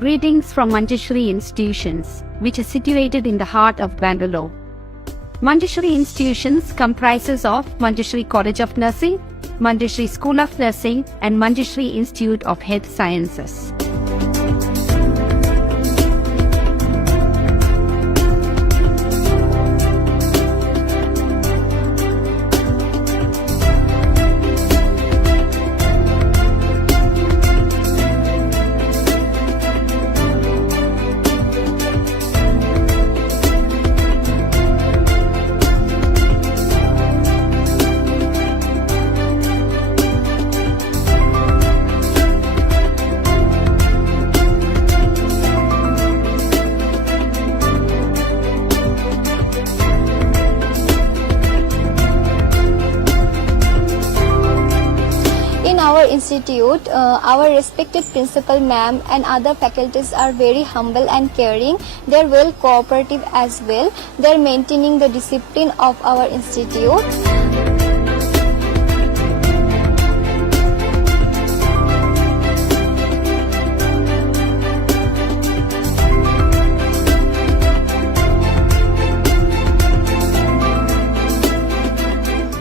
Greetings from Manjushree institutions, which is situated in the heart of Bangalore. Manjushree institutions comprises of Manjushree College of Nursing, Manjushree School of Nursing and Manjushree Institute of Health Sciences. In our institute, our respected principal ma'am and other faculties are very humble and caring. They are well cooperative as well. They are maintaining the discipline of our institute.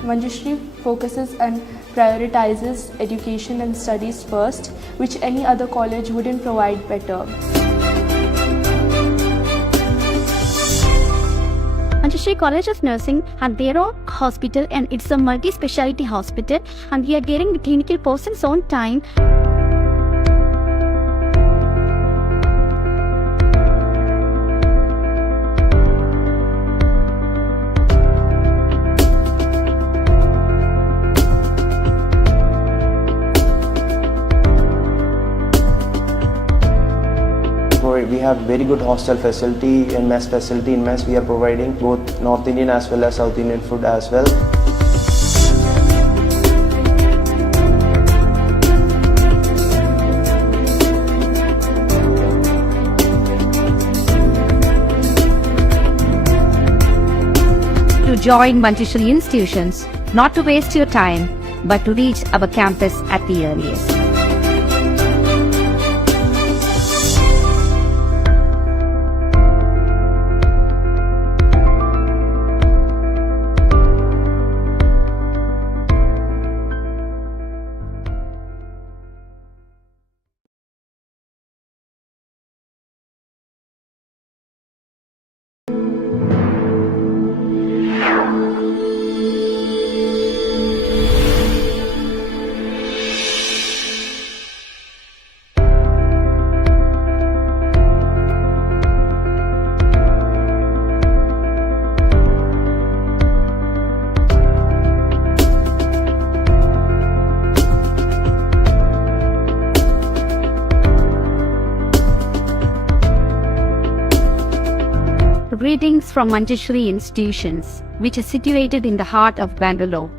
Manjushree focuses and prioritizes education and studies first, which any other college wouldn't provide better. Manjushree College of Nursing has their own hospital and it's a multi-speciality hospital and we are getting the clinical persons on time. We have very good hostel facility and mess facility. In mess we are providing both North Indian as well as South Indian food as well. To join Manjushree institutions, not to waste your time, but to reach our campus at the earliest. Greetings from Manjushree institutions, which is situated in the heart of Bangalore.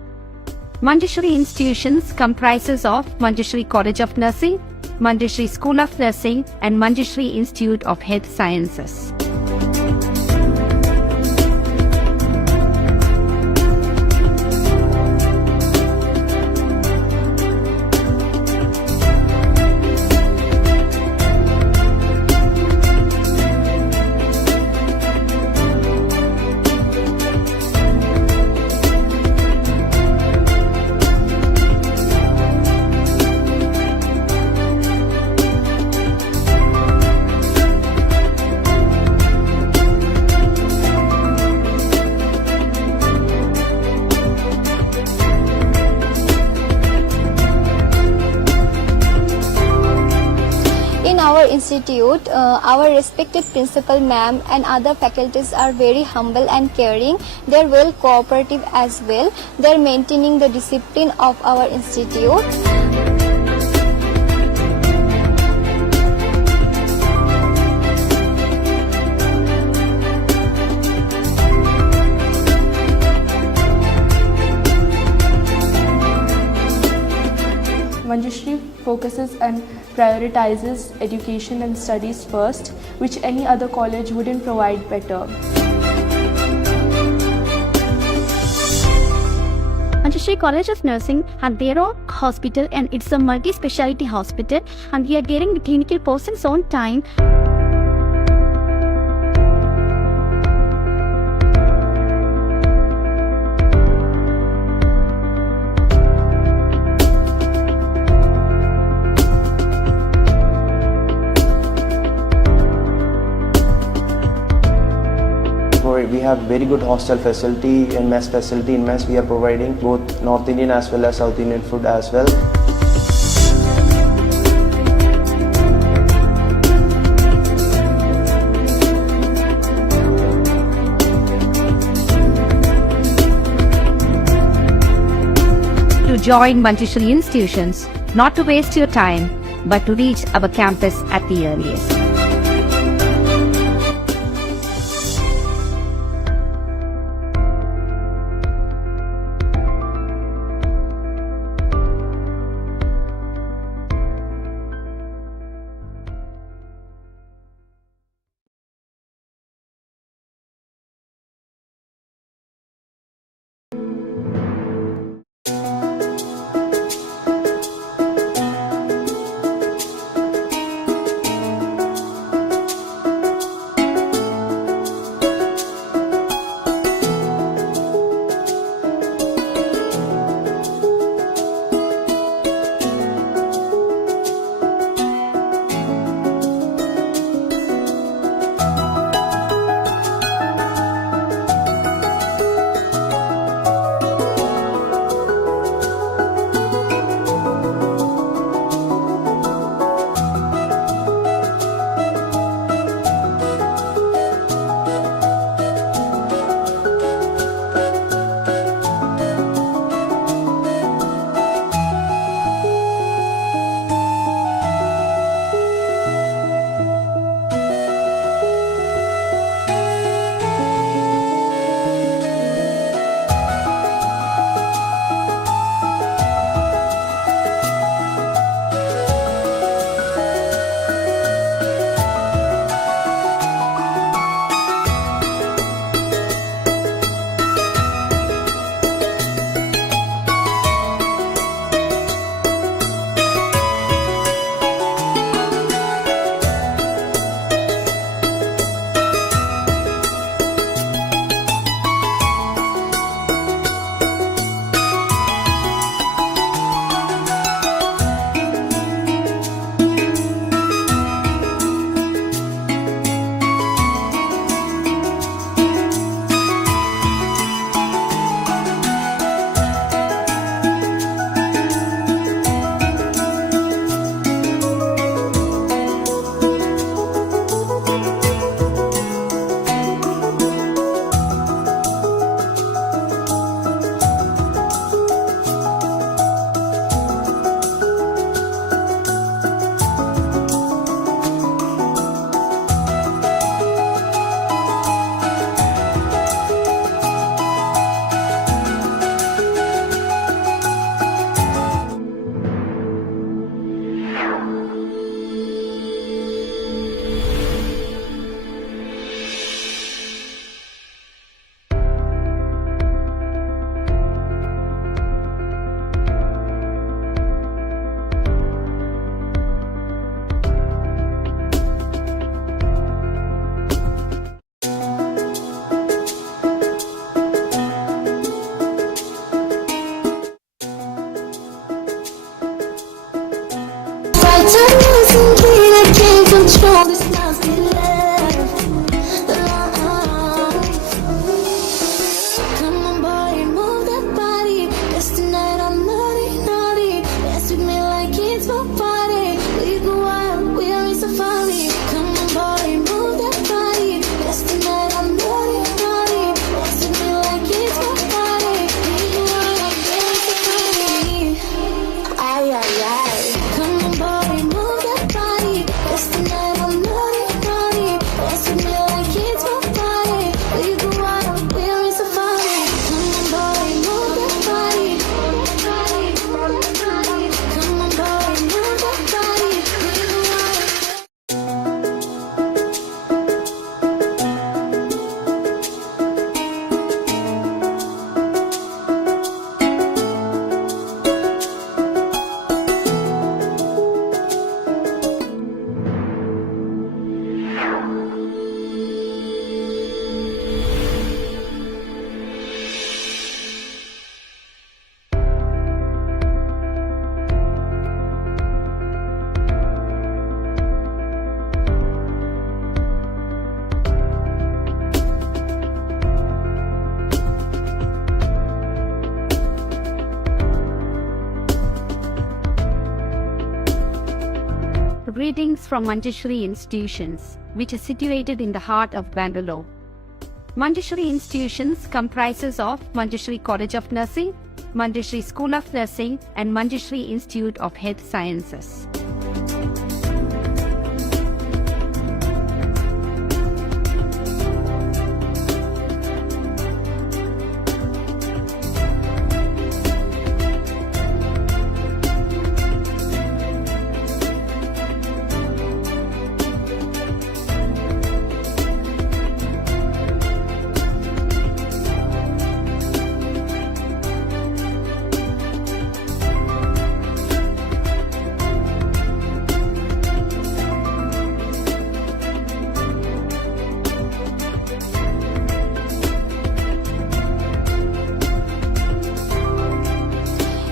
Manjushree institutions comprises of Manjushree College of Nursing, Manjushree School of Nursing and Manjushree Institute of Health Sciences. In our institute, our respected principal ma'am and other faculties are very humble and caring. They are well cooperative as well. They are maintaining the discipline of our institute. Manjushree focuses and prioritizes education and studies first, which any other college wouldn't provide better. Manjushree College of Nursing had their own hospital, and it's a multi-speciality hospital, and we are getting the clinical persons on time. We have very good hostel facility and mess facility. In mess we are providing both North Indian as well as South Indian food as well. To join Manjushree institutions, not to waste your time, but to reach our campus at the earliest. Greetings from Manjushree Institutions, which is situated in the heart of Bangalore. Manjushree Institutions comprises of Manjushree College of Nursing, Manjushree School of Nursing, and Manjushree Institute of Health Sciences.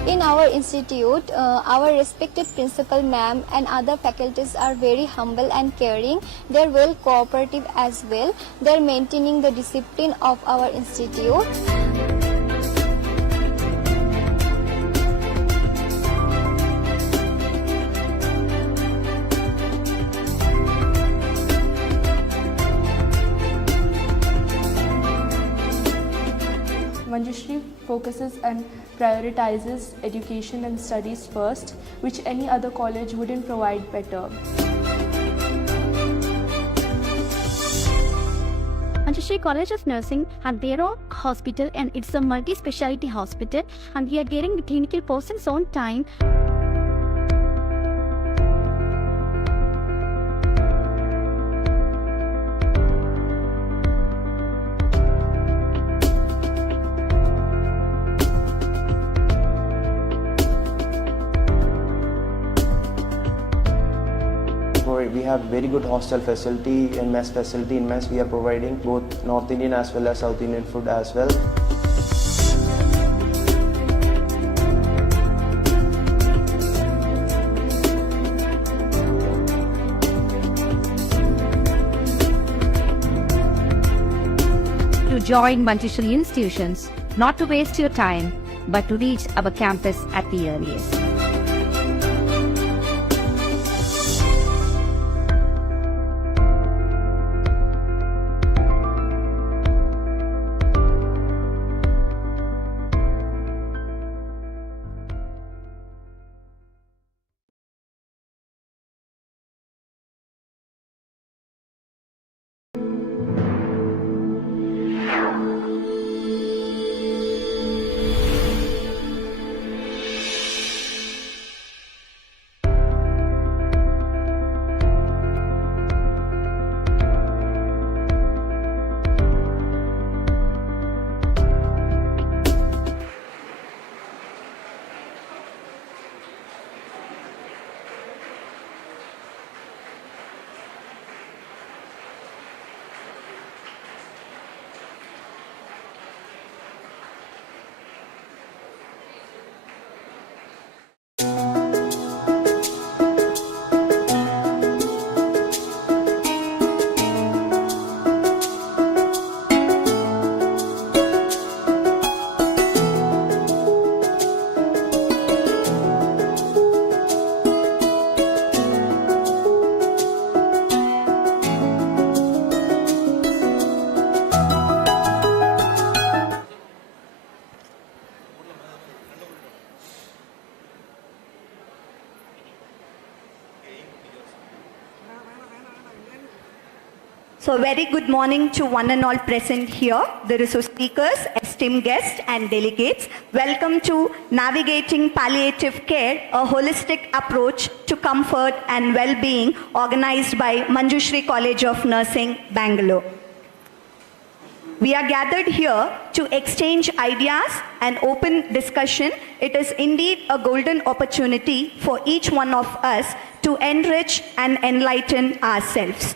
In our institute, our respected principal ma'am and other faculties are very humble and caring. They are well cooperative as well. They are maintaining the discipline of our institute. Manjushree focuses and prioritizes education and studies first, which any other college wouldn't provide better. Manjushree College of Nursing had their own hospital, and it's a multi-speciality hospital, and we are getting the clinical persons on time. We have very good hostel facility and mess facility. In mess we are providing both North Indian as well as South Indian food as well. To join Manjushree Institutions, not to waste your time, but to reach our campus at the earliest. So very good morning to one and all present here, the resource speakers, esteemed guests and delegates. Welcome to Navigating Palliative Care, a holistic approach to comfort and well-being organized by Manjushree College of Nursing, Bangalore. We are gathered here to exchange ideas and open discussion. It is indeed a golden opportunity for each one of us to enrich and enlighten ourselves.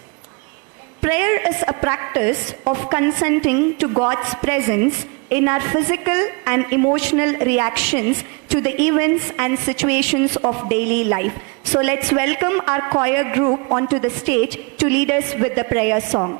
Prayer is a practice of consenting to God's presence in our physical and emotional reactions to the events and situations of daily life. So let's welcome our choir group onto the stage to lead us with the prayer song.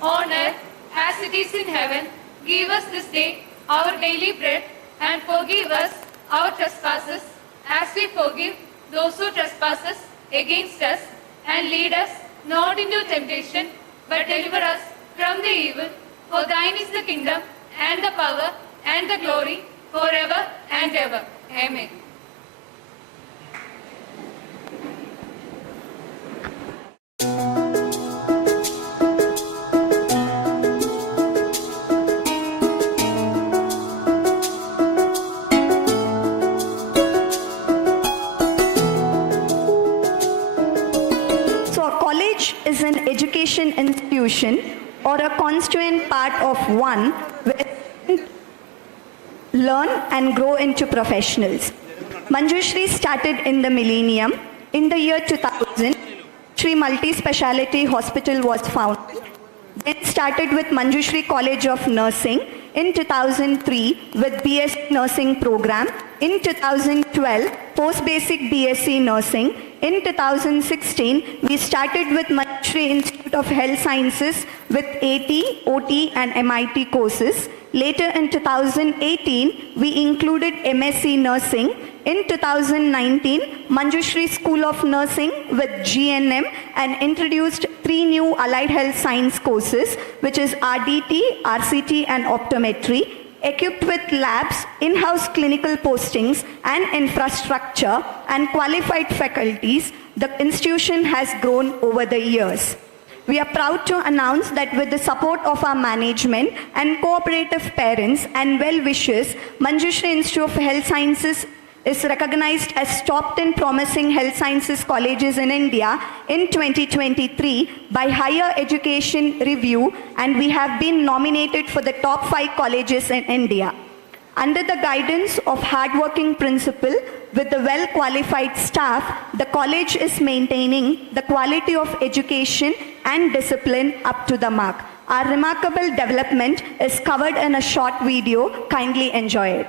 on earth as it is in heaven. Give us this day our daily bread, and forgive us our trespasses as we forgive those who trespass against us. And lead us not into temptation, but deliver us from the evil. For thine is the kingdom, and the power, and the glory, forever and ever. Amen. So a college is an education institution or a constituent part of one where learn and grow into professionals. Manjushree started in the millennium. In the year 2000, Manjushree Multi-Speciality Hospital was founded. Then started with Manjushree College of Nursing in 2003 with BSc Nursing program. In 2012, post-basic BSc Nursing. In 2016, we started with Manjushree Institute of Health Sciences with AT, OT and MIT courses. Later in 2018, we included MSc Nursing. In 2019, Manjushree School of Nursing with GNM and introduced 3 new allied health science courses, which is RDT, RCT and optometry. Equipped with labs, in-house clinical postings and infrastructure and qualified faculties, the institution has grown over the years. We are proud to announce that with the support of our management and cooperative parents and well-wishers, Manjushree Institute of Health Sciences is recognized as top 10 promising health sciences colleges in India in 2023 by Higher Education Review, and we have been nominated for the top 5 colleges in India. Under the guidance of hardworking principal with the well-qualified staff, the college is maintaining the quality of education and discipline up to the mark. Our remarkable development is covered in a short video. Kindly enjoy it.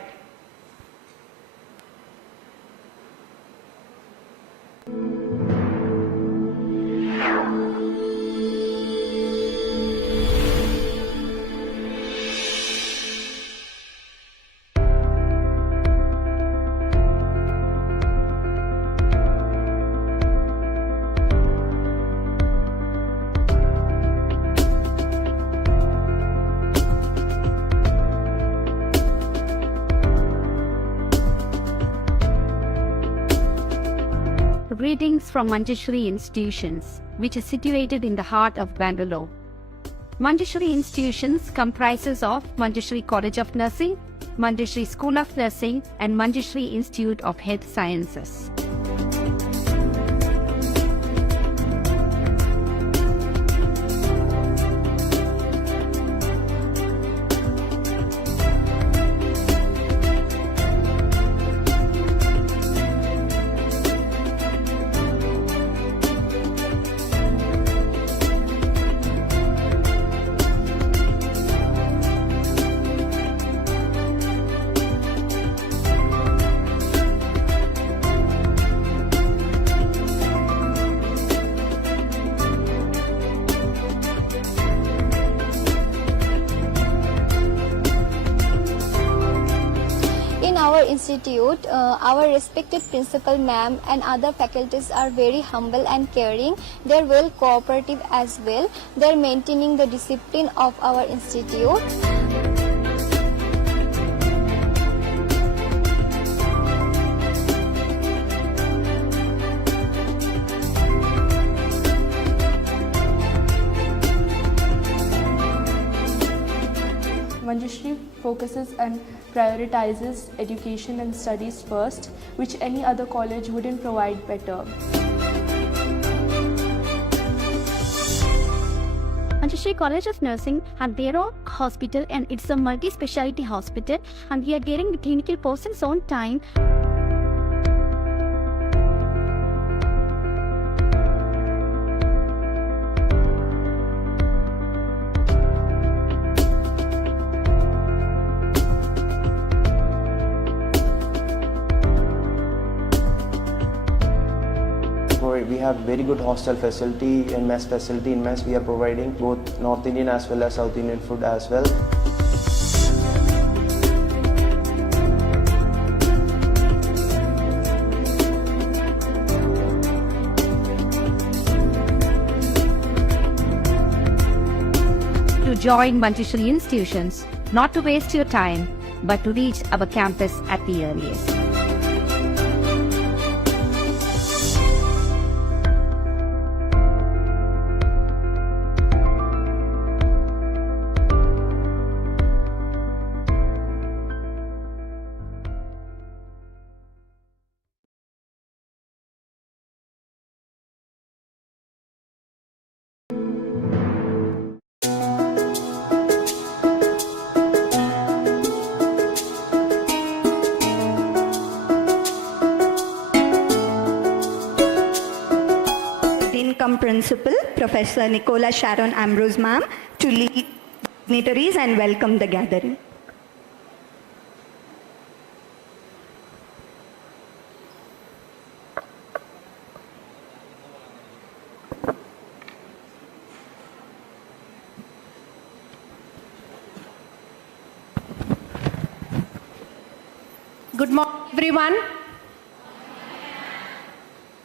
Greetings from Manjushree Institutions, which is situated in the heart of Bangalore. Manjushree Institutions comprises of Manjushree College of Nursing, Manjushree School of Nursing and Manjushree Institute of Health Sciences. In our institute, our respected principal ma'am and other faculties are very humble and caring. They are well cooperative as well. They are maintaining the discipline of our institute. Manjushree focuses and prioritizes education and studies first, which any other college wouldn't provide better. Manjushree College of Nursing had their own hospital, and it's a multi-speciality hospital, and we are getting the clinical postings on time. We have very good hostel facility and mess facility. In mess, we are providing both North Indian as well as South Indian food as well. To join Manjushree institutions, not to waste your time, but to reach our campus at the earliest. Principal, Professor Nicola Sharon Ambrose ma'am, to lead dignitaries and welcome the gathering. Good morning, everyone.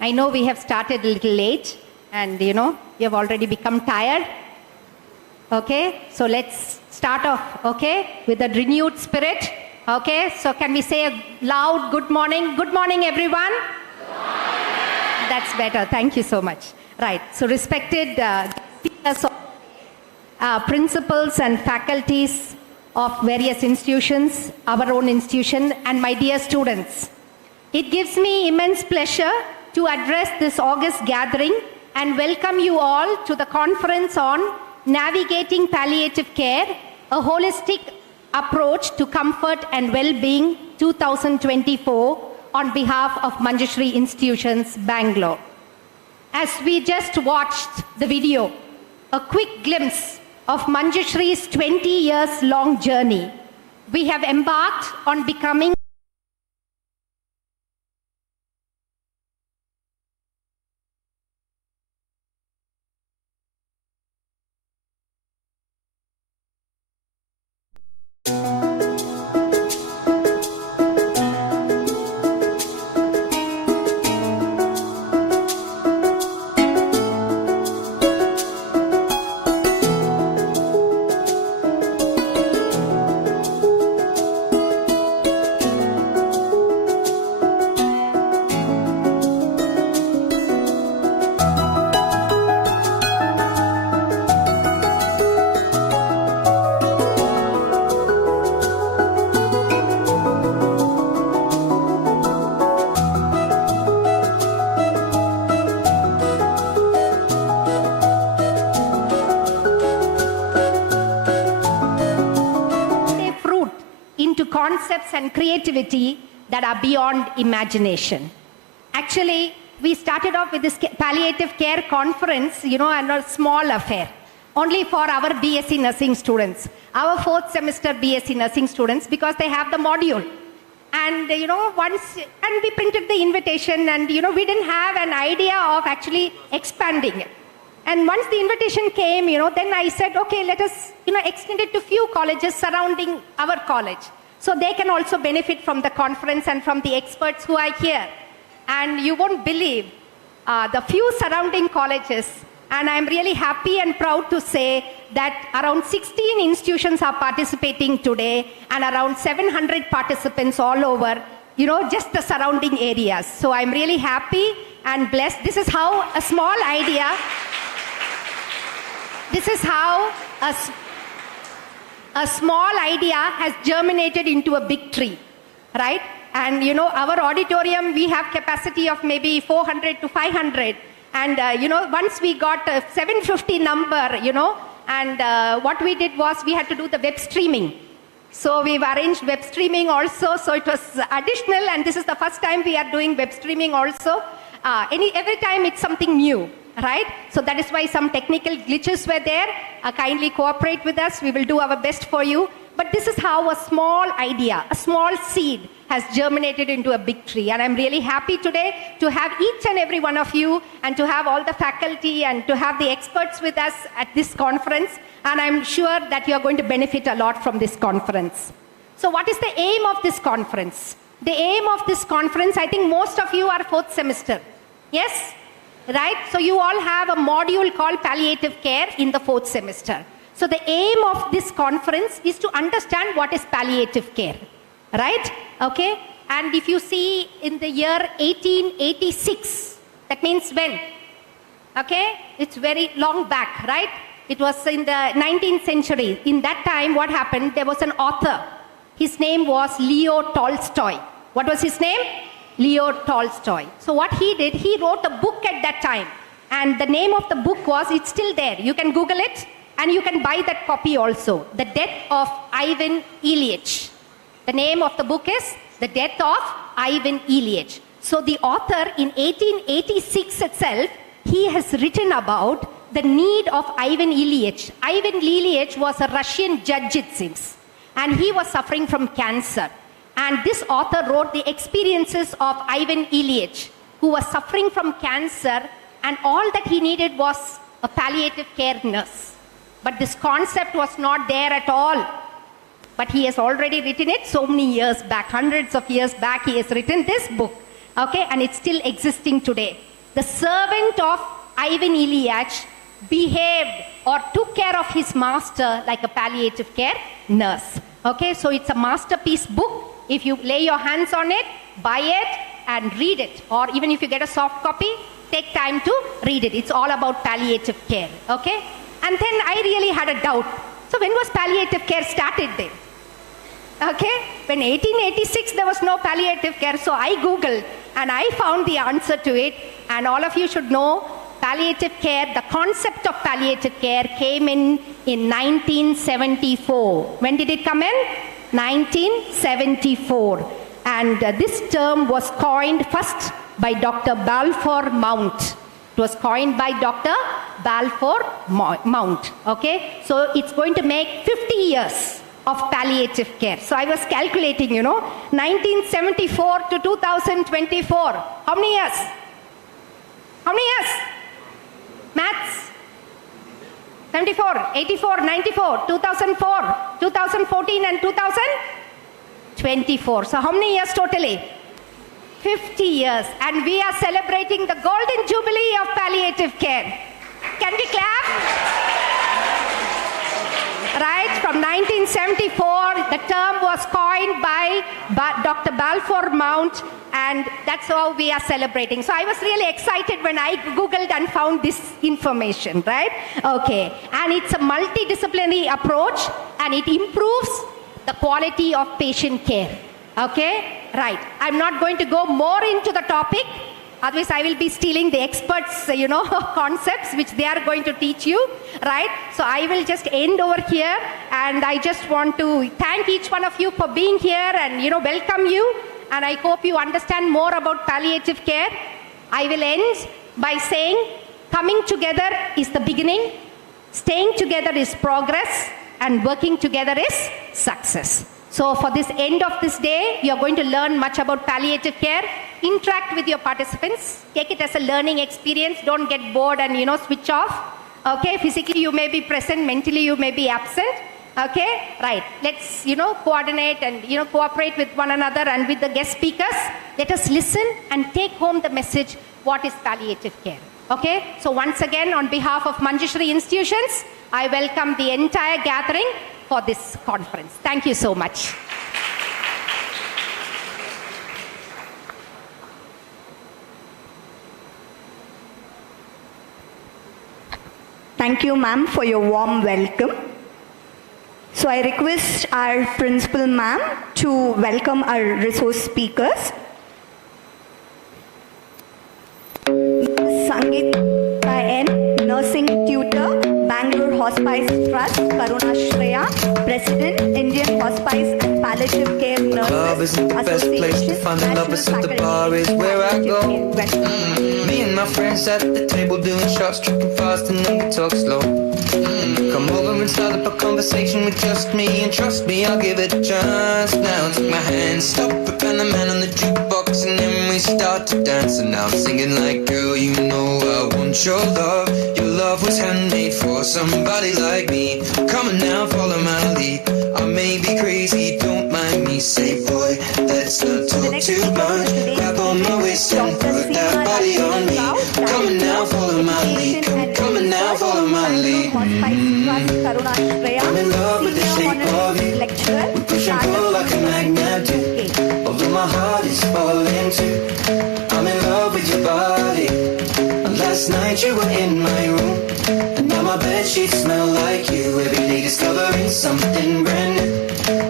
I know we have started a little late, and you have already become tired. Okay, so let's start off, okay, with a renewed spirit. Okay, so can we say a loud good morning? Good morning, everyone. Good morning. That's better. Thank you so much. Right, so respected speakers, principals and faculties of various institutions, our own institution, and my dear students. It gives me immense pleasure to address this August gathering and welcome you all to the conference on Navigating Palliative Care, a holistic approach to comfort and well-being 2024 on behalf of Manjushree Institutions, Bangalore. As we just watched the video, a quick glimpse of Manjushree's 20 years long journey, we have embarked on becoming concepts and creativity that are beyond imagination. Actually, we started off with this palliative care conference, and a small affair, only for our BSc nursing students, our 4th semester BSc nursing students, because they have the module. And, and we printed the invitation, and, we didn't have an idea of actually expanding it. And once the invitation came, then I said, okay, let us, extend it to few colleges surrounding our college, so they can also benefit from the conference and from the experts who are here. And you won't believe the few surrounding colleges, and I'm really happy and proud to say that around 16 institutions are participating today, and around 700 participants all over, just the surrounding areas. So I'm really happy and blessed. This is how a small idea, this is how a small idea has germinated into a big tree, right? And our auditorium, we have capacity of maybe 400 to 500. And once we got a 750 number, and what we did was we had to do the web streaming. So we've arranged web streaming also. So it was additional, and this is the first time we are doing web streaming also. Every time it's something new. right? So that is why some technical glitches were there. Kindly cooperate with us. We will do our best for you. But this is how a small idea, a small seed has germinated into a big tree. And I'm really happy today to have each and every one of you and to have all the faculty and to have the experts with us at this conference. And I'm sure that you're going to benefit a lot from this conference. So what is the aim of this conference? The aim of this conference, I think most of you are 4th semester. Yes? Right? So you all have a module called Palliative Care in the 4th semester. So the aim of this conference is to understand what is palliative care, right? Okay? And if you see in the year 1886, that means when? Okay? It's very long back, right? It was in the 19th century. In that time, what happened? There was an author. His name was Leo Tolstoy. What was his name? Leo Tolstoy. So what he did, he wrote a book at that time. And the name of the book was, it's still there. You can Google it. And you can buy that copy also. The Death of Ivan Ilyich. The name of the book is The Death of Ivan Ilyich. So the author in 1886 itself, he has written about the need of Ivan Ilyich. Ivan Ilyich was a Russian judge, it seems. And he was suffering from cancer. And this author wrote the experiences of Ivan Ilyich, who was suffering from cancer, and all that he needed was a palliative care nurse. But this concept was not there at all. But he has already written it so many years back, hundreds of years back, he has written this book. Okay, and it's still existing today. The servant of Ivan Ilyich behaved or took care of his master like a palliative care nurse. Okay, so it's a masterpiece book. If you lay your hands on it, buy it and read it. Or even if you get a soft copy, take time to read it. It's all about palliative care. Okay? And then I really had a doubt. So when was palliative care started then? Okay? When 1886, there was no palliative care. So I Googled and I found the answer to it. And all of you should know, palliative care, the concept of palliative care came in 1974. When did it come in? 1974. And this term was coined first by Dr. Balfour Mount. It was coined by Dr. Balfour Mount. Okay? So it's going to make 50 years of palliative care. So I was calculating, 1974 to 2024. How many years? How many years? Maths? 74, 84, 94, 2004, 2014 and 2024. So how many years totally? 50 years. And we are celebrating the golden jubilee of palliative care. Can we clap? Right? From 1974, the term was coined by Dr. Balfour Mount, and that's how we are celebrating. So I was really excited when I Googled and found this information, right? Okay. And it's a multidisciplinary approach, and it improves the quality of patient care. Okay? Right. I'm not going to go more into the topic. Otherwise, I will be stealing the experts, concepts which they are going to teach you, right? So I will just end over here, and I just want to thank each one of you for being here and, welcome you. And I hope you understand more about palliative care. I will end by saying, coming together is the beginning, staying together is progress, and working together is success. So for this end of this day, you're going to learn much about palliative care. Interact with your participants. Take it as a learning experience. Don't get bored and, switch off. Okay, physically you may be present, mentally you may be absent. Okay, right. Let's, coordinate and, cooperate with one another and with the guest speakers. Let us listen and take home the message, what is palliative care. Okay, so once again, on behalf of Manjushree Institutions, I welcome the entire gathering for this conference. Thank you so much. Thank you, ma'am, for your warm welcome. So I request our principal, ma'am, to welcome our resource speakers. Sangeeta N, nursing tutor, Bangalore Hospice Trust, Karunashree, President, Indian Hospice and Palliative Care Club Nurses isn't the best place to find the lovers, so the bar is where I go. Me and my friends at the table doing shots, tripping fast, and then we talk slow. Come over and start up a conversation with just me, and trust me, I'll give it a chance. Now take my hand, stop it, and the man on the jukebox, and then we start to dance. And now I'm singing like, girl, you know I want your love. Your love was handmade for somebody like me. Come on now, follow my lead. I may be crazy, don't mind me. Say, boy, let's not talk too much. Grab on my waist and put that body on me. Come on now, follow my lead. Come on now, follow my lead. I'm in love with the shape of you. We push and pull like a magnet do. Although my heart is falling too. I'm in love with your body. Last night you were in my room, and now my bedsheets smell like you. Every day discovering something brand new.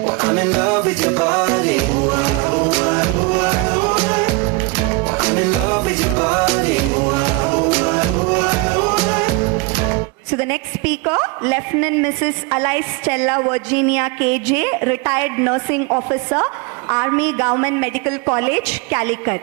Well, I'm in love with your body. I'm in love with your body. So the next speaker, Lieutenant Mrs. Alice Stella Virginia KJ, retired nursing officer, Army Government Medical College, Calicut.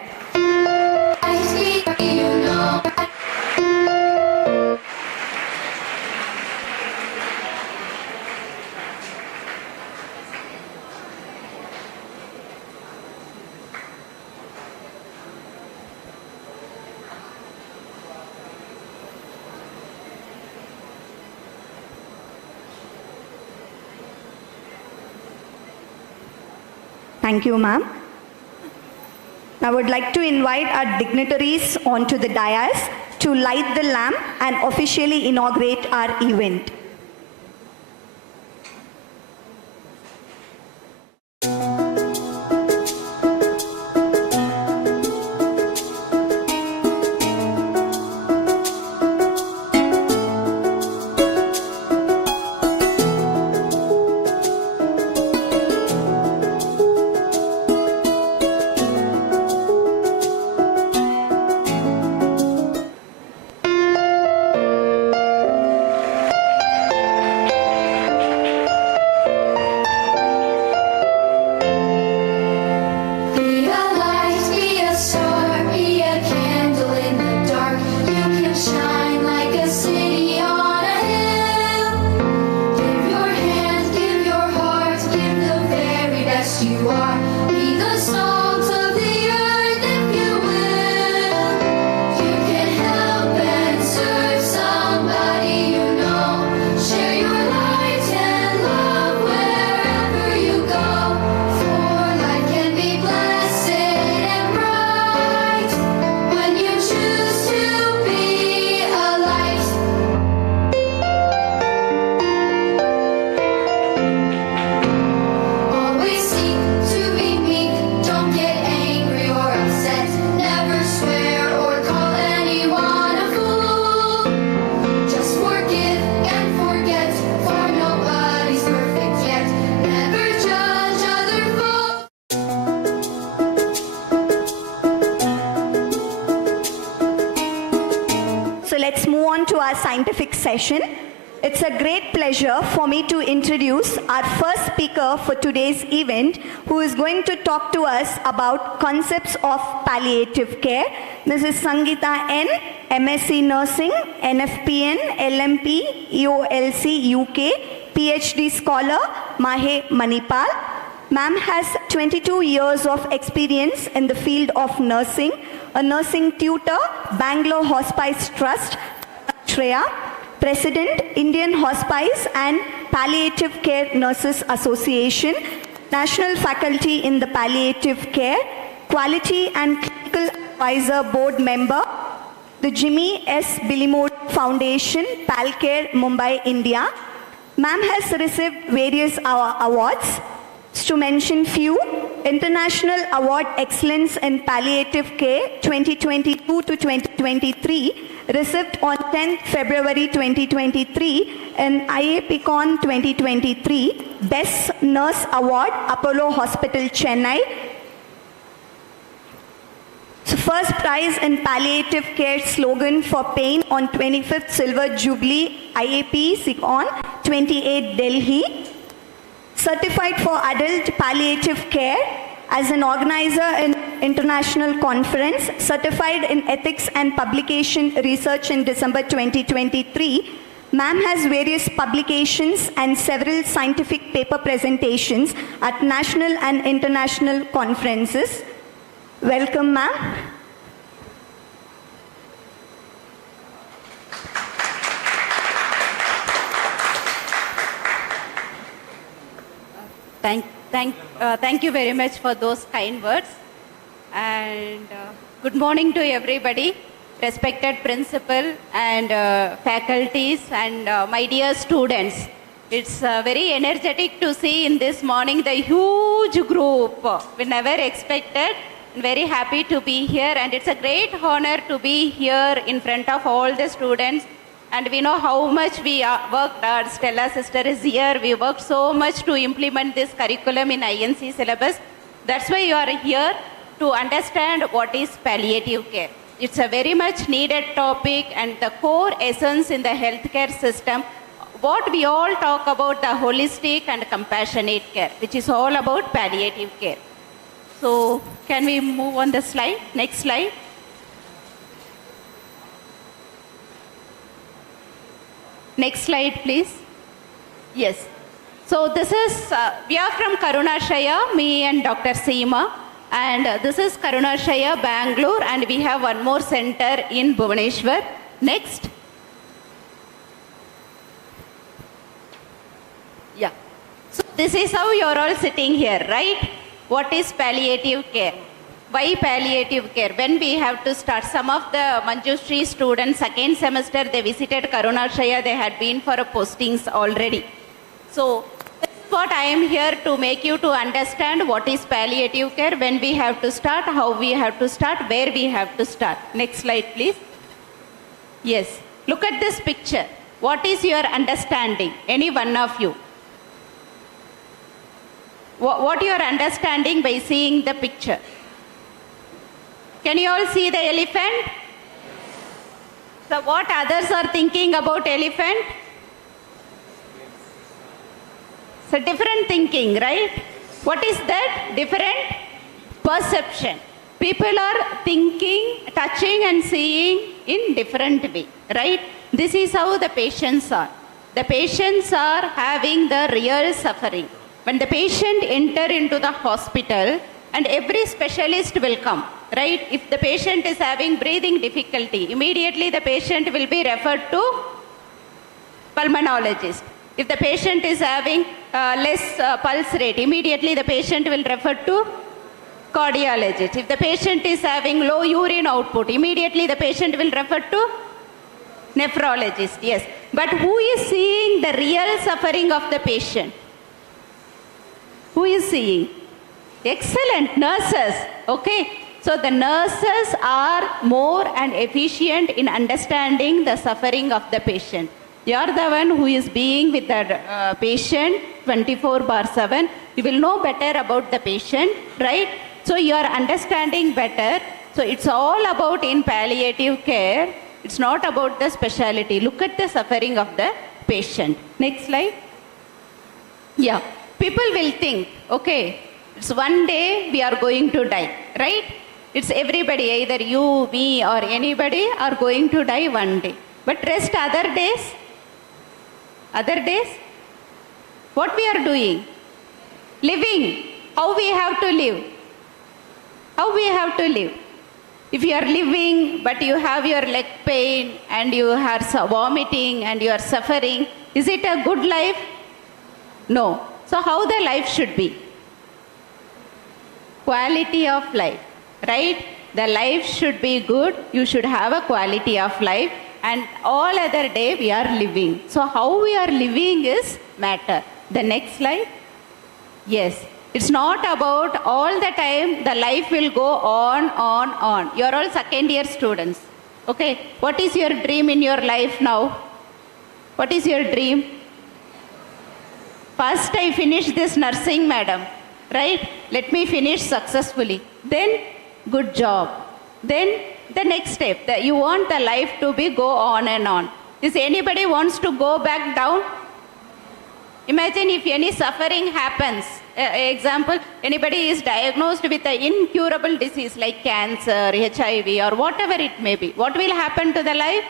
Thank you, ma'am. I would like to invite our dignitaries onto the dais to light the lamp and officially inaugurate our event. Let's move on to our scientific session. It's a great pleasure for me to introduce our first speaker for today's event, who is going to talk to us about concepts of palliative care. Mrs. Sangeeta N, MSc Nursing, NFPN, LMP, EOLC UK, PhD scholar, Mahe Manipal. Ma'am has 22 years of experience in the field of nursing, a nursing tutor, Bangalore Hospice Trust, Shreya, President, Indian Hospice and Palliative Care Nurses Association, National Faculty in the Palliative Care, Quality and Clinical Advisor Board Member, the Jimmy S. Billimore Foundation, Palcare, Mumbai, India. Ma'am has received various awards. To mention few, International Award Excellence in Palliative Care 2022 to 2023, received on 10th February 2023 in IAPCon 2023, Best Nurse Award, Apollo Hospital, Chennai. So first prize in palliative care slogan for pain on 25th Silver Jubilee IAP SICON 28 Delhi. Certified for adult palliative care as an organizer in international conference. Certified in ethics and publication research in December 2023. Ma'am has various publications and several scientific paper presentations at national and international conferences. Welcome, ma'am. Thank you very much for those kind words. And good morning to everybody, respected principal and faculties and my dear students. It's very energetic to see in this morning the huge group. We never expected. Very happy to be here, and it's a great honor to be here in front of all the students. And we know how much we worked hard. Stella sister is here. We worked so much to implement this curriculum in INC syllabus. That's why you are here to understand what is palliative care. It's a very much needed topic and the core essence in the healthcare system. What we all talk about, the holistic and compassionate care, which is all about palliative care. So can we move on the slide? Next slide. Next slide, please. Yes. So this is, we are from Karunashaya, me and Dr. Seema. And this is Karunashaya, Bangalore. And we have one more center in Bhubaneswar. Next. Yeah. So this is how you're all sitting here, right? What is palliative care? Why palliative care? When we have to start, some of the Manjushree students, second semester, they visited Karunashaya, they had been for postings already. So this is what I am here to make you to understand what is palliative care, when we have to start, how we have to start, where we have to start. Next slide, please. Yes, look at this picture. What is your understanding? Any one of you? What you are understanding by seeing the picture? Can you all see the elephant? So what others are thinking about elephant? So different thinking, right? What is that? Different perception. People are thinking, touching and seeing in different way, right? This is how the patients are. The patients are having the real suffering. When the patient enter into the hospital, and every specialist will come, right? If the patient is having breathing difficulty, immediately the patient will be referred to pulmonologist. If the patient is having less pulse rate, immediately the patient will refer to cardiologist. If the patient is having low urine output, immediately the patient will refer to nephrologist. Yes. But who is seeing the real suffering of the patient? Who is seeing? Excellent, nurses. Okay. So the nurses are more and efficient in understanding the suffering of the patient. You are the one who is being with the patient 24/7. You will know better about the patient, right? So you are understanding better. So it's all about in palliative care. It's not about the specialty. Look at the suffering of the patient. Next slide. Yeah. People will think, okay, it's one day we are going to die, right? It's everybody, either you, me, or anybody are going to die one day. But rest other days, what we are doing? Living. How we have to live? How we have to live? If you are living, but you have your leg pain and you are vomiting and you are suffering, is it a good life? No. So how the life should be? Quality of life, right? The life should be good. You should have a quality of life. And all other day we are living. So how we are living is matter. The next slide. Yes. It's not about all the time the life will go on. You're all second year students. Okay. What is your dream in your life now? What is your dream? First I finish this nursing, madam. Right? Let me finish successfully. Then good job. Then the next step, that you want the life to be go on and on. Is anybody wants to go back down? Imagine if any suffering happens. Example, anybody is diagnosed with an incurable disease like cancer, HIV, or whatever it may be. What will happen to the life?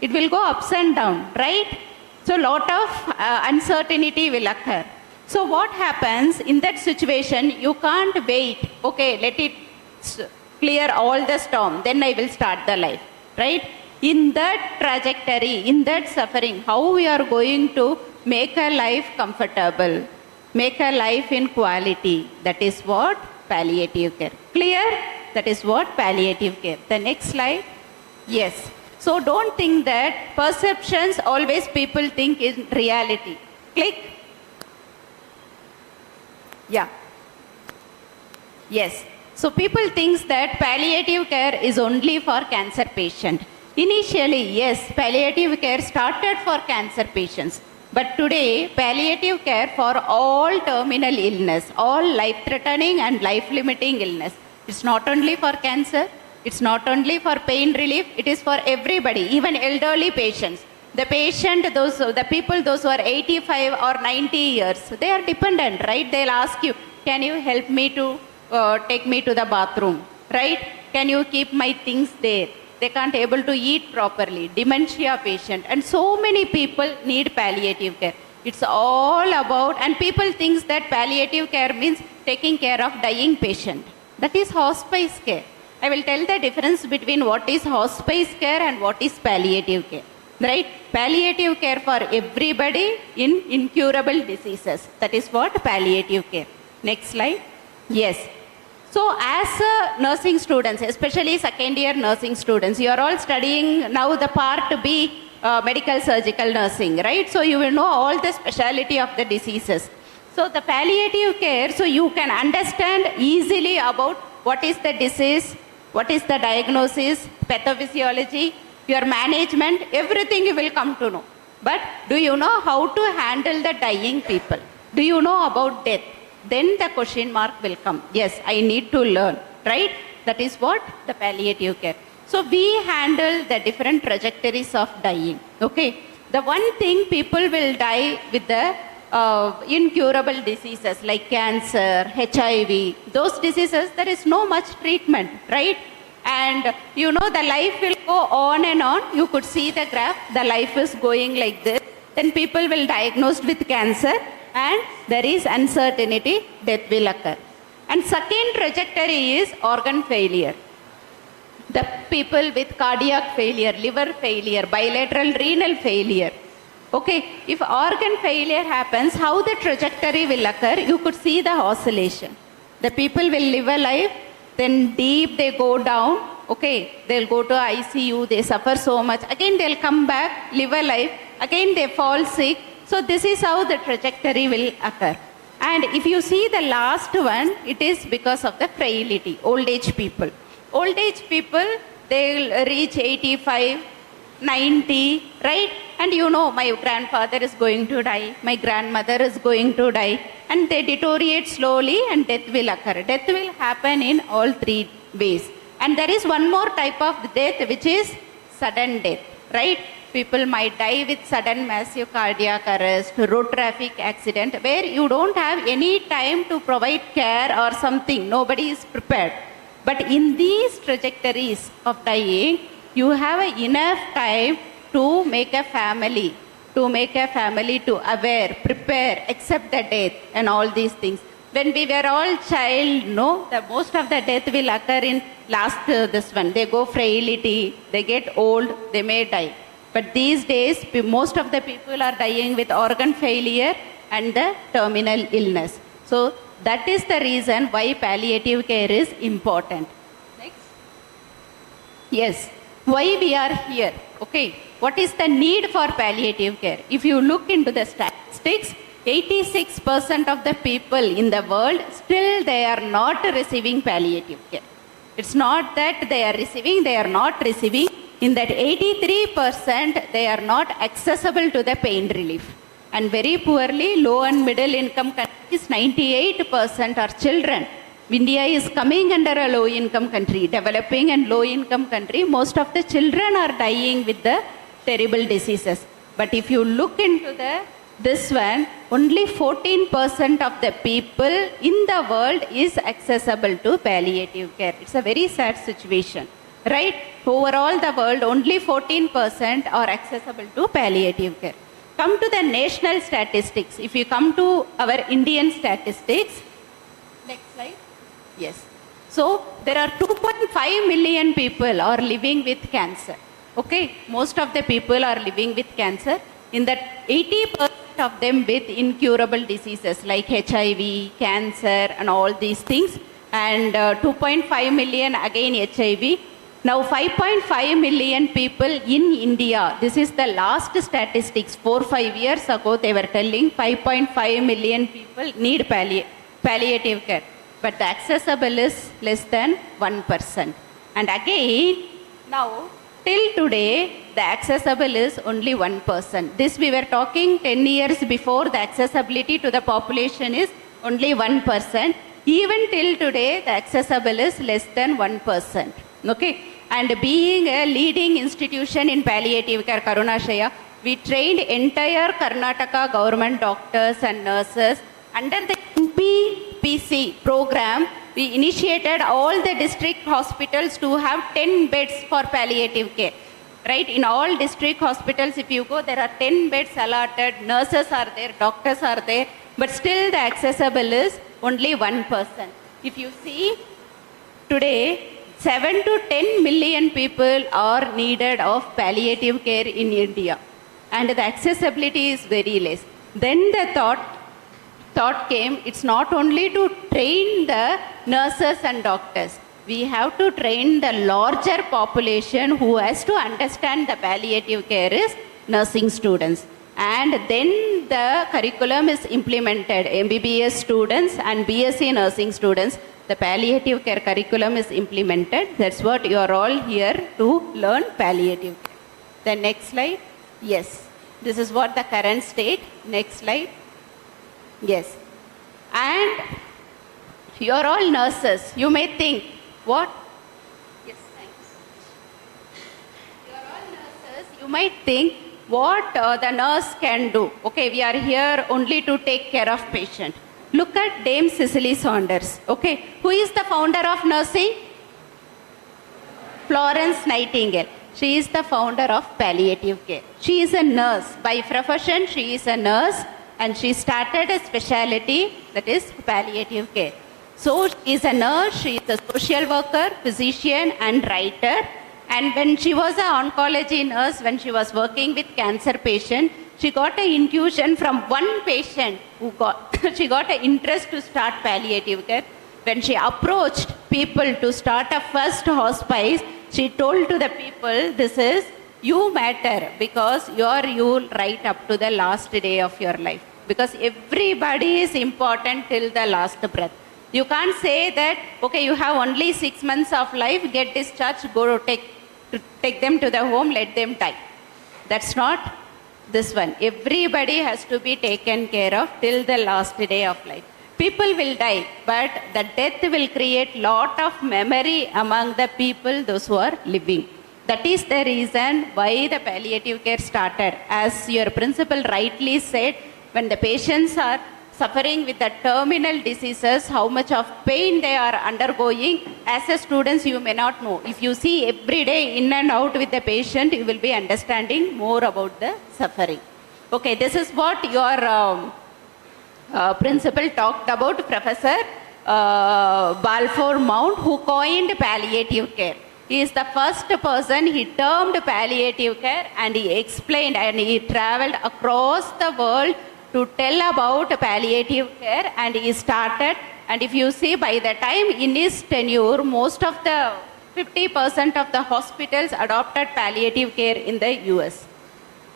It will go ups and down, right? So lot of uncertainty will occur. So what happens in that situation? You can't wait. Okay, let it clear all the storm, then I will start the life, right? In that trajectory, in that suffering, how we are going to make a life comfortable, make a life in quality, that is what palliative care. Clear? That is what palliative care. The next slide. Yes. So don't think that perceptions always people think is reality. Click. Yeah. Yes. So people think that palliative care is only for cancer patient. Initially, yes, palliative care started for cancer patients. But today, palliative care for all terminal illness, all life-threatening and life-limiting illness. It's not only for cancer, it's not only for pain relief, it is for everybody, even elderly patients. The patient, the people who are 85 or 90 years, they are dependent, right? They'll ask you, can you help me to take me to the bathroom, right? Can you keep my things there? They can't able to eat properly, dementia patient, and so many people need palliative care. It's all about, and people think that palliative care means taking care of dying patient. That is hospice care. I will tell the difference between what is hospice care and what is palliative care, right? Palliative care for everybody in incurable diseases. That is what palliative care. Next slide. Yes. So as nursing students, especially second year nursing students, you are all studying now the part B, medical surgical nursing, right? So you will know all the specialty of the diseases. So the palliative care, so you can understand easily about what is the disease, what is the diagnosis, pathophysiology, your management, everything you will come to know. But do you know how to handle the dying people? Do you know about death? Then the question mark will come. Yes, I need to learn, right? That is what the palliative care. So we handle the different trajectories of dying, okay? The one thing people will die with the incurable diseases like cancer, HIV, those diseases, there is no much treatment, right? And you know the life will go on and on. You could see the graph, the life is going like this. Then people will diagnosed with cancer and there is uncertainty, death will occur. And second trajectory is organ failure. The people with cardiac failure, liver failure, bilateral renal failure. Okay, if organ failure happens, how the trajectory will occur, you could see the oscillation. The people will live a life, then deep they go down, okay, they'll go to ICU, they suffer so much, again they'll come back, live a life, again they fall sick. So this is how the trajectory will occur. And if you see the last one, it is because of the frailty, old age people. Old age people, they'll reach 85, 90, right? And you know, my grandfather is going to die, my grandmother is going to die, and they deteriorate slowly and death will occur. Death will happen in all three ways. And there is one more type of death which is sudden death, right? People might die with sudden massive cardiac arrest, road traffic accident, where you don't have any time to provide care or something. Nobody is prepared. But in these trajectories of dying, you have enough time to make a family, to aware, prepare, accept the death and all these things. When we were all child, no, the most of the death will occur in last this one. They go frailty, they get old, they may die. But these days, most of the people are dying with organ failure and the terminal illness. So that is the reason why palliative care is important. Next. Yes. Why we are here? Okay. What is the need for palliative care? If you look into the statistics, 86% of the people in the world still they are not receiving palliative care. It's not that they are receiving, they are not receiving. In that 83%, they are not accessible to the pain relief. And very poorly, low and middle income countries, 98% are children. India is coming under a low-income country, developing and low-income country. Most of the children are dying with the terrible diseases. But if you look into this one, only 14% of the people in the world is accessible to palliative care. It's a very sad situation, right? Overall, the world, only 14% are accessible to palliative care. Come to the national statistics. If you come to our Indian statistics, next slide. Yes. So there are 2.5 million people are living with cancer. Okay, most of the people are living with cancer. In that, 80% of them with incurable diseases like HIV, cancer, and all these things. And 2.5 million again HIV. Now 5.5 million people in India. This is the last statistics. 4-5 years ago, they were telling 5.5 million people need palliative care. But the accessible is less than 1%. And again, now, till today, the accessible is only 1%. This we were talking 10 years before, the accessibility to the population is only 1%. Even till today, the accessible is less than 1%. Okay? And being a leading institution in palliative care, Karunashaya, we trained entire Karnataka government doctors and nurses. Under the NPPC program, we initiated all the district hospitals to have 10 beds for palliative care. Right? In all district hospitals, if you go, there are 10 beds allotted, nurses are there, doctors are there, but still the accessible is only 1%. If you see, today, 7 to 10 million people are needed of palliative care in India. And the accessibility is very less. Then the thought came, it's not only to train the nurses and doctors. We have to train the larger population who has to understand the palliative care is nursing students. And then the curriculum is implemented. MBBS students and BSc nursing students, the palliative care curriculum is implemented. That's what you are all here to learn palliative care. The next slide. Yes. This is what the current state. Next slide. Yes. And you are all nurses. You may think, what? Yes, thanks. You are all nurses. You might think what the nurse can do. Okay, we are here only to take care of patient. Look at Dame Cicely Saunders. Okay, who is the founder of nursing? Florence Nightingale. She is the founder of palliative care. She is a nurse. By profession, she is a nurse. And she started a specialty that is palliative care. So she is a nurse, she is a social worker, physician and writer. And when she was an oncology nurse, when she was working with cancer patients, she got an intuition from one patient who she got an interest to start palliative care. When she approached people to start a first hospice, she told to the people, this is, you matter because you right up to the last day of your life. Because everybody is important till the last breath. You can't say that, okay, you have only 6 months of life, get discharged, go to take them to the home, let them die. That's not this one. Everybody has to be taken care of till the last day of life. People will die, but the death will create lot of memory among the people, those who are living. That is the reason why the palliative care started. As your principal rightly said, when the patients are suffering with the terminal diseases, how much of pain they are undergoing, as a students you may not know. If you see every day in and out with the patient, you will be understanding more about the suffering. Okay, this is what your principal talked about, Professor Balfour Mount, who coined palliative care. He is the first person, he termed palliative care and he explained and he traveled across the world to tell about palliative care, and he started, and if you see by the time in his tenure, most of the 50% of the hospitals adopted palliative care in the US.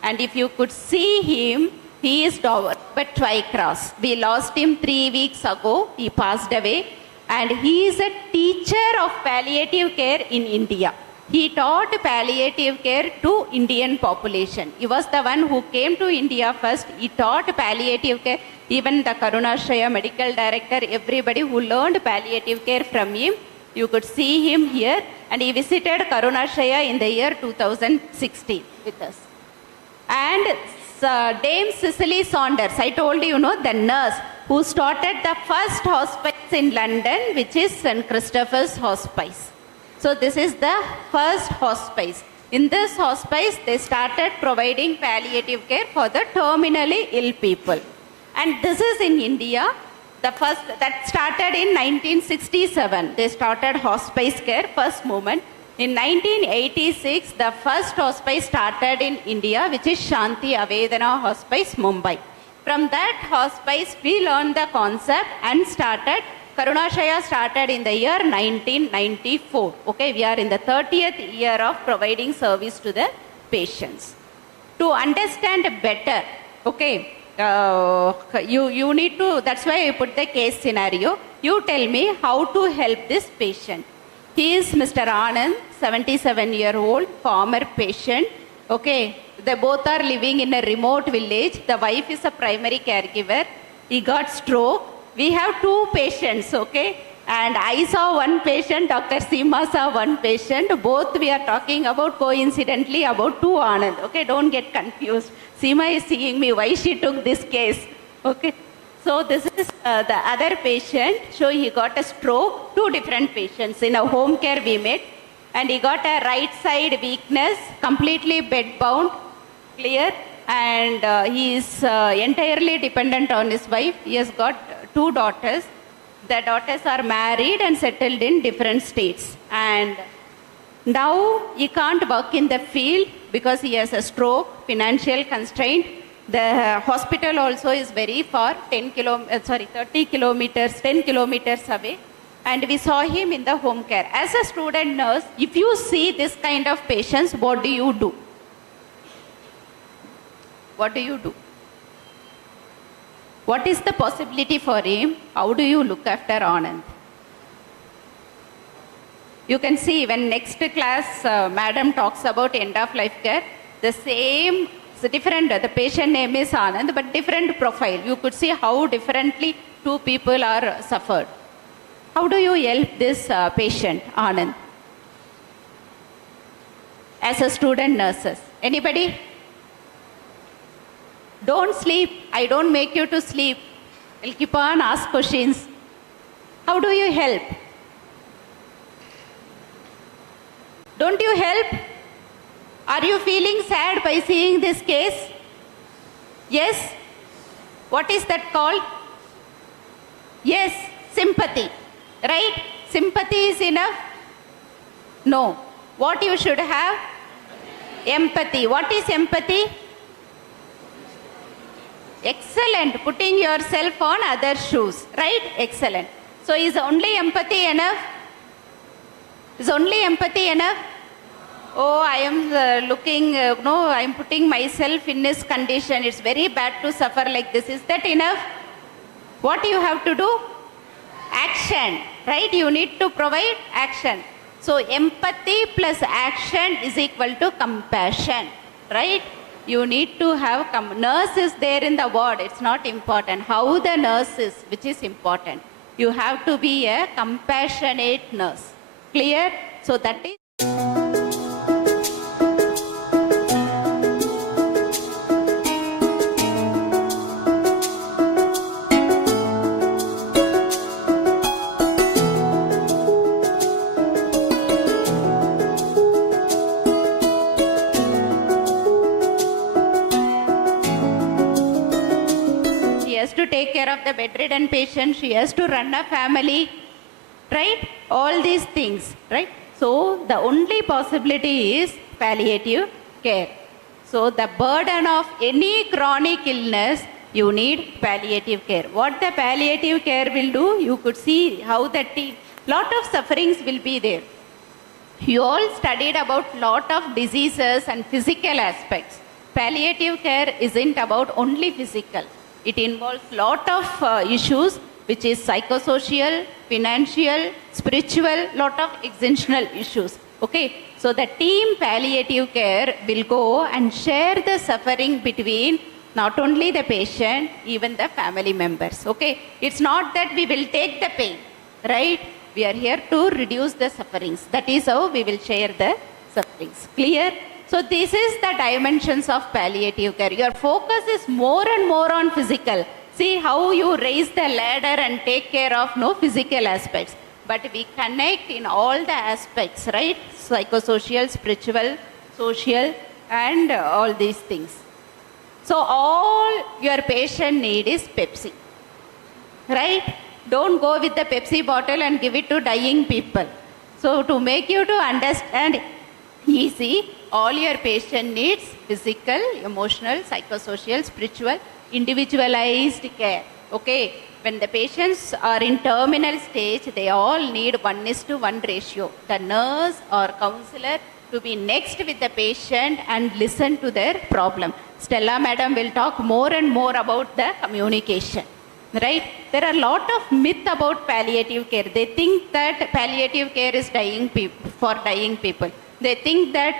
And if you could see him, he is Robert Twycross. We lost him 3 weeks ago, he passed away, and he is a teacher of palliative care in India. He taught palliative care to Indian population. He was the one who came to India first. He taught palliative care. Even the Karunashraya medical director, everybody who learned palliative care from him, you could see him here. And he visited Karunashraya in the year 2016 with us. And Dame Cicely Saunders, I told you, the nurse who started the first hospice in London, which is St. Christopher's Hospice. So this is the first hospice. In this hospice, they started providing palliative care for the terminally ill people. And this is in India. The first, that started in 1967. They started hospice care, first movement. In 1986, the first hospice started in India, which is Shanti Avedana Hospice, Mumbai. From that hospice, we learned the concept and started. Karunashraya started in the year 1994. Okay, we are in the 30th year of providing service to the patients. To understand better, okay, you need to, that's why I put the case scenario. You tell me how to help this patient. He is Mr. Anand, 77-year-old, former patient. Okay, they both are living in a remote village. The wife is a primary caregiver. He got stroke. We have two patients, okay? And I saw one patient, Dr. Seema saw one patient. Both we are talking about coincidentally about two Anand. Okay, don't get confused. Seema is seeing me why she took this case. Okay, so this is the other patient. So he got a stroke, two different patients. In a home care we met. And he got a right side weakness, completely bedbound, clear. And he is entirely dependent on his wife. He has got two daughters. The daughters are married and settled in different states. And now he can't work in the field because he has a stroke, financial constraint. The hospital also is very far, 30 kilometers, 10 kilometers away. And we saw him in the home care. As a student nurse, if you see this kind of patients, what do you do? What do you do? What is the possibility for him? How do you look after Anand? You can see when next class madam talks about end of life care, the same, it's different, the patient name is Anand, but different profile. You could see how differently two people are suffered. How do you help this patient, Anand? As a student nurses. Anybody? Don't sleep. I don't make you to sleep. I'll keep on ask questions. How do you help? Don't you help? Are you feeling sad by seeing this case? Yes? What is that called? Yes, sympathy. Right? Sympathy is enough? No. What you should have? Empathy. What is empathy? Excellent. Putting yourself on other shoes. Right? Excellent. So is only empathy enough? Is only empathy enough? Oh, I am I am putting myself in this condition. It's very bad to suffer like this. Is that enough? What you have to do? Action. Right? You need to provide action. So empathy plus action is equal to compassion. Right? You need to have, nurse is there in the ward, it's not important. How the nurse is, which is important. You have to be a compassionate nurse. Clear? So that is... to take care of the bedridden patient, she has to run a family, right? All these things, right? So the only possibility is palliative care. So the burden of any chronic illness, you need palliative care. What the palliative care will do, you could see how that lot of sufferings will be there. You all studied about lot of diseases and physical aspects. Palliative care isn't about only physical. It involves lot of issues which is psychosocial, financial, spiritual, lot of existential issues. Okay, so the team palliative care will go and share the suffering between not only the patient, even the family members. Okay, it's not that we will take the pain, right? We are here to reduce the sufferings. That is how we will share the sufferings. Clear? So this is the dimensions of palliative care. Your focus is more and more on physical. See how you raise the ladder and take care of physical aspects. But we connect in all the aspects, right? Psychosocial, spiritual, social, and all these things. So all your patient need is Pepsi, right? Don't go with the Pepsi bottle and give it to dying people. So to make you to understand easy, all your patient needs physical, emotional, psychosocial, spiritual, individualized care. Okay, when the patients are in terminal stage, they all need 1:1 ratio. The nurse or counselor to be next with the patient and listen to their problem. Stella madam will talk more and more about the communication. Right? There are a lot of myth about palliative care. They think that palliative care is for dying people. They think that,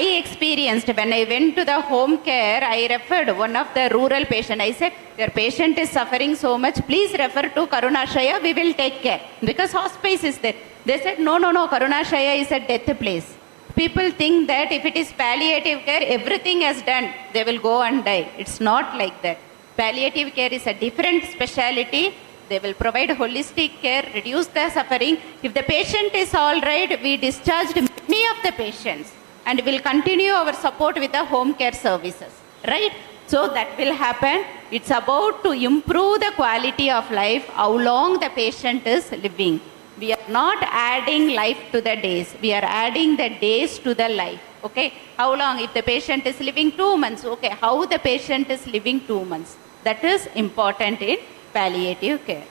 I experienced when I went to the home care, I referred one of the rural patient. I said, your patient is suffering so much, please refer to Karunashaya, we will take care. Because hospice is there. They said, no, Karunashaya is a death place. People think that if it is palliative care, everything is done. They will go and die. It's not like that. Palliative care is a different specialty. They will provide holistic care, reduce the suffering. If the patient is all right, we discharged many of the patients and will continue our support with the home care services, right? So that will happen. It's about to improve the quality of life, how long the patient is living. We are not adding life to the days. We are adding the days to the life. Okay? How long? If the patient is living 2 months, okay, how the patient is living 2 months. That is important in palliative care.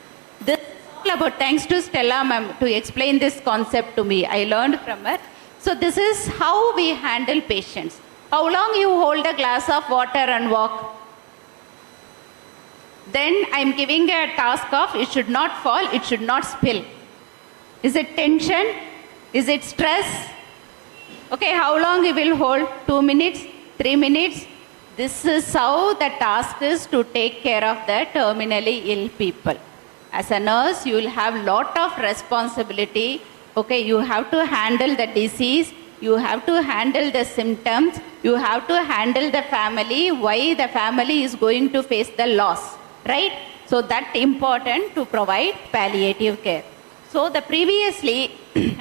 This is all about, thanks to Stella ma'am to explain this concept to me. I learned from her. So this is how we handle patients. How long you hold a glass of water and walk? Then I'm giving a task of, it should not fall, it should not spill. Is it tension? Is it stress? Okay, how long you will hold? 2 minutes? 3 minutes? This is how the task is to take care of the terminally ill people. As a nurse, you will have lot of responsibility. Okay, you have to handle the disease. You have to handle the symptoms. You have to handle the family, why the family is going to face the loss, right? So that's important to provide palliative care. So the previously,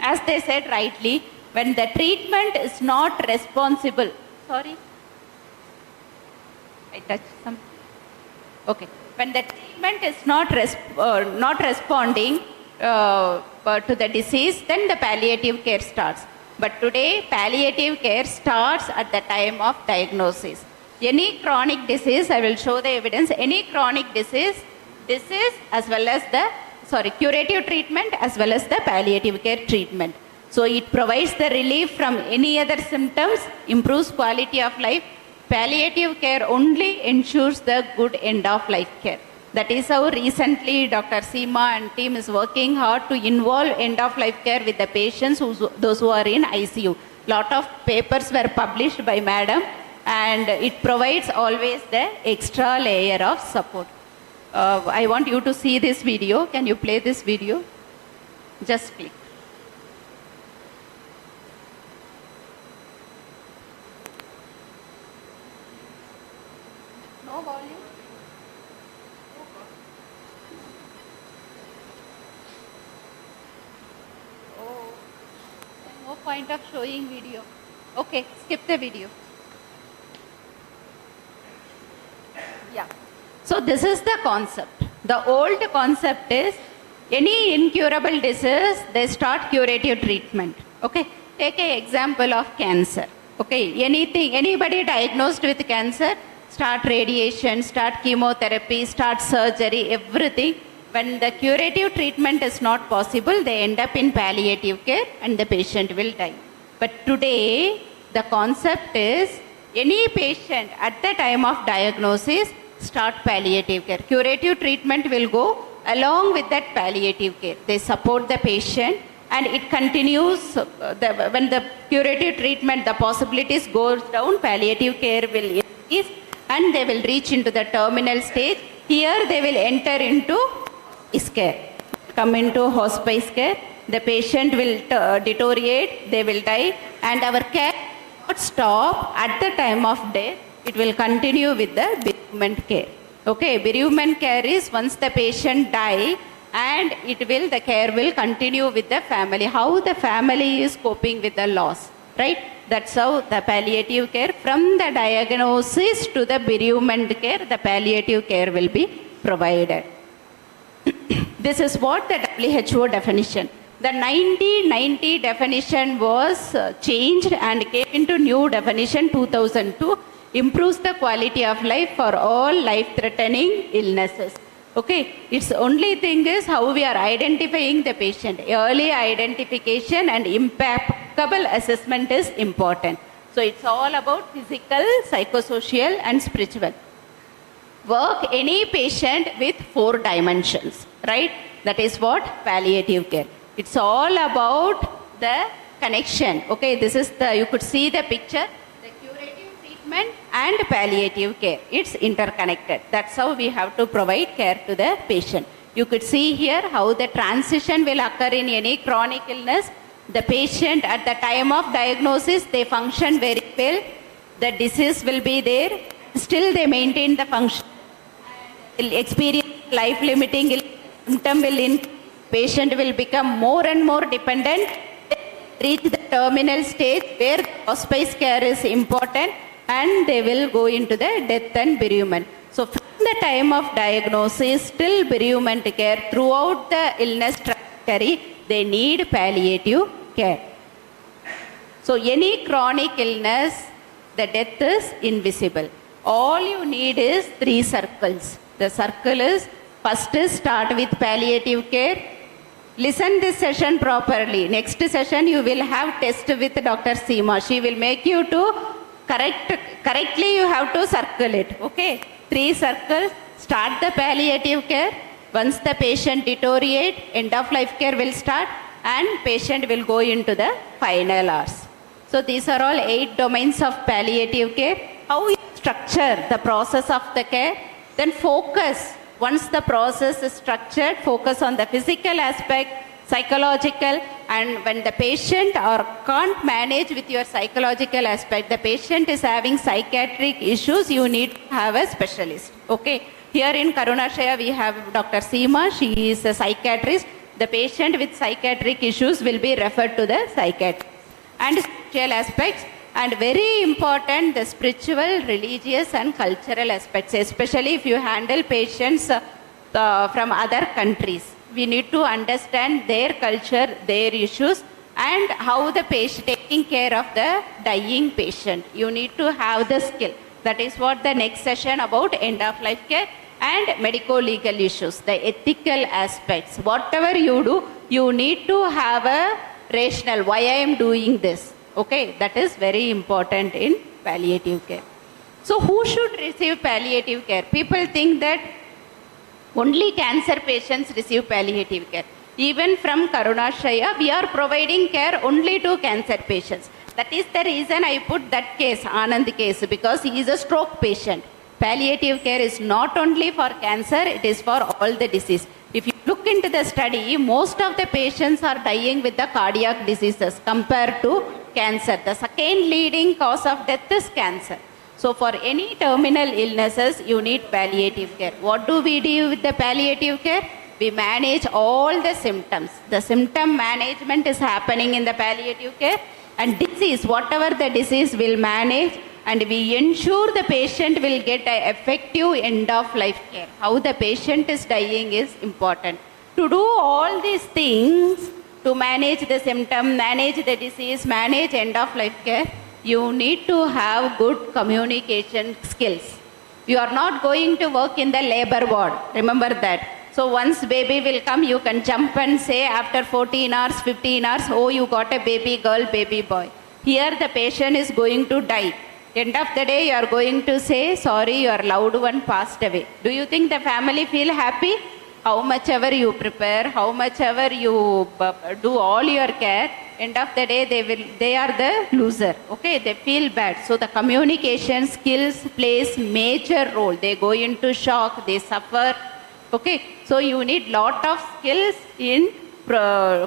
as they said rightly, when the treatment is not responsible, sorry, I touched some. Okay, when the treatment is not responding to the disease, then the palliative care starts. But today, palliative care starts at the time of diagnosis. Any chronic disease, I will show the evidence, any chronic disease as well as the, curative treatment as well as the palliative care treatment. So it provides the relief from any other symptoms, improves quality of life. Palliative care only ensures the good end of life care. That is how recently Dr. Seema and team is working hard to involve end of life care with the patients, those who are in ICU. Lot of papers were published by madam, and it provides always the extra layer of support. I want you to see this video. Can you play this video? Just click. No volume. Oh, no point of showing video. Okay, skip the video. Yeah. So this is the concept. The old concept is any incurable disease, they start curative treatment. Okay. Take an example of cancer. Okay. Anybody diagnosed with cancer, start radiation, start chemotherapy, start surgery, everything. When the curative treatment is not possible, they end up in palliative care and the patient will die. But today, the concept is any patient at the time of diagnosis, start palliative care. Curative treatment will go along with that palliative care. They support the patient, and it continues. When the curative treatment, the possibilities goes down, palliative care will increase and they will reach into the terminal stage. Here they will enter into hospice care, come into hospice care. The patient will deteriorate, they will die, and our care will not stop at the time of death. It will continue with the bereavement care. Okay, bereavement care is once the patient die, and the care will continue with the family. How the family is coping with the loss, right? That's how the palliative care, from the diagnosis to the bereavement care, the palliative care will be provided. This is what the WHO definition. The 1990 definition was changed and came into new definition 2002, improves the quality of life for all life-threatening illnesses. Okay, its only thing is how we are identifying the patient. Early identification and impeccable assessment is important. So it's all about physical, psychosocial and spiritual. Work any patient with 4 dimensions, right? That is what palliative care. It's all about the connection. Okay, this is you could see the picture, the curative treatment and palliative care. It's interconnected. That's how we have to provide care to the patient. You could see here how the transition will occur in any chronic illness. The patient at the time of diagnosis, they function very well. The disease will be there. Still they maintain the function. Experience life-limiting symptom will increase. Patient will become more and more dependent, reach the terminal stage where hospice care is important, and they will go into the death and bereavement. So from the time of diagnosis till bereavement care, throughout the illness trajectory, they need palliative care. So any chronic illness, the death is invisible. All you need is 3 circles. The circle is, first is start with palliative care. Listen this session properly. Next session you will have test with Dr. Seema. She will make you to correctly you have to circle it. Okay. 3 circles. Start the palliative care. Once the patient deteriorate, end of life care will start and patient will go into the final hours. So these are all 8 domains of palliative care. How you structure the process of the care. Then focus. Once the process is structured, focus on the physical aspect, psychological, and when the patient or can't manage with your psychological aspect, the patient is having psychiatric issues, you need to have a specialist. Okay. Here in Karunashaya, we have Dr. Seema. She is a psychiatrist. The patient with psychiatric issues will be referred to the psychiatrist. And spiritual aspects. And very important, the spiritual, religious and cultural aspects, especially if you handle patients from other countries. We need to understand their culture, their issues, and how the patient, taking care of the dying patient. You need to have the skill. That is what the next session about end of life care and medico-legal issues, the ethical aspects. Whatever you do, you need to have a rationale, why I am doing this. Okay, that is very important in palliative care. So who should receive palliative care? People think that only cancer patients receive palliative care. Even from Karunashaya, we are providing care only to cancer patients. That is the reason I put that case, Anand case, because he is a stroke patient. Palliative care is not only for cancer, it is for all the disease. If you look into the study, most of the patients are dying with the cardiac diseases compared to cancer. The second leading cause of death is cancer. So for any terminal illnesses, you need palliative care. What do we do with the palliative care? We manage all the symptoms. The symptom management is happening in the palliative care, and disease, whatever the disease, will manage, and we ensure the patient will get an effective end of life care. How the patient is dying is important. To do all these things, to manage the symptom, manage the disease, manage end of life care, you need to have good communication skills. You are not going to work in the labor ward. Remember that. So once baby will come, you can jump and say after 14 hours, 15 hours, oh, you got a baby girl, baby boy. Here the patient is going to die. End of the day, you are going to say, sorry, your loved one passed away. Do you think the family feel happy? how much ever you prepare, how much ever you do all your care, end of the day they are the loser. Okay, they feel bad. So the communication skills plays major role. They go into shock, they suffer. Okay, so you need lot of skills in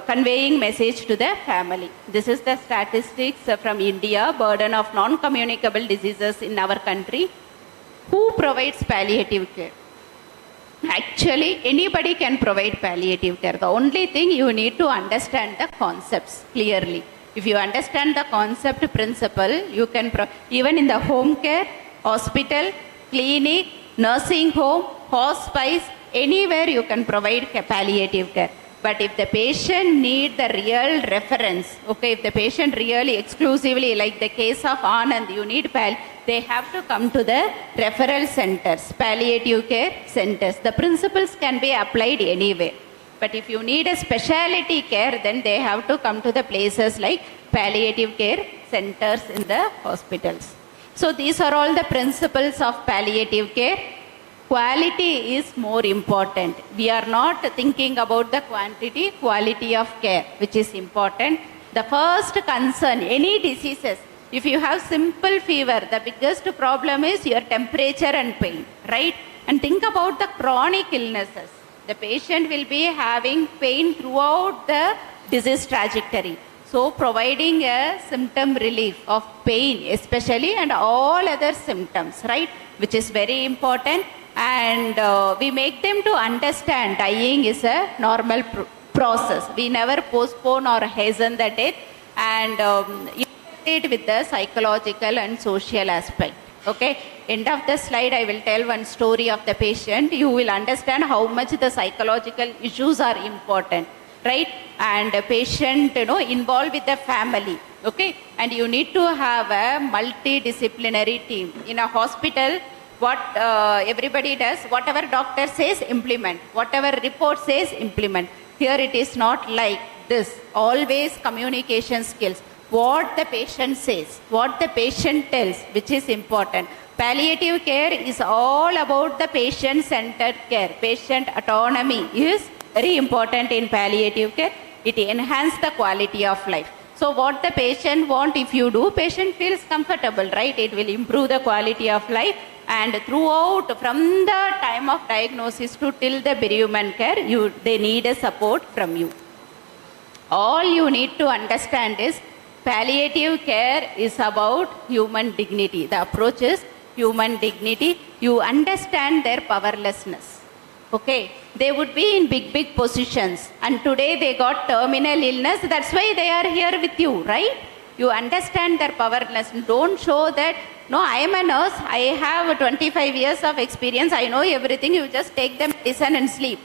conveying message to the family. This is the statistics from India, burden of non-communicable diseases in our country. Who provides palliative care? Actually, anybody can provide palliative care. The only thing you need to understand the concepts clearly. If you understand the concept principle, you can, even in the home care, hospital, clinic, nursing home, hospice, anywhere you can provide palliative care. But if the patient need the real reference, okay, if the patient really exclusively, like the case of Anand, you need they have to come to the referral centers, palliative care centers. The principles can be applied anywhere. But if you need a specialty care, then they have to come to the places like palliative care centers in the hospitals. So these are all the principles of palliative care. Quality is more important. We are not thinking about the quantity, quality of care, which is important. The first concern, any diseases, if you have simple fever, the biggest problem is your temperature and pain, right? And think about the chronic illnesses. The patient will be having pain throughout the disease trajectory. So providing a symptom relief of pain especially, and all other symptoms, right? Which is very important. And we make them to understand dying is a normal process. We never postpone or hasten the death, and it with the psychological and social aspect. Okay, end of the slide I will tell one story of the patient. You will understand how much the psychological issues are important, right? And a patient, involved with the family. Okay, and you need to have a multidisciplinary team. In a hospital, what everybody does, whatever doctor says, implement. Whatever report says, implement. Here it is not like this. Always communication skills. What the patient says, what the patient tells, which is important. Palliative care is all about the patient-centered care. Patient autonomy is very important in palliative care. It enhances the quality of life. So what the patient wants, if you do, patient feels comfortable, right? It will improve the quality of life. And throughout, from the time of diagnosis to till the bereavement care, they need a support from you. All you need to understand is palliative care is about human dignity. The approach is human dignity. You understand their powerlessness. Okay, they would be in big positions, and today they got terminal illness. That's why they are here with you, right? You understand their powerlessness. Don't show that, no, I am a nurse, I have 25 years of experience, I know everything, you just take the medicine and sleep.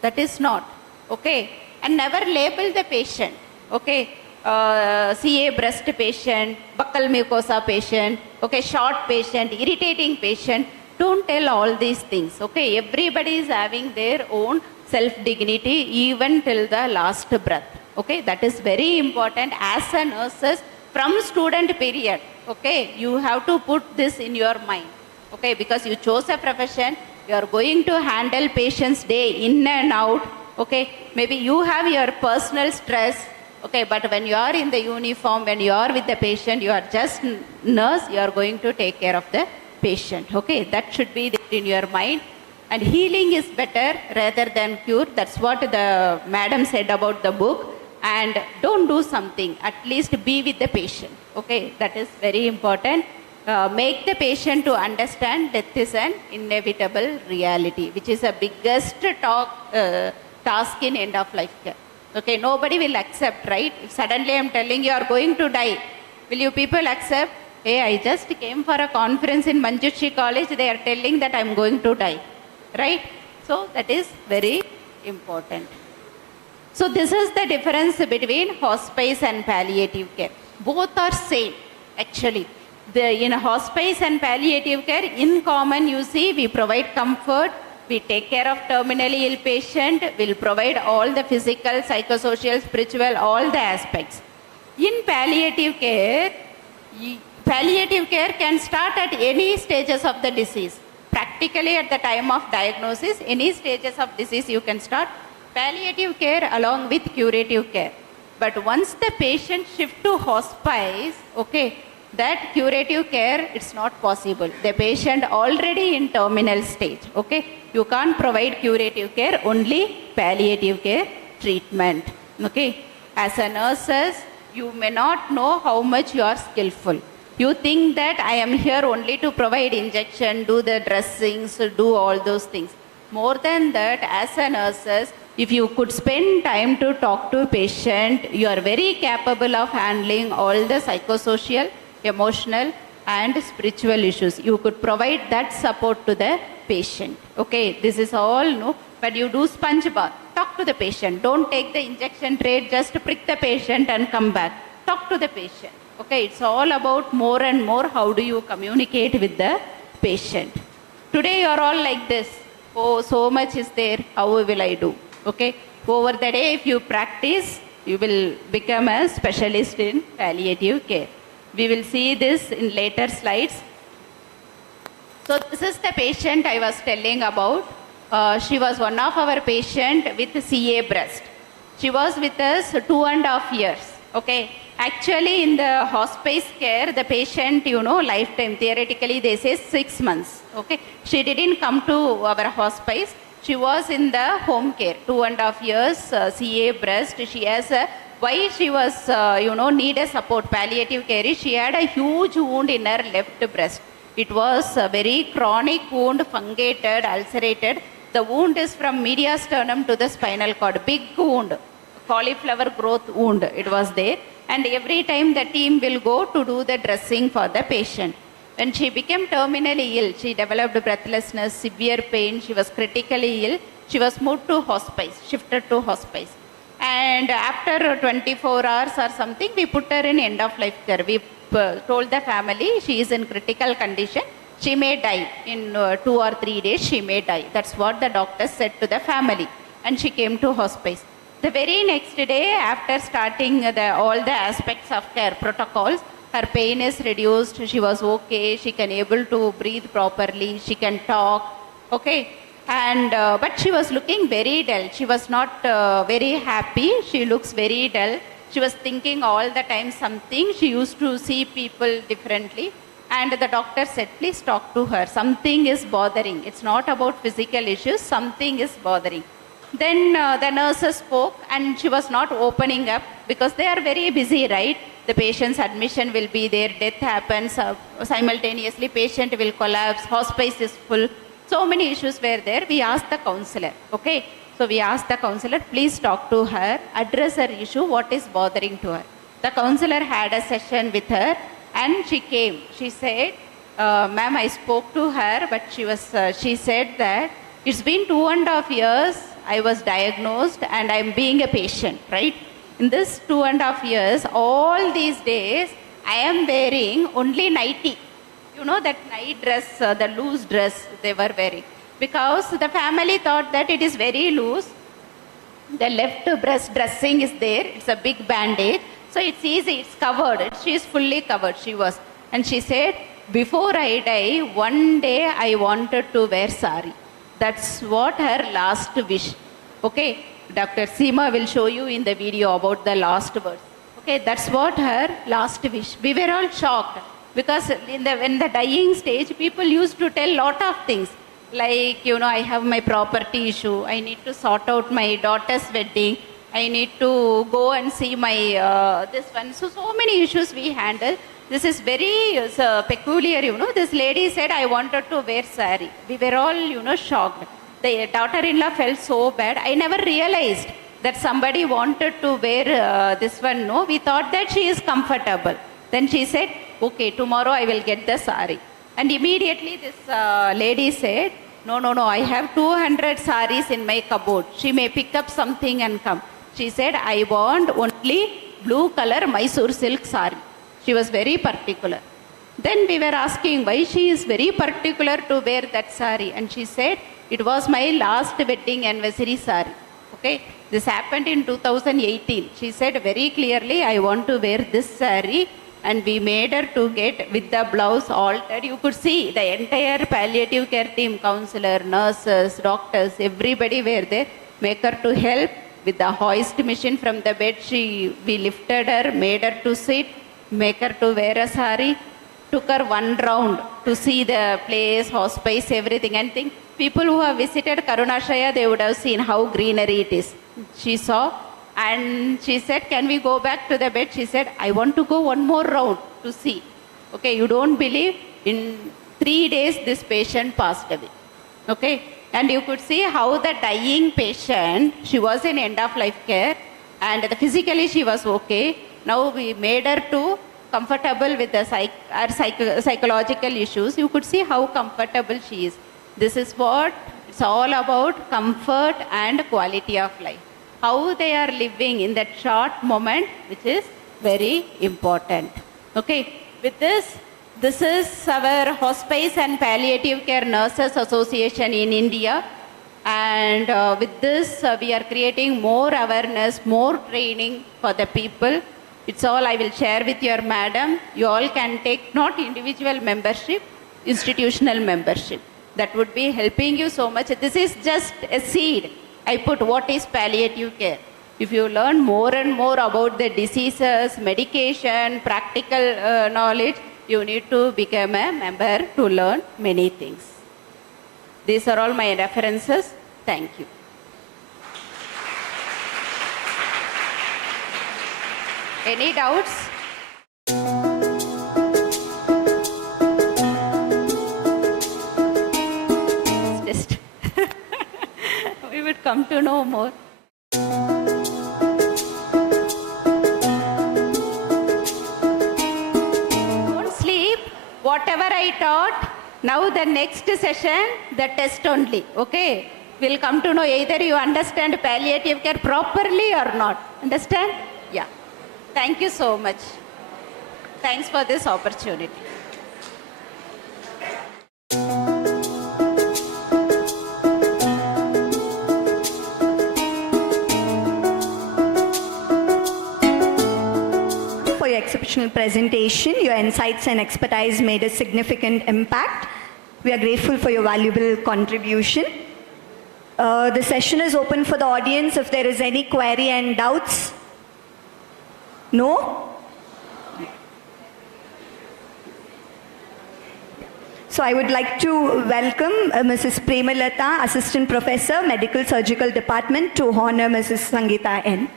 That is not, okay? And never label the patient, okay? CA breast patient, buccal mucosa patient, okay, short patient, irritating patient. Don't tell all these things, okay? Everybody is having their own self-dignity even till the last breath, okay? That is very important as a nurses from student period, okay? You have to put this in your mind, okay? Because you chose a profession, you are going to handle patients day in and out, okay? Maybe you have your personal stress, okay? But when you are in the uniform, when you are with the patient, you are just nurse, you are going to take care of the patient, okay? That should be in your mind. And healing is better rather than cure. That's what the madam said about the book. And don't do something, at least be with the patient, okay? That is very important. Make the patient to understand death is an inevitable reality, which is the biggest task in end of life care. Okay, nobody will accept, right? If suddenly I'm telling you are going to die, will you people accept? Hey, I just came for a conference in Manjushree college, they are telling that I'm going to die, right? So that is very important. So this is the difference between hospice and palliative care. Both are same, actually. In hospice and palliative care, in common, you see, we provide comfort, we take care of terminally ill patient, we'll provide all the physical, psychosocial, spiritual, all the aspects. In palliative care can start at any stages of the disease. Practically at the time of diagnosis, any stages of disease you can start palliative care along with curative care. But once the patient shift to hospice, okay, that curative care, it's not possible. The patient already in terminal stage, okay. You can't provide curative care, only palliative care treatment, okay. As a nurses, you may not know how much you are skillful. You think that I am here only to provide injection, do the dressings, do all those things. More than that, as a nurses, if you could spend time to talk to a patient, you are very capable of handling all the psychosocial, emotional and spiritual issues. You could provide that support to the patient. Okay, this is all, no, but you do sponge bath. Talk to the patient. Don't take the injection tray, just prick the patient and come back. Talk to the patient. Okay, it's all about more and more how do you communicate with the patient. Today you are all like this. Oh, so much is there. How will I do? Okay, over the day if you practice, you will become a specialist in palliative care. We will see this in later slides. So this is the patient I was telling about. She was one of our patient with CA breast. She was with us 2.5 years. Okay. Actually, in the hospice care, the patient, lifetime, theoretically, they say 6 months. Okay. She didn't come to our hospice. She was in the home care, 2.5 years, CA breast. She has why she was, need a support, palliative care. She had a huge wound in her left breast. It was a very chronic wound, fungated, ulcerated. The wound is from mediasternum to the spinal cord. Big wound, cauliflower growth wound, it was there. And every time the team will go to do the dressing for the patient. When she became terminally ill, she developed breathlessness, severe pain. She was critically ill. She was moved to hospice, shifted to hospice. And after 24 hours or something, we put her in end of life care. We told the family she is in critical condition. She may die in 2 or 3 days. She may die. That's what the doctor said to the family. And she came to hospice. The very next day, after starting all the aspects of care protocols, her pain is reduced. She was okay. She can able to breathe properly. She can talk. Okay. And but she was looking very dull. She was not very happy. She looks very dull. She was thinking all the time something. She used to see people differently. And the doctor said, please talk to her. Something is bothering. It's not about physical issues. Something is bothering. Then the nurses spoke and she was not opening up because they are very busy, right? The patient's admission will be there. Death happens. Simultaneously, patient will collapse. Hospice is full. So many issues were there. We asked the counselor. Okay. So we asked the counselor, please talk to her, address her issue, what is bothering to her. The counselor had a session with her and she came. She said, ma'am, I spoke to her, but she said that it's been 2.5 years I was diagnosed and I'm being a patient, right? In this 2.5 years, all these days, I am wearing only nightie. You know that night dress, the loose dress they were wearing. Because the family thought that it is very loose. The left breast dressing is there. It's a big bandage. So it's easy. It's covered. She is fully covered. She was. And she said, before I die, one day I wanted to wear sari. That's what her last wish. Okay. Dr. Seema will show you in the video about the last verse. Okay. That's what her last wish. We were all shocked. Because in the dying stage, people used to tell lot of things. Like, I have my property issue. I need to sort out my daughter's wedding. I need to go and see my, this one. So many issues we handle. This is very peculiar, This lady said, I wanted to wear sari. We were all, shocked. The daughter-in-law felt so bad. I never realized that somebody wanted to wear this one. No, we thought that she is comfortable. Then she said, okay, tomorrow I will get the sari. And immediately this lady said, no, I have 200 saris in my cupboard. She may pick up something and come. She said, I want only blue color Mysore silk sari. She was very particular. Then we were asking why she is very particular to wear that sari. And she said, it was my last wedding anniversary sari. Okay, this happened in 2018. She said very clearly, I want to wear this sari and we made her to get with the blouse altered. You could see the entire palliative care team, counselor, nurses, doctors, everybody were there. Make her to help with the hoist machine from the bed. We lifted her, made her to sit, make her to wear a sari, took her one round to see the place, hospice, everything. And think people who have visited Karunashaya, they would have seen how greenery it is. She saw and she said, can we go back to the bed? She said, I want to go one more round to see. Okay, you don't believe, in 3 days this patient passed away. Okay, and you could see how the dying patient, she was in end of life care, and physically she was okay. Now we made her to comfortable with the psychological issues. You could see how comfortable she is. This is what it's all about, comfort and quality of life. How they are living in that short moment, which is very important. Okay, with this is our Hospice and Palliative Care Nurses Association in India. And with this, we are creating more awareness, more training for the people. It's all I will share with your madam. You all can take not individual membership, institutional membership. That would be helping you so much. This is just a seed. I put what is palliative care. If you learn more and more about the diseases, medication, practical knowledge, you need to become a member to learn many things. These are all my references. Thank you. Any doubts? Just we would come to know more. Don't sleep. Whatever I taught, now the next session, the test only. Okay? We'll come to know either you understand palliative care properly or not. Understand? Yeah. Thank you so much. Thanks for this opportunity. For your exceptional presentation, your insights and expertise made a significant impact. We are grateful for your valuable contribution. The session is open for the audience if there is any query and doubts. No? So I would like to welcome Mrs. Premalata, Assistant Professor, Medical Surgical Department, to honor Mrs. Sangeeta N.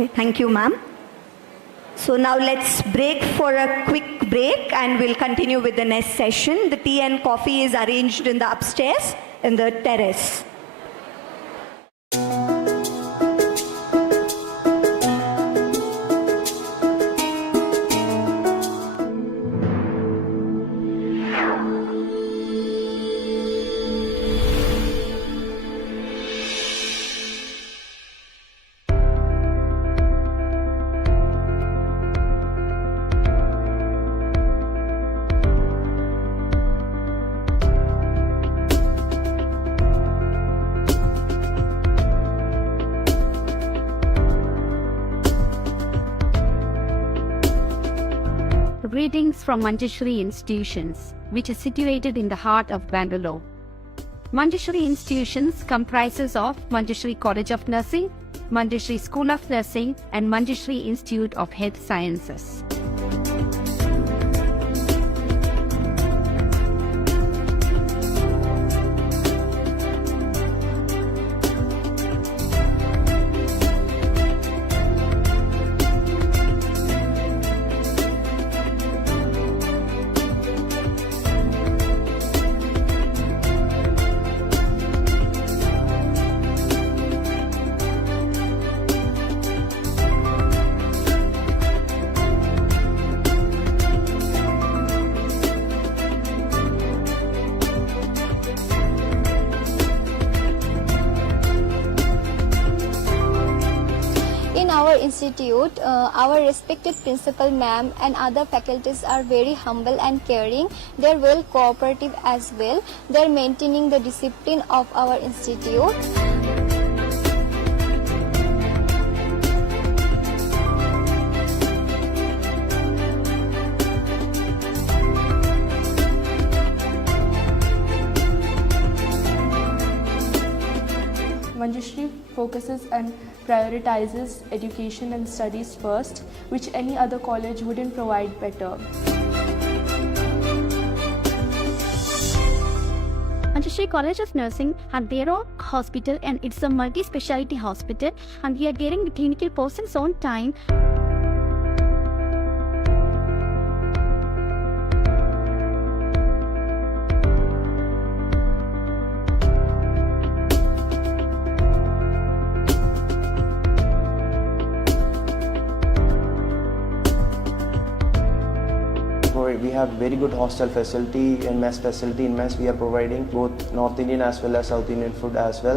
Okay, thank you, ma'am. So now let's break for a quick break and we'll continue with the next session. The tea and coffee is arranged in the upstairs in the terrace. Greetings from Manjushree institutions, which is situated in the heart of Bangalore. Manjushree institutions comprises of Manjushree College of Nursing, Manjushree School of Nursing, and Manjushree Institute of Health Sciences. institute, our respected principal ma'am and other faculties are very humble and caring. They are well cooperative as well. They are maintaining the discipline of our institute. Manjushree focuses and prioritizes education and studies first, which any other college wouldn't provide better. Manjushree College of Nursing had their own hospital, and it's a multi-speciality hospital, and we are getting the clinical persons on time. We have very good hostel facility and mess facility. In mess, we are providing both North Indian as well as South Indian food as well.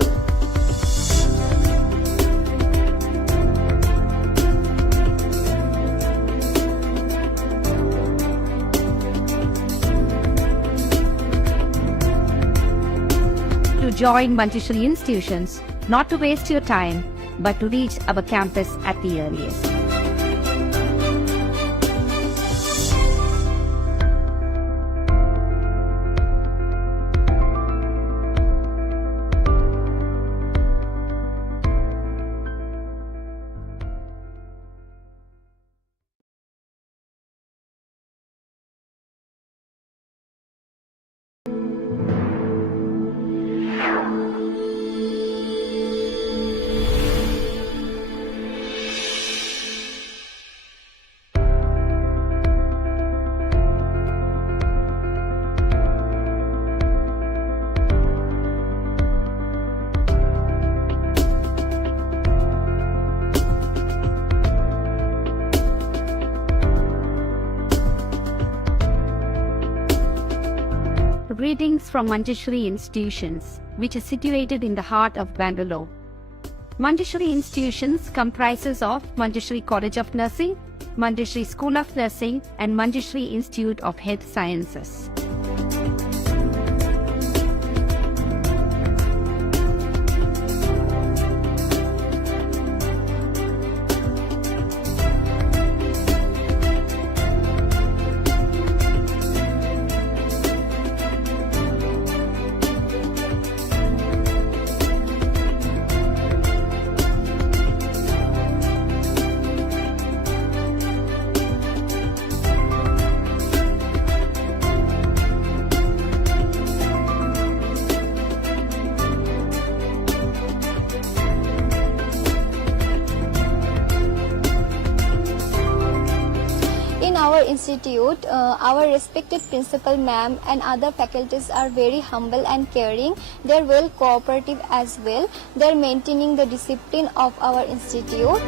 To join Manjushree institutions, not to waste your time, but to reach our campus at the earliest. Greetings from Manjushree institutions, which is situated in the heart of Bangalore. Manjushree institutions comprises of Manjushree College of Nursing, Manjushree School of Nursing, and Manjushree Institute of Health Sciences. In our institute, our respected principal ma'am and other faculties are very humble and caring. They are well cooperative as well. They are maintaining the discipline of our institute.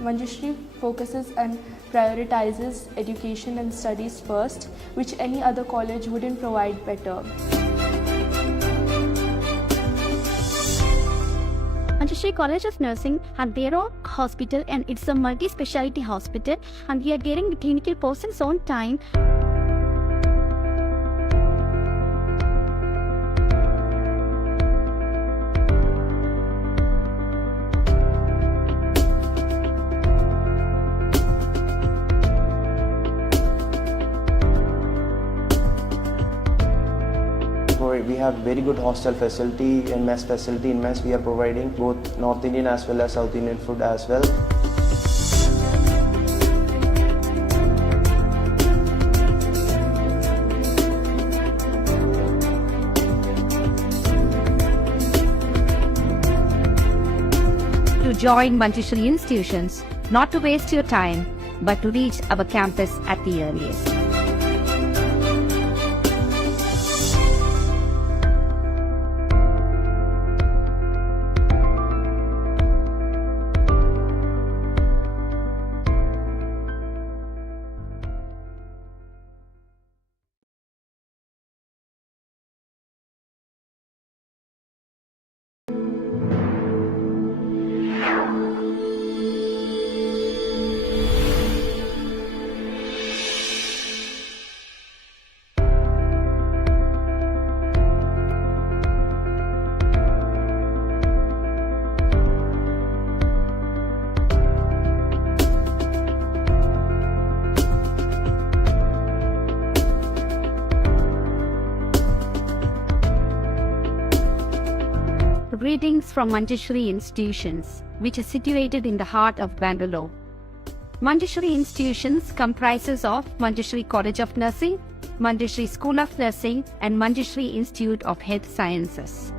Manjushree focuses and prioritizes education and studies first, which any other college wouldn't provide better. Manjushree College of Nursing had their own hospital, and it's a multi-speciality hospital, and we are getting the clinical persons on time. We have very good hostel facility and mess facility. In mess, we are providing both North Indian as well as South Indian food as well. To join Manjushree institutions, not to waste your time, but to reach our campus at the earliest. Greetings from Manjushree institutions, which is situated in the heart of Bangalore. Manjushree institutions comprises of Manjushree College of Nursing, Manjushree School of Nursing, and Manjushree Institute of Health Sciences.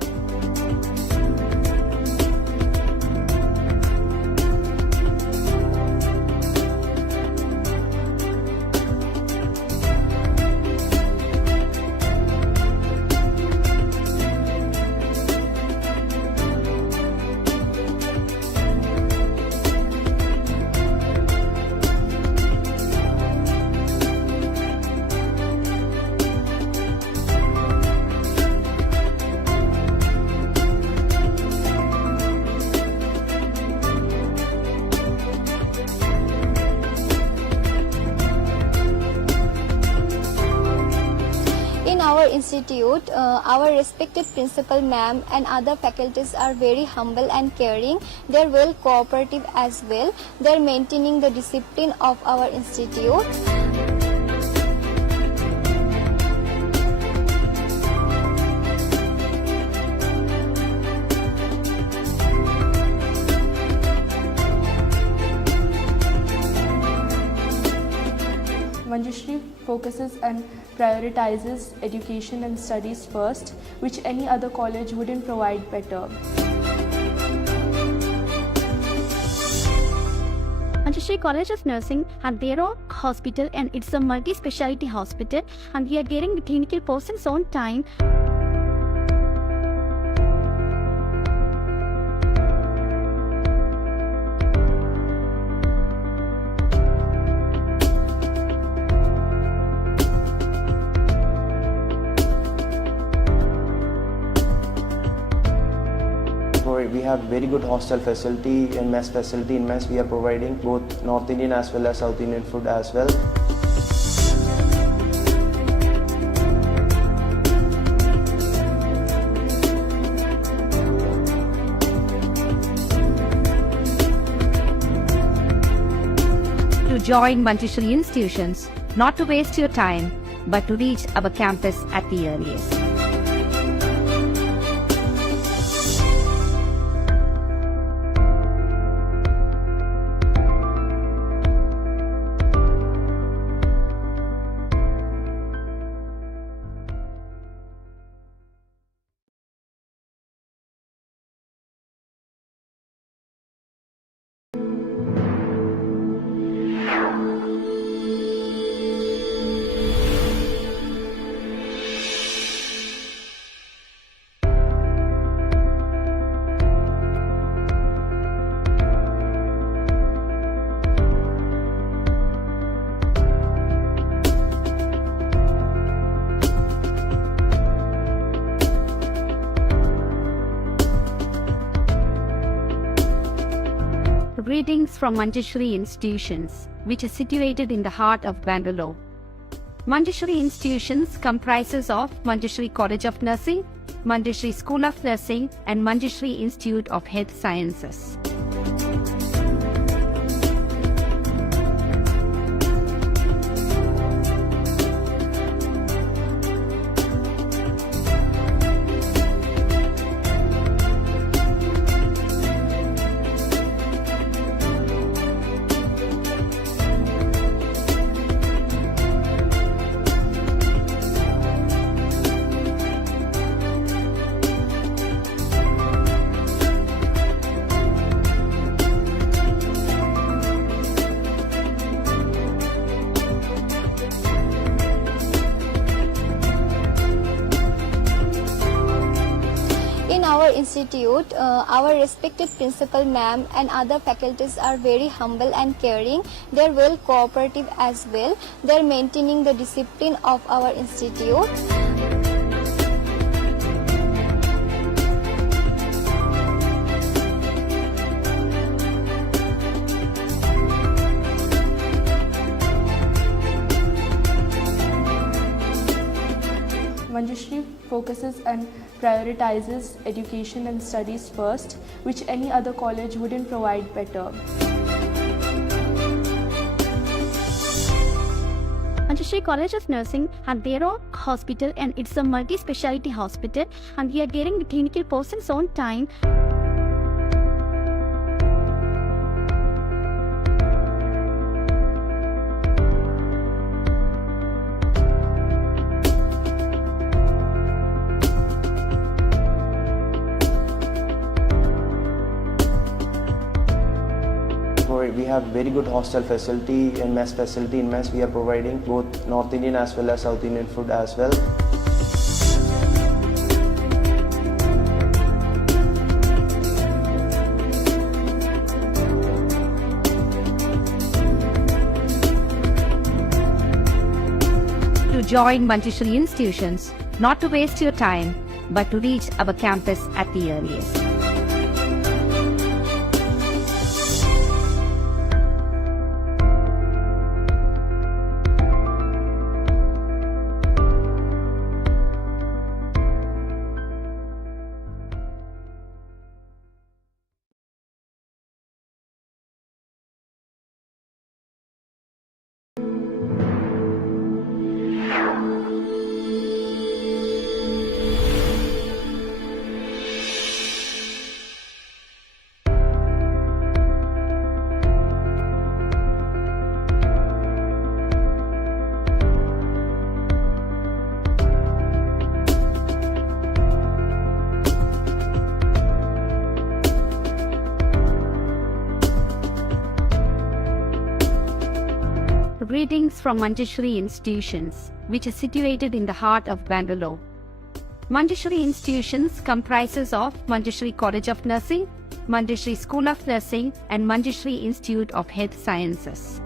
In our institute, our respected principal ma'am and other faculties are very humble and caring. They are well cooperative as well. They are maintaining the discipline of our institute. Manjushree focuses and prioritizes education and studies first, which any other college wouldn't provide better. Manjushree College of Nursing had their own hospital, and it's a multi-speciality hospital, and we are getting the clinical persons on time. We have very good hostel facility and mess facility. In mess we are providing both North Indian as well as South Indian food as well. To join Manjushree institutions, not to waste your time, but to reach our campus at the earliest. Greetings from Manjushree institutions, which is situated in the heart of Bangalore. Manjushree institutions comprises of Manjushree College of Nursing, Manjushree School of Nursing, and Manjushree Institute of Health Sciences. In our institute, our respected principal ma'am and other faculties are very humble and caring. They are well cooperative as well. They are maintaining the discipline of our institute. Manjushree focuses and prioritizes education and studies first, which any other college wouldn't provide better. Manjushree College of Nursing had their own hospital, and it's a multi-speciality hospital, and we are getting the clinical persons on time. We have very good hostel facility and mess facility. In mess, we are providing both North Indian as well as South Indian food as well. To join Manjushree institutions, not to waste your time, but to reach our campus at the earliest. Greetings from Manjushree institutions, which is situated in the heart of Bangalore. Manjushree institutions comprises of Manjushree College of Nursing, Manjushree School of Nursing, and Manjushree Institute of Health Sciences.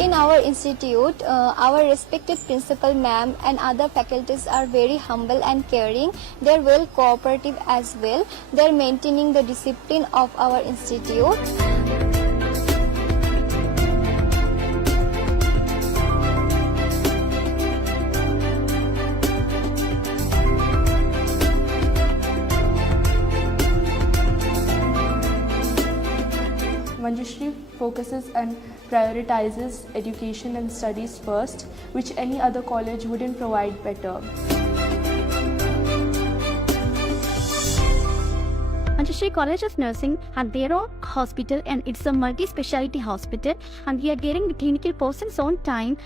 In our institute, our respected principal ma'am and other faculties are very humble and caring. They're well cooperative as well. They're maintaining the discipline of our institute. Manjushree focuses and prioritizes education and studies first, which any other college wouldn't provide better. Manjushree College of Nursing had their own hospital, and it's a multi-speciality hospital, and we are getting the clinical persons on time.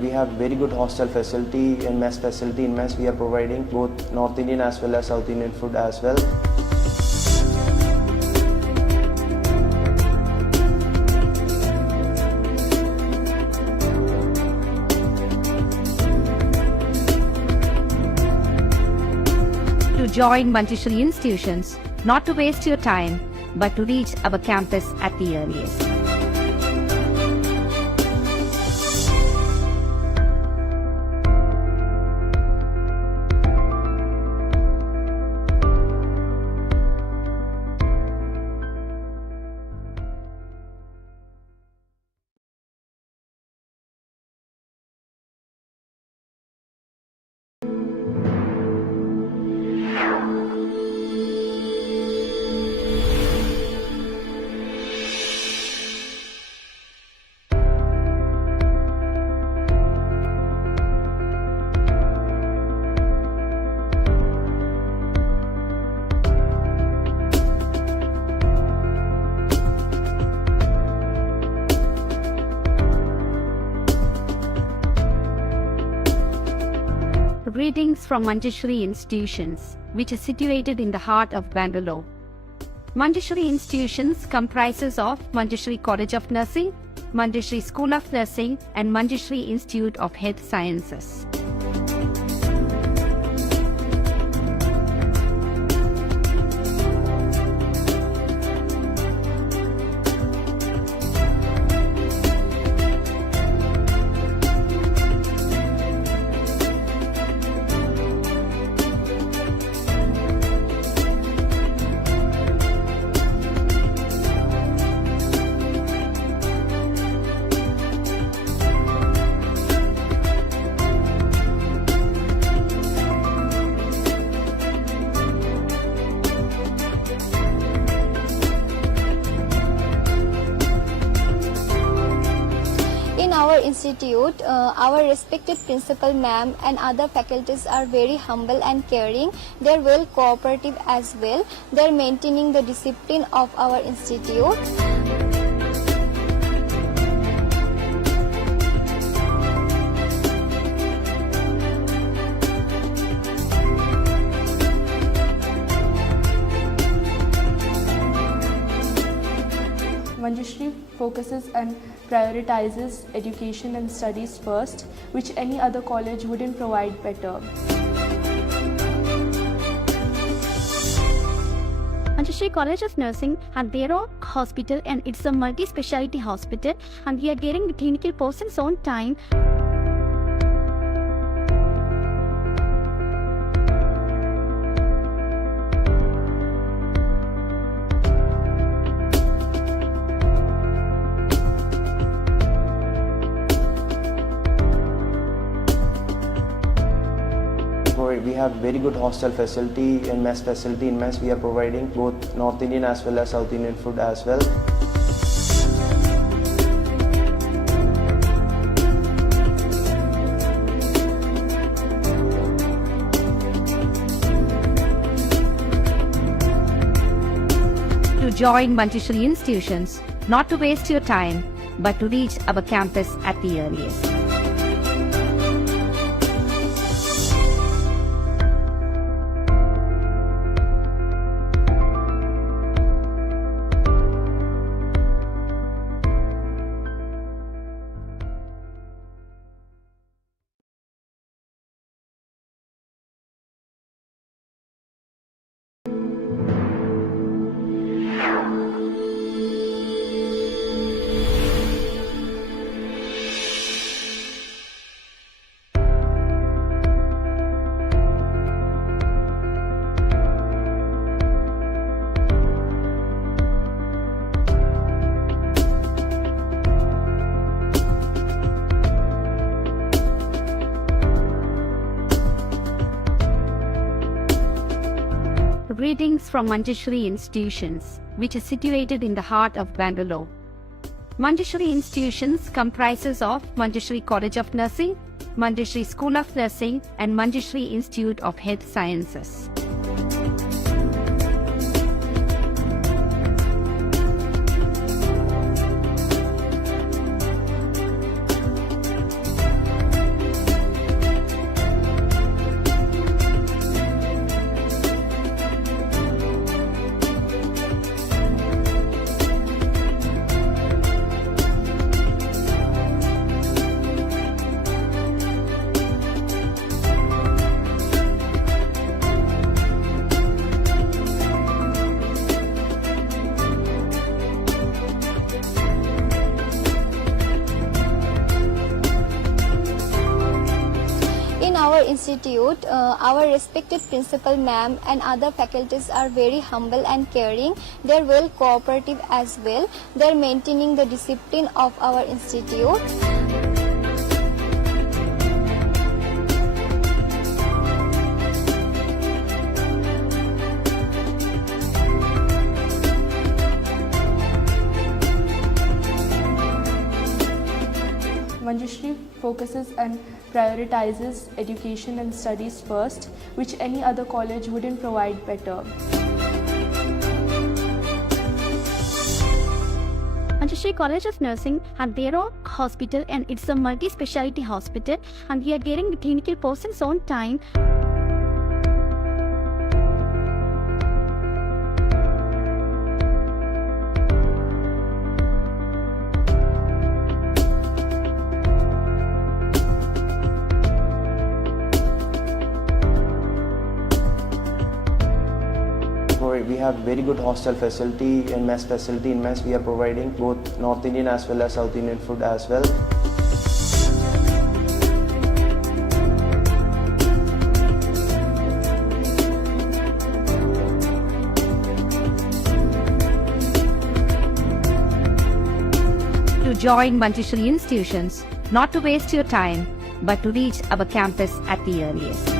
We have very good hostel facility and mess facility. In mess, we are providing both North Indian as well as South Indian food as well. To join Manjushree institutions, not to waste your time, but to reach our campus at the earliest. Greetings from Manjushree Institutions, which is situated in the heart of Bangalore. Manjushree Institutions comprises of Manjushree College of Nursing, Manjushree School of Nursing, and Manjushree Institute of Health Sciences. In our institute, our respected principal ma'am and other faculties are very humble and caring. They are well cooperative as well. They are maintaining the discipline of our institute. Manjushree focuses and prioritizes education and studies first, which any other college wouldn't provide better. Manjushree College of Nursing had their own hospital, and it's a multi-speciality hospital, and we are getting the clinical persons on time. We have very good hostel facility and mess facility. In mess we are providing both North Indian as well as South Indian food as well. To join Manjushree Institutions, not to waste your time, but to reach our campus at the earliest. Greetings from Manjushree Institutions, which is situated in the heart of Bangalore. Manjushree Institutions comprises of Manjushree College of Nursing, Manjushree School of Nursing, and Manjushree Institute of Health Sciences. In our institute, our respected principal ma'am and other faculties are very humble and caring. They are well cooperative as well. They are maintaining the discipline of our institute. Manjushree focuses and prioritizes education and studies first, which any other college wouldn't provide better. Manjushree College of Nursing had their own hospital, and it's a multi-speciality hospital, and we are getting the clinical persons on time. We have very good hostel facility and mess facility. In mess, we are providing both North Indian as well as South Indian food as well. To join Manjushree institutions, not to waste your time, but to reach our campus at the earliest.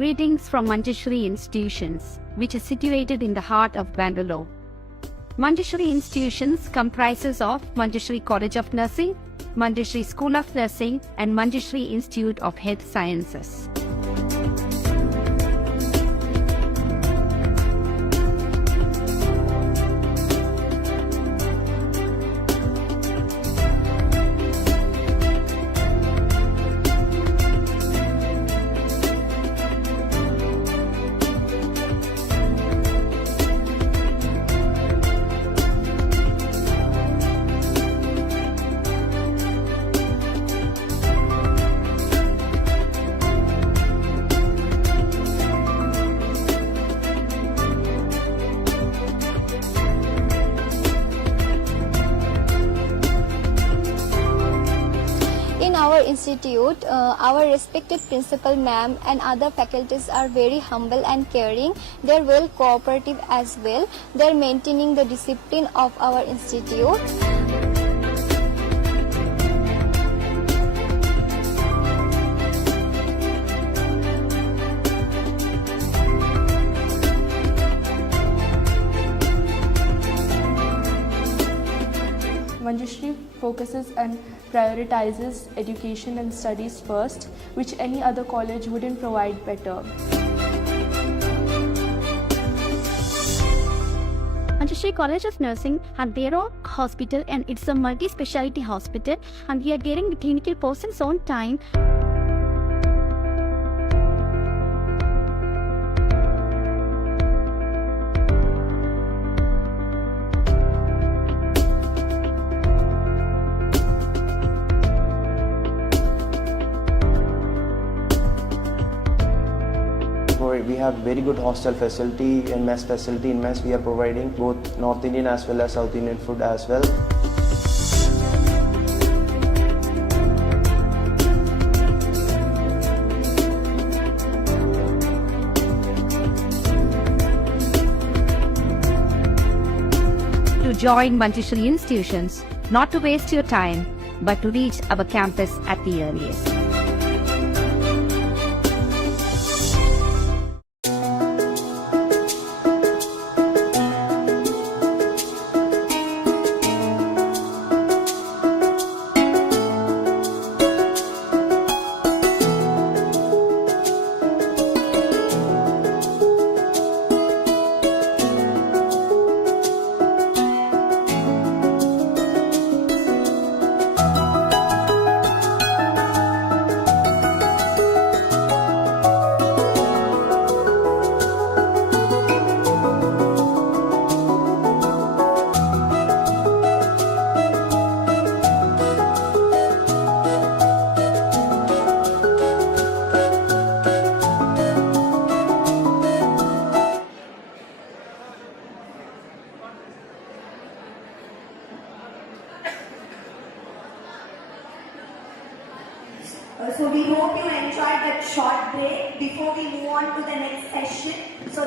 Greetings from Manjushree institutions, which is situated in the heart of Bangalore. Manjushree institutions comprises of Manjushree College of Nursing, Manjushree School of Nursing, and Manjushree Institute of Health Sciences. In our institute, our respected principal ma'am and other faculties are very humble and caring. They're well cooperative as well. They're maintaining the discipline of our institute. Manjushree focuses and prioritizes education and studies first, which any other college wouldn't provide better. Manjushree College of Nursing had their own hospital, and it's a multi-speciality hospital, and we are getting the clinical persons on time. We have very good hostel facility and mess facility. In mess, we are providing both North Indian as well as South Indian food as well. To join Manjushree institutions, not to waste your time, but to reach our campus at the earliest.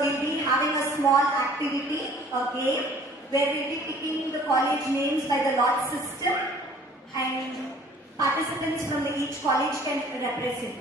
we'll be having a small activity, a game, where we'll be picking the college names by the lot system, and participants from each college can represent.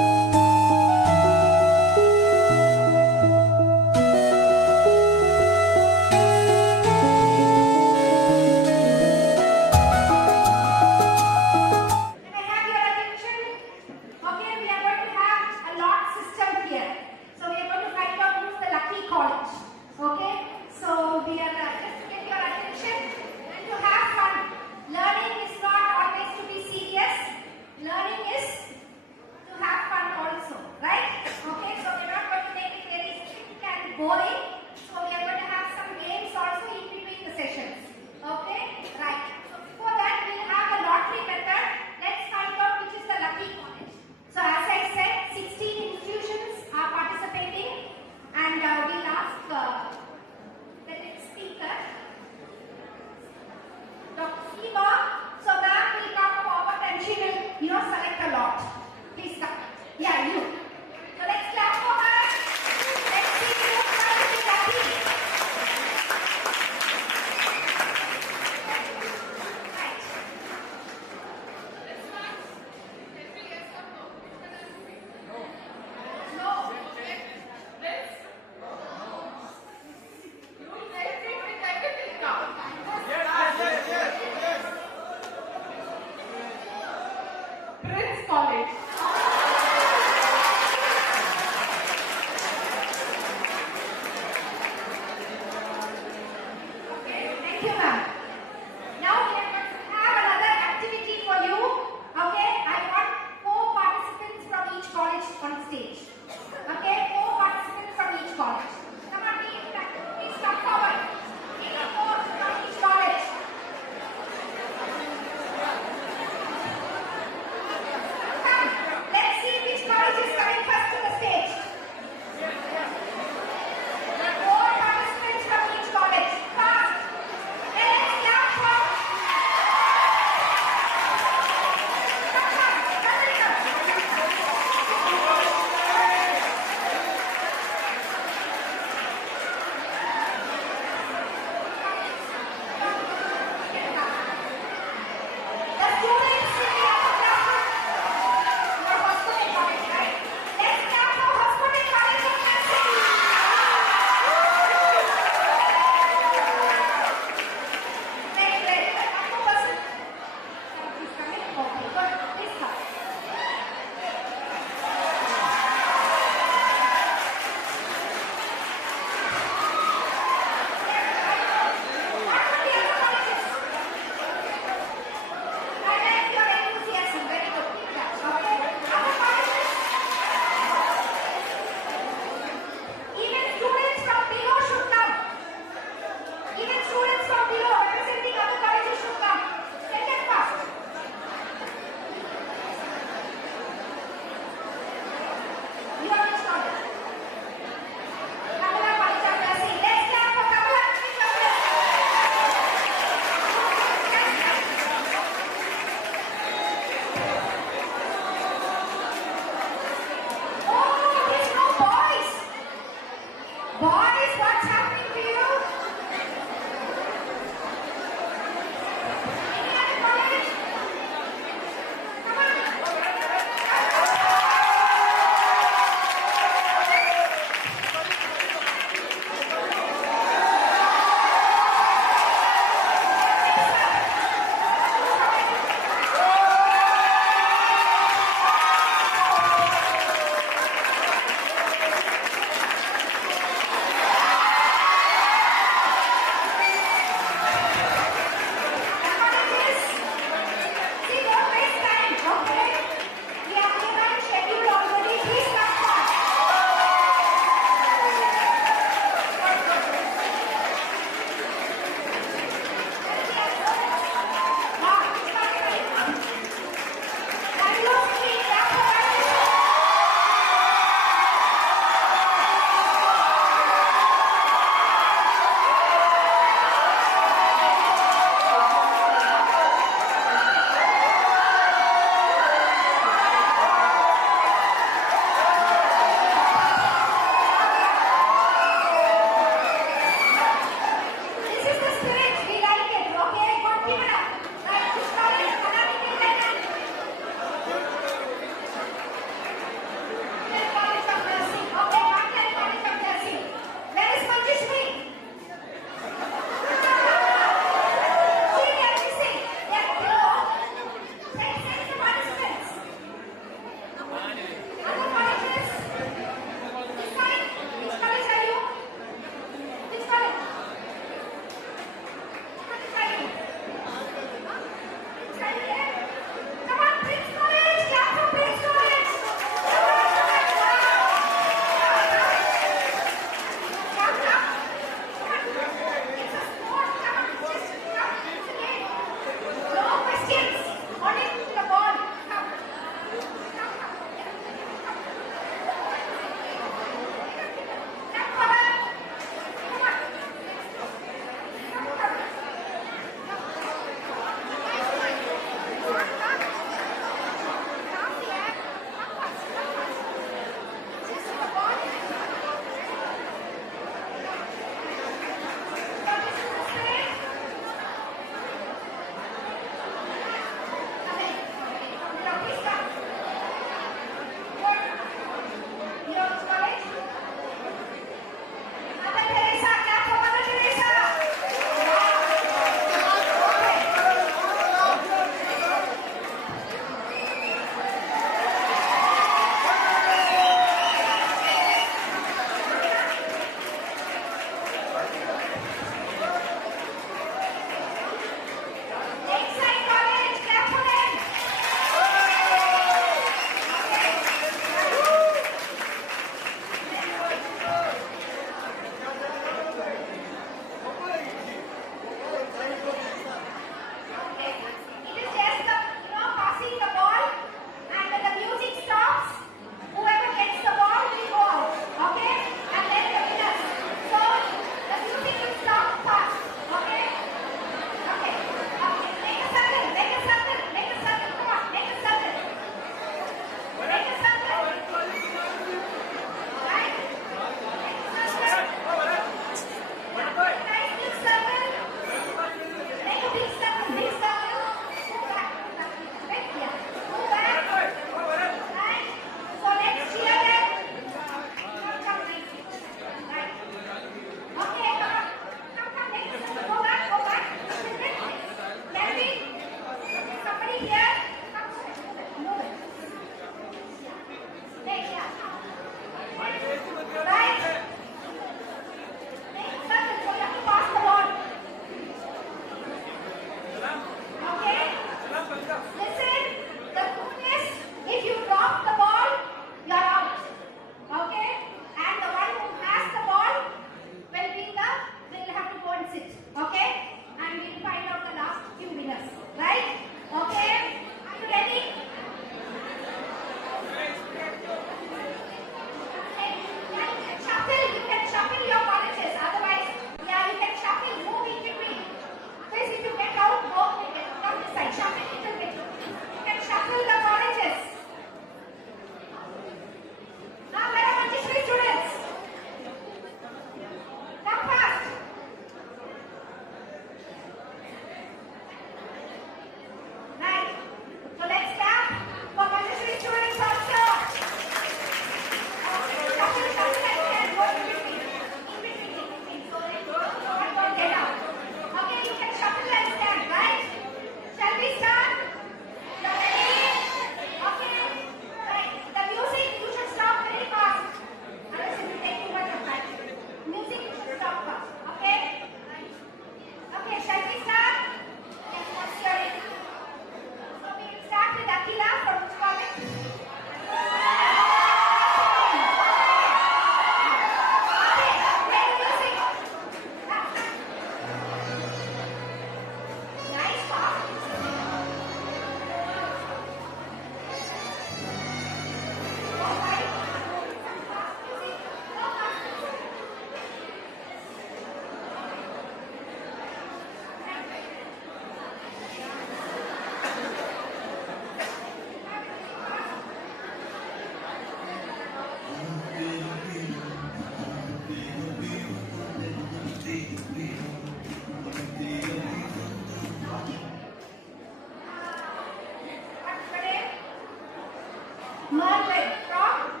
Merlin from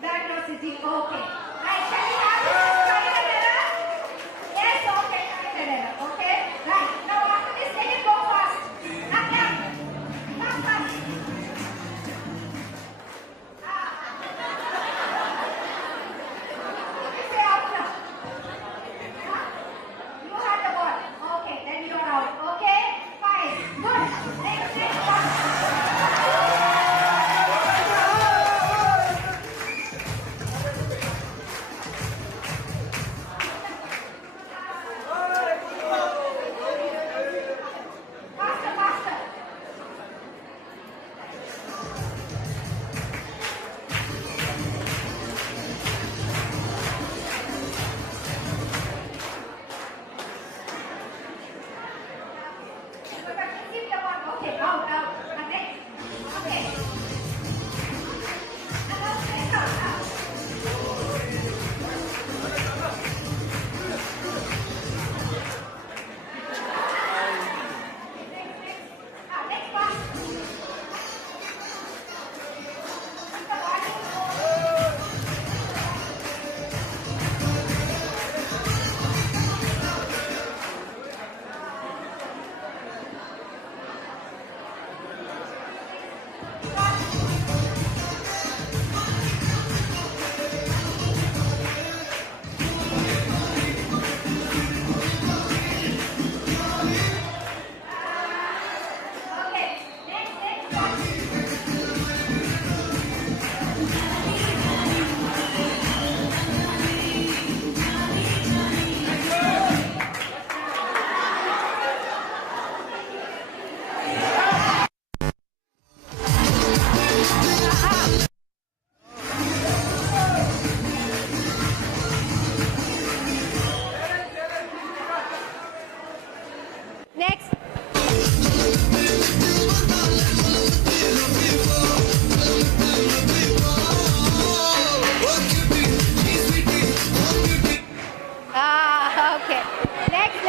Bangalore City. Okay. Right, shall we have this trial error? Yes, okay, trial error. Okay. Right. Now after this, let it go fast. Up, up. Come fast. Say out now. You had the ball. Okay, then you are out. Okay, fine. Good. Next, one. Faster, faster. Keep the one. Okay, out, out. And next. Okay. And now straight out, out. Next one. Keep the body. Okay, next one. Next. Okay. Next.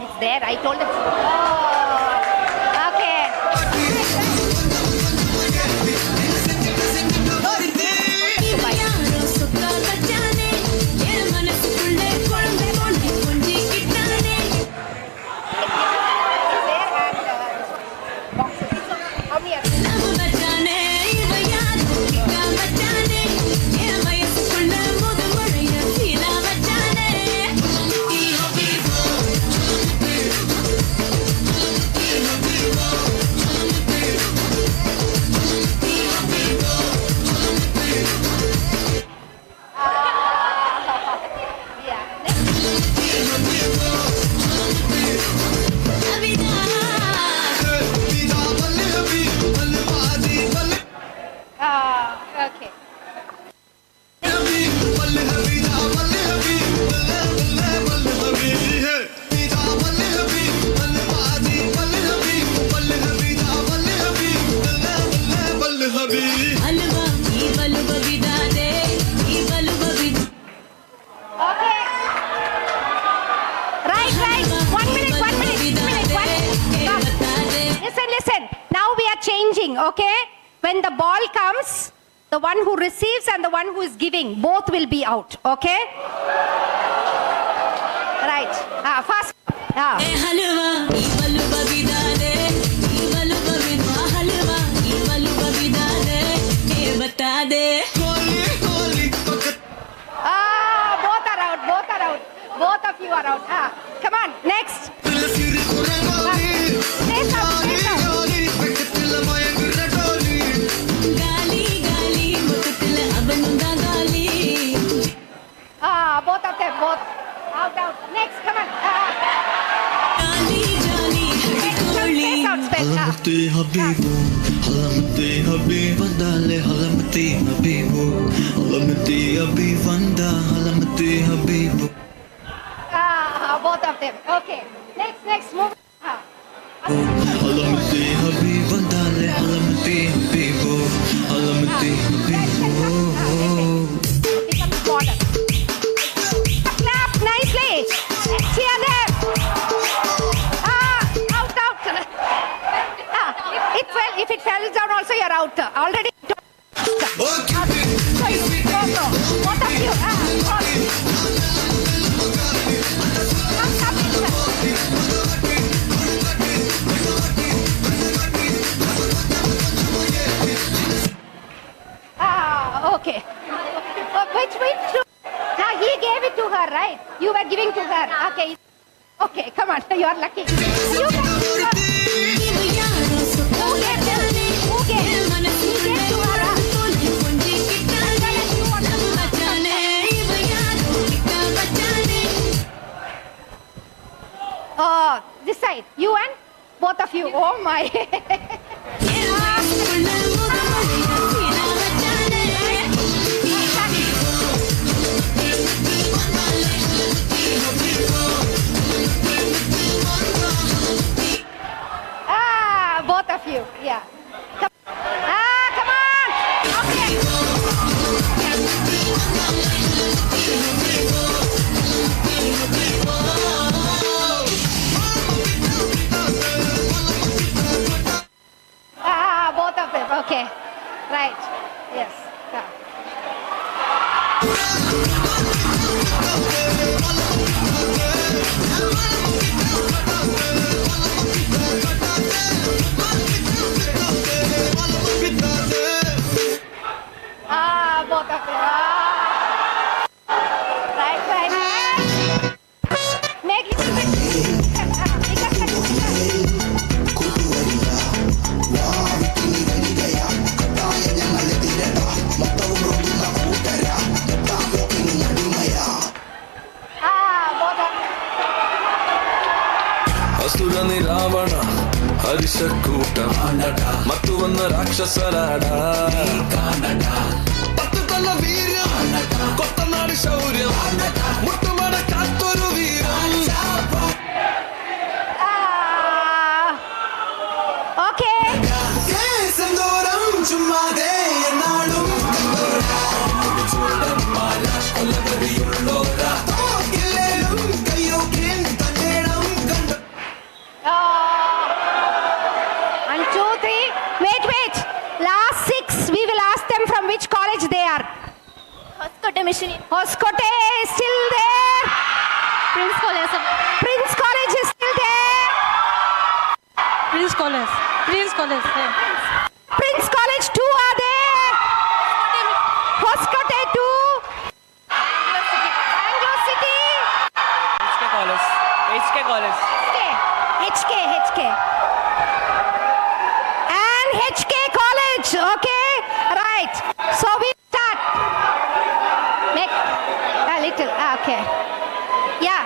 It's there. I told him. Oh, okay. How many are okay. Okay. Right. 1 minute. Stop. Listen. Now we are changing, okay? When the ball comes, the one who receives and the one who is giving, both will be out, okay? Right. Fast. Both are out. Both of you are out. Come on, next. Stay out. Both of them, both. Out. Next, come on. Space out. Halamati Habib Vandale Halamati Habibu Halamati Habib Vanda Halamati Habibu. Both of them. Okay. Next, move. Halamati Habib Vandale Halamati Habibu Halamati Habibu. Become important. Clap out. Already. Both of you. Okay. Which two? He gave it to her, right? You were giving to her. Okay. Okay, come on. You are lucky. Who gave them? Who gave? He gave to her. Oh, this side. You and both of you. Oh my. Both of you, yeah. Come on! Okay. Both of them, okay. Right, yes. Both of them. Right. Make little bit. ಅಸುರನಿ Ravana ಹರಿಶಕೂಟ ಮತ್ತು ಒಂದು ರಾಕ್ಷಸರಾಡ ಪತ್ತುತಲ್ಲ urea ಕೊತ್ತನಾಡಿ ಶೌರ್ಯ ಮುಟ್ಟು ಮಾಡ ಕಾತ್ತೋರು ವೀರ Okay. ಸಂದೋರಂ ಚುಮ್ಮಾದೆ ಎನ್ನಾಳು Wait. Last 6, we will ask them from which college they are. Hoskote Mission. Hoskote is still there. Prince College. Prince College is still there. Prince College. Yeah. Prince College 2 are there. Hoskote 2. Bangalore City. HK College. HK. And HK College. Okay. Right. So we start. Make a little. Okay. Yeah.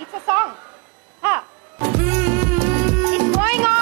It's a song. It's going on.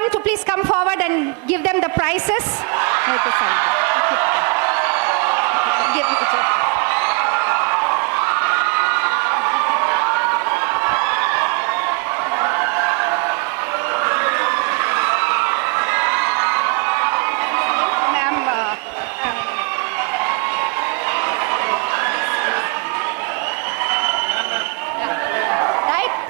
ma'am to please come forward and give them the prizes. Give it to her.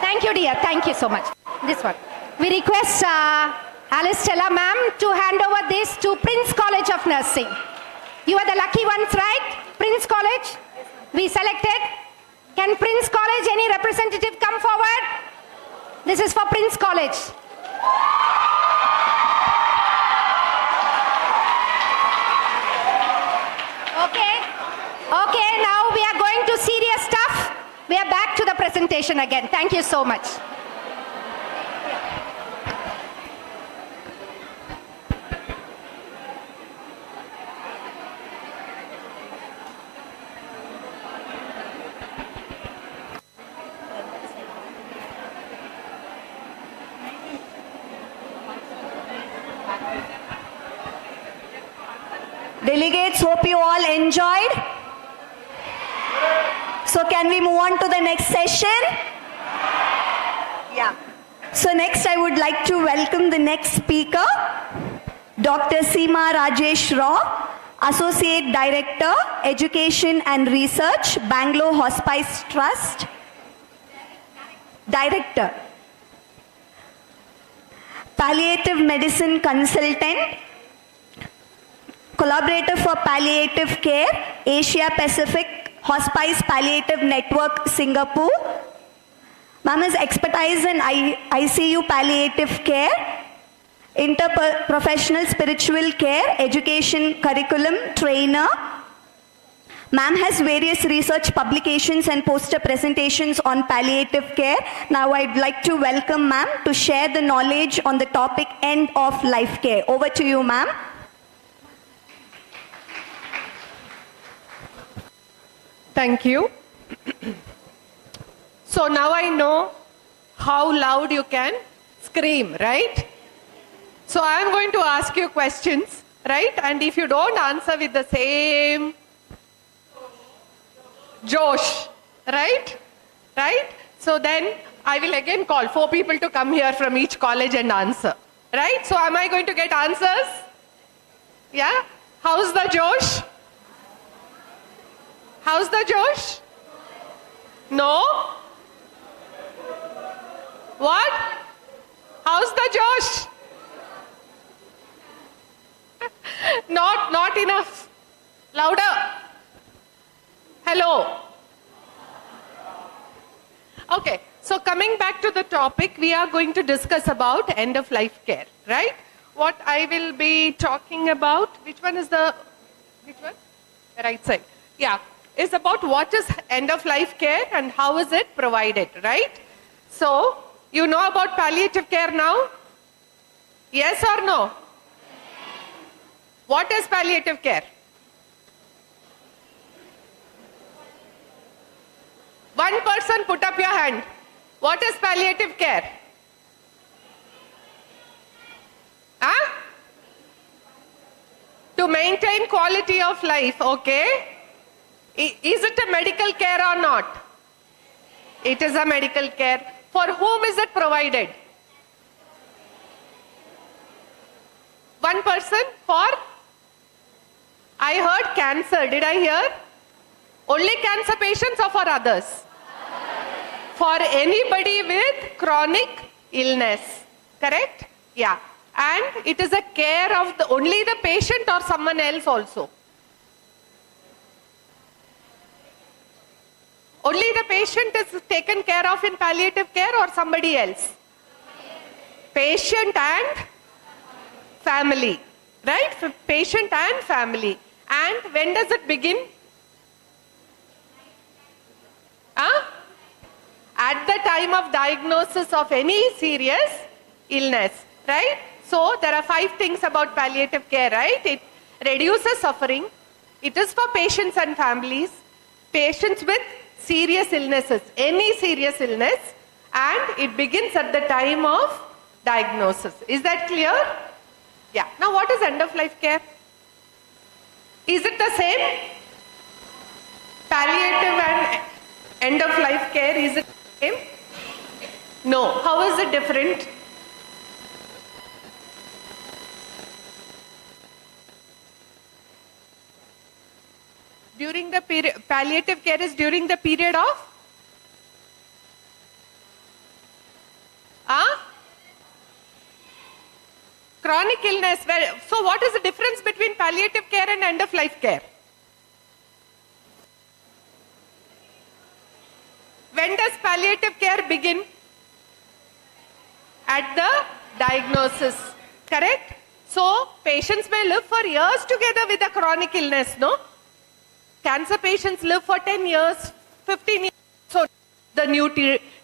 Thank you, dear. Thank you so much. This one. We request Alice Stella ma'am to hand over this to Prince College of Nursing. You are the lucky ones, right? Prince College? We selected. Can Prince College, any representative come forward? This is for Prince College. Okay. Okay, now we are going to serious stuff. We are back to the presentation again. Thank you so much. Delegates, hope you all enjoyed. So can we move on to the next session? Yeah. So next I would like to welcome the next speaker, Dr. Seema Rajesh Rao, Associate Director, Education and Research, Bangalore Hospice Trust. Director, Palliative Medicine Consultant, Collaborator for Palliative Care, Asia Pacific Hospice Palliative Network, Singapore. Ma'am has expertise in ICU palliative care, interprofessional spiritual care, education curriculum trainer. Ma'am has various research publications and poster presentations on palliative care. Now I'd like to welcome ma'am to share the knowledge on the topic end of life care. Over to you, ma'am. Thank you. So now I know how loud you can scream, right? So I'm going to ask you questions, right? And if you don't answer with the same Josh, right? Right? So then I will again call 4 people to come here from each college and answer, right? So am I going to get answers? Yeah? How's the Josh? How's the Josh? No? What? How's the Josh? Not enough. Louder. Hello. Okay, so coming back to the topic, we are going to discuss about end of life care, right? What I will be talking about, which one? The right side. Yeah. Is about what is end of life care and how is it provided, right? So, you know about palliative care now? Yes or no? What is palliative care? One person put up your hand. What is palliative care? Huh? To maintain quality of life, okay? Is it a medical care or not? It is a medical care. For whom is it provided? One person for? I heard cancer. Did I hear? Only cancer patients or for others? For anybody with chronic illness. Correct? Yeah. And it is a care of only the patient or someone else also. Only the patient is taken care of in palliative care or somebody else? Patient and family, right? Patient and family. And when does it begin? At the time of diagnosis of any serious illness, right? So there are 5 things about palliative care, right? It reduces suffering. It is for patients and families, patients with serious illnesses, any serious illness, and it begins at the time of diagnosis. Is that clear? Yeah. Now what is end of life care? Is it the same? Palliative and end of life care, is it the same? No. How is it different? During the period, palliative care is during the period of? Chronic illness. So what is the difference between palliative care and end of life care? When does palliative care begin? At the diagnosis, correct? So patients may live for years together with a chronic illness, no? Cancer patients live for 10 years, 15 years, so the new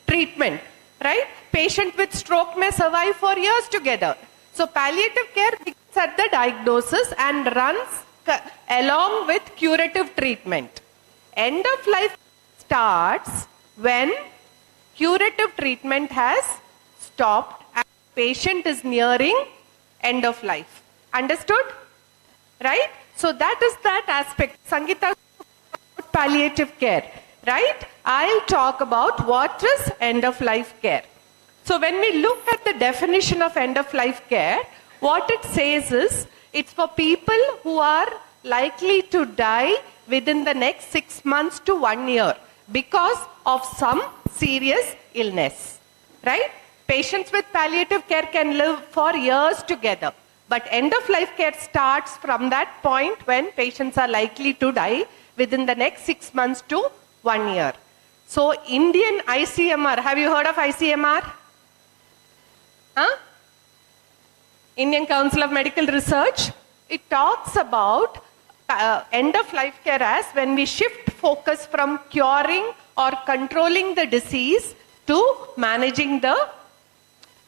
treatment, right? Patient with stroke may survive for years together. So palliative care begins at the diagnosis and runs along with curative treatment. End of life starts when curative treatment has stopped and patient is nearing end of life. Understood? Right? So that is that aspect. Sangeeta, palliative care, right? I'll talk about what is end of life care. So when we look at the definition of end of life care, what it says is it's for people who are likely to die within the next 6 months to 1 year because of some serious illness, right? Patients with palliative care can live for years together, but end of life care starts from that point when patients are likely to die within the next 6 months to 1 year. So Indian ICMR, have you heard of ICMR? Indian Council of Medical Research. It talks about end of life care as when we shift focus from curing or controlling the disease to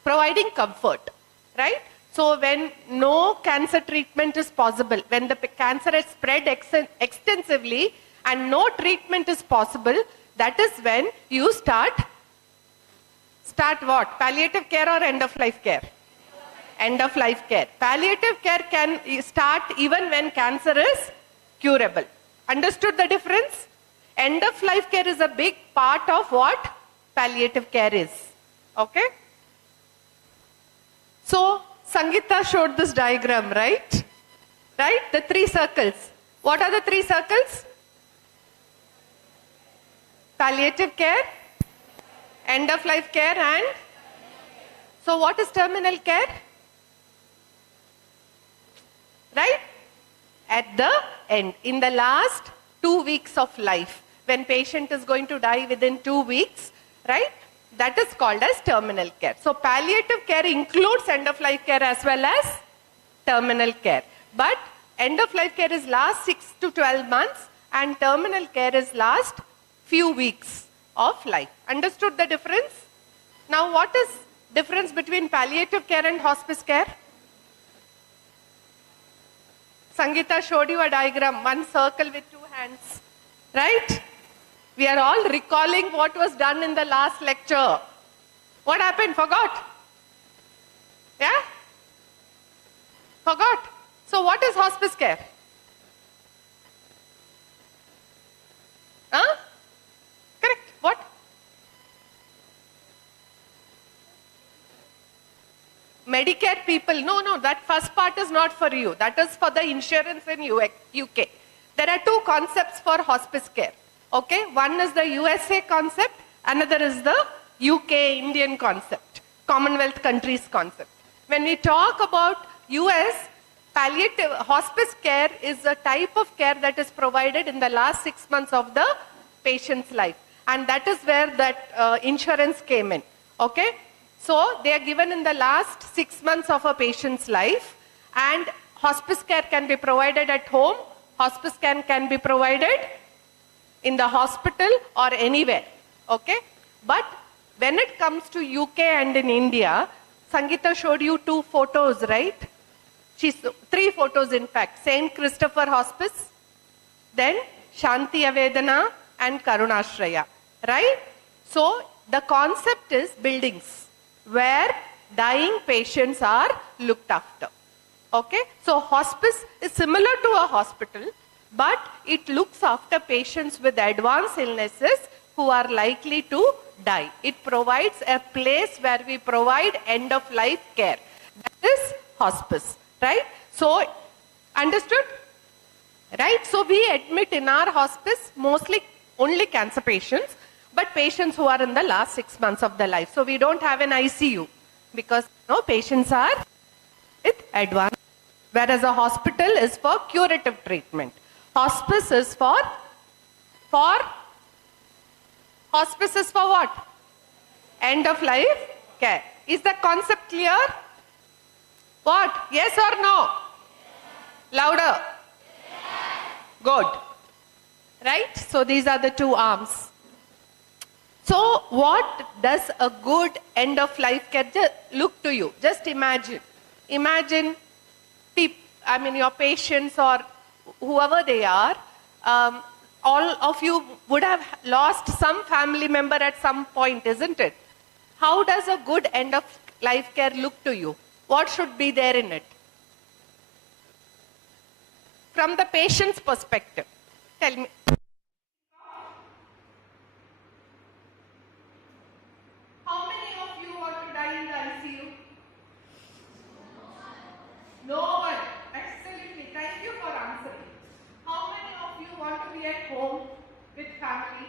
providing comfort, right? So when no cancer treatment is possible, when the cancer has spread extensively and no treatment is possible, that is when you start what? Palliative care or end of life care? End of life care. Palliative care can start even when cancer is curable. Understood the difference? End of life care is a big part of what palliative care is. Okay? So Sangeeta showed this diagram, right? Right? The 3 circles. What are the 3 circles? Palliative care, end of life care, and so what is terminal care? Right? At the end, in the last 2 weeks of life, when patient is going to die within 2 weeks, right? That is called as terminal care. So palliative care includes end of life care as well as terminal care. But end of life care is last 6 to 12 months and terminal care is last few weeks of life. Understood the difference? Now what is difference between palliative care and hospice care? Sangeeta showed you a diagram, 1 circle with 2 hands, right? We are all recalling what was done in the last lecture. What happened? Forgot? Yeah? Forgot? So what is hospice care? Huh? Correct. What? Medicare people. No, that first part is not for you. That is for the insurance in UK. There are 2 concepts for hospice care. Okay, one is the USA concept, another is the UK Indian concept, Commonwealth countries concept. When we talk about US, palliative hospice care is a type of care that is provided in the last 6 months of the patient's life. And that is where that insurance came in. Okay, so they are given in the last 6 months of a patient's life, and hospice care can be provided at home, hospice care can be provided in the hospital or anywhere, okay? But when it comes to UK and in India, Sangeeta showed you 2 photos, right? 3 photos in fact, St. Christopher Hospice, then Shanti Avedana and Karunashraya, right? So the concept is buildings where dying patients are looked after. Okay, so hospice is similar to a hospital, but it looks after patients with advanced illnesses who are likely to die. It provides a place where we provide end of life care. That is hospice, right? So, understood? Right? So, we admit in our hospice mostly only cancer patients, but patients who are in the last 6 months of their life. So, we don't have an ICU because patients are with advanced, whereas a hospital is for curative treatment. Hospice is for hospice is for what? End of life care. Is the concept clear? What? Yes or no? Louder. Yes. Good. Right? So these are the two arms. So what does a good end of life care look to you? Just imagine. Imagine your patients or whoever they are, all of you would have lost some family member at some point, isn't it? How does a good end of life care look to you? What should be there in it? From the patient's perspective, tell me. How many of you want to die in the ICU? No one. Absolutely. Thank you for answering. How many of you want to be at home with family?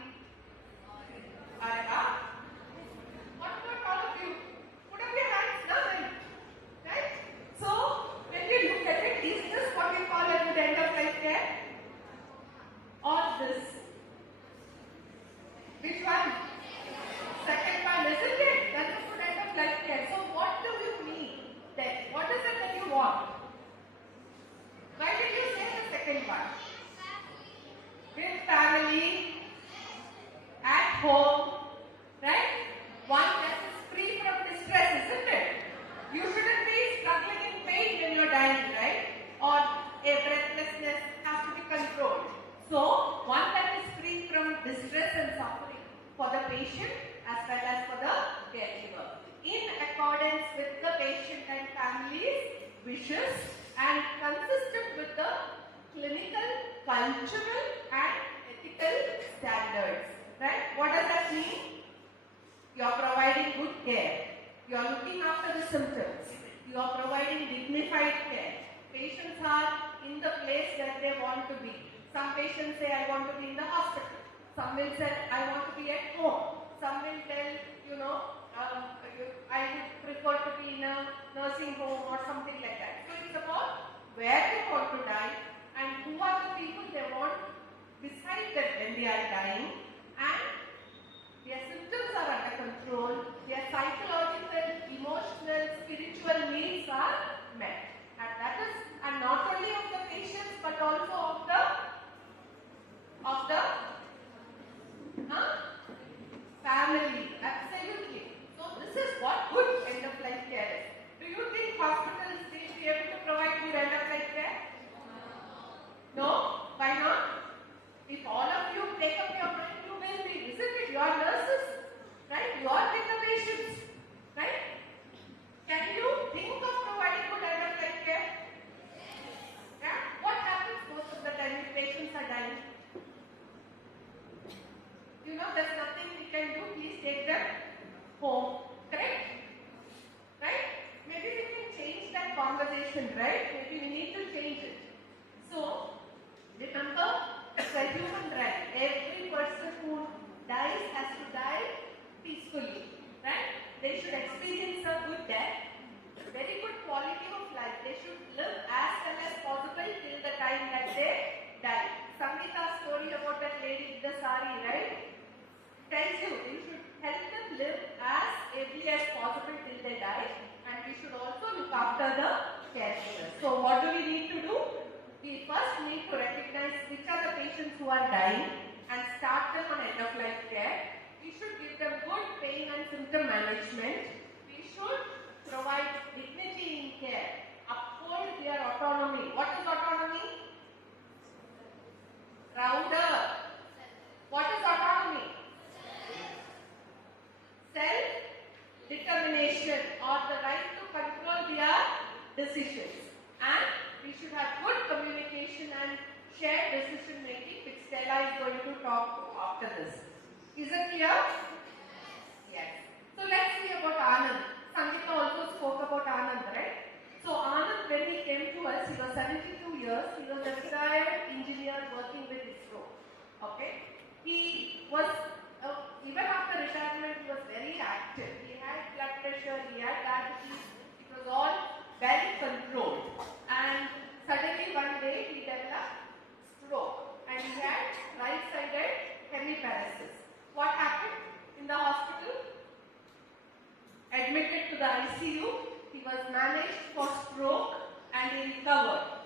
Arega? What about all of you? Put up your hands now. Right? So, when we look at it, is this what we call a good end of life care? Or this? Which one? Second one, isn't it? That's a good end of life care. So, what do you need then? What is it that you want? Why did you say the second one? With family, at home, right? One that is free from distress, isn't it? You shouldn't be struggling in pain when you're dying, right? Or a breathlessness has to be controlled. So, one that is free from distress and suffering for the patient as well as for the caregiver. In accordance with the patient and family's wishes and consistent with the clinical, cultural and ethical standards. Right? What does that mean? You are providing good care. You are looking after the symptoms. You are providing dignified care. Patients are in the place where they want to be. Some patients say, I want to be in the hospital. Some will say, I want to be at home. Some will tell, I would prefer to be in a nursing home or something like that. So it's about where they want to die and who are the people they want beside them when they are dying, and their symptoms are under control, their psychological, emotional, spiritual needs are met. And that is, and not only of the patients but also of the family. Absolutely. So this is what good end of life care is. Do you think hospitals will be able to provide good end of life care? No? Why not? If all of you take up your mind, you will be, isn't it? You are nurses, right? You are with the patients, right? Can you think of providing good end of life care? Yeah? What happens most of the time if patients are dying? There's nothing we can do. Please take them home. Correct? Right? Maybe we can change that conversation, right? Maybe we need to change it. So, remember, it's a human right. Every person who dies has to die peacefully. Right? They should experience a good death, very good quality of life. They should live as well as possible till the time that they die. Sangeeta's story about that lady with the sari, right? Tells you should help them live as early as possible till they die, and we should also look after the caregivers. So what do we need to do? We first need to recognize which are the patients who are dying and start them on end of life care. We should give them good pain and symptom management. We should provide dignity in care, uphold their autonomy. What is autonomy? Louder. What is autonomy? Self-determination or the right shared decision making, which Stella is going to talk after this. Is it clear? Yes. So let's see about Anand. Sangeeta also spoke about Anand, right? So Anand, when he came to us, he was 72 years. He was a retired engineer working with ISRO. Okay. He was, even after retirement, he was very active. He had blood pressure, he had diabetes. It was all well controlled. And suddenly one day he developed stroke and he had right-sided hemiparesis. What happened in the hospital? Admitted to the ICU. He was managed for stroke and he recovered.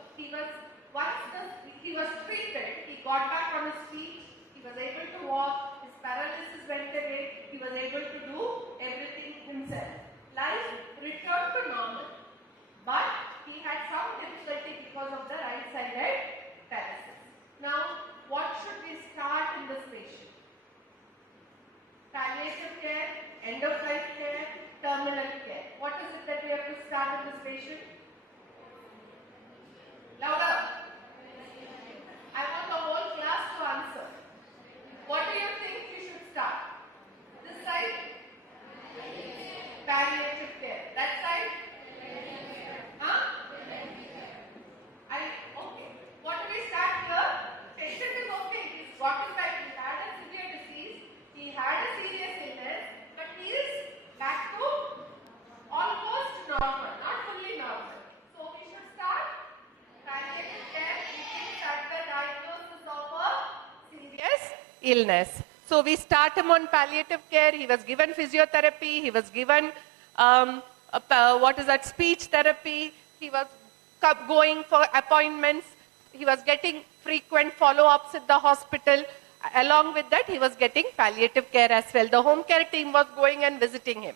He was treated, he got back on his feet, he was able to walk, his paralysis went away, he was able to do everything himself. Life returned to normal, but he had some difficulty because of the right-sided paralysis. Now, what should we start in this patient? Palliative care, end-of-life care, terminal care. What is it that we have to start in this patient? Louder. I want the whole class to answer. What do you think we should start? This side? Palliative care. That side? Huh? Okay. What do we start here? Patient is okay. He's got his back. He had a severe disease. He had a serious illness. But he is back to almost normal. Not fully normal. So we should start palliative care. We can start the diagnosis of a serious illness. So we start him on palliative care. He was given physiotherapy. He was given speech therapy. He was going for appointments. He was getting frequent follow-ups at the hospital. Along with that, he was getting palliative care as well. The home care team was going and visiting him.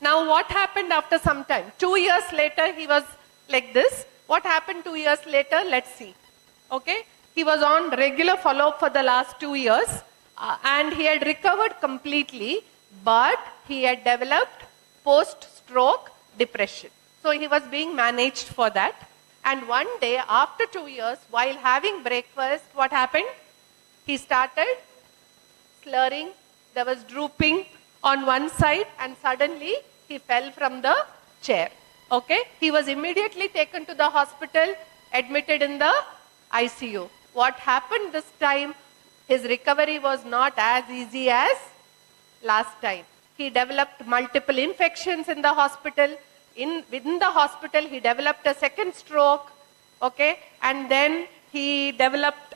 Now, what happened after some time? 2 years later, he was like this. What happened 2 years later? Let's see. Okay? He was on regular follow-up for the last 2 years and he had recovered completely, but he had developed post-stroke depression. So he was being managed for that. And one day, after 2 years, while having breakfast, what happened? He started slurring, there was drooping on one side and suddenly he fell from the chair. Okay? He was immediately taken to the hospital, admitted in the ICU. What happened this time? His recovery was not as easy as last time. He developed multiple infections in the hospital. Within the hospital, he developed a second stroke. Okay? And then he developed,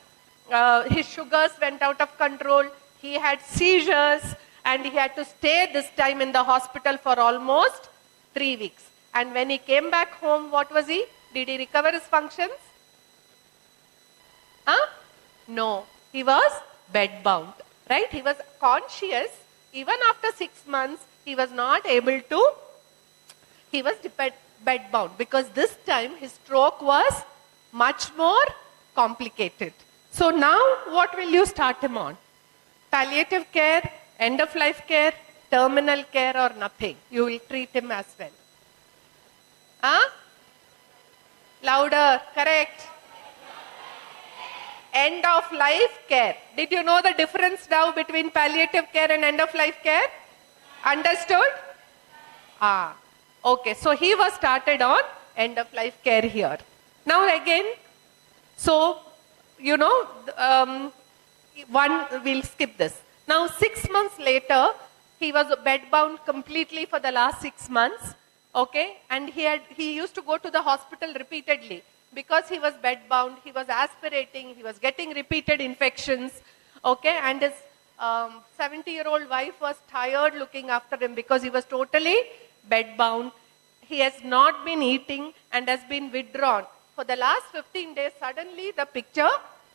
his sugars went out of control. He had seizures and he had to stay this time in the hospital for almost 3 weeks. And when he came back home, what was he? Did he recover his functions? Huh? No. He was bedbound, right? He was conscious. Even after 6 months, he was not able to, he was bedbound because this time his stroke was much more complicated. So now what will you start him on? Palliative care, end-of-life care, terminal care or nothing. You will treat him as well. Huh? Louder, correct. End-of-life care. Did you know the difference now between palliative care and end-of-life care? Understood? Okay, so he was started on end-of-life care here. Now again, so, you know, we'll skip this. Now 6 months later, he was bedbound completely for the last 6 months. Okay, and he used to go to the hospital repeatedly. Because he was bedbound, he was aspirating, he was getting repeated infections, okay, and his 70-year-old wife was tired looking after him because he was totally bedbound. He has not been eating and has been withdrawn. For the last 15 days, suddenly the picture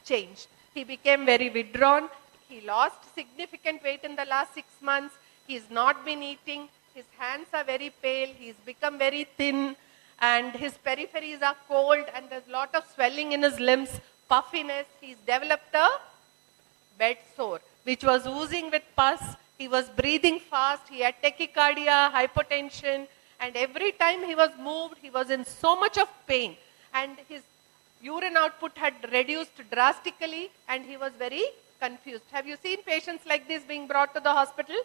changed. He became very withdrawn. He lost significant weight in the last 6 months. He's not been eating. His hands are very pale. He's become very thin. And his peripheries are cold and there's a lot of swelling in his limbs, puffiness. He's developed a bed sore, which was oozing with pus. He was breathing fast. He had tachycardia, hypotension. And every time he was moved, he was in so much of pain. And his urine output had reduced drastically and he was very confused. Have you seen patients like this being brought to the hospital?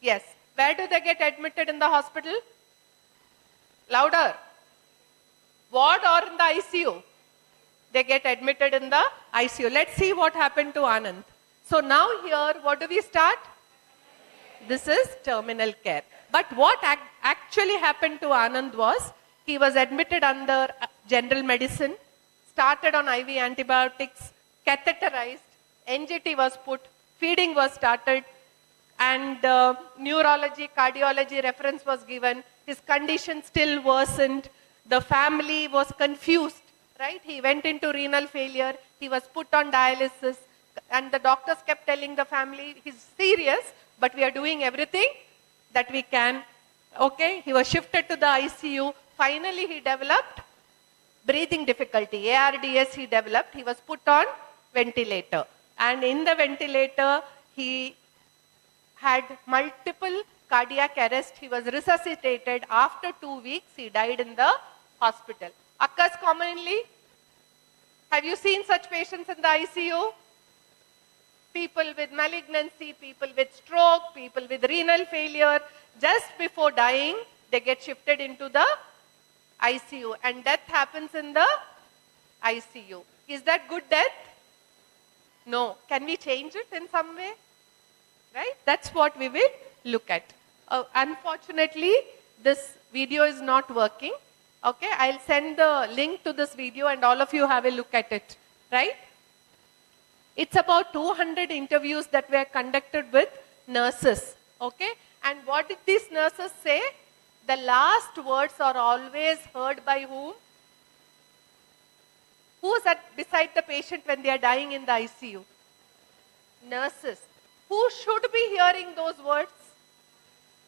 Yes. Where do they get admitted in the hospital? Louder. Ward or in the ICU? They get admitted in the ICU. Let's see what happened to Anand. So now here, what do we start? This is terminal care. But what actually happened to Anand was, he was admitted under general medicine, started on IV antibiotics, catheterized, NGT was put, feeding was started, and neurology, cardiology reference was given. His condition still worsened. The family was confused, right? He went into renal failure. He was put on dialysis. And the doctors kept telling the family, he's serious, but we are doing everything that we can. Okay, he was shifted to the ICU. Finally, he developed breathing difficulty. ARDS he developed. He was put on ventilator. And in the ventilator, he had multiple cardiac arrest. He was resuscitated. After 2 weeks, he died in the hospital. Occurs commonly. Have you seen such patients in the ICU? People with malignancy, people with stroke, people with renal failure. Just before dying, they get shifted into the ICU. And death happens in the ICU. Is that good death? No. Can we change it in some way? Right? That's what we will look at. Unfortunately, this video is not working. Okay, I'll send the link to this video and all of you have a look at it. Right? It's about 200 interviews that were conducted with nurses. Okay? And what did these nurses say? The last words are always heard by whom? Who's beside the patient when they are dying in the ICU? Nurses. Who should be hearing those words?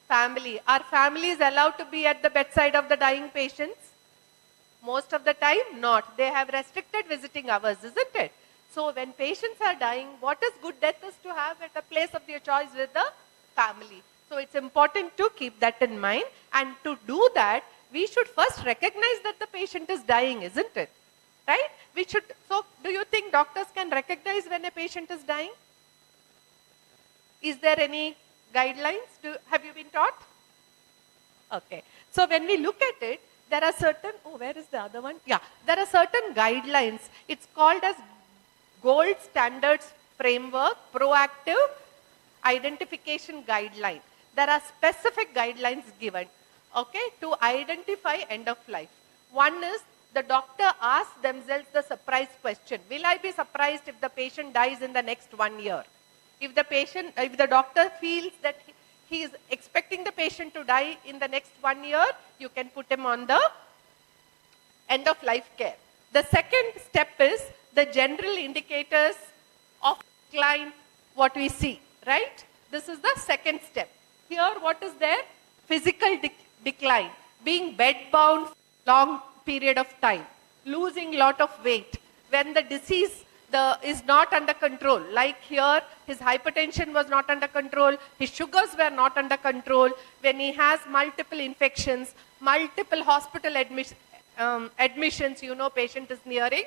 Family. Are families allowed to be at the bedside of the dying patients? Most of the time, not. They have restricted visiting hours, isn't it? So when patients are dying, what is good death is to have at a place of their choice with the family. So it's important to keep that in mind. And to do that, we should first recognize that the patient is dying, isn't it? Right? We should. So do you think doctors can recognize when a patient is dying? Is there any guidelines? Have you been taught? Okay. So when we look at it, there are certain, where is the other one? Yeah, there are certain guidelines. It's called as Gold Standards Framework Proactive Identification Guideline. There are specific guidelines given, okay, to identify end of life. One is, the doctor asks themselves the surprise question. Will I be surprised if the patient dies in the next 1 year? If the doctor feels that he is expecting the patient to die in the next 1 year, you can put him on the end of life care. The second step is the general indicators of decline, what we see, right? This is the second step. Here, what is there? Physical decline, being bedbound long period of time, losing lot of weight. When the disease is not under control, like here, his hypertension was not under control, his sugars were not under control, when he has multiple infections, multiple hospital admissions, you know, patient is nearing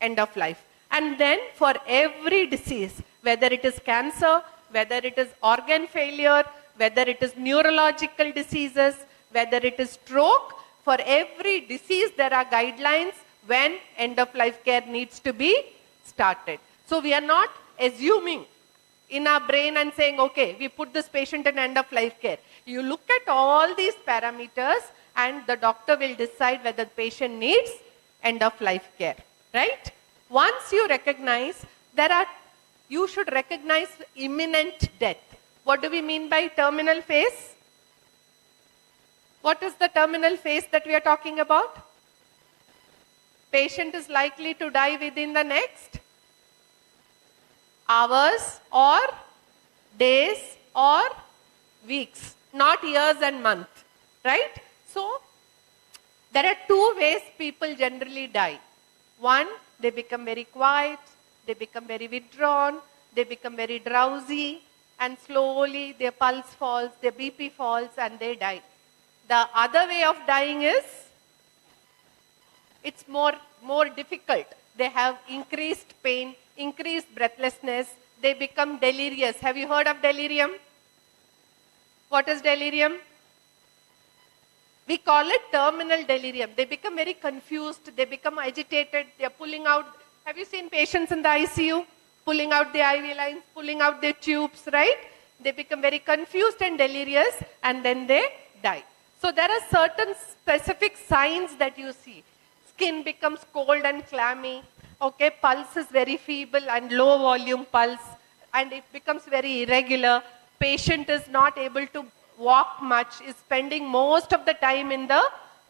end of life. And then for every disease, whether it is cancer, whether it is organ failure, whether it is neurological diseases, whether it is stroke, for every disease there are guidelines when end of life care needs to be started. So we are not assuming in our brain and saying, okay, we put this patient in end of life care. You look at all these parameters and the doctor will decide whether the patient needs end of life care, right? Once you recognize, you should recognize imminent death. What do we mean by terminal phase? What is the terminal phase that we are talking about? Patient is likely to die within the next hours or days or weeks, not years and months, right? So, there are two ways people generally die. One, they become very quiet, they become very withdrawn, they become very drowsy, and slowly their pulse falls, their BP falls, and they die. The other way of dying is it's more difficult. They have increased pain, increased breathlessness, they become delirious. Have you heard of delirium? What is delirium? We call it terminal delirium. They become very confused, they become agitated, they are pulling out. Have you seen patients in the ICU? Pulling out the IV lines, pulling out their tubes, right? They become very confused and delirious, and then they die. So there are certain specific signs that you see. Skin becomes cold and clammy, okay? Pulse is very feeble and low volume pulse, and it becomes very irregular. Patient is not able to walk much, is spending most of the time in the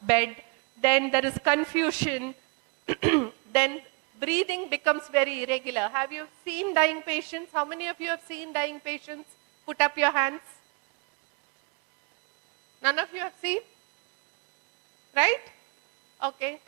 bed. Then there is confusion. Then breathing becomes very irregular. Have you seen dying patients? How many of you have seen dying patients? Put up your hands. None of you have seen? Right? Okay.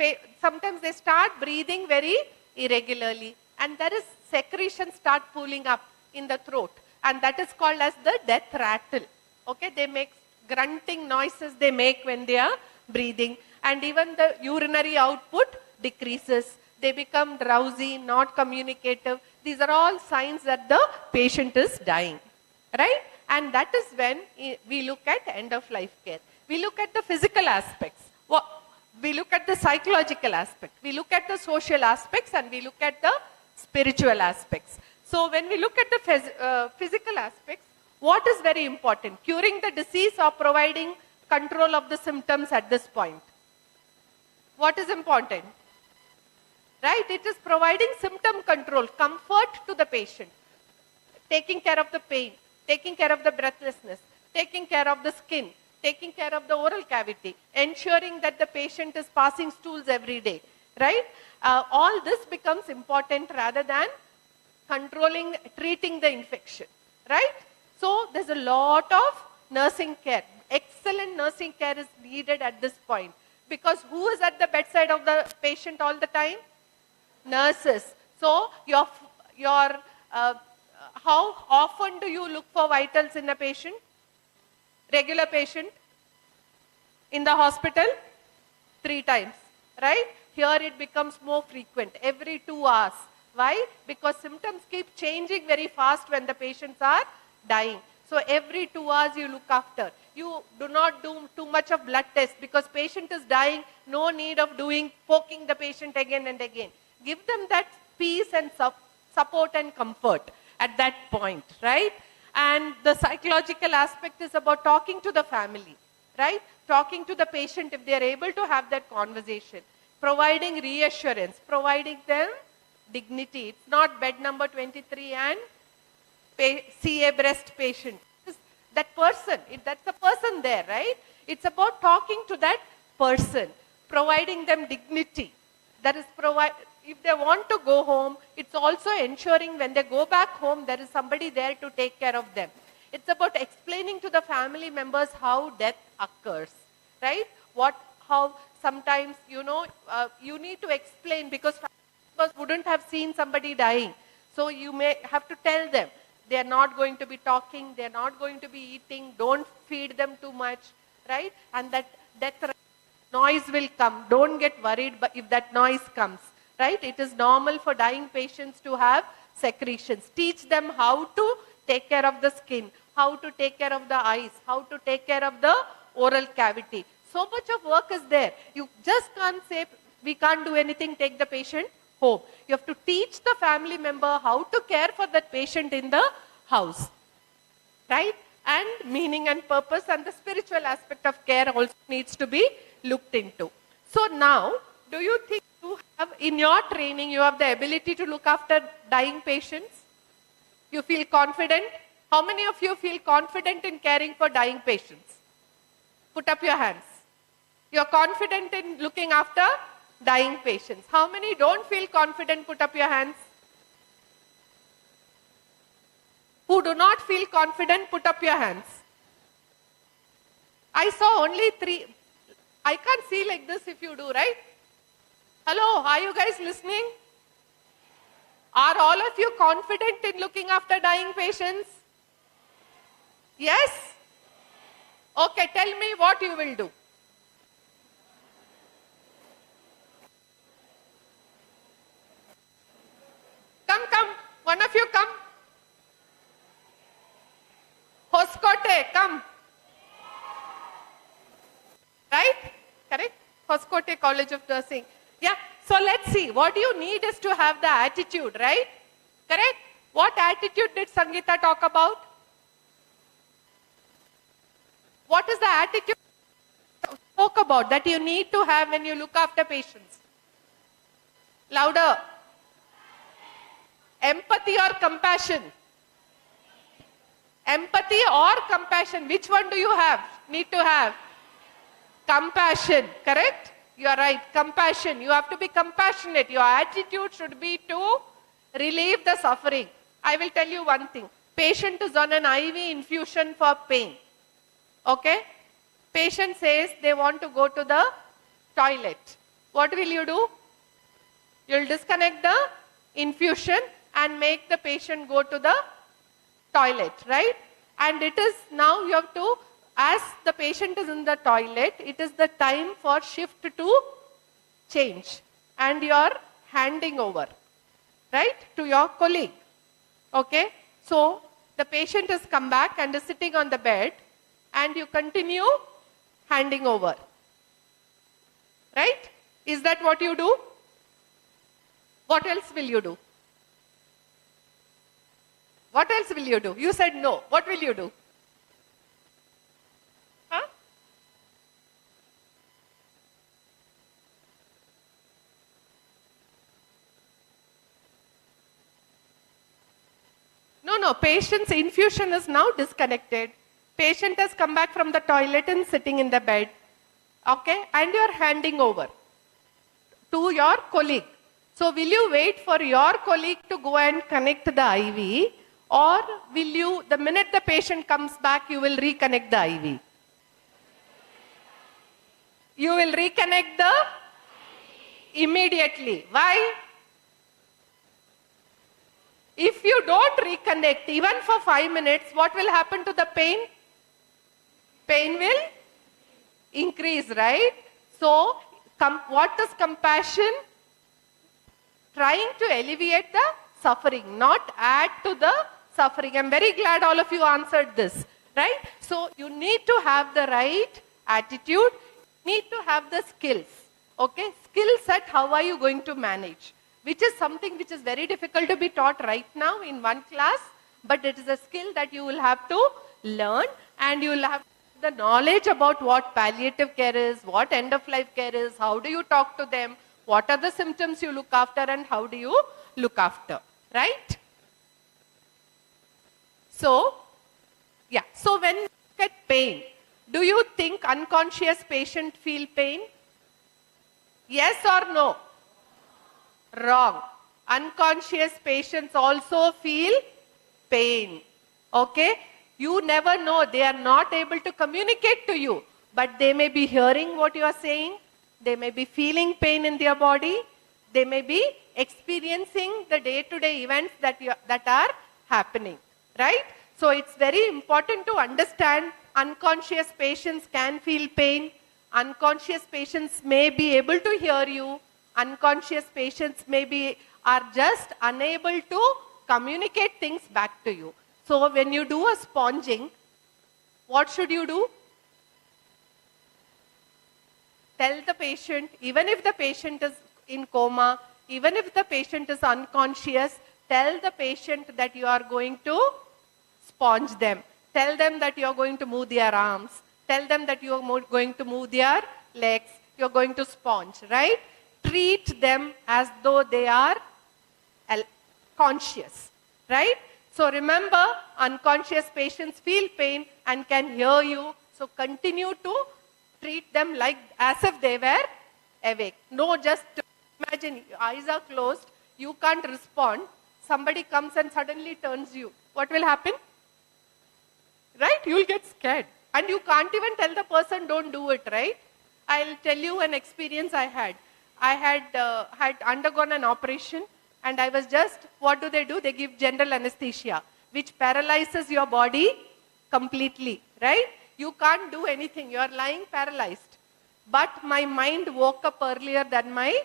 Sometimes they start breathing very irregularly, and there is secretion start pooling up in the throat, and that is called as the death rattle. Okay, they make grunting noises they make when they are breathing, and even the urinary output decreases. They become drowsy, not communicative. These are all signs that the patient is dying, right? And that is when we look at end of life care. We look at the physical aspects. We look at the psychological aspect. We look at the social aspects, and we look at the spiritual aspects. So when we look at the physical aspects, what is very important? Curing the disease or providing control of the symptoms at this point? What is important? Right? It is providing symptom control, comfort to the patient, taking care of the pain, taking care of the breathlessness, taking care of the skin, taking care of the oral cavity, ensuring that the patient is passing stools every day, right? All this becomes important rather than controlling, treating the infection, right? So there's a lot of nursing care. Excellent nursing care is needed at this point, because who is at the bedside of the patient all the time? Nurses. So how often do you look for vitals in a patient? Regular patient? In the hospital? 3 times, right? Here it becomes more frequent, every 2 hours. Why? Because symptoms keep changing very fast when the patients are dying. So every 2 hours you look after. You do not do too much of blood tests, because patient is dying, no need of poking the patient again and again. Give them that peace and support and comfort at that point, right? And the psychological aspect is about talking to the family, right? Talking to the patient if they are able to have that conversation. Providing reassurance, providing them dignity. It's not bed number 23 and see a breast patient. That person, that's a person there, right? It's about talking to that person, providing them dignity. That is if they want to go home, it's also ensuring when they go back home, there is somebody there to take care of them. It's about explaining to the family members how death occurs, right? How sometimes, you need to explain, because family members wouldn't have seen somebody dying. So you may have to tell them. They are not going to be talking, they are not going to be eating, don't feed them too much, right? And that death noise will come. Don't get worried if that noise comes, right? It is normal for dying patients to have secretions. Teach them how to take care of the skin, how to take care of the eyes, how to take care of the oral cavity. So much of work is there. You just can't say, we can't do anything, take the patient home. You have to teach the family member how to care for that patient in the house, right? And meaning and purpose and the spiritual aspect of care also needs to be looked into. So now, do you think you have, in your training, you have the ability to look after dying patients? You feel confident? How many of you feel confident in caring for dying patients? Put up your hands. You're confident in looking after dying patients. How many don't feel confident? Put up your hands. Who do not feel confident? Put up your hands. I saw only 3. I can't see like this if you do, right? Hello, are you guys listening? Are all of you confident in looking after dying patients? Yes? Okay, tell me what you will do. Hoskote, come. Right? Correct? Hoskote College of Nursing. Yeah. So let's see. What you need is to have the attitude, right? Correct? What attitude did Sangeeta talk about? What is the attitude spoke about that you need to have when you look after patients? Louder. Empathy or compassion? Empathy or compassion? Which one do you have? Need to have? Compassion, correct? You are right. Compassion. You have to be compassionate. Your attitude should be to relieve the suffering. I will tell you one thing. Patient is on an IV infusion for pain. Okay? Patient says they want to go to the toilet. What will you do? You will disconnect the infusion and make the patient go to the toilet, right? And it is now you have to, as the patient is in the toilet, it is the time for shift to change. And you are handing over, right, to your colleague. Okay? So, the patient has come back and is sitting on the bed and you continue handing over. Right? Is that what you do? What else will you do? What else will you do? You said no. What will you do? Huh? No. Patient's infusion is now disconnected. Patient has come back from the toilet and sitting in the bed. Okay? And you are handing over to your colleague. So will you wait for your colleague to go and connect the IV, or will you, the minute the patient comes back, you will reconnect the IV? You will reconnect the immediately. Why? If you don't reconnect even for 5 minutes, what will happen to the pain? Pain will increase, right? So, what is compassion? Trying to alleviate the suffering, not add to the suffering. I'm very glad all of you answered this, right? So, you need to have the right attitude, need to have the skills, okay? Skill set, how are you going to manage? Which is something which is very difficult to be taught right now in one class, but it is a skill that you will have to learn, and you will have the knowledge about what palliative care is, what end of life care is, how do you talk to them, what are the symptoms you look after, and how do you look after, right? So, yeah, so when you look at pain, do you think unconscious patient feel pain? Yes or no? Wrong. Unconscious patients also feel pain. Okay? You never know. They are not able to communicate to you, but they may be hearing what you are saying. They may be feeling pain in their body. They may be experiencing the day-to-day events that are happening. Right? So it's very important to understand unconscious patients can feel pain. Unconscious patients may be able to hear you. Unconscious patients are just unable to communicate things back to you. So when you do a sponging, what should you do? Tell the patient, even if the patient is in coma, even if the patient is unconscious, tell the patient that you are going to sponge them. Tell them that you are going to move their arms. Tell them that you are going to move their legs. You are going to sponge, right? Treat them as though they are conscious, right? So remember, unconscious patients feel pain and can hear you. So continue to treat them like as if they were awake. No, just imagine your eyes are closed, you can't respond. Somebody comes and suddenly turns you. What will happen? Right? You will get scared. And you can't even tell the person, don't do it, right? I'll tell you an experience I had. I had undergone an operation, and I was just, what do? They give general anesthesia, which paralyzes your body completely, right? You can't do anything. You are lying paralyzed. But my mind woke up earlier than my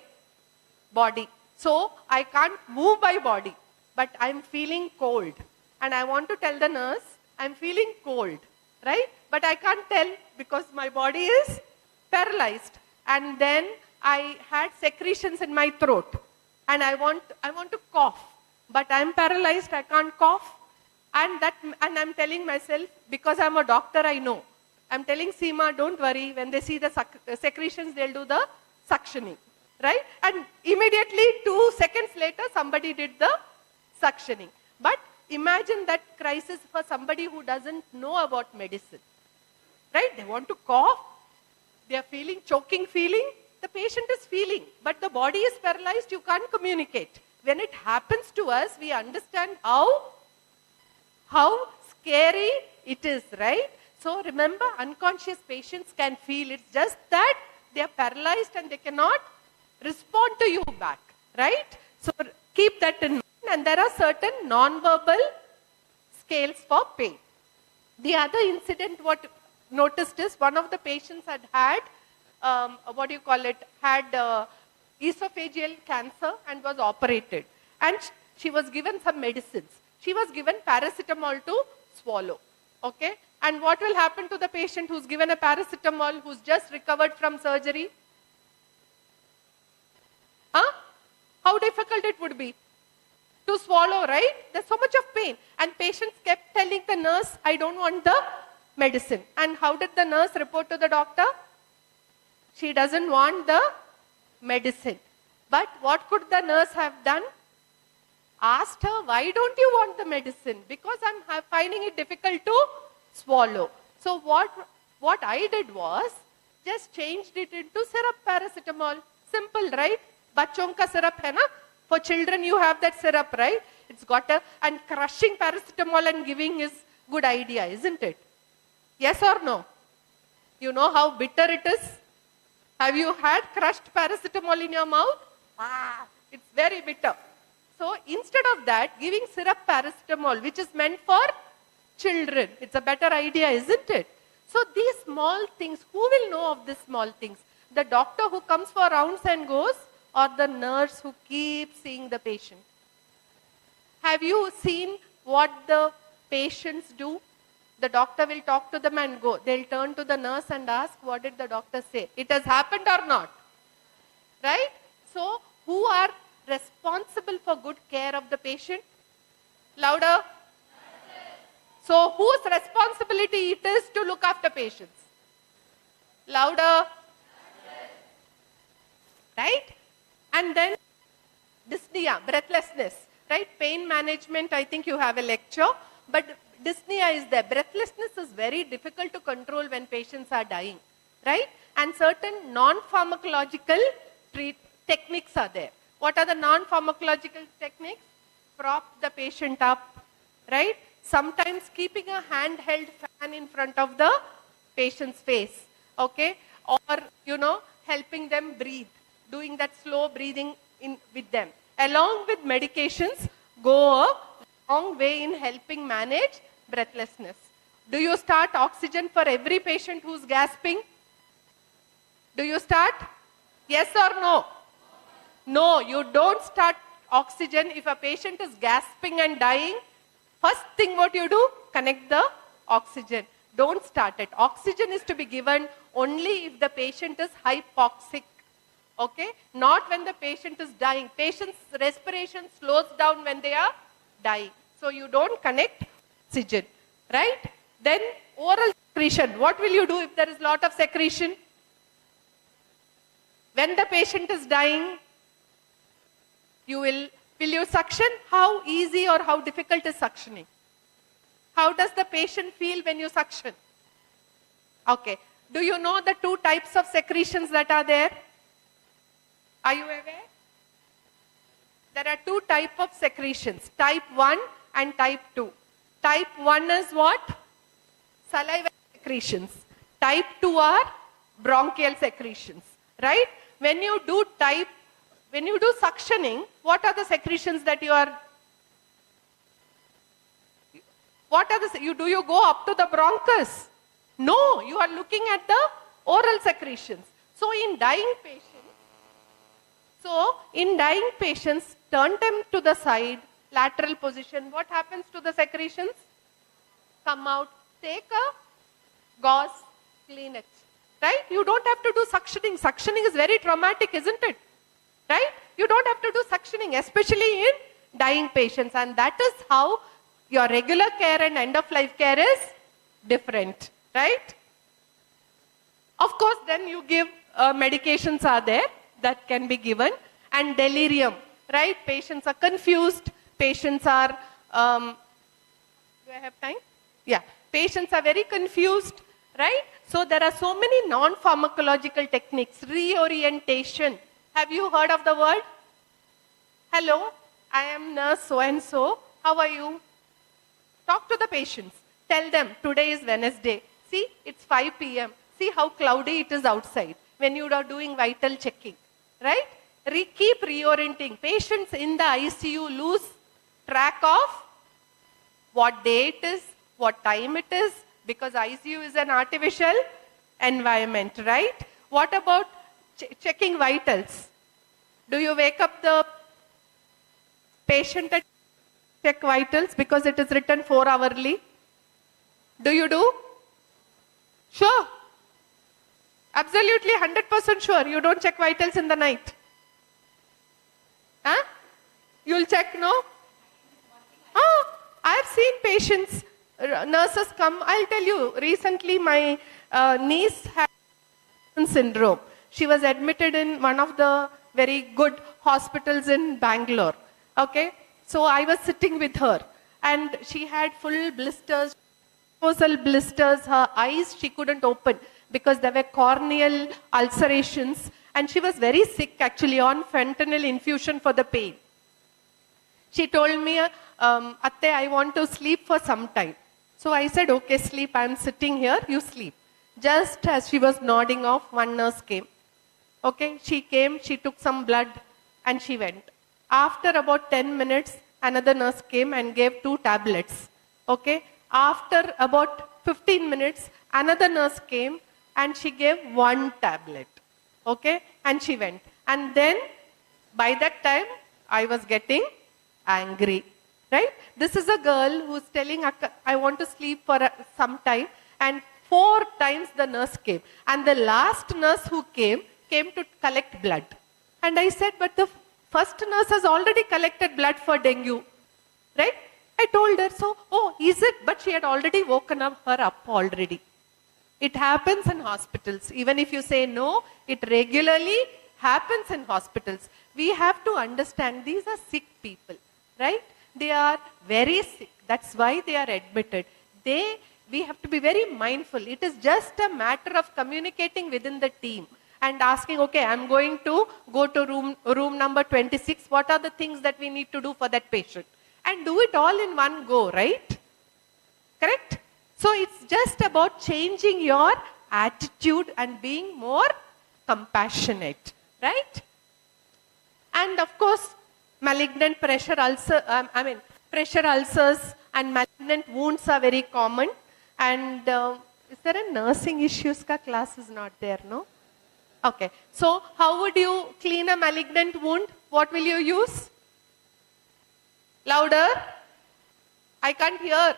body. So I can't move my body, but I'm feeling cold. And I want to tell the nurse, I'm feeling cold. right? But I can't tell because my body is paralyzed. And then I had secretions in my throat and I want to cough, but I'm paralyzed, I can't cough. And I'm telling myself, because I'm a doctor, I know. I'm telling Seema, don't worry, when they see the secretions, they'll do the suctioning, right? And immediately 2 seconds later, somebody did the suctioning. But imagine that crisis for somebody who doesn't know about medicine, right? They want to cough, they are feeling choking feeling, the patient is feeling, but the body is paralyzed, you can't communicate. When it happens to us, we understand how scary it is, right? So remember, unconscious patients can feel. It's just that they are paralyzed and they cannot respond to you back, right? So keep that in mind. And there are certain non-verbal scales for pain. The other incident what noticed is one of the patients had esophageal cancer and was operated. And she was given some medicines. She was given paracetamol to swallow, okay? And what will happen to the patient who's given a paracetamol, who's just recovered from surgery? Huh? How difficult it would be to swallow, right? There's so much of pain. And patients kept telling the nurse, I don't want the medicine. And how did the nurse report to the doctor? She doesn't want the medicine. But what could the nurse have done? Asked her, why don't you want the medicine? Because I'm finding it difficult to swallow. So what I did was just changed it into syrup paracetamol. Simple, right? Bachon ka syrup hai na? For children you have that syrup, right? It's got and crushing paracetamol and giving is good idea, isn't it? Yes or no? You know how bitter it is? Have you had crushed paracetamol in your mouth? It's very bitter. So instead of that, giving syrup paracetamol, which is meant for children, it's a better idea, isn't it? So these small things, who will know of these small things? The doctor who comes for rounds and goes, or the nurse who keeps seeing the patient? Have you seen what the patients do? The doctor will talk to them and go. They'll turn to the nurse and ask, what did the doctor say? It has happened or not? Right? So, who are responsible for good care of the patient? Louder. So, whose responsibility it is to look after patients? Louder. Right? And then dyspnea, breathlessness, right? Pain management, I think you have a lecture, but dyspnea is there. Breathlessness is very difficult to control when patients are dying, right? And certain non-pharmacological techniques are there. What are the non-pharmacological techniques? Prop the patient up, right? Sometimes keeping a handheld fan in front of the patient's face, okay? Or, helping them breathe, doing that slow breathing with them. Along with medications, go a long way in helping manage breathlessness. Do you start oxygen for every patient who's gasping? Do you start? Yes or no? No, you don't start oxygen if a patient is gasping and dying. First thing what you do, connect the oxygen. Don't start it. Oxygen is to be given only if the patient is hypoxic. Okay? Not when the patient is dying. Patient's respiration slows down when they are dying. So you don't connect oxygen. Right? Then oral secretion. What will you do if there is a lot of secretion? When the patient is dying, will you suction? How easy or how difficult is suctioning? How does the patient feel when you suction? Okay. Do you know the two types of secretions that are there? Are you aware? There are two types of secretions, type 1 and type 2. Type 1 is what? Saliva secretions. Type 2 are bronchial secretions, right? When you do suctioning, what are the secretions that you are, do you go up to the bronchus? No, you are looking at the oral secretions. So in dying patients, turn them to the side, lateral position. What happens to the secretions? Come out. Take a gauze, clean it. Right? You don't have to do suctioning. Suctioning is very traumatic, isn't it? Right? You don't have to do suctioning, especially in dying patients. And that is how your regular care and end-of-life care is different. Right? Of course, then you give medications are there that can be given. And delirium. Right? Patients are confused. Patients are... do I have time? Yeah. Patients are very confused. Right? So there are so many non-pharmacological techniques. Reorientation. Have you heard of the word? Hello, I am nurse so-and-so. How are you? Talk to the patients. Tell them, today is Wednesday. See, it's 5 p.m. See how cloudy it is outside when you are doing vital checking. Right? Keep reorienting. Patients in the ICU lose track of what day it is, what time it is, because ICU is an artificial environment, right? What about checking vitals? Do you wake up the patient and check vitals because it is written 4 hourly? Do you do? Sure. Absolutely 100% sure. You don't check vitals in the night. Huh? You'll check, no? Oh, I've seen patients, nurses come. I'll tell you, recently my niece had syndrome. She was admitted in one of the very good hospitals in Bangalore. Okay? So I was sitting with her and she had full blisters, mucosal blisters. Her eyes she couldn't open because there were corneal ulcerations and she was very sick actually on fentanyl infusion for the pain. She told me, Atte, I want to sleep for some time. So I said, okay, sleep. I'm sitting here, you sleep. Just as she was nodding off, one nurse came. Okay, she came, she took some blood and she went. After about 10 minutes, another nurse came and gave 2 tablets. Okay, after about 15 minutes, another nurse came and she gave 1 tablet. Okay, and she went. And then by that time, I was getting angry. Right? This is a girl who's telling, I want to sleep for some time. And 4 times the nurse came. And the last nurse who came to collect blood. And I said, but the first nurse has already collected blood for dengue. Right? I told her, so, oh, is it? But she had already woken her up already. It happens in hospitals. Even if you say no, it regularly happens in hospitals. We have to understand these are sick people. Right? They are very sick. That's why they are admitted. We have to be very mindful. It is just a matter of communicating within the team and asking, okay, I'm going to go to room number 26. What are the things that we need to do for that patient? And do it all in one go, right? Correct? So it's just about changing your attitude and being more compassionate, right? And of course, malignant pressure ulcers and malignant wounds are very common. And is there a nursing issues ka class is not there, no? Okay. So how would you clean a malignant wound? What will you use? Louder? I can't hear.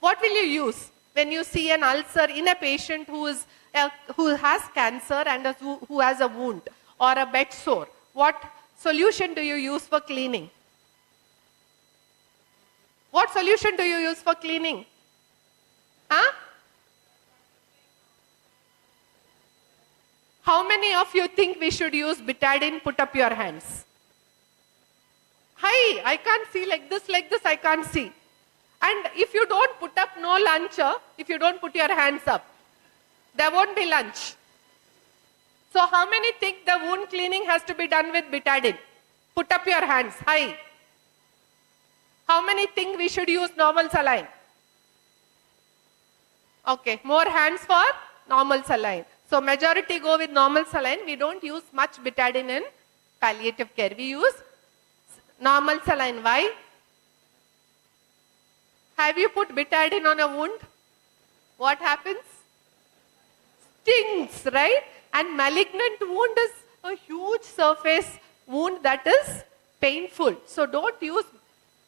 What will you use when you see an ulcer in a patient who has cancer and who has a wound or a bed sore? What solution do you use for cleaning? What solution do you use for cleaning? Huh? How many of you think we should use betadine? Put up your hands. Hi, I can't see like this, I can't see. And if you don't put up no lunch, if you don't put your hands up, there won't be lunch. So how many think the wound cleaning has to be done with betadine? Put up your hands. Hi. How many think we should use normal saline? Okay, more hands for normal saline. So majority go with normal saline. We don't use much betadine in palliative care. We use normal saline. Why? Have you put betadine on a wound? What happens? Stings, right? And malignant wound is a huge surface wound that is painful. So don't use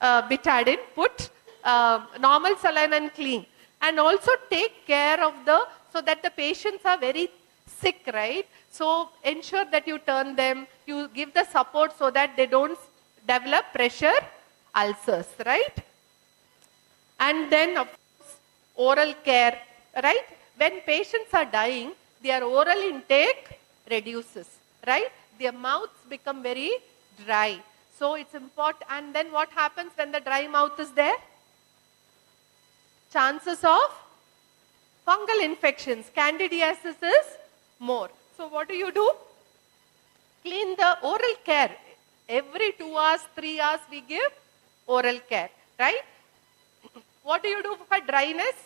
betadine. Put normal saline and clean. And also take care of so that the patients are very sick, right? So ensure that you turn them, you give the support so that they don't develop pressure ulcers, right? And then of course, oral care, right? When patients are dying, their oral intake reduces, right? Their mouths become very dry. So it's important. And then what happens when the dry mouth is there? Chances of fungal infections, candidiasis is more. So what do? Clean the oral care. Every 2 hours, 3 hours we give oral care, right? What do you do for dryness?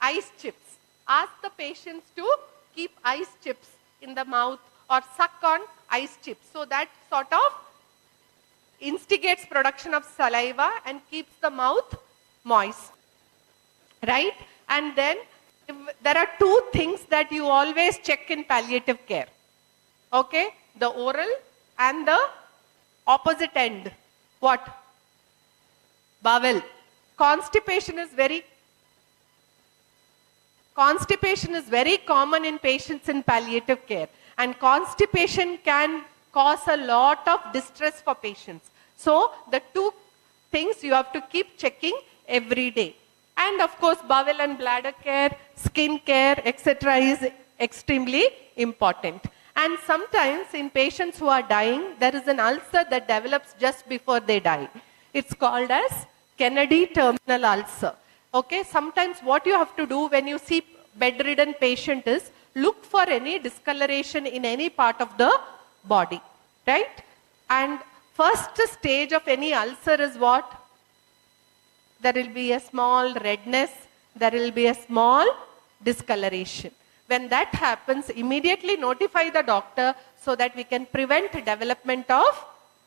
Ice chips. Ask the patients to keep ice chips in the mouth or suck on ice chips. So that sort of instigates production of saliva and keeps the mouth moist, right? And then there are two things that you always check in palliative care, okay? The oral and the opposite end. What? Bowel. Constipation is very common in patients in palliative care, and constipation can cause a lot of distress for patients. So the two things you have to keep checking every day. And of course, bowel and bladder care, skin care, etc. is extremely important. And sometimes in patients who are dying, there is an ulcer that develops just before they die. It's called as Kennedy terminal ulcer. Okay, sometimes what you have to do when you see bedridden patient is look for any discoloration in any part of the body, right? And first stage of any ulcer is what? There will be a small redness, there will be a small discoloration. When that happens, immediately notify the doctor so that we can prevent development of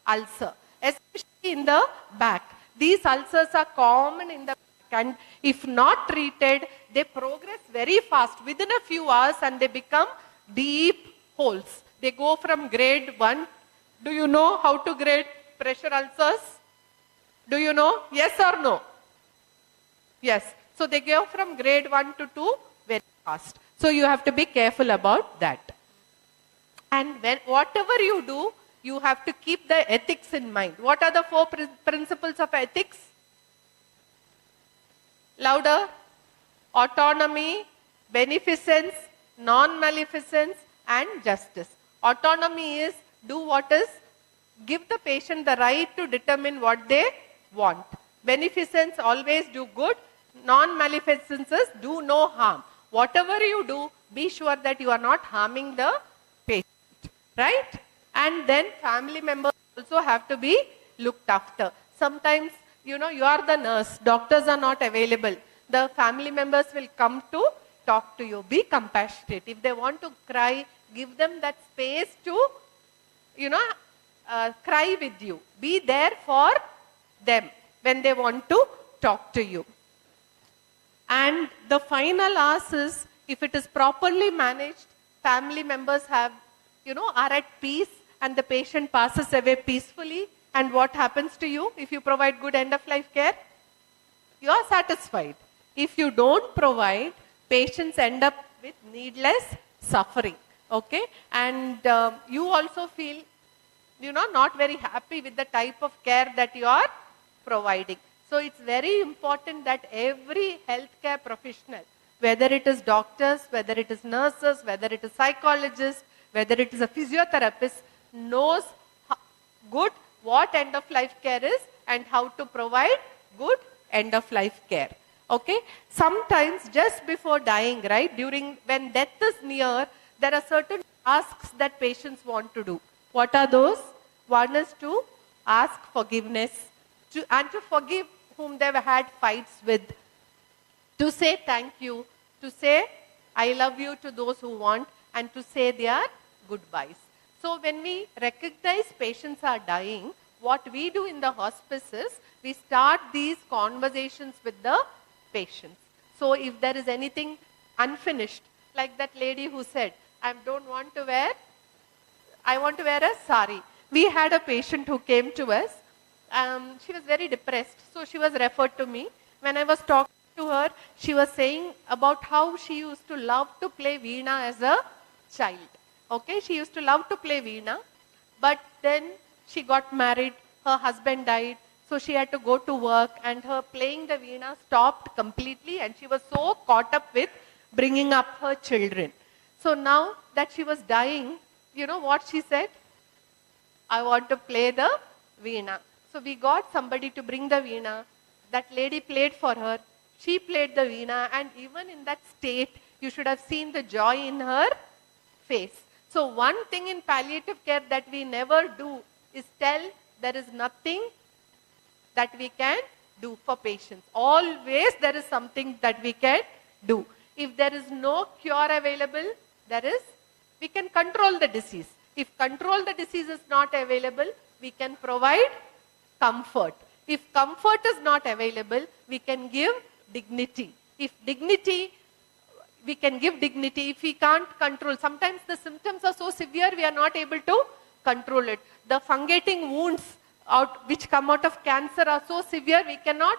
ulcer, especially in the back. These ulcers are common in the back, and if not treated, they progress very fast within a few hours and they become deep holes. They go from grade 1. Do you know how to grade pressure ulcers? Do you know? Yes or no? Yes. So they go from grade 1 to 2 very fast. So you have to be careful about that. And whatever you do, you have to keep the ethics in mind. What are the 4 principles of ethics? Louder. Autonomy, beneficence, non-maleficence, and justice. Autonomy is give the patient the right to determine what they want. Beneficence, always do good. Non-maleficence is do no harm. Whatever you do, be sure that you are not harming the patient, right? And then family members also have to be looked after. Sometimes, you are the nurse, doctors are not available. The family members will come to talk to you. Be compassionate. If they want to cry, give them that space to, cry with you. Be there for them when they want to talk to you. And the final ask is, if it is properly managed, family members are at peace and the patient passes away peacefully. And what happens to you if you provide good end-of-life care? You are satisfied. If you don't provide, patients end up with needless suffering, okay? And you also feel, not very happy with the type of care that you are providing. So it's very important that every healthcare professional, whether it is doctors, whether it is nurses, whether it is psychologists, whether it is a physiotherapist, knows what end-of-life care is and how to provide good end-of-life care. Okay? Sometimes just before dying, right, when death is near, there are certain tasks that patients want to do. What are those? One is to ask forgiveness and to forgive whom they've had fights with, to say thank you, to say I love you to those who want, and to say their goodbyes. So when we recognize patients are dying, what we do in the hospice is we start these conversations with the patients. So if there is anything unfinished, like that lady who said, I want to wear a sari. We had a patient who came to us. She was very depressed. So she was referred to me. When I was talking to her, she was saying about how she used to love to play veena as a child. Okay, she used to love to play veena, but then she got married, her husband died, so she had to go to work, and her playing the veena stopped completely, and she was so caught up with bringing up her children. So now that she was dying, you know what she said? I want to play the veena. So we got somebody to bring the veena. That lady played for her. She played the veena, and even in that state, you should have seen the joy in her face. So one thing in palliative care that we never do is tell there is nothing that we can do for patients. Always there is something that we can do. If there is no cure available, we can control the disease. If control the disease is not available, we can provide comfort. If comfort is not available, we can give dignity. If dignity, we can give dignity. If we can't control, sometimes the symptoms are so severe, we are not able to control it. The fungating wounds which come out of cancer are so severe, we cannot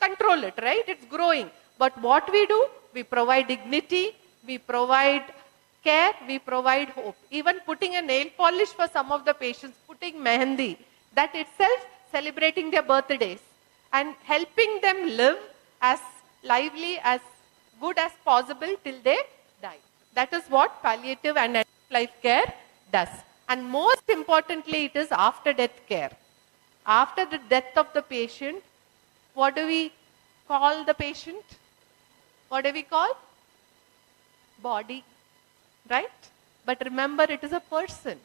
control it, right? It's growing. But what we do, we provide dignity, we provide care, we provide hope. Even putting a nail polish for some of the patients, putting mehendi, that itself celebrating their birthdays and helping them live as lively, as good as possible till they die. That is what palliative and end-of-life care does. And most importantly, it is after-death care. After the death of the patient, what do we call the patient? What do we call? Body, right? But remember, it is a person,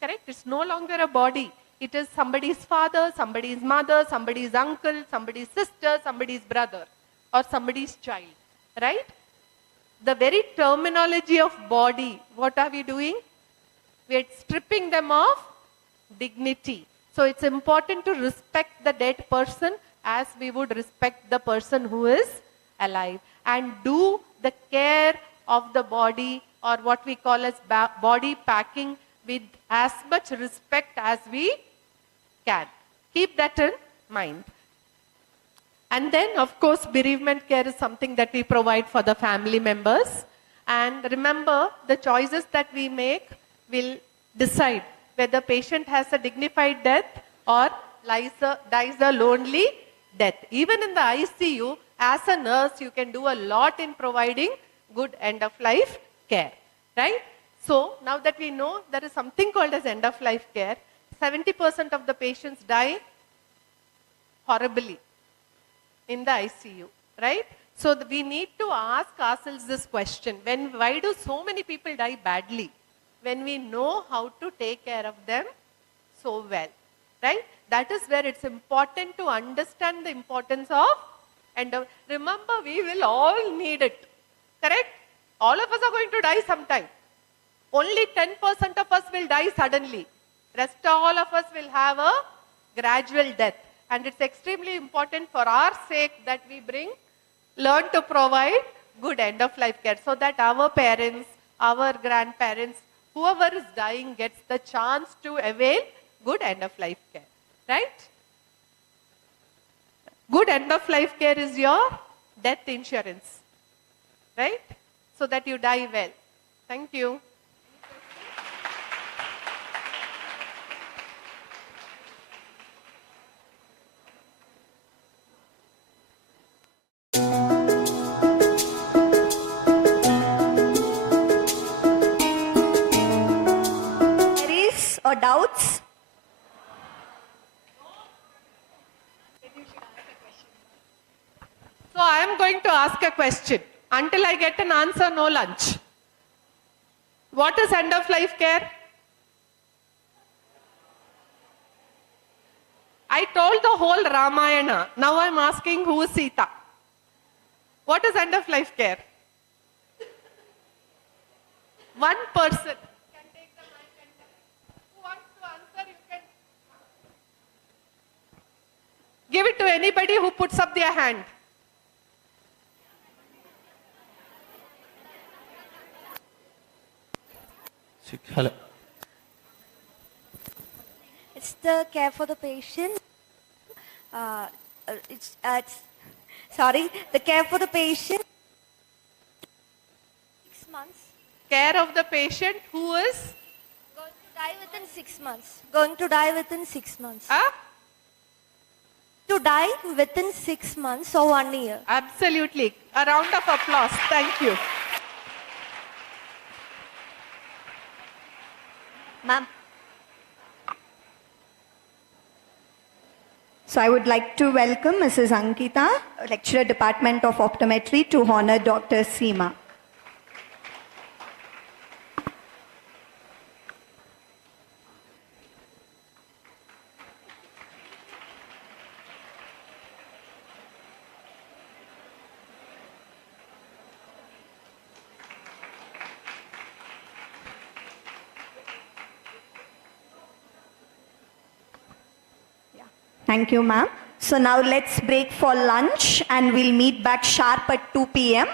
correct? It's no longer a body. It is somebody's father, somebody's mother, somebody's uncle, somebody's sister, somebody's brother, or somebody's child, right? The very terminology of body, what are we doing? We are stripping them of dignity. So it's important to respect the dead person as we would respect the person who is alive, and do the care of the body, or what we call as body packing, with as much respect as we can. Keep that in mind. And then, of course, bereavement care is something that we provide for the family members. And remember, the choices that we make will decide whether patient has a dignified death or dies a lonely death. Even in the ICU, as a nurse, you can do a lot in providing good end-of-life care, right? So, now that we know there is something called as end-of-life care, 70% of the patients die horribly in the ICU, right? So we need to ask ourselves this question: why do so many people die badly when we know how to take care of them so well, right? That is where it's important to understand the importance of remember, we will all need it, correct? All of us are going to die sometime. Only 10% of us will die suddenly. Rest all of us will have a gradual death. And it's extremely important for our sake that we learn to provide good end-of-life care, so that our parents, our grandparents, whoever is dying gets the chance to avail good end-of-life care, right? Good end-of-life care is your death insurance, right? So that you die well. Thank you. Queries or doubts? So I am going to ask a question. Until I get an answer, no lunch. What is end-of-life care? I told the whole Ramayana. Now I am asking, who is Sita? What is end-of-life care? One person can take the mic and who wants to answer, you can give it to anybody who puts up their hand. Hello. It's the care for the patient. Sorry, the care for the patient. 6 months. Care of the patient who is? Going to die within 6 months. Going to die within 6 months. To die within 6 months or 1 year. Absolutely. A round of applause. Thank you. Ma'am. So I would like to welcome Mrs. Ankita, Lecturer, Department of Optometry, to honor Dr. Seema. Thank you, ma'am. So now let's break for lunch and we'll meet back sharp at 2 p.m.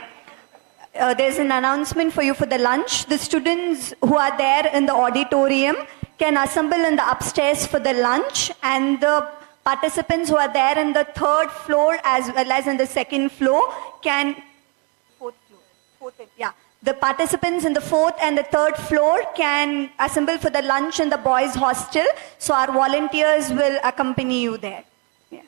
There's an announcement for you for the lunch. The students who are there in the auditorium can assemble in the upstairs for the lunch, and the participants who are there in the 3rd floor as well as in the 2nd floor can... 4th floor. 4th, yeah. The participants in the 4th and the 3rd floor can assemble for the lunch in the boys' hostel. So our volunteers will accompany you there. Yeah.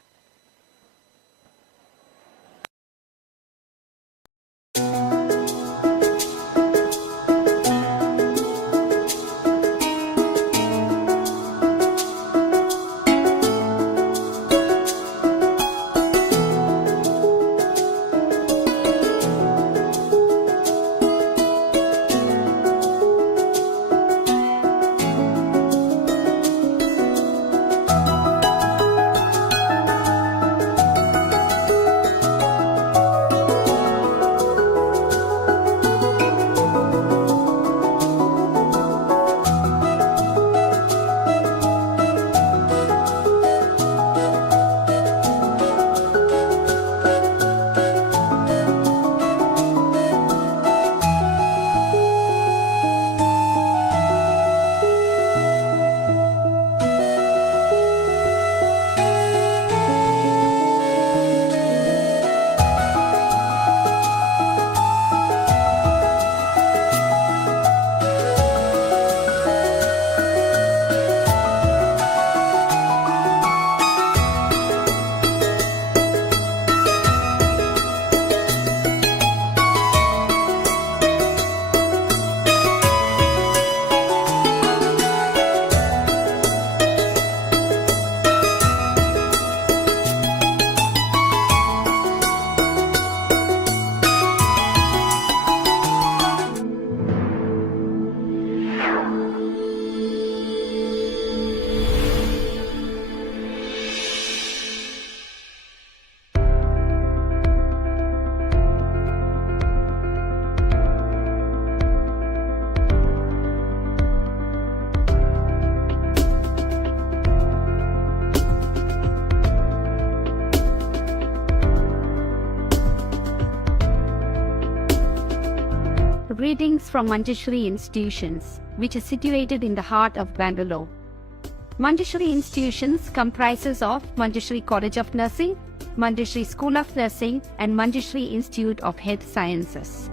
Greetings from Manjushree institutions, which is situated in the heart of Bangalore. Manjushree institutions comprises of Manjushree College of Nursing, Manjushree School of Nursing, and Manjushree Institute of Health Sciences.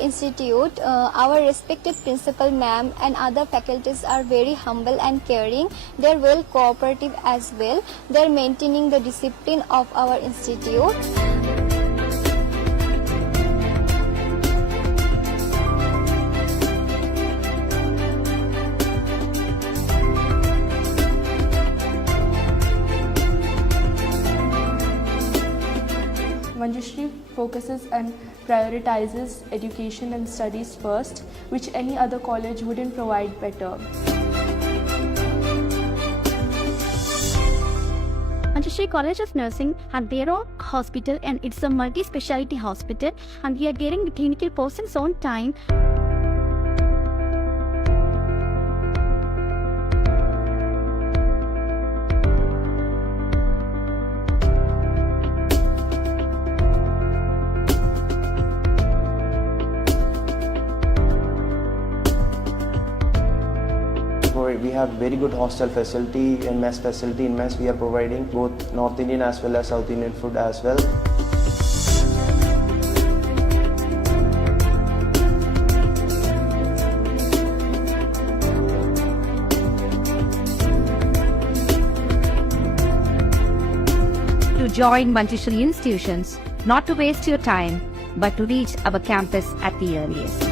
Institute, our respected principal ma'am and other faculties are very humble and caring. They are well cooperative as well. They are maintaining the discipline of our institute. Manjushree focuses and prioritizes education and studies first, which any other college wouldn't provide better. Manjushree College of Nursing had their own hospital, and it's a multi-speciality hospital, and we are getting the clinical persons on time. We have very good hostel facility and mess facility. In mess we are providing both North Indian as well as South Indian food as well. To join Manjushree institutions, not to waste your time, but to reach our campus at the earliest.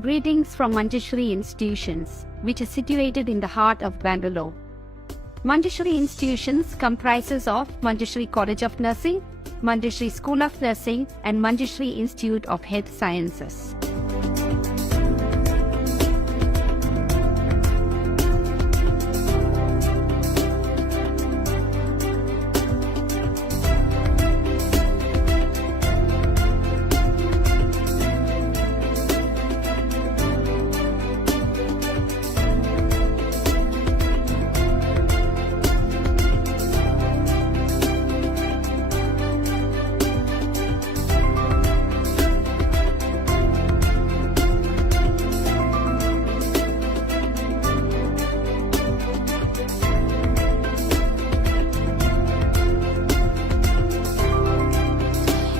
Greetings from Manjushree institutions, which is situated in the heart of Bangalore. Manjushree institutions comprises of Manjushree College of Nursing, Manjushree School of Nursing, and Manjushree Institute of Health Sciences.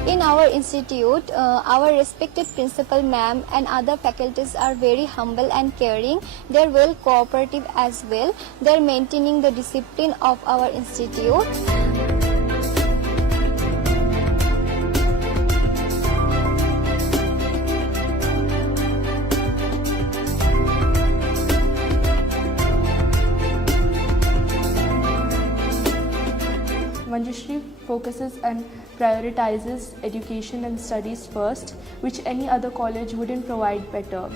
In our institute, our respected principal ma'am and other faculties are very humble and caring. They are well cooperative as well. They are maintaining the discipline of our institute. Manjushree focuses and prioritizes education and studies first, which any other college wouldn't provide better.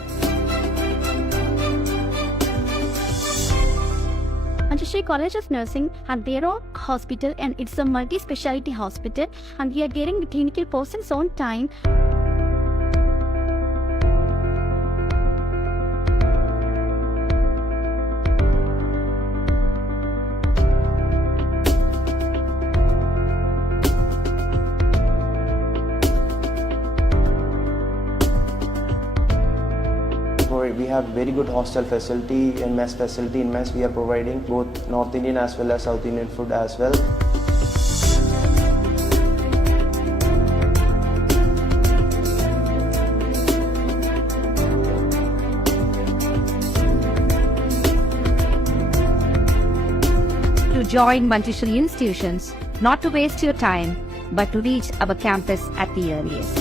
Manjushree College of Nursing had their own hospital, and it's a multi-speciality hospital, and we are getting the clinical persons on time. We have very good hostel facility and mess facility. In mess we are providing both North Indian as well as South Indian food as well. To join Manjushree institutions, not to waste your time, but to reach our campus at the earliest.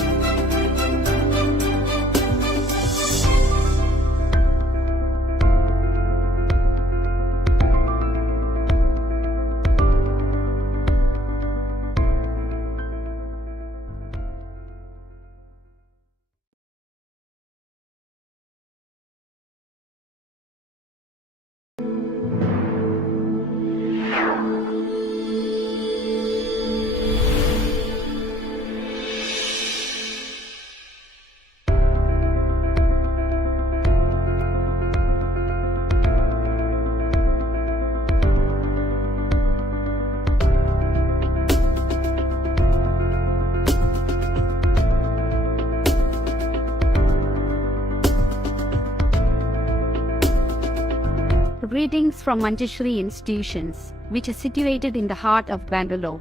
Greetings from Manjushree institutions, which are situated in the heart of Bangalore.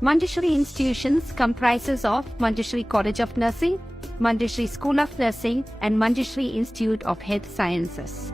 Manjushree institutions comprises of Manjushree College of Nursing, Manjushree School of Nursing, and Manjushree Institute of Health Sciences.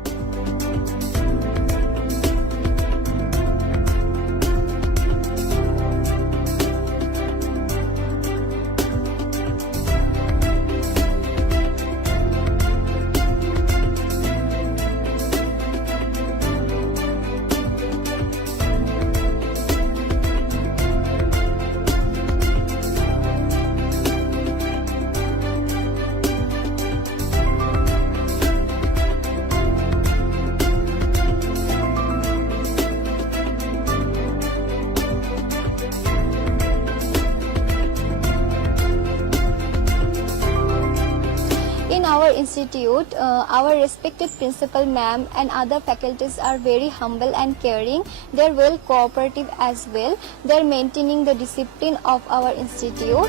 In our institute, our respected principal ma'am and other faculties are very humble and caring. They're well cooperative as well. They're maintaining the discipline of our institute.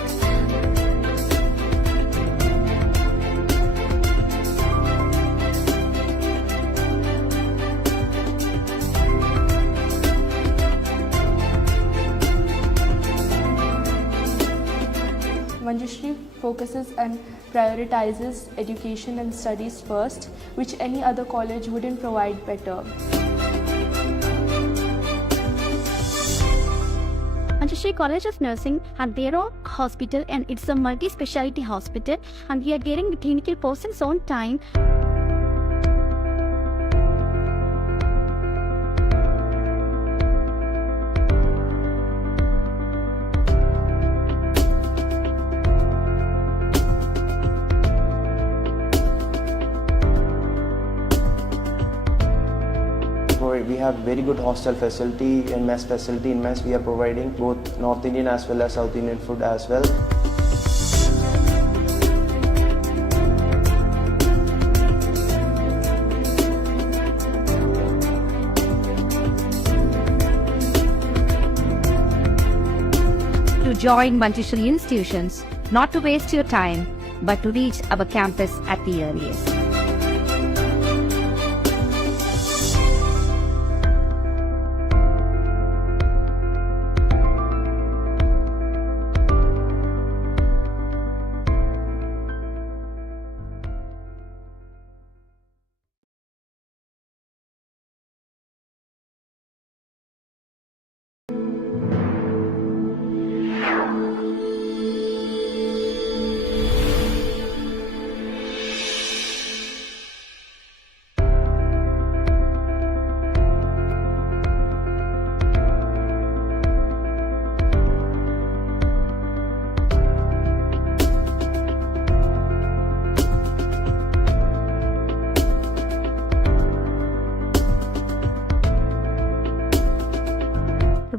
Manjushree focuses and prioritizes education and studies first, which any other college wouldn't provide better. Manjushree College of Nursing had their own hospital, and it's a multi-speciality hospital, and we are getting the clinical persons on time. We have very good hostel facility and mess facility. In mess we are providing both North Indian as well as South Indian food as well. To join Manjushree institutions, not to waste your time, but to reach our campus at the earliest.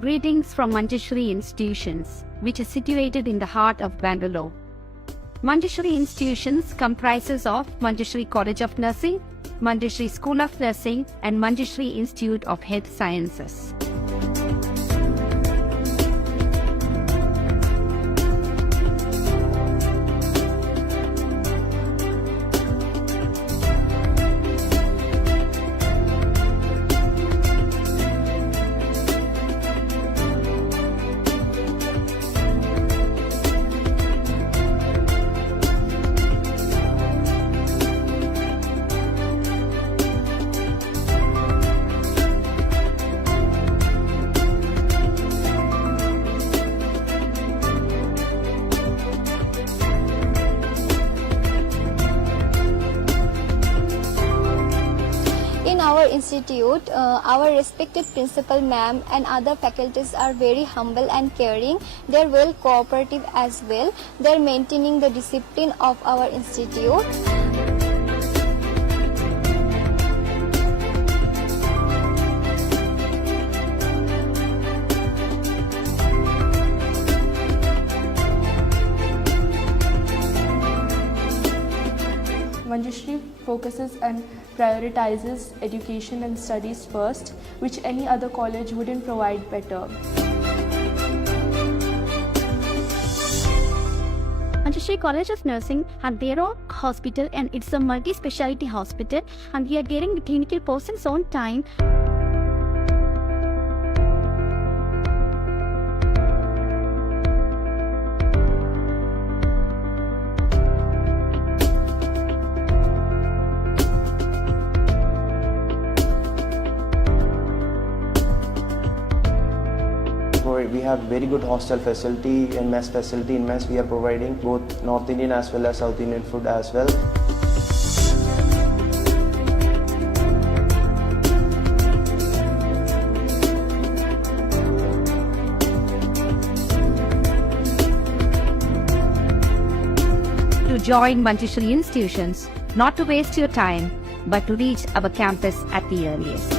Greetings from Manjushree institutions, which are situated in the heart of Bangalore. Manjushree institutions comprises of Manjushree College of Nursing, Manjushree School of Nursing, and Manjushree Institute of Health Sciences. In our institute, our respected principal ma'am and other faculties are very humble and caring. They're well cooperative as well. They're maintaining the discipline of our institute. Manjushree focuses and prioritizes education and studies first, which any other college wouldn't provide better. Manjushree College of Nursing had their own hospital, and it's a multi-speciality hospital, and we are getting the clinical persons on time. We have very good hostel facility and mess facility. In mess we are providing both North Indian as well as South Indian food as well. To join Manjushree institutions, not to waste your time, but to reach our campus at the earliest.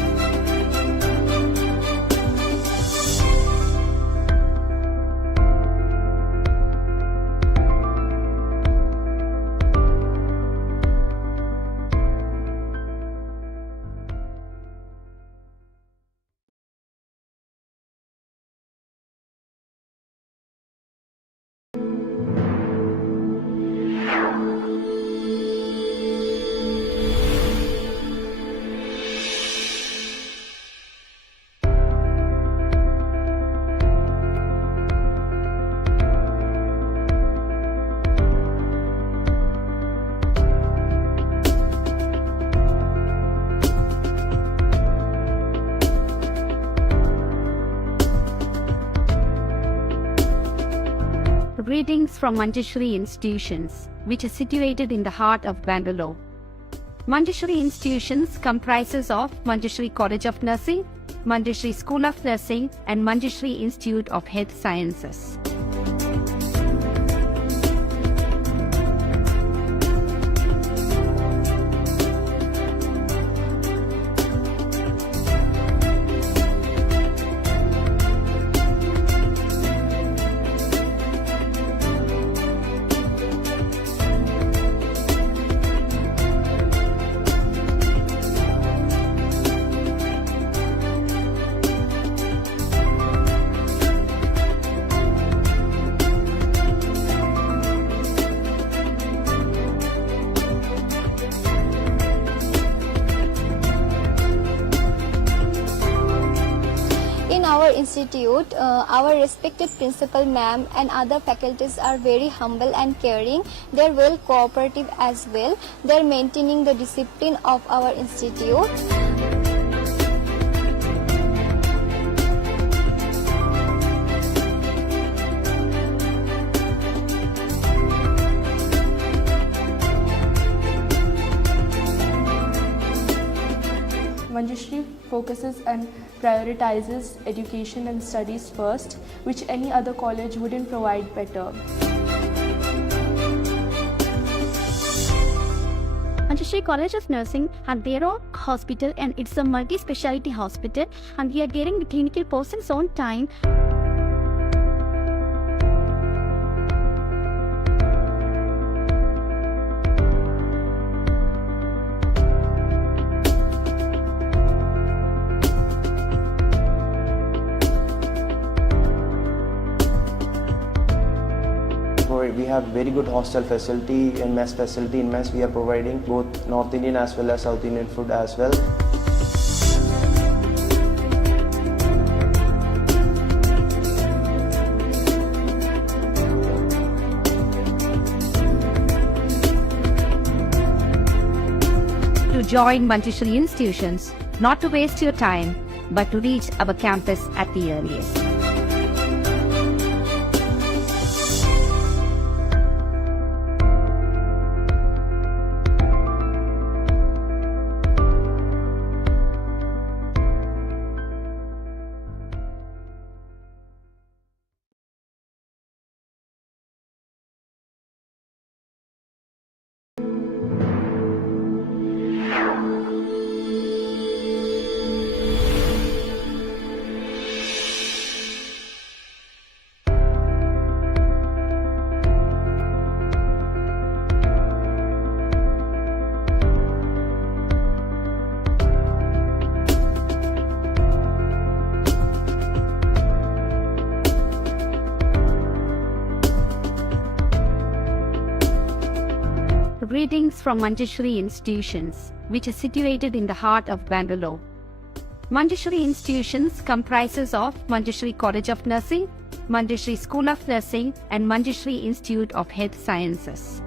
Greetings from Manjushree institutions, which is situated in the heart of Bangalore. Manjushree institutions comprises of Manjushree College of Nursing, Manjushree School of Nursing, and Manjushree Institute of Health Sciences. In our institute, our respected principal ma'am and other faculties are very humble and caring. They are well cooperative as well. They are maintaining the discipline of our institute. Manjushree focuses and prioritizes education and studies first, which any other college wouldn't provide better. Manjushree College of Nursing had their own hospital, and it's a multi-speciality hospital, and we are getting the clinical persons on time. We have very good hostel facility and mess facility. In mess we are providing both North Indian as well as South Indian food as well. To join Manjushree institutions, not to waste your time, but to reach our campus at the earliest. Greetings from Manjushree institutions, which are situated in the heart of Bangalore. Manjushree institutions comprises of Manjushree College of Nursing, Manjushree School of Nursing, and Manjushree Institute of Health Sciences.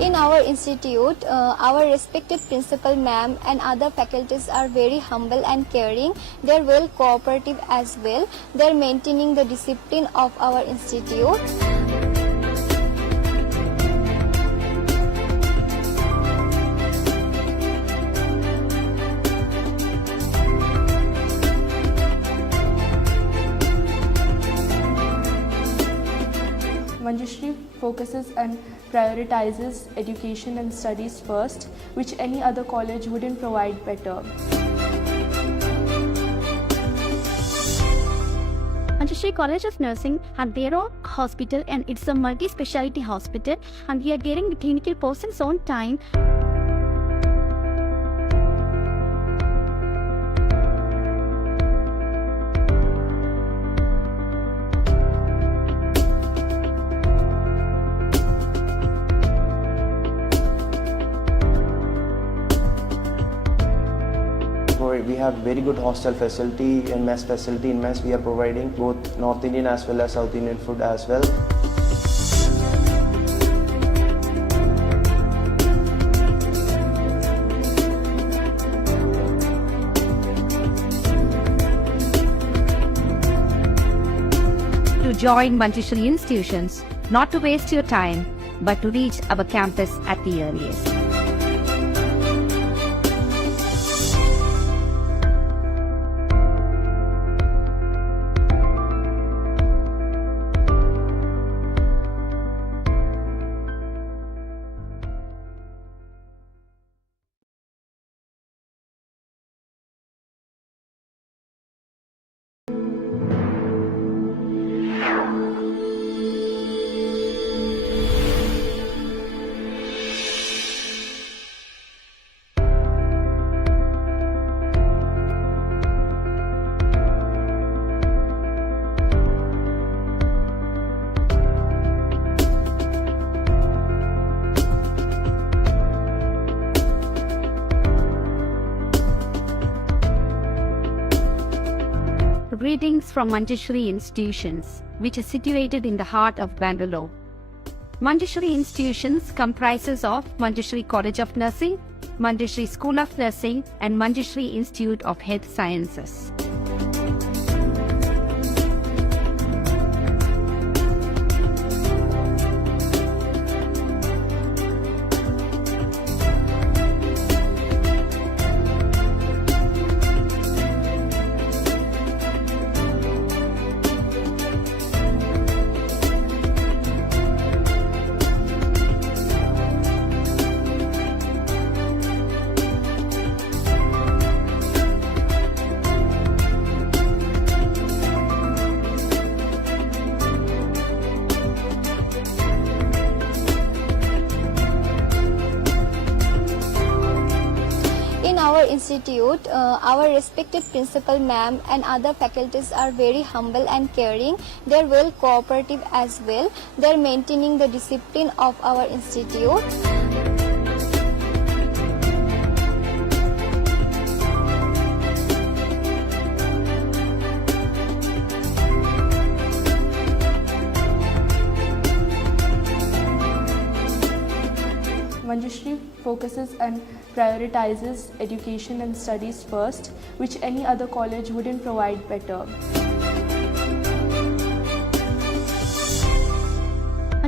In our institute, our respected principal ma'am and other faculties are very humble and caring. They are well cooperative as well. They are maintaining the discipline of our institute. Manjushree focuses and prioritizes education and studies first, which any other college wouldn't provide better. Manjushree College of Nursing had their own hospital, and it's a multi-speciality hospital, and we are getting the clinical persons on time. We have very good hostel facility and mess facility. In mess we are providing both North Indian as well as South Indian food as well. To join Manjushree institutions, not to waste your time, but to reach our campus at the earliest. Greetings from Manjushree institutions, which are situated in the heart of Bangalore. Manjushree institutions comprises of Manjushree College of Nursing, Manjushree School of Nursing, and Manjushree Institute of Health Sciences. Institute, our respected principal ma'am and other faculties are very humble and caring. They are well cooperative as well. They are maintaining the discipline of our institute. Manjushree focuses and prioritizes education and studies first, which any other college wouldn't provide better.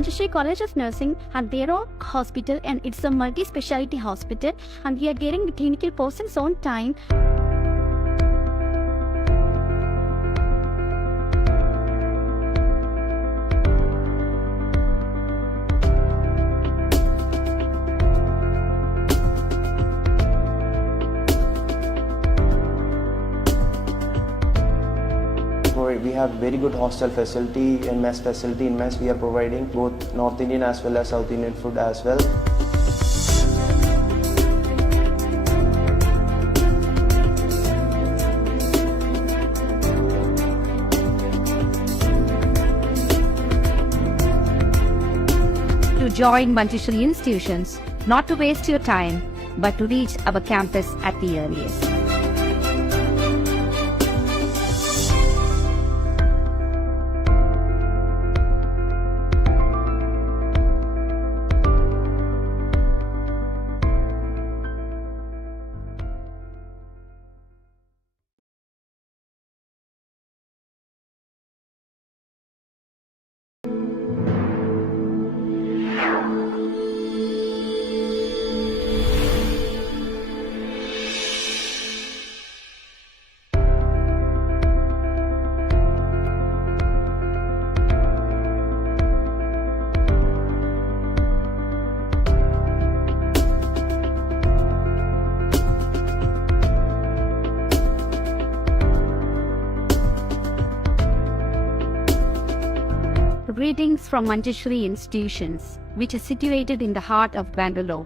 Manjushree College of Nursing had their own hospital, and it's a multi-speciality hospital, and we are getting the clinical persons on time. We have very good hostel facility and mess facility. In mess we are providing both North Indian as well as South Indian food as well. To join Manjushree institutions, not to waste your time, but to reach our campus at the earliest. Greetings from Manjushree institutions, which is situated in the heart of Bangalore.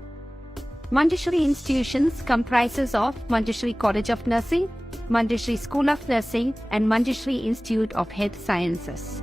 Manjushree institutions comprises of Manjushree College of Nursing, Manjushree School of Nursing, and Manjushree Institute of Health Sciences.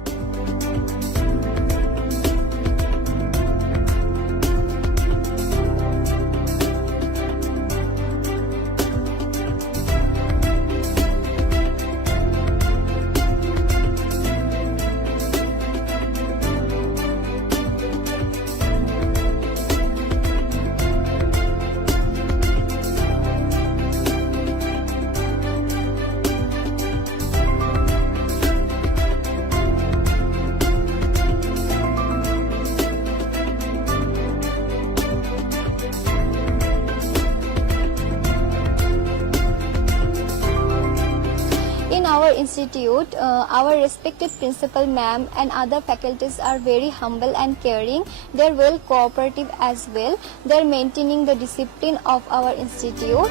In our institute, our respected principal ma'am and other faculties are very humble and caring. They're well cooperative as well. They're maintaining the discipline of our institute.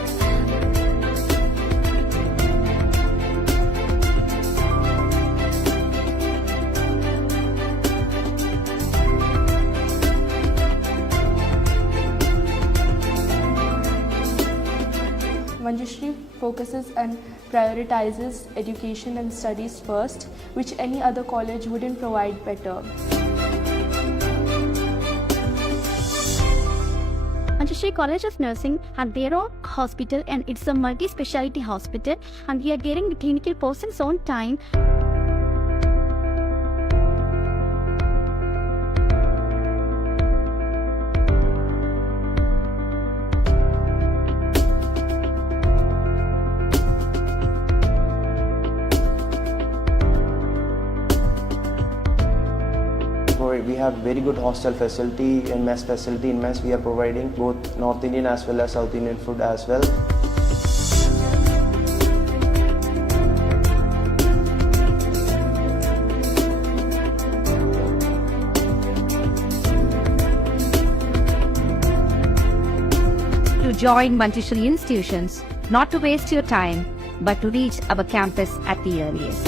Manjushree focuses and prioritizes education and studies first, which any other college wouldn't provide better. Manjushree College of Nursing had their own hospital, and it's a multi-speciality hospital, and we are getting the clinical persons on time. We have very good hostel facility and mess facility. In mess we are providing both North Indian as well as South Indian food as well. To join Manjushree institutions, not to waste your time, but to reach our campus at the earliest.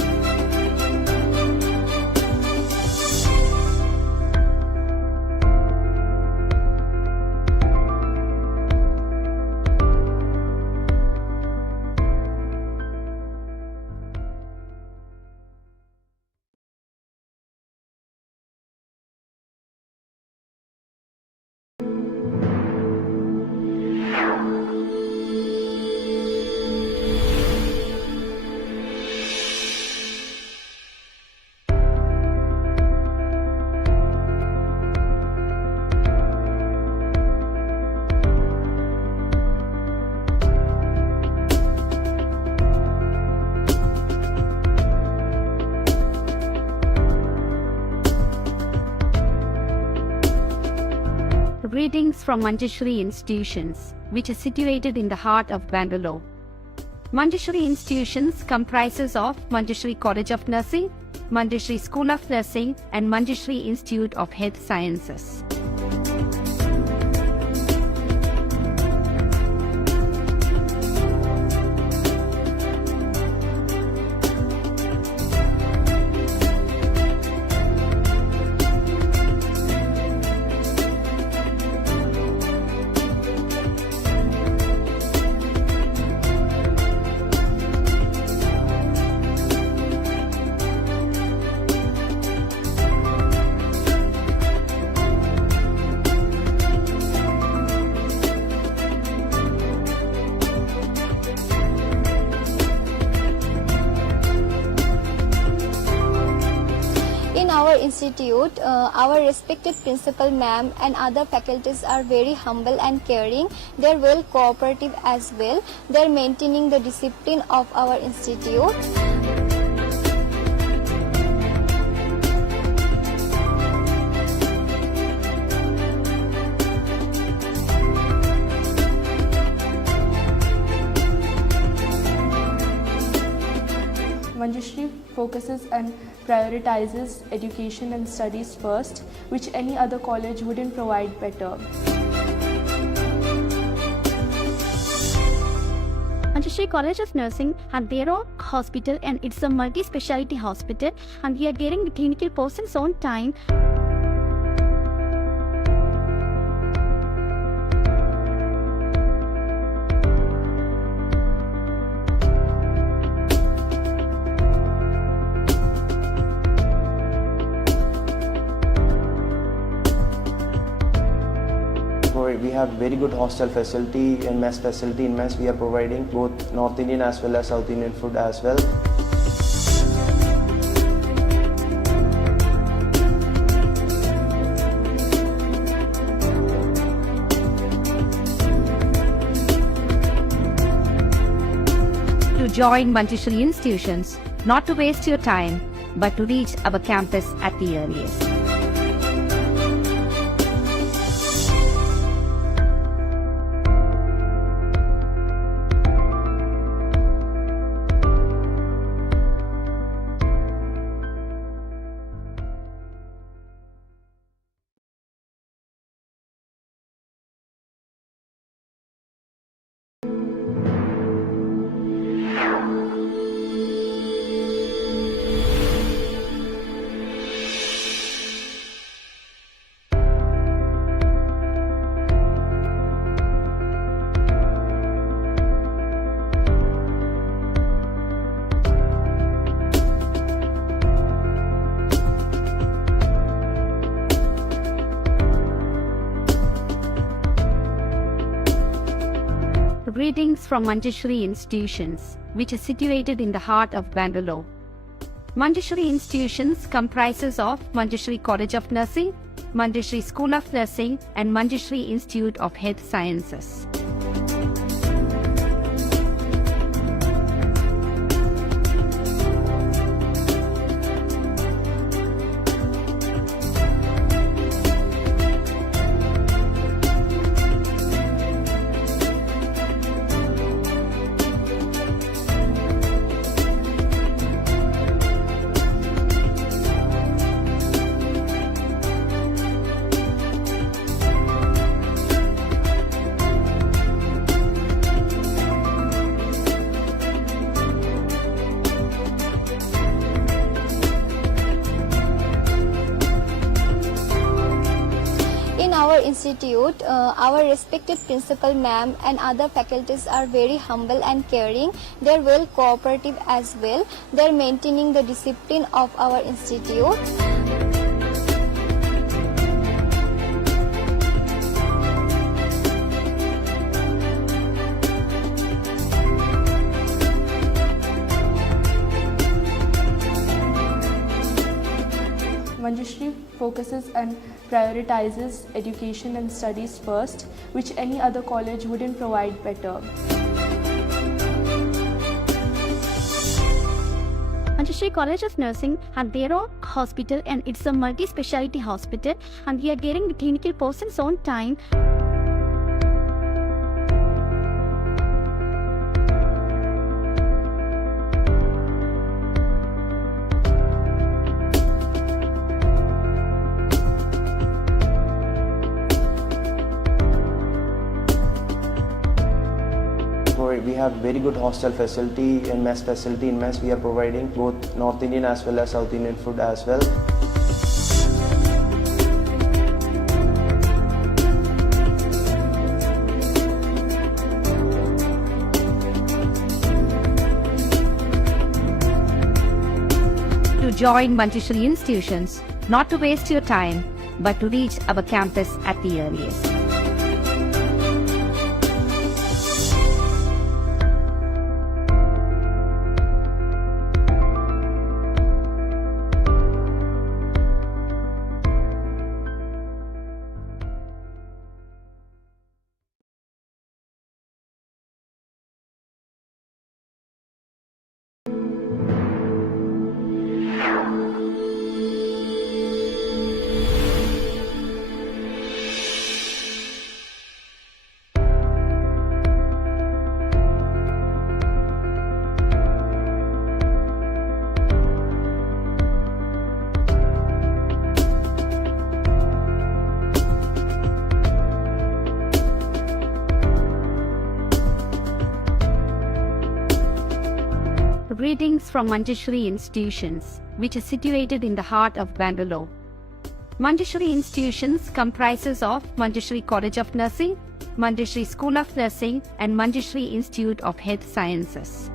Greetings from Manjushree institutions, which are situated in the heart of Bangalore. Manjushree institutions comprises of Manjushree College of Nursing, Manjushree School of Nursing, and Manjushree Institute of Health Sciences. In our institute, our respected principal ma'am and other faculties are very humble and caring. They are well cooperative as well. They are maintaining the discipline of our institute. Manjushree focuses and prioritizes education and studies first, which any other college wouldn't provide better. Manjushree College of Nursing had their own hospital, and it's a multi-speciality hospital, and we are getting the clinical persons on time. We have very good hostel facility and mess facility. In mess we are providing both North Indian as well as South Indian food as well. To join Manjushree institutions, not to waste your time, but to reach our campus at the earliest. Greetings from Manjushree institutions, which are situated in the heart of Bangalore. Manjushree institutions comprises of Manjushree College of Nursing, Manjushree School of Nursing, and Manjushree Institute of Health Sciences. Institute, our respected principal ma'am and other faculties are very humble and caring. They are well cooperative as well. They are maintaining the discipline of our institute. Manjushree focuses and prioritizes education and studies first, which any other college wouldn't provide better. Manjushree College of Nursing had their own hospital, and it's a multi-speciality hospital, and we are getting the clinical persons on time. We have very good hostel facility and mess facility. In mess we are providing both North Indian as well as South Indian food as well. To join Manjushree institutions, not to waste your time, but to reach our campus at the earliest. Greetings from Manjushree institutions, which is situated in the heart of Bangalore. Manjushree institutions comprises of Manjushree College of Nursing, Manjushree School of Nursing, and Manjushree Institute of Health Sciences.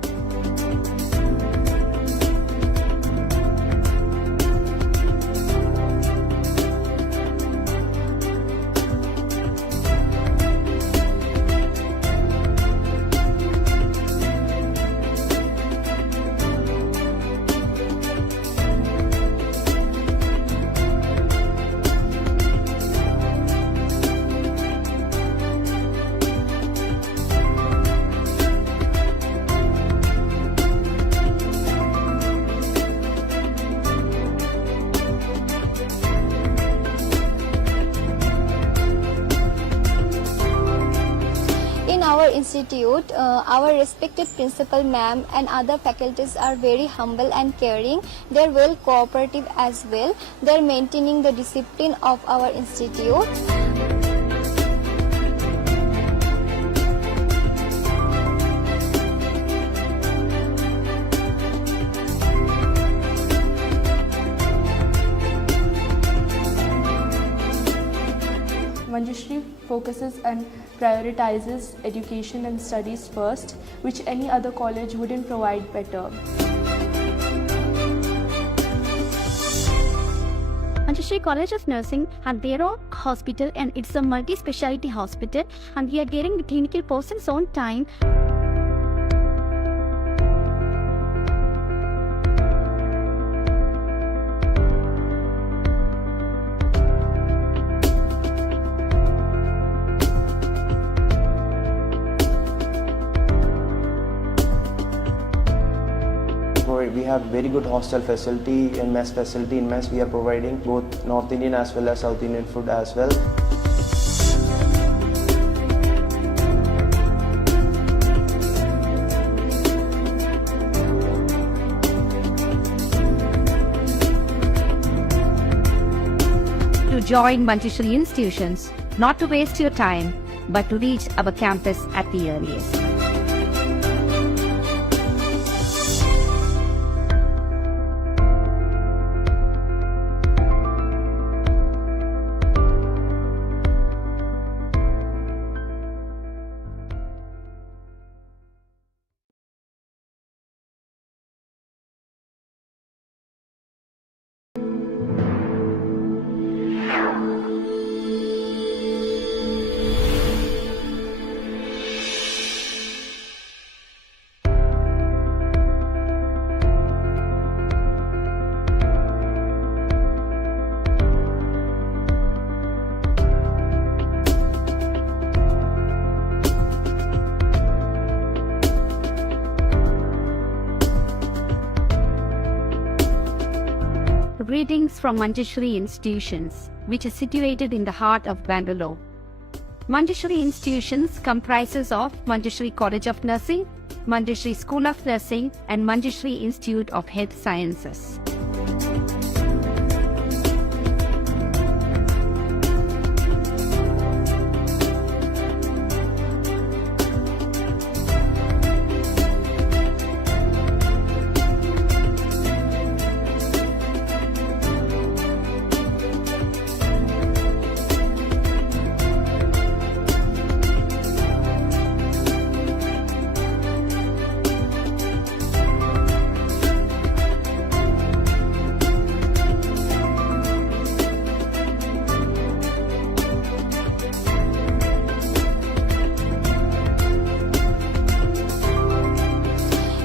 In our institute, our respected principal ma'am and other faculties are very humble and caring. They are well cooperative as well. They are maintaining the discipline of our institute. Manjushree focuses and prioritizes education and studies first, which any other college wouldn't provide better. Manjushree College of Nursing had their own hospital, and it's a multi-speciality hospital, and we are getting the clinical persons on time. We have very good hostel facility and mess facility. In mess we are providing both North Indian as well as South Indian food as well. To join Manjushree institutions, not to waste your time, but to reach our campus at the earliest. Greetings from Manjushree institutions, which are situated in the heart of Bangalore. Manjushree institutions comprises of Manjushree College of Nursing, Manjushree School of Nursing, and Manjushree Institute of Health Sciences.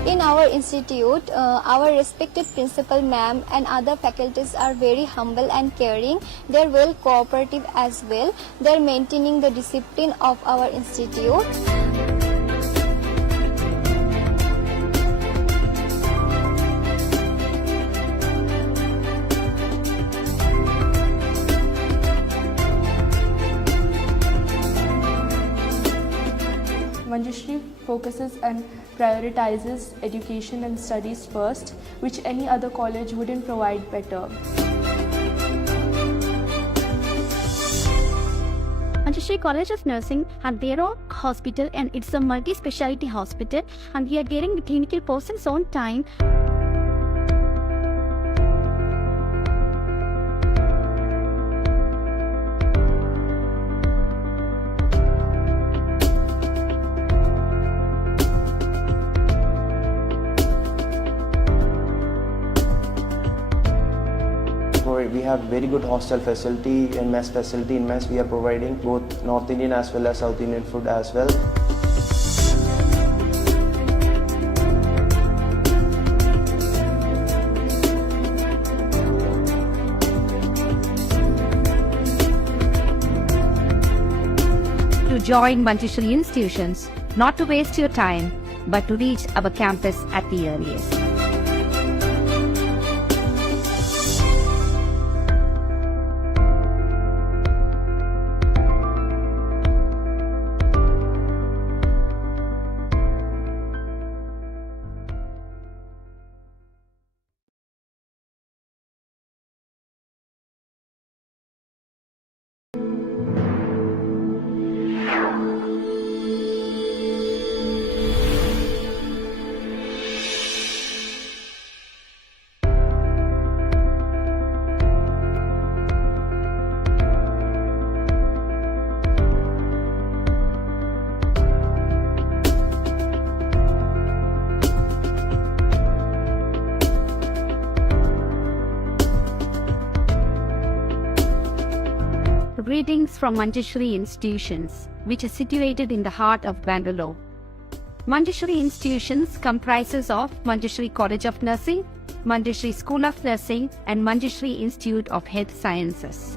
In our institute, our respected principal ma'am and other faculties are very humble and caring. They are well cooperative as well. They are maintaining the discipline of our institute. Manjushree focuses and prioritizes education and studies first, which any other college wouldn't provide better. Manjushree College of Nursing had their own hospital, and it's a multi-speciality hospital, and we are getting the clinical persons on time. We have very good hostel facility and mess facility. In mess we are providing both North Indian as well as South Indian food as well. To join Manjushree institutions, not to waste your time, but to reach our campus at the earliest. Greetings from Manjushree institutions, which are situated in the heart of Bangalore. Manjushree institutions comprises of Manjushree College of Nursing, Manjushree School of Nursing, and Manjushree Institute of Health Sciences.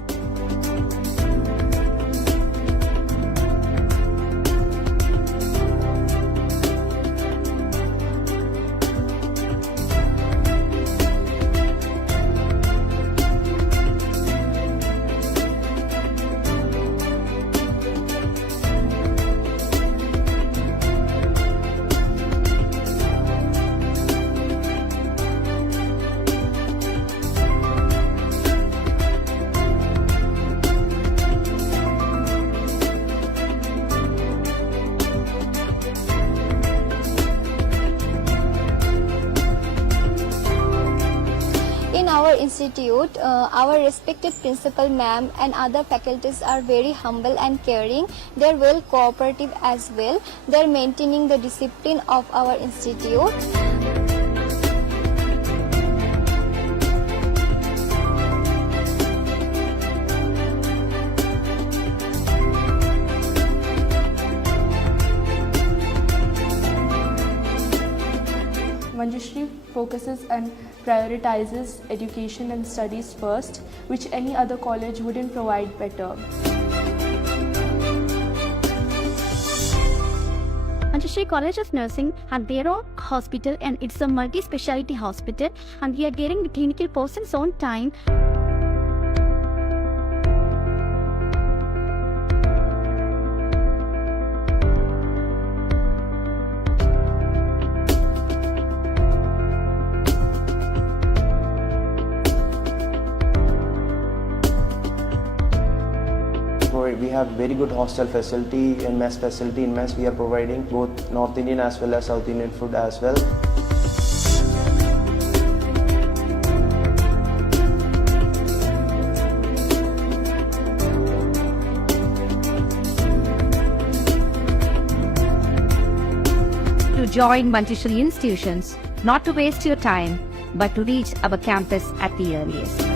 Our institute, our respected principal ma'am and other faculties are very humble and caring. They are well cooperative as well. They are maintaining the discipline of our institute. Manjushree focuses and prioritizes education and studies first, which any other college wouldn't provide better. Manjushree College of Nursing had their own hospital, and it's a multi-speciality hospital, and we are getting the clinical persons on time. We have very good hostel facility and mess facility. In mess we are providing both North Indian as well as South Indian food as well. To join Manjushree institutions, not to waste your time, but to reach our campus at the earliest.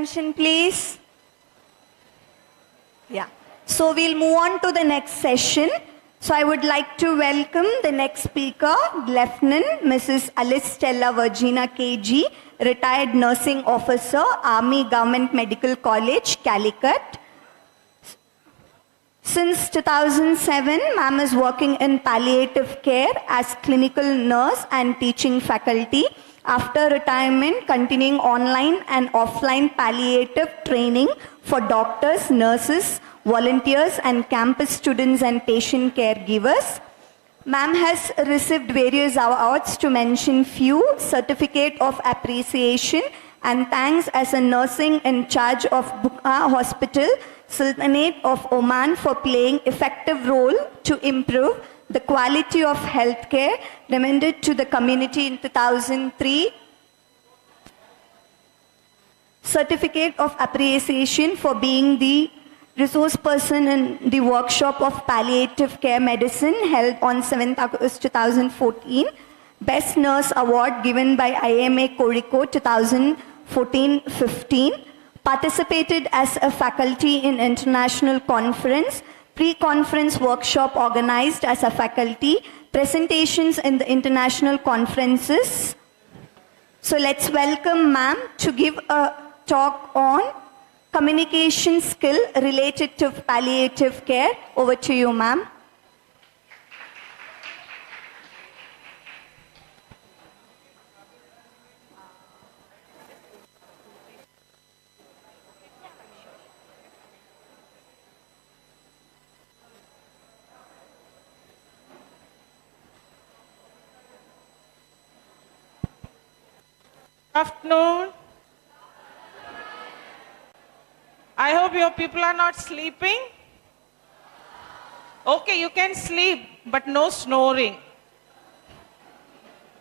attention, please. Yeah. So we'll move on to the next session. So I would like to welcome the next speaker, Lieutenant Mrs. Alistella Virginia KG, retired nursing officer, Army Government Medical College, Calicut. Since 2007, ma'am is working in palliative care as clinical nurse and teaching faculty. After retirement, continuing online and offline palliative training for doctors, nurses, volunteers, and campus students and patient caregivers. Ma'am has received various awards, to mention few: Certificate of Appreciation and Thanks as a nursing in charge of Buqa Hospital, Sultanate of Oman, for playing effective role to improve the quality of healthcare recommended to the community in 2003. Certificate of Appreciation for being the resource person in the workshop of palliative care medicine held on 7th August 2014. Best Nurse Award given by IMA Koriko 2014-15. Participated as a faculty in international conference, pre-conference workshop organized as a faculty, presentations in the international conferences. So let's welcome ma'am to give a talk on communication skill related to palliative care. Over to you, ma'am. Afternoon. I hope your people are not sleeping. Okay, you can sleep, but no snoring.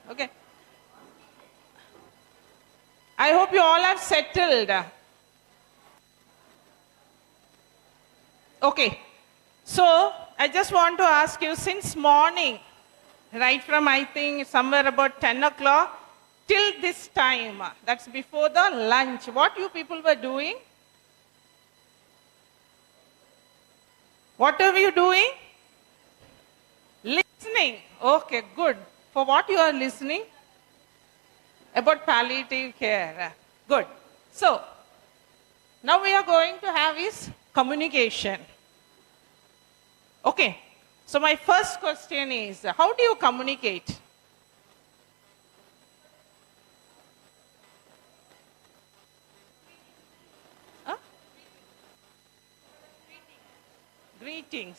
Okay. I hope you all have settled. Okay. So, I just want to ask you, since morning, right from I think somewhere about 10 o'clock, till this time, that's before the lunch, what you people were doing? What are you doing? Listening. Okay, good. For what you are listening? About palliative care. Good. So, now we are going to have is communication. Okay. So my first question is, how do you communicate? Greetings.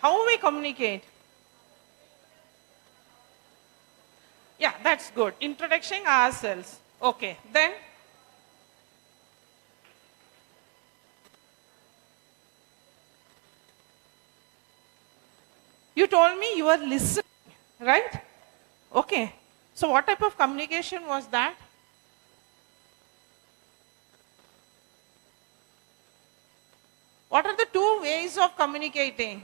How we communicate? Yeah, that's good. Introducing ourselves. Okay, then? You told me you were listening, right? Okay. So what type of communication was that? What are the two ways of communicating?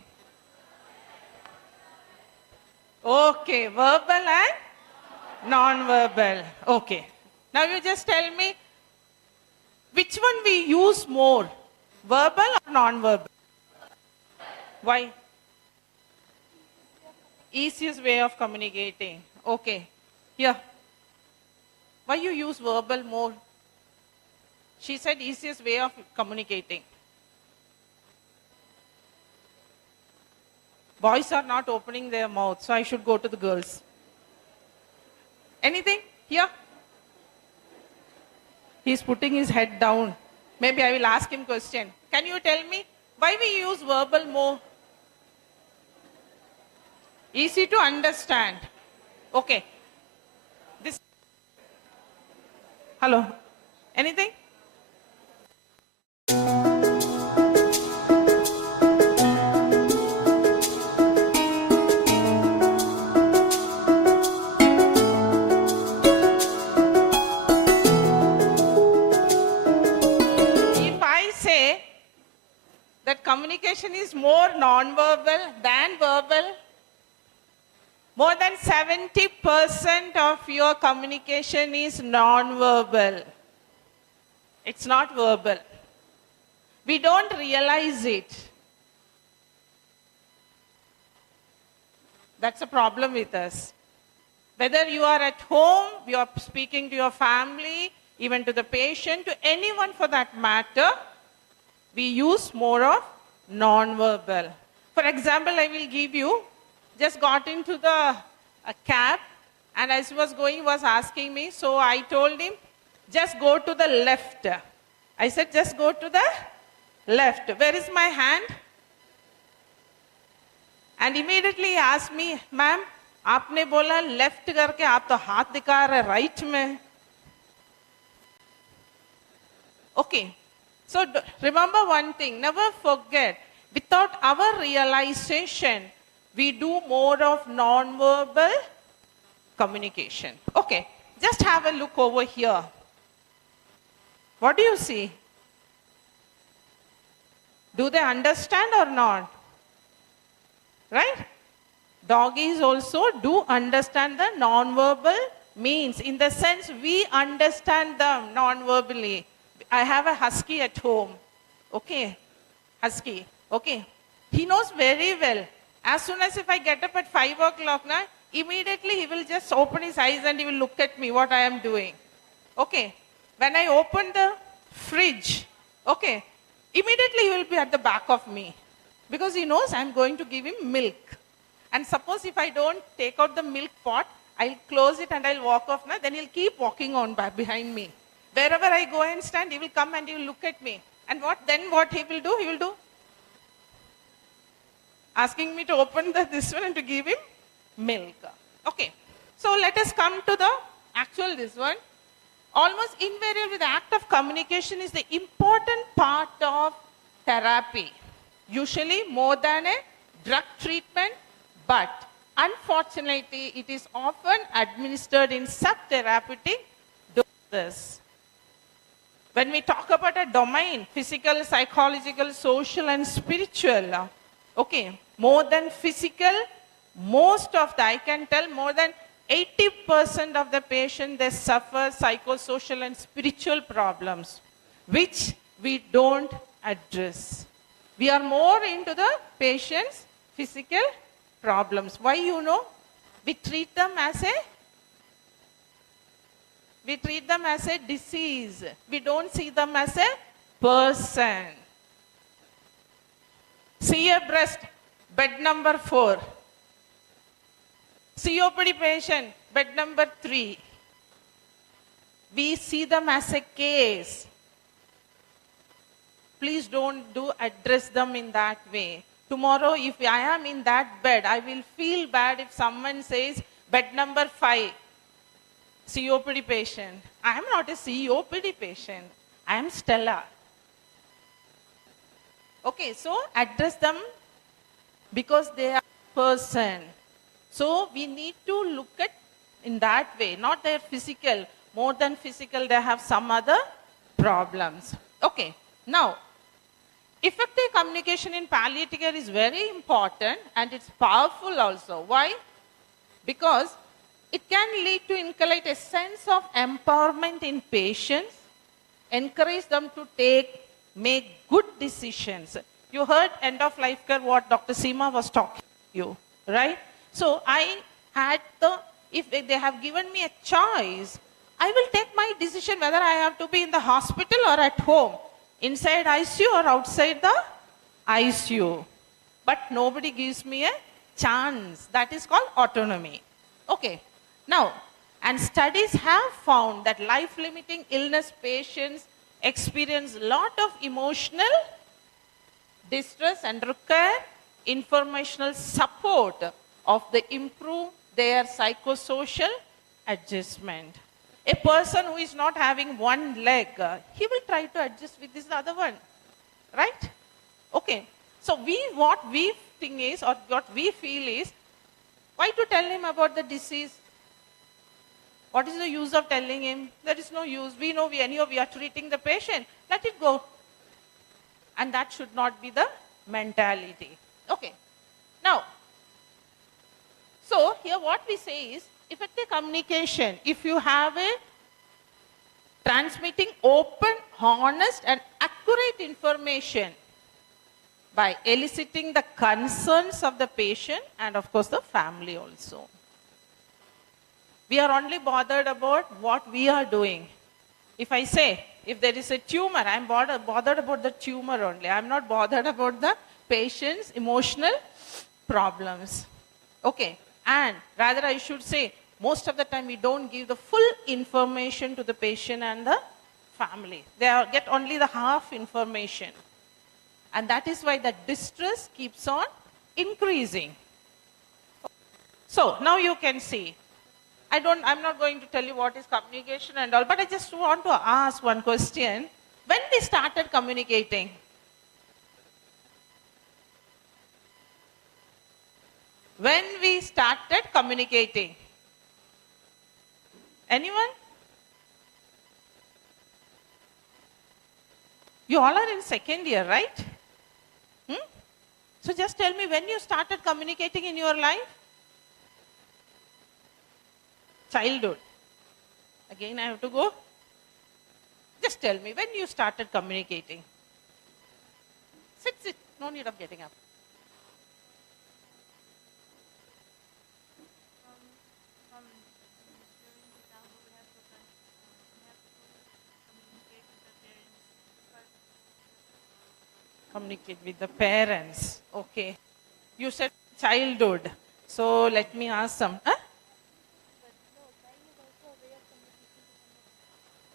Okay, verbal and non-verbal. Okay. Now you just tell me, which one we use more? Verbal or non-verbal? Why? Easiest way of communicating. Okay. Here. Why you use verbal more? She said easiest way of communicating. Boys are not opening their mouth, so I should go to the girls. Anything? Here? He's putting his head down. Maybe I will ask him question. Can you tell me why we use verbal more? Easy to understand. Okay. This. Hello. Anything? That communication is more non-verbal than verbal. More than 70% of your communication is non-verbal. It's not verbal. We don't realize it. That's a problem with us. Whether you are at home, you are speaking to your family, even to the patient, to anyone for that matter, we use more of non-verbal. For example, I will give you, just got into the cab, and as he was going, he was asking me, so I told him, just go to the left. I said, just go to the left. Where is my hand? And immediately he asked me, ma'am, आपने बोला left करके आप तो हाथ दिखा रहे right में. Okay, so remember one thing, never forget, without our realization, we do more of non-verbal communication. Okay, just have a look over here. What do you see? Do they understand or not? Right? Doggies also do understand the non-verbal means. In the sense, we understand them non-verbally. I have a husky at home. Okay? Husky. Okay? He knows very well. As soon as if I get up at 5 o'clock, immediately he will just open his eyes and he will look at me, what I am doing. Okay? When I open the fridge, okay, immediately he will be at the back of me. Because he knows I am going to give him milk. And suppose if I don't take out the milk pot, I'll close it and I'll walk off. Then he'll keep walking on behind me. Wherever I go and stand, he will come and he will look at me. And what he will do? He will do? Asking me to open this one and to give him milk. Okay. So let us come to the actual this one. Almost invariably, the act of communication is the important part of therapy. Usually more than a drug treatment, but unfortunately, it is often administered in subtherapeutic doses. When we talk about a domain, physical, psychological, social, and spiritual, okay, more than physical, I can tell more than 80% of the patient, they suffer psychosocial and spiritual problems, which we don't address. We are more into the patient's physical problems. Why, you know? We treat them as a disease. We don't see them as a person. See a breast, bed number 4. COPD patient, bed number 3. We see them as a case. Please don't address them in that way. Tomorrow, if I am in that bed, I will feel bad if someone says, bed number 5, COPD patient. I am not a COPD patient. I am Stella. Okay, so address them because they are a person. So we need to look at in that way, not their physical. More than physical, they have some other problems. Okay, now, effective communication in palliative care is very important and it's powerful also. Why? Because it can lead to inculcate a sense of empowerment in patients, encourage them to make good decisions. You heard end of life care what Dr. Seema was talking to you, right? So I had if they have given me a choice, I will take my decision whether I have to be in the hospital or at home. Inside ICU or outside the ICU. But nobody gives me a chance. That is called autonomy. Okay. Now, and studies have found that life-limiting illness patients experience a lot of emotional distress and require informational support of the improve their psychosocial adjustment. A person who is not having one leg, he will try to adjust with this other one, right? Okay. So what we think is, or what we feel is, why to tell him about the disease? What is the use of telling him? There is no use. We know we are treating the patient. Let it go. And that should not be the mentality. Okay. Now, So here what we say is effective communication. If you have a transmitting open, honest and accurate information by eliciting the concerns of the patient and of course the family also. We are only bothered about what we are doing. If I say, if there is a tumor, I am bothered about the tumor only. I am not bothered about the patient's emotional problems. Okay, and rather I should say, most of the time we don't give the full information to the patient and the family. They get only the half information. And that is why the distress keeps on increasing. So now you can see, I'm not going to tell you what is communication and all, but I just want to ask one question. When we started communicating? When we started communicating? Anyone? You all are in second year, right? So just tell me when you started communicating in your life? Childhood. Again I have to go. Just tell me when you started communicating. Sit. No need of getting up. Communicate with the parents. Okay. You said childhood. So let me ask some.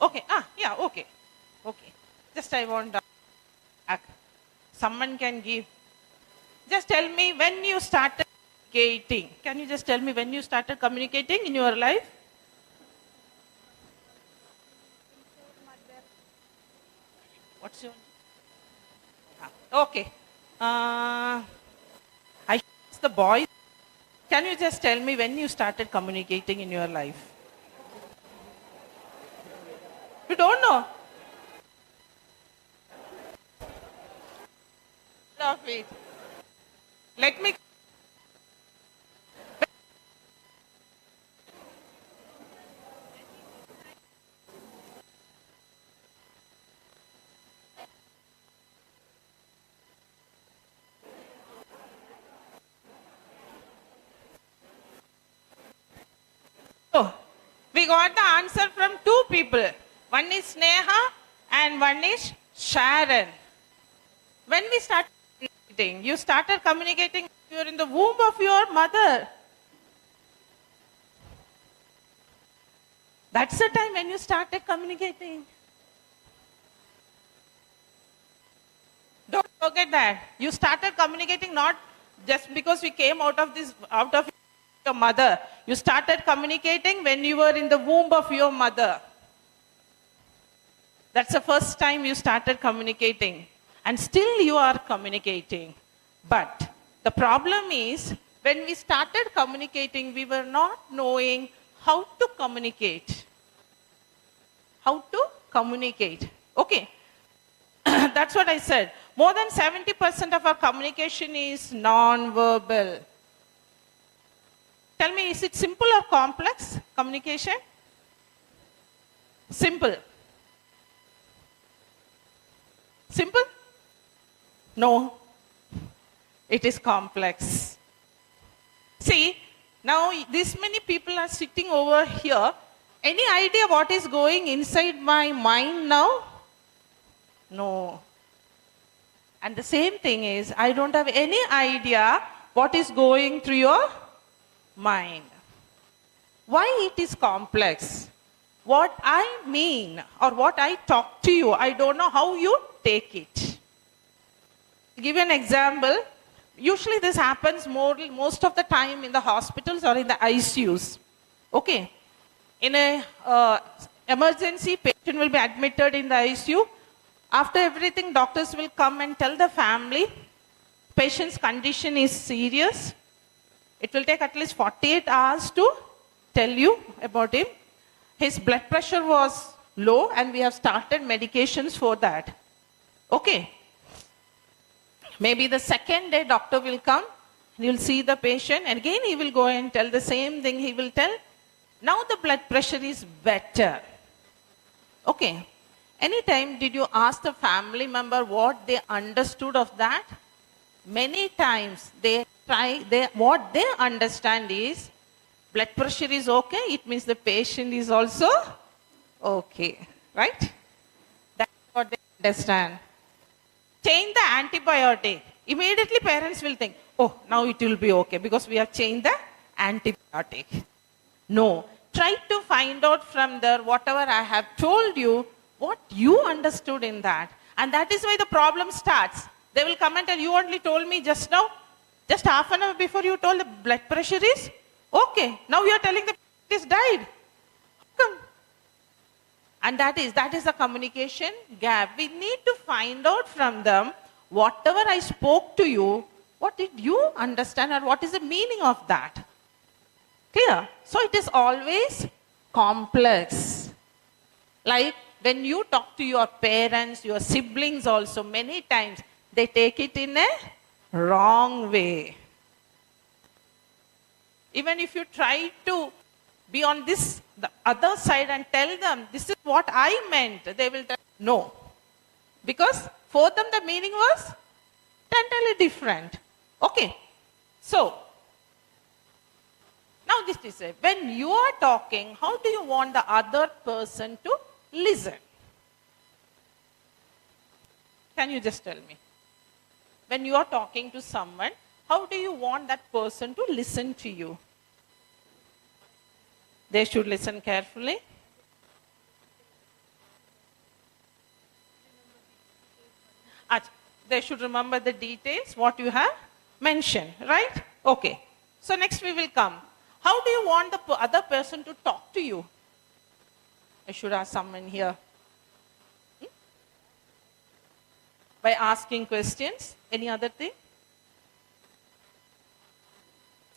Okay. Yeah, okay. Okay. Just I want someone can give. Just tell me when you started communicating. Can you just tell me when you started communicating in your life? What's your name? Okay. I ask the boys. Can you just tell me when you started communicating in your life? You don't know? Love it. Let me. Oh, we got the answer from two people. One is Sneha and one is Sharon. When we started communicating, you started communicating when you were in the womb of your mother. That's the time when you started communicating. Don't forget that. You started communicating not just because we came out of your mother. You started communicating when you were in the womb of your mother. That's the first time you started communicating. And still you are communicating. But the problem is, when we started communicating, we were not knowing how to communicate. How to communicate. Okay. That's what I said. More than 70% of our communication is non-verbal. Tell me, is it simple or complex communication? Simple. Simple? No. It is complex. See, now this many people are sitting over here. Any idea what is going inside my mind now? No. And the same thing is, I don't have any idea what is going through your mind. Why it is complex? What I mean or what I talk to you, I don't know how you take it. To give you an example, usually this happens most of the time in the hospitals or in the ICUs. Okay. In a emergency, patient will be admitted in the ICU. After everything, doctors will come and tell the family, patient's condition is serious. It will take at least 48 hours to tell you about him. His blood pressure was low and we have started medications for that. Okay. Maybe the second day doctor will come. You'll see the patient, and again he will go and tell the same thing. He will tell, now the blood pressure is better. Okay. Anytime did you ask the family member what they understood of that? Many times what they understand is blood pressure is okay, it means the patient is also okay, right? That's what they understand. Change the antibiotic. Immediately parents will think, oh, now it will be okay because we have changed the antibiotic. No. Try to find out from there whatever I have told you, what you understood in that. And that is why the problem starts. They will come and tell, you only told me just now, just half an hour before you told the blood pressure is okay. Now you are telling the patient is died. How come? And that is a communication gap. We need to find out from them, whatever I spoke to you, what did you understand and what is the meaning of that? Clear? So it is always complex. Like when you talk to your parents, your siblings also, many times they take it in a wrong way. Even if you try to be on the other side and tell them, this is what I meant, they will tell no. Because for them the meaning was totally different. Okay. So, now this is it. When you are talking, how do you want the other person to listen? Can you just tell me? When you are talking to someone, how do you want that person to listen to you? They should listen carefully. They should remember the details, what you have mentioned, right? Okay. So next we will come. How do you want the other person to talk to you? I should ask someone here. By asking questions. Any other thing?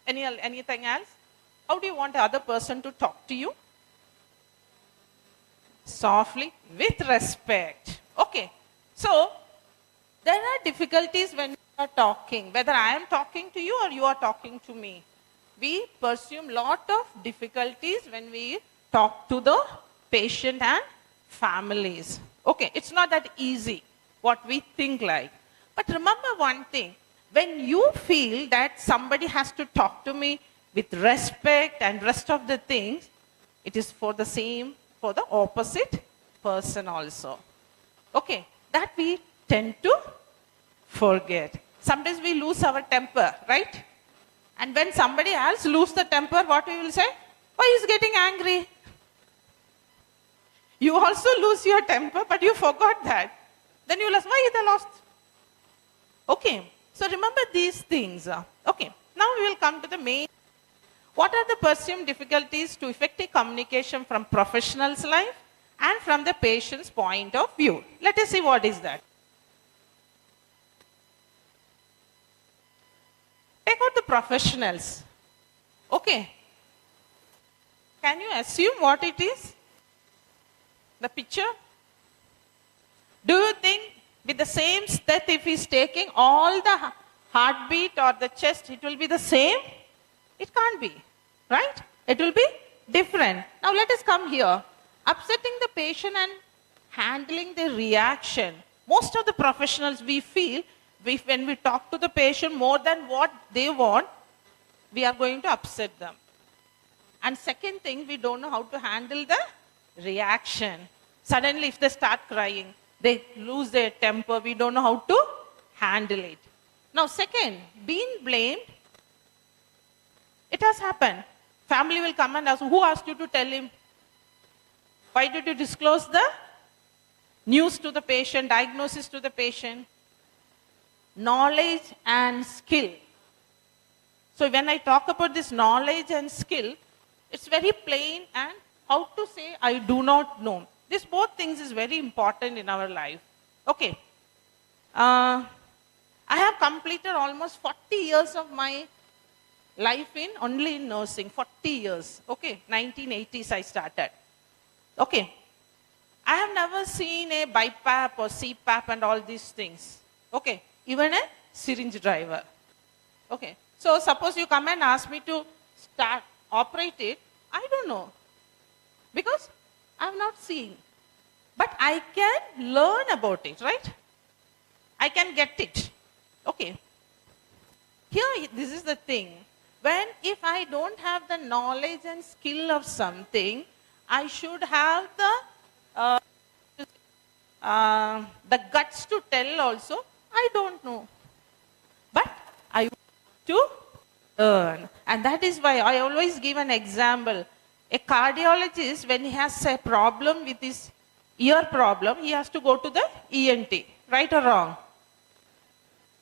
Anything else? How do you want the other person to talk to you? Softly, with respect. Okay. So, there are difficulties when you are talking, whether I am talking to you or you are talking to me. We pursue a lot of difficulties when we talk to the patient and families. Okay, it's not that easy, what we think like. But remember one thing, when you feel that somebody has to talk to me with respect and rest of the things, it is for the same, for the opposite person also. Okay, that we tend to forget. Sometimes we lose our temper, right? And when somebody else loses the temper, what we will say? Why is getting angry? You also lose your temper, but you forgot that. Then you will ask, why they lost? Okay, so remember these things. Okay, now we will come to the main. What are the perceived difficulties to effective communication from professional's life and from the patient's point of view? Let us see what is that. Take out the professionals. Okay. Can you assume what it is? The picture? Do you think with the same step, if he's taking all the heartbeat or the chest, it will be the same? It can't be, right? It will be different. Now let us come here. Upsetting the patient and handling the reaction. Most of the professionals we feel, when we talk to the patient more than what they want, we are going to upset them. And second thing, we don't know how to handle the reaction. Suddenly if they start crying, they lose their temper, we don't know how to handle it. Now second, being blamed, it has happened. Family will come and ask, who asked you to tell him? Why did you disclose the news to the patient, diagnosis to the patient? Knowledge and skill. So when I talk about this knowledge and skill, it's very plain and how to say I do not know. These both things is very important in our life. Okay. I have completed almost 40 years of my life only in nursing. 40 years. Okay. 1980s I started. Okay. I have never seen a BiPAP or CPAP and all these things. Okay. Even a syringe driver. Okay. So suppose you come and ask me to operate it, I don't know. Because I'm not seeing. But I can learn about it, right? I can get it. Okay. Here, this is the thing. If I don't have the knowledge and skill of something, I should have the guts to tell also, I don't know. But I want to learn. And that is why I always give an example. A cardiologist, when he has a problem with his ear problem, he has to go to the ENT, right or wrong?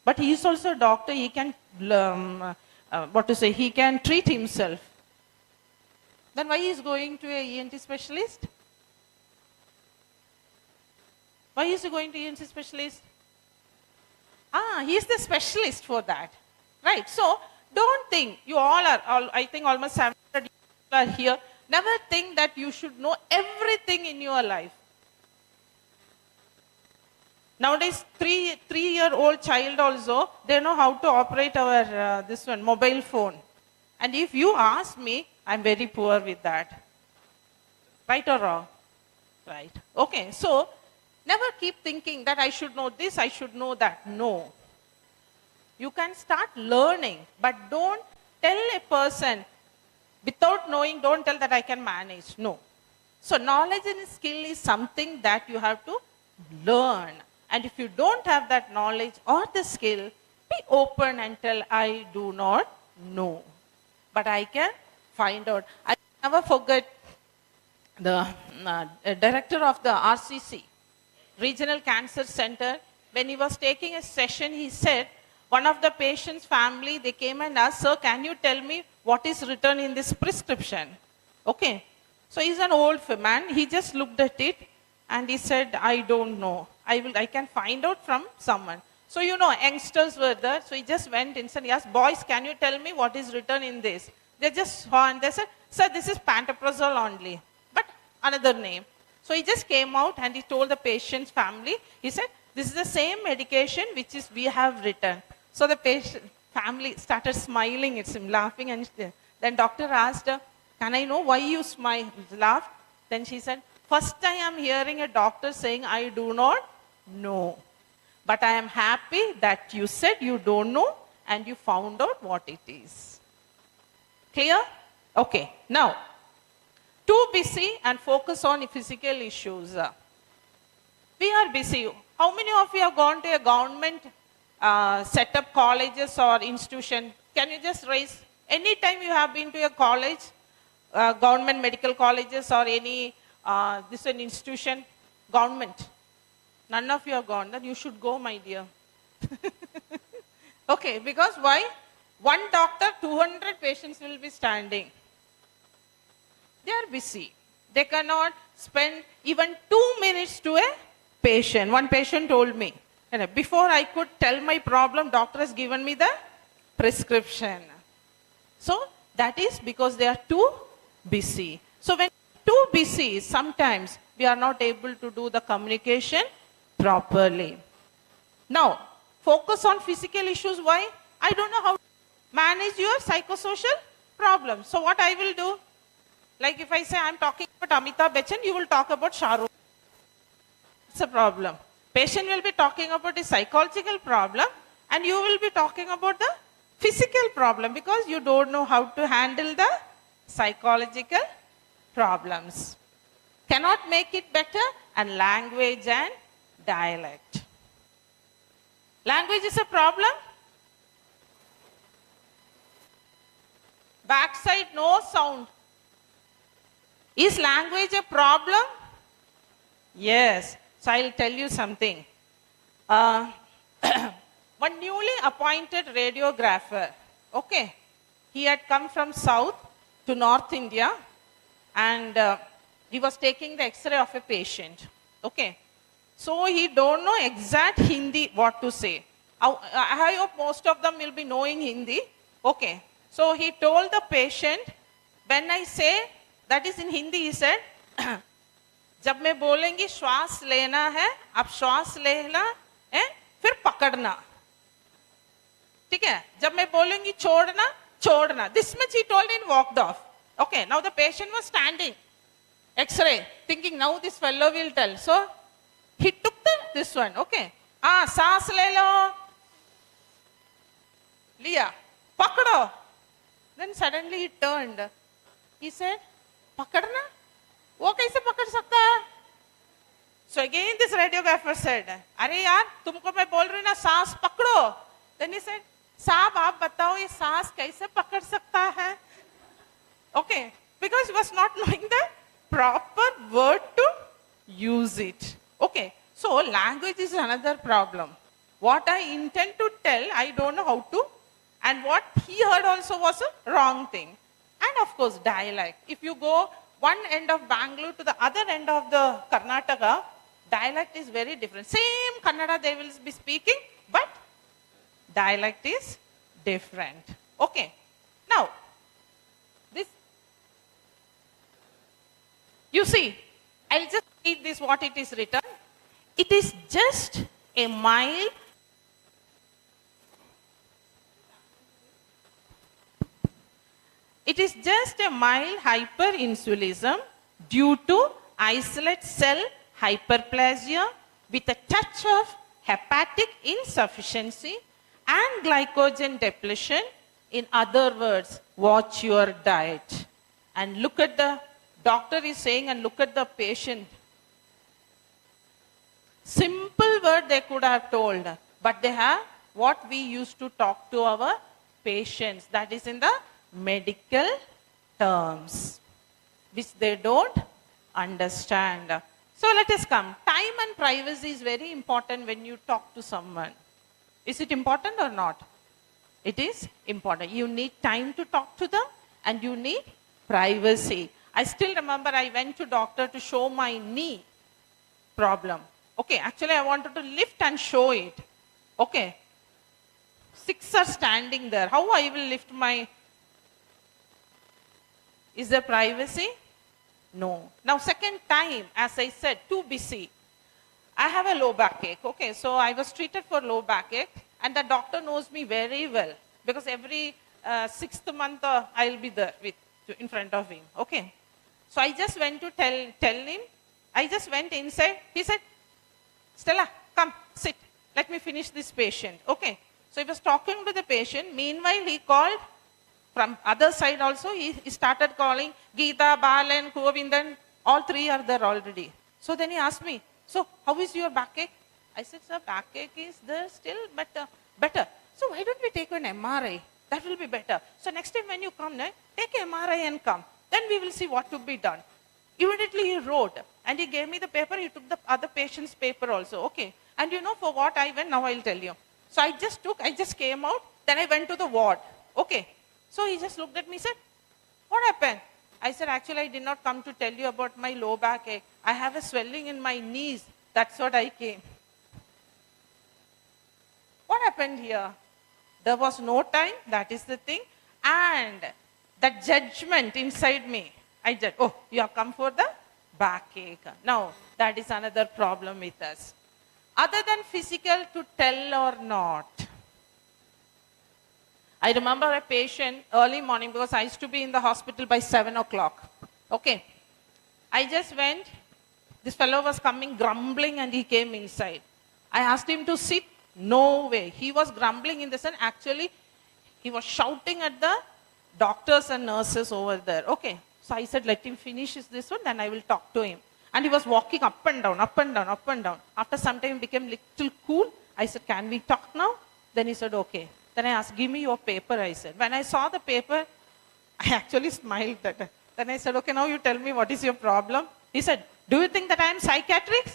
But he is also a doctor, he can, he can treat himself. Then why he is going to a ENT specialist? Why is he going to ENT specialist? He is the specialist for that. Right, so don't think, you all are, I think almost 700 people are here. Never think that you should know everything in your life. Nowadays, three-year-old child also, they know how to operate our mobile phone. And if you ask me, I'm very poor with that. Right or wrong? Right. Okay, so never keep thinking that I should know this, I should know that. No. You can start learning, but don't tell a person, without knowing, don't tell that I can manage. No. So knowledge and skill is something that you have to learn. And if you don't have that knowledge or the skill, be open and tell, I do not know. But I can find out. I never forget the director of the RCC, Regional Cancer Center, when he was taking a session, he said, one of the patient's family, they came and asked, sir, can you tell me what is written in this prescription? Okay. So he's an old man. He just looked at it and he said, I don't know. I can find out from someone. So, you know, youngsters were there. So he just went inside and he asked, boys, can you tell me what is written in this? They just saw and they said, sir, this is pantoprazole only, but another name. So he just came out and he told the patient's family, he said, this is the same medication which is we have written. So the patient family started smiling, it's him laughing, and then doctor asked her, can I know why you laughed? Then she said, first I am hearing a doctor saying I do not know. But I am happy that you said you don't know and you found out what it is. Clear? Okay. Now, too busy and focus on physical issues. We are busy. How many of you have gone to a government set up colleges or institution? Can you just raise, any time you have been to a college, government medical colleges or any an institution, government? None of you have gone. Then you should go, my dear. Okay, because why? One doctor, 200 patients will be standing. They are busy. They cannot spend even 2 minutes to a patient. One patient told me, before I could tell my problem, doctor has given me the prescription. So that is because they are too busy. So when too busy, sometimes we are not able to do the communication properly. Now, focus on physical issues. Why? I don't know how to manage your psychosocial problems. So what I will do, like if I say I'm talking about Amitabh Bachchan, you will talk about Shah Rukh. It's a problem. Patient will be talking about a psychological problem and you will be talking about the physical problem because you don't know how to handle the psychological problems. Cannot make it better, and language and dialect. Language is a problem. Backside no sound. Is language a problem? Yes. So I'll tell you something. One newly appointed radiographer, okay, he had come from South to North India and he was taking the X-ray of a patient, okay. So he don't know exact Hindi what to say. I hope most of them will be knowing Hindi, okay. So he told the patient, when I say, that is in Hindi, he said, जब मैं बोलेंगी श्वास लेना है, आप श्वास लेना है, फिर पकड़ना. ठीक है, जब मैं बोलूंगी छोड़ना छोड़ना, this much he told and walked off. Okay, now the patient was standing, X-ray, thinking now this fellow will tell. So he took this one. Okay, सांस ले लो, लिया, पकड़ो. Then suddenly he turned. He said, पकड़ना? वो कैसे पकड़ सकता है? So again this radiographer said, अरे यार तुमको मैं बोल रही हूँ ना सांस पकड़ो. Then he said, साहब आप बताओ ये सांस कैसे पकड़ सकता है? Okay, because he was not knowing the proper word to use it. Okay, so language is another problem. What I intend to tell, I don't know how to, and what he heard also was a wrong thing. And of course dialect. If you go one end of Bangalore to the other end of the Karnataka, dialect is very different. Same Kannada they will be speaking, but dialect is different. Okay. Now, this, you see, I'll just read this what it is written. It is just a mild hyperinsulinism due to islet cell hyperplasia with a touch of hepatic insufficiency and glycogen depletion. In other words, watch your diet. And look at the doctor is saying and look at the patient. Simple word they could have told, but they have what we used to talk to our patients, that is in the medical terms, which they don't understand. So let us come. Time and privacy is very important when you talk to someone. Is it important or not? It is important. You need time to talk to them and you need privacy. I still remember I went to doctor to show my knee problem. Okay, actually I wanted to lift and show it. Okay. 6 are standing there. How I will lift my... Is there privacy? No. Now second time, as I said, too busy. I have a low backache. Okay, so I was treated for low backache and the doctor knows me very well because every 6th month I'll be there in front of him. Okay. So I just went to tell him. I just went inside. He said, Stella, come, sit. Let me finish this patient. Okay. So he was talking to the patient. Meanwhile, he called from other side also. He started calling Geeta, Balan, Govindan. All 3 are there already. So then he asked me, so how is your backache? I said, sir, backache is there still, but better. So why don't we take an MRI? That will be better. So next time when you come, take MRI and come. Then we will see what to be done. Immediately he wrote and he gave me the paper. He took the other patient's paper also. Okay. And you know for what I went, now I'll tell you. So I just came out. Then I went to the ward. Okay. So he just looked at me and said, what happened? I said, actually, I did not come to tell you about my low backache. I have a swelling in my knees. That's what I came. What happened here? There was no time. That is the thing. And that judgment inside me, I said, oh, you have come for the backache. Now, that is another problem with us. Other than physical, to tell or not. I remember a patient early morning because I used to be in the hospital by 7 o'clock. Okay. I just went. This fellow was coming grumbling and he came inside. I asked him to sit. No way. He was grumbling in the sense, actually, he was shouting at the doctors and nurses over there. Okay. So I said, let him finish this one, then I will talk to him. And he was walking up and down, up and down, up and down. After some time, he became little cool. I said, can we talk now? Then he said, okay. Then I asked, give me your paper, I said. When I saw the paper, I actually smiled at it. Then I said, okay, now you tell me what is your problem. He said, do you think that I am psychiatric?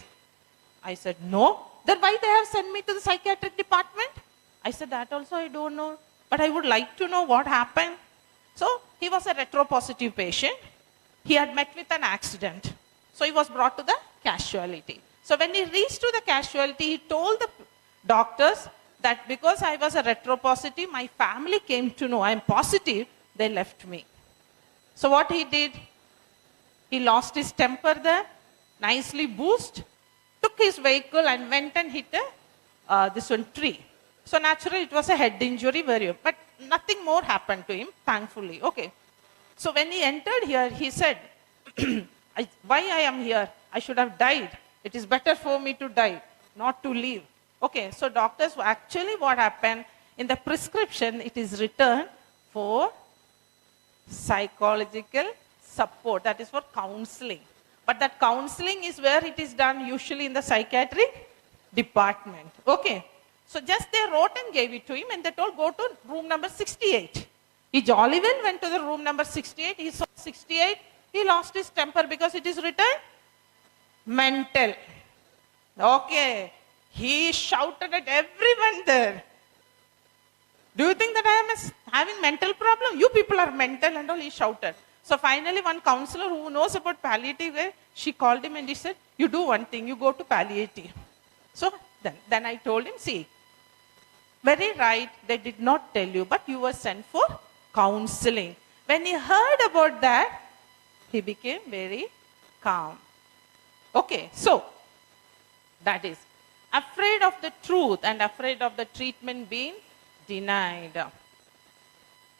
I said, no. Then why they have sent me to the psychiatric department? I said, that also I don't know. But I would like to know what happened. So he was a retropositive patient. He had met with an accident. So he was brought to the casualty. So when he reached to the casualty, he told the doctors that because I was a retropositive, my family came to know I am positive, they left me. So what he did, he lost his temper there, nicely boosted, took his vehicle and went and hit this one tree. So naturally it was a head injury, but nothing more happened to him, thankfully. Okay. So when he entered here, he said, why I am here? I should have died. It is better for me to die, not to live. Okay, so doctors, actually what happened, in the prescription, it is written for psychological support, that is for counseling. But that counseling is where it is done usually in the psychiatric department. Okay, so just they wrote and gave it to him and they told go to room number 68. He jolly well went to the room number 68, he saw 68, he lost his temper because it is written mental. Okay, he shouted at everyone there. Do you think that I am having mental problem? You people are mental and all, he shouted. So finally one counselor who knows about palliative care, she called him and he said, you do one thing, you go to palliative. So then I told him, see, very right, they did not tell you, but you were sent for counseling. When he heard about that, he became very calm. Okay, so that is afraid of the truth and afraid of the treatment being denied.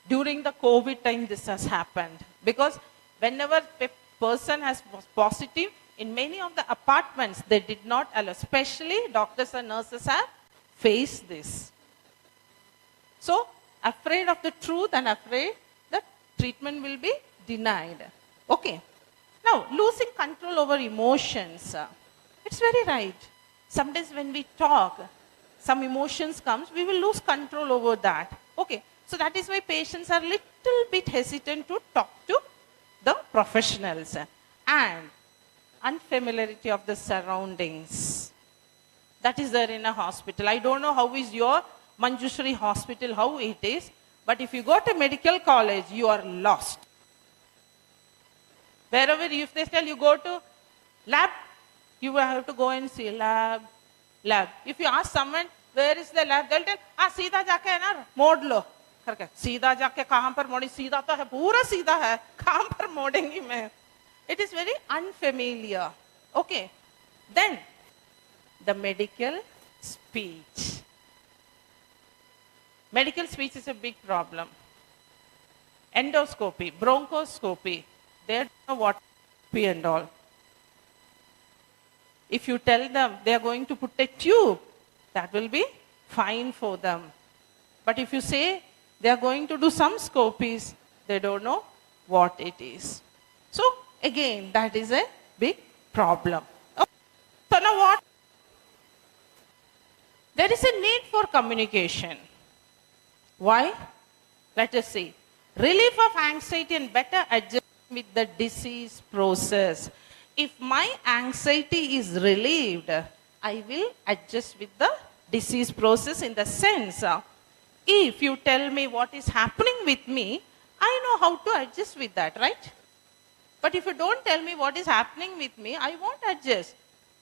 During the COVID time, this has happened because whenever a person was positive, in many of the apartments, they did not allow, especially doctors and nurses have faced this. So, afraid of the truth and afraid that treatment will be denied. Okay. Now, losing control over emotions. It's very right. Sometimes when we talk, some emotions comes, we will lose control over that. Okay. So that is why patients are little bit hesitant to talk to the professionals. And unfamiliarity of the surroundings. That is there in a hospital. I don't know how is your Manjushree hospital, how it is. But if you go to medical college, you are lost. Wherever, if they tell you go to lab, you will have to go and see lab. If you ask someone, where is the lab? They'll tell, सीधा जाके है ना, मोड़ लो. करके सीधा जाके कहाँ पर मोड़ी? सीधा तो है, पूरा सीधा है. कहाँ पर मोड़ेंगी मैं? It is very unfamiliar. Okay. Then, the medical speech. Medical speech is a big problem. Endoscopy, bronchoscopy, they don't know what and all. If you tell them they are going to put a tube, that will be fine for them. But if you say they are going to do some scopies, they don't know what it is. So, again, that is a big problem. Okay. So now what? There is a need for communication. Why? Let us see. Relief of anxiety and better adjustment with the disease process. If my anxiety is relieved, I will adjust with the disease process in the sense, if you tell me what is happening with me, I know how to adjust with that, right? But if you don't tell me what is happening with me, I won't adjust.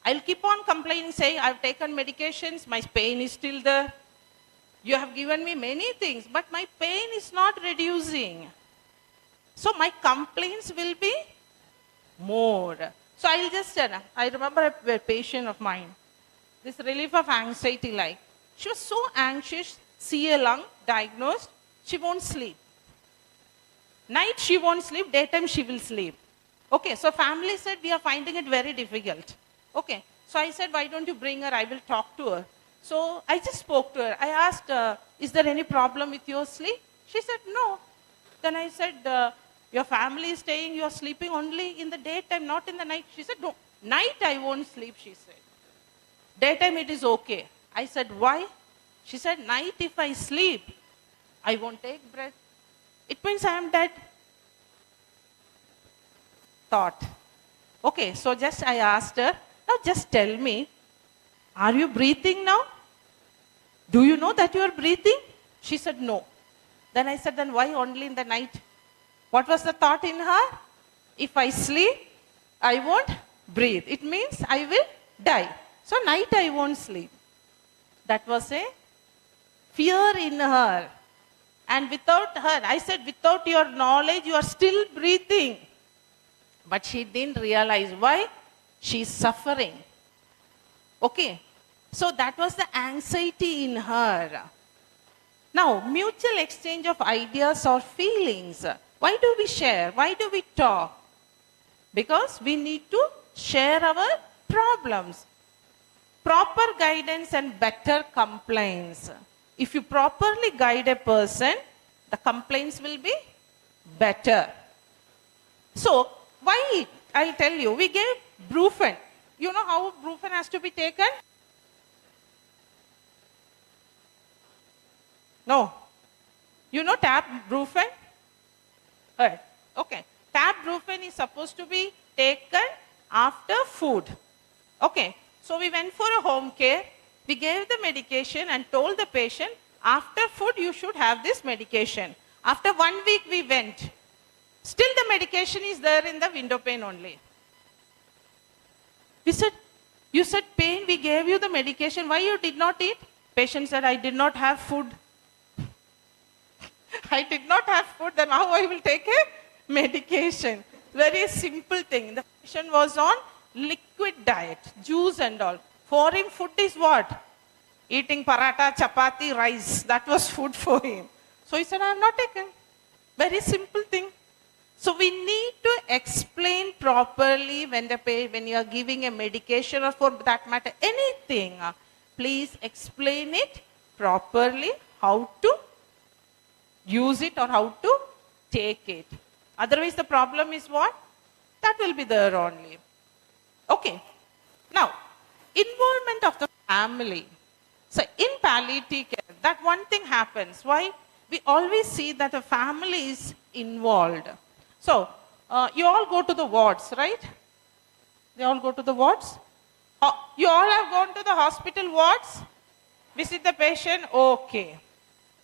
I'll keep on complaining, saying, I've taken medications, my pain is still there. You have given me many things, but my pain is not reducing. So my complaints will be more. So I'll just, I remember a patient of mine, this relief of anxiety like, she was so anxious, CA lung diagnosed, she won't sleep. Night she won't sleep, daytime she will sleep. Okay, so family said, we are finding it very difficult. Okay, so I said, why don't you bring her, I will talk to her. So I just spoke to her. I asked, is there any problem with your sleep? She said, no. Then I said, your family is staying, you are sleeping only in the daytime, not in the night. She said, no, night I won't sleep, she said. Daytime it is okay. I said, why? She said, night if I sleep, I won't take breath. It means I am dead. Thought. Okay, so just I asked her, now just tell me, are you breathing now? Do you know that you are breathing? She said, no. Then I said, then why only in the night? What was the thought in her? If I sleep, I won't breathe. It means I will die. So night I won't sleep. That was a fear in her. And without her, I said, without your knowledge, you are still breathing. But she didn't realize why. She is suffering. Okay. So that was the anxiety in her. Now, mutual exchange of ideas or feelings. Why do we share? Why do we talk? Because we need to share our problems. Proper guidance and better complaints. If you properly guide a person, the complaints will be better. So, why? I'll tell you, we gave Brufen. You know how Brufen has to be taken? No. You know tab Brufen? Right. Okay. Tab Brufen is supposed to be taken after food. Okay. So we went for a home care. We gave the medication and told the patient, after food you should have this medication. After 1 week we went. Still the medication is there in the window pane only. We said, you said pain, we gave you the medication. Why you did not eat? Patient said, I did not have food. I did not have food, then how I will take a medication? Very simple thing. The patient was on liquid diet, juice and all. For him, food is what? Eating paratha, chapati, rice. That was food for him. So he said, I am not taken. Very simple thing. So we need to explain properly when you are giving a medication or for that matter anything. Please explain it properly, how to use it or how to take it. Otherwise the problem is what? That will be there only. Okay. Now, involvement of the family. So in palliative care, that one thing happens. Why? We always see that the family is involved. So, you all go to the wards, right? They all go to the wards? You all have gone to the hospital wards? Visit the patient? Okay.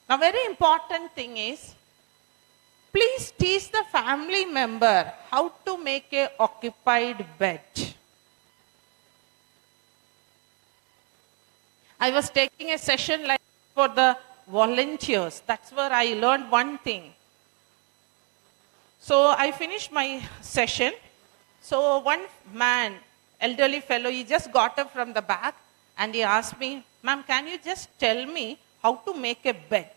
Now, very important thing is, please teach the family member how to make a occupied bed. I was taking a session like for the volunteers. That's where I learned one thing. So I finished my session. So one man, elderly fellow, he just got up from the back and he asked me, ma'am, can you just tell me how to make a bed?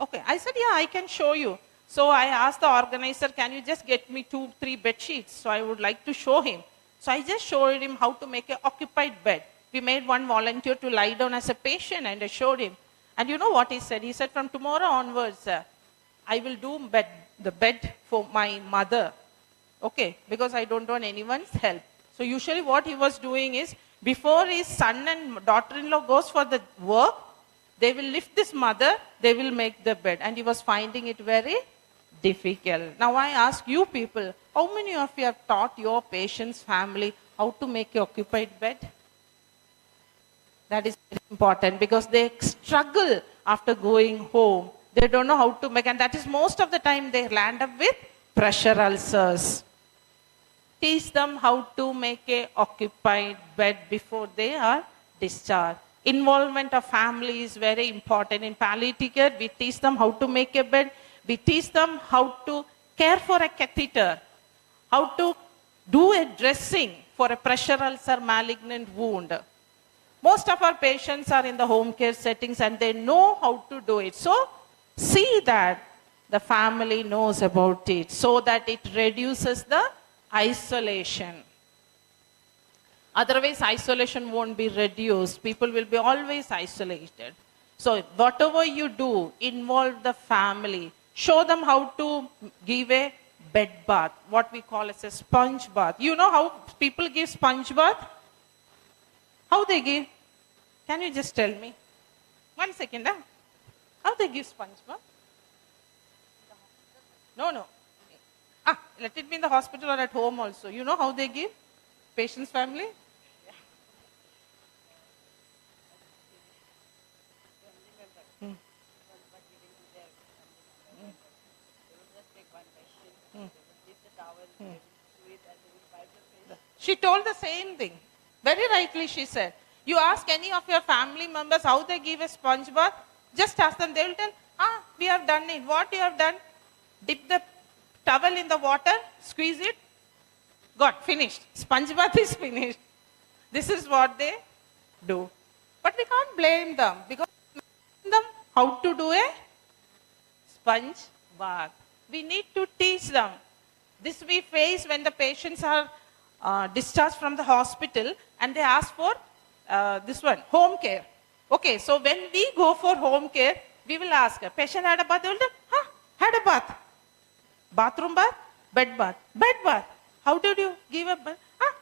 Okay, I said, yeah, I can show you. So I asked the organizer, can you just get me 2-3 bed sheets? So I would like to show him. So I just showed him how to make an occupied bed. We made one volunteer to lie down as a patient and I showed him. And you know what he said? He said, from tomorrow onwards, I will do the bed for my mother. Okay, because I don't want anyone's help. So usually what he was doing is, before his son and daughter-in-law goes for the work, they will lift this mother, they will make the bed. And he was finding it very difficult. Now I ask you people, how many of you have taught your patient's family how to make an occupied bed? That is very important because they struggle after going home. They don't know how to make, and that is most of the time they land up with pressure ulcers. Teach them how to make an occupied bed before they are discharged. Involvement of family is very important. In palliative care, we teach them how to make a bed. We teach them how to care for a catheter, how to do a dressing for a pressure ulcer malignant wound. Most of our patients are in the home care settings and they know how to do it. So, see that the family knows about it so that it reduces the isolation. Otherwise, isolation won't be reduced. People will be always isolated. So, whatever you do, involve the family. Show them how to give a bed bath, what we call as a sponge bath. You know how people give sponge bath? How they give? Can you just tell me? 1 second. How they give sponge bath? No. Let it be in the hospital or at home also. You know how they give? Patient's family? She told the same thing. Very rightly she said. You ask any of your family members how they give a sponge bath, just ask them. They will tell, we have done it. What you have done? Dip the towel in the water, squeeze it, got finished. Sponge bath is finished. This is what they do. But we can't blame them because we them how to do a sponge bath. We need to teach them. This we face when the patients are discharged from the hospital and they ask for this one, home care. Okay, so when we go for home care, we will ask, patient had a bath? They will say, huh, had a bath. Bathroom bath, bed bath. Bed bath. How did you give a bath? Huh?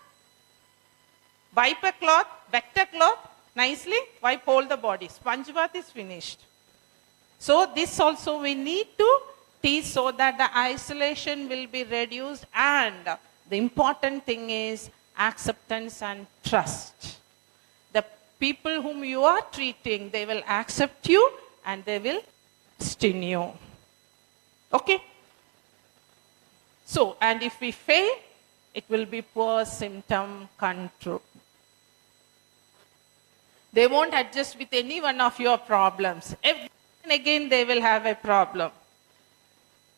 Wipe a cloth, wet a cloth, nicely, wipe all the body. Sponge bath is finished. So this also we need to teach so that the isolation will be reduced, and the important thing is acceptance and trust. The people whom you are treating, they will accept you and they will trust in you. Okay? So, and if we fail, it will be poor symptom control. They won't adjust with any one of your problems. Again and again they will have a problem.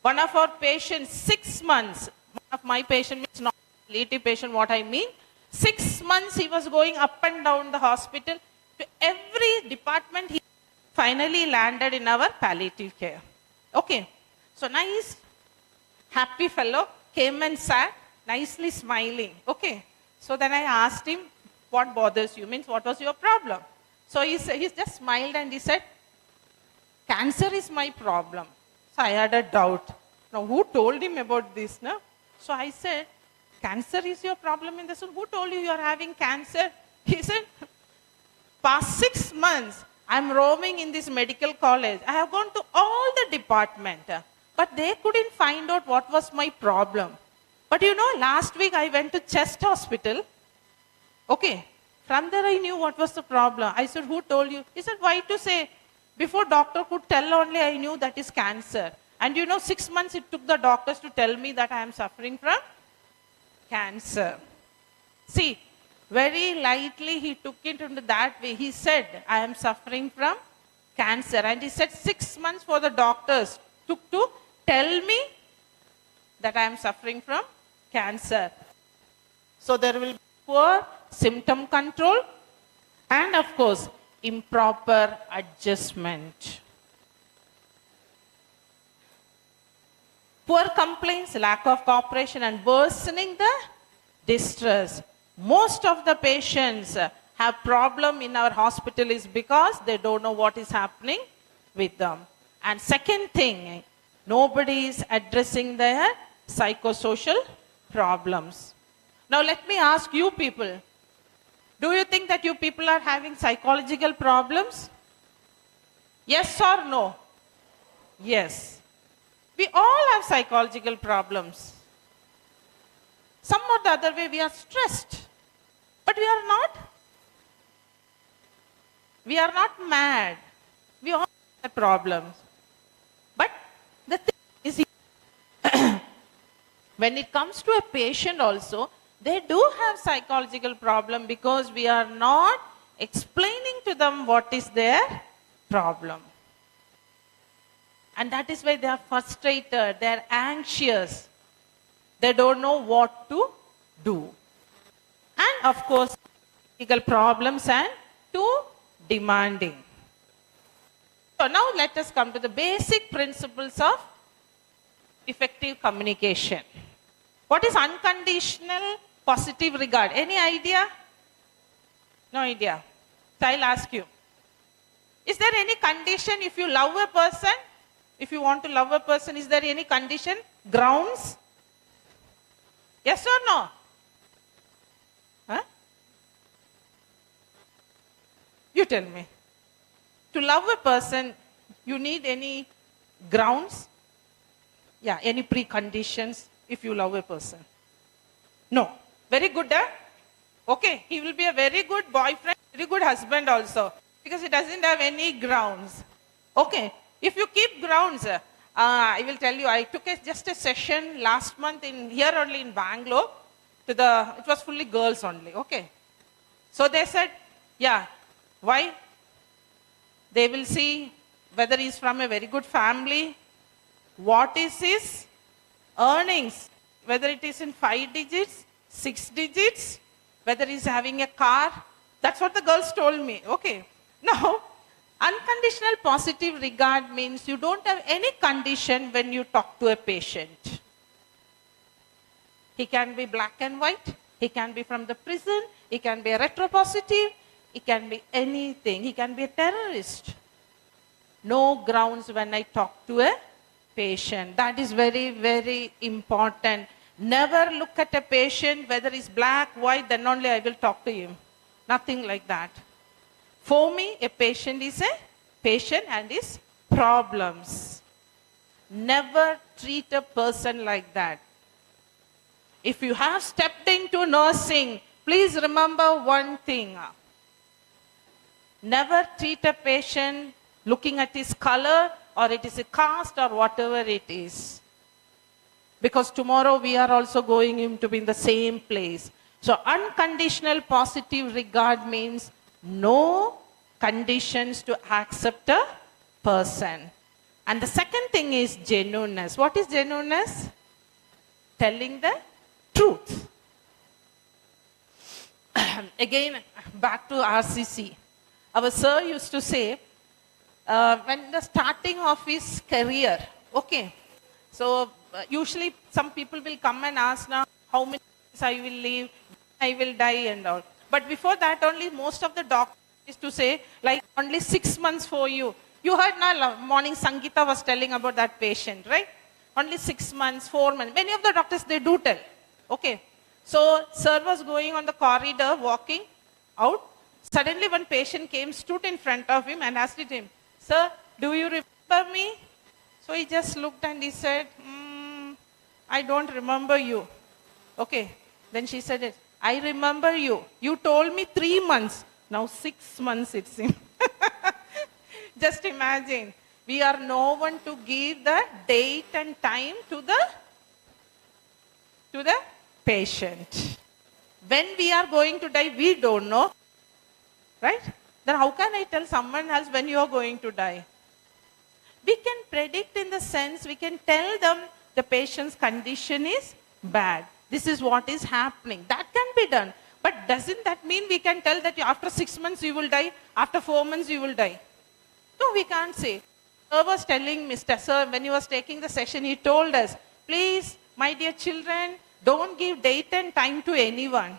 One of our patients, 6 months, one of my patients, it's not a palliative patient, what I mean, 6 months he was going up and down the hospital. To every department, he finally landed in our palliative care. Okay. So nice, happy fellow, came and sat, nicely smiling. Okay. So then I asked him, what bothers you? Means, what was your problem? So he just smiled and he said, cancer is my problem. So I had a doubt. Now, who told him about this? No? So I said, cancer is your problem in this one? Who told you you are having cancer? He said, past 6 months, I'm roaming in this medical college. I have gone to all the department, but they couldn't find out what was my problem. But you know, last week I went to chest hospital. Okay. From there I knew what was the problem. I said, who told you? He said, why to say? Before doctor could tell only, I knew that is cancer. And you know, 6 months it took the doctors to tell me that I am suffering from cancer. See, very lightly he took it into that way. He said, I am suffering from cancer. And he said 6 months for the doctors took to tell me that I am suffering from cancer. So there will be poor symptom control and of course improper adjustment. Poor complaints, lack of cooperation and worsening the distress. Most of the patients have problem in our hospital is because they don't know what is happening with them. And second thing, nobody is addressing their psychosocial problems. Now let me ask you people, do you think that you people are having psychological problems? Yes or no? Yes. We all have psychological problems. Some or the other way we are stressed, but we are not. We are not mad. We all have problems. But the thing is, when it comes to a patient also, they do have psychological problem because we are not explaining to them what is their problem. And that is why they are frustrated, they are anxious. They don't know what to do. And of course, physical problems and too demanding. So now let us come to the basic principles of effective communication. What is unconditional positive regard? Any idea? No idea. So I'll ask you. Is there any condition if you love a person? If you want to love a person, is there any condition? Grounds? Yes or no? Huh? You tell me. To love a person, you need any grounds? Yeah, any preconditions if you love a person? No. Very good, huh? Okay, he will be a very good boyfriend, very good husband also, because he doesn't have any grounds. Okay, if you keep grounds, I will tell you, I took just a session last month here only in Bangalore. It was fully girls only, okay. So they said, yeah, why? They will see whether he's from a very good family, what is his earnings, whether it is in 5 digits, 6 digits, whether he's having a car. That's what the girls told me, okay. Now, Unconditional positive regard means you don't have any condition when you talk to a patient. He can be black and white, he can be from the prison, he can be a retropositive, he can be anything, he can be a terrorist. No grounds when I talk to a patient. That is very, very important. Never look at a patient, whether he's black, white, then only I will talk to him. Nothing like that. For me, a patient is a patient and his problems. Never treat a person like that. If you have stepped into nursing, please remember one thing. Never treat a patient looking at his color or it is a caste or whatever it is. Because tomorrow we are also going to be in the same place. So unconditional positive regard means no conditions to accept a person. And the second thing is genuineness. What is genuineness? Telling the truth. Again, back to RCC. Our sir used to say, when the starting of his career, okay, so usually some people will come and ask now, how many years I will live, I will die and all. But before that only, most of the doctors used to say, like only 6 months for you. You heard now, morning Sangeeta was telling about that patient, right? Only 6 months, 4 months. Many of the doctors, they do tell. Okay. So, sir was going on the corridor, walking out. Suddenly one patient came, stood in front of him and asked him, sir, do you remember me? So he just looked and he said, I don't remember you. Okay. Then she said, I remember you. You told me 3 months. Now 6 months it seems. Just imagine. We are no one to give the date and time to the patient. When we are going to die, we don't know. Right? Then how can I tell someone else when you are going to die? We can predict in the sense, we can tell them the patient's condition is bad. This is what is happening. That can be done. But doesn't that mean we can tell that after 6 months you will die, after 4 months you will die? No, we can't say. Sir was telling Mr. Sir, when he was taking the session, he told us, please, my dear children, don't give date and time to anyone.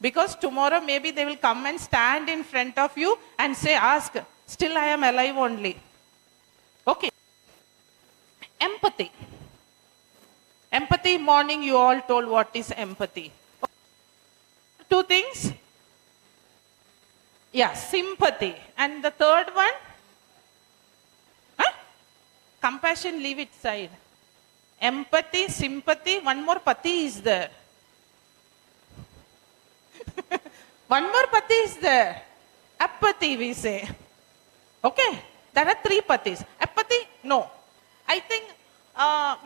Because tomorrow maybe they will come and stand in front of you and say, ask, still I am alive only. Okay. Empathy. Empathy, morning you all told what is empathy. 2 things. Yeah, sympathy. And the third one? Compassion, leave it side. Empathy, sympathy, one more pati is there. One more pati is there. Apathy, we say. Okay? There are 3 patis. Apathy, no. I think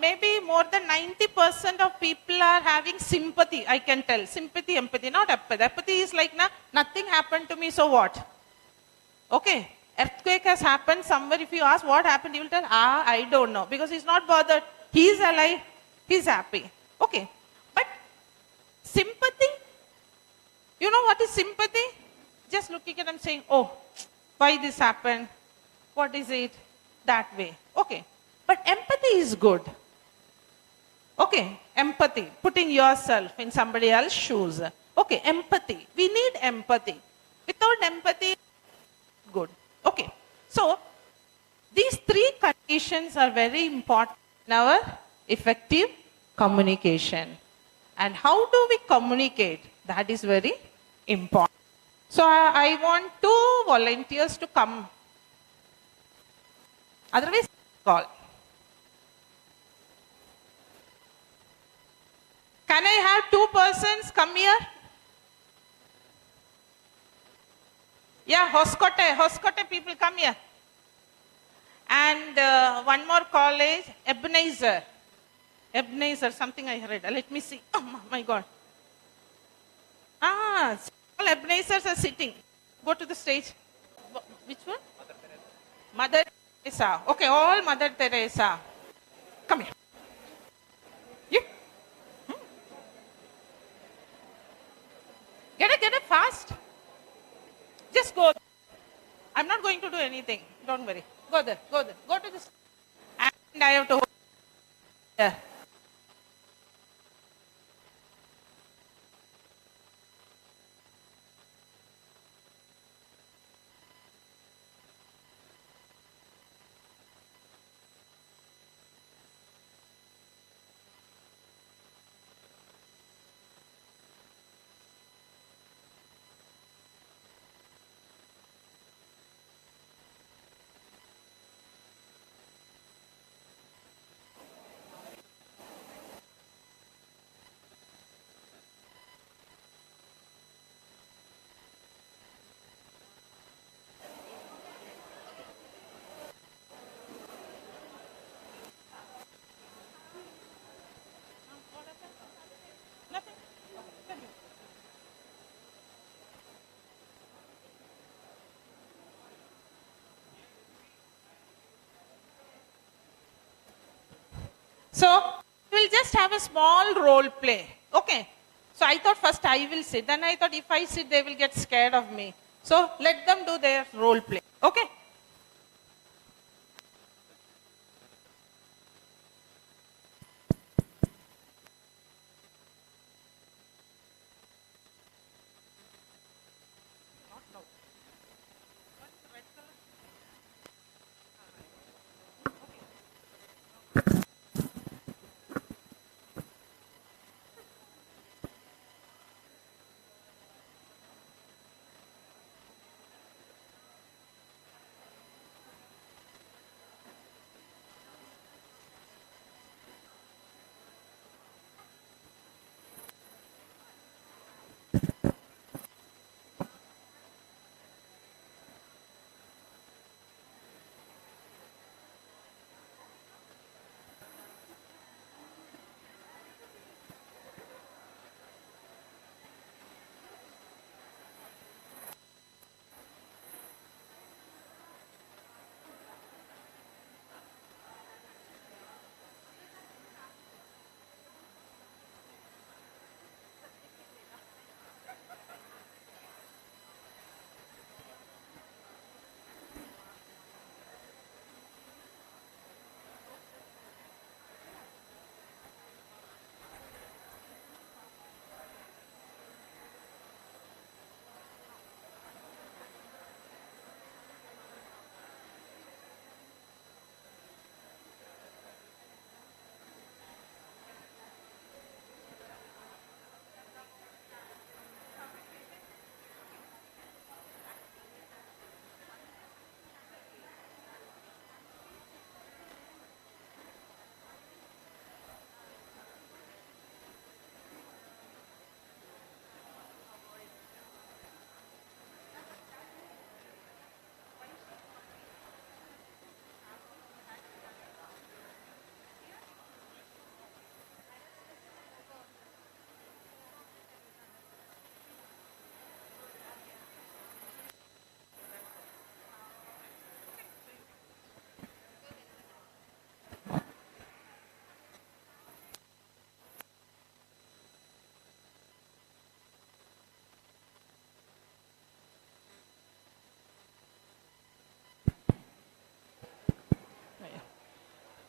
maybe more than 90% of people are having sympathy, I can tell. Sympathy, empathy, not apathy. Apathy is like, nothing happened to me, so what? Okay? Earthquake has happened somewhere. If you ask what happened, he will tell, I don't know. Because he's not bothered. He is alive. He's happy. Okay. But sympathy, you know what is sympathy? Just looking at them saying, oh, why this happened? What is it? That way. Okay. But empathy is good. Okay. Empathy. Putting yourself in somebody else's shoes. Okay. Empathy. We need empathy. Without empathy, good. Okay. So, these 3 conditions are very important in our effective communication. And how do we communicate? That is very important. So, I want 2 volunteers to come. Otherwise, call. Can I have 2 persons come here? Yeah, Hoskote people come here. And one more college, Ebenezer, something I heard. Let me see. Oh my God. All Ebenezers are sitting. Go to the stage. Which one? Mother Teresa. Okay, all Mother Teresa. Come here. You. Get it fast. Just go. I'm not going to do anything. Don't worry. Go there. Go there. Go to this. And I have to hold. Yeah. So we'll just have a small role play. Okay. So I thought first I will sit. Then I thought if I sit, they will get scared of me. So let them do their role play. Okay.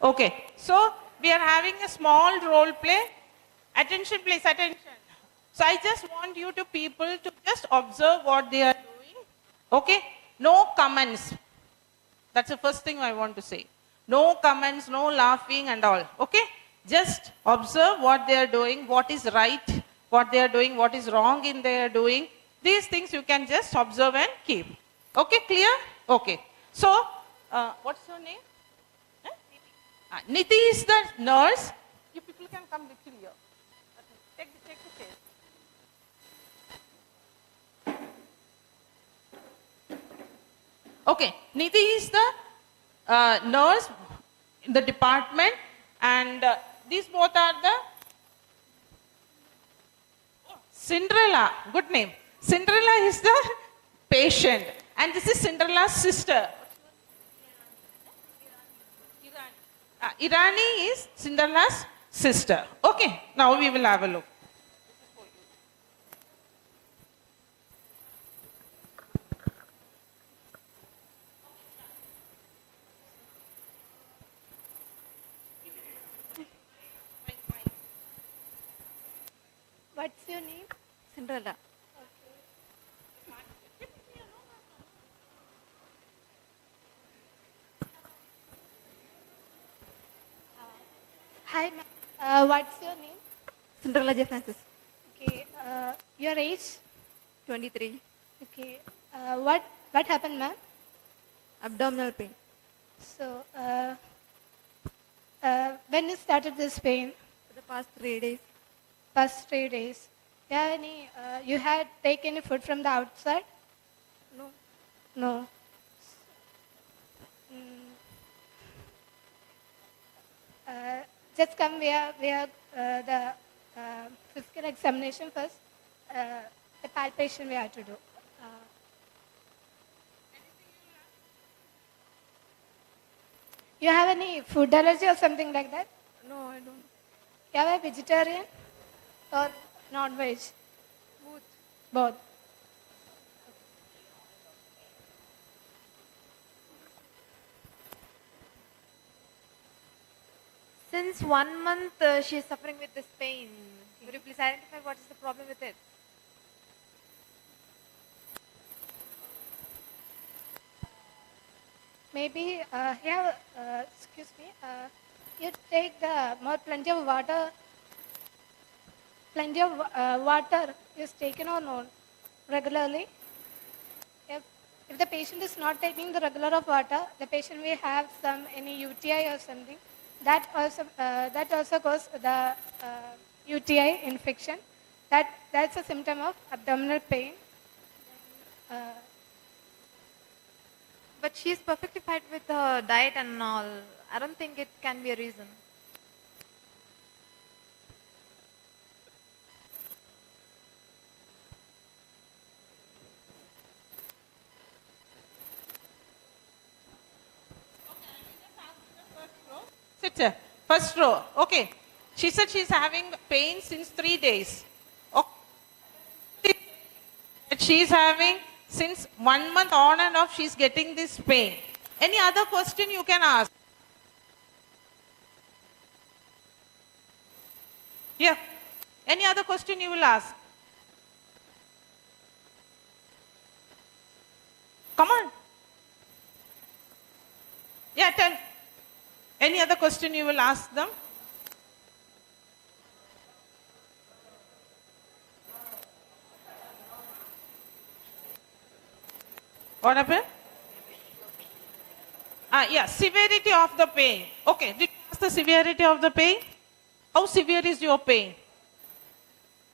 Okay, so we are having a small role play. Attention please, attention. So I just want you to people to just observe what they are doing. Okay, no comments. That's the first thing I want to say. No comments, no laughing and all. Okay, just observe what they are doing, what is right, what they are doing, what is wrong in their doing. These things you can just observe and keep. Okay, clear? Okay. So, what's your name? Niti is the nurse. You people can come little here. Take the chair. Okay, Niti is the nurse in the department, and these both are the Cinderella. Good name. Cinderella is the patient, and this is Cinderella's sister. Irani is Cinderella's sister. Okay, now we will have a look. What's your name? Cinderella. Hi, ma'am. What's your name? Cinderella J. Francis. Okay. Your age? 23. Okay. What happened, ma'am? Abdominal pain. So, when you started this pain? For the past 3 days. Past 3 days. You had taken any food from the outside? No. No. Just come via the physical examination first. The palpation we have to do. You have any food allergy or something like that? No, I don't. You have a vegetarian or non-veg? Both. Both. Since 1 month, she is suffering with this pain. Could you please identify what is the problem with it? Maybe here, excuse me, you take plenty of water. Plenty of water is taken or not regularly. If the patient is not taking the regular of water, the patient may have any UTI or something. That also causes the UTI infection. That's a symptom of abdominal pain. But she is perfectly fine with her diet and all. I don't think it can be a reason. Sit here. First row. Okay. She said she's having pain since 3 days. Okay. She's having since 1 month on and off, she's getting this pain. Any other question you can ask? Yeah. Any other question you will ask? Come on. Yeah, tell. Any other question you will ask them? What happened? Yeah, severity of the pain. Okay, did you ask the severity of the pain? How severe is your pain?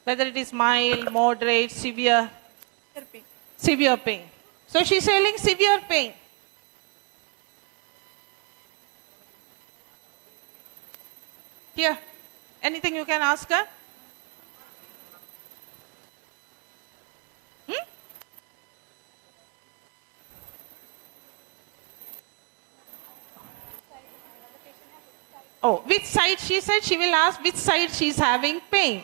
Whether it is mild, moderate, severe? Severe pain. So she's saying severe pain. Here, anything you can ask her? Oh, which side she said she will ask which side she is having pain.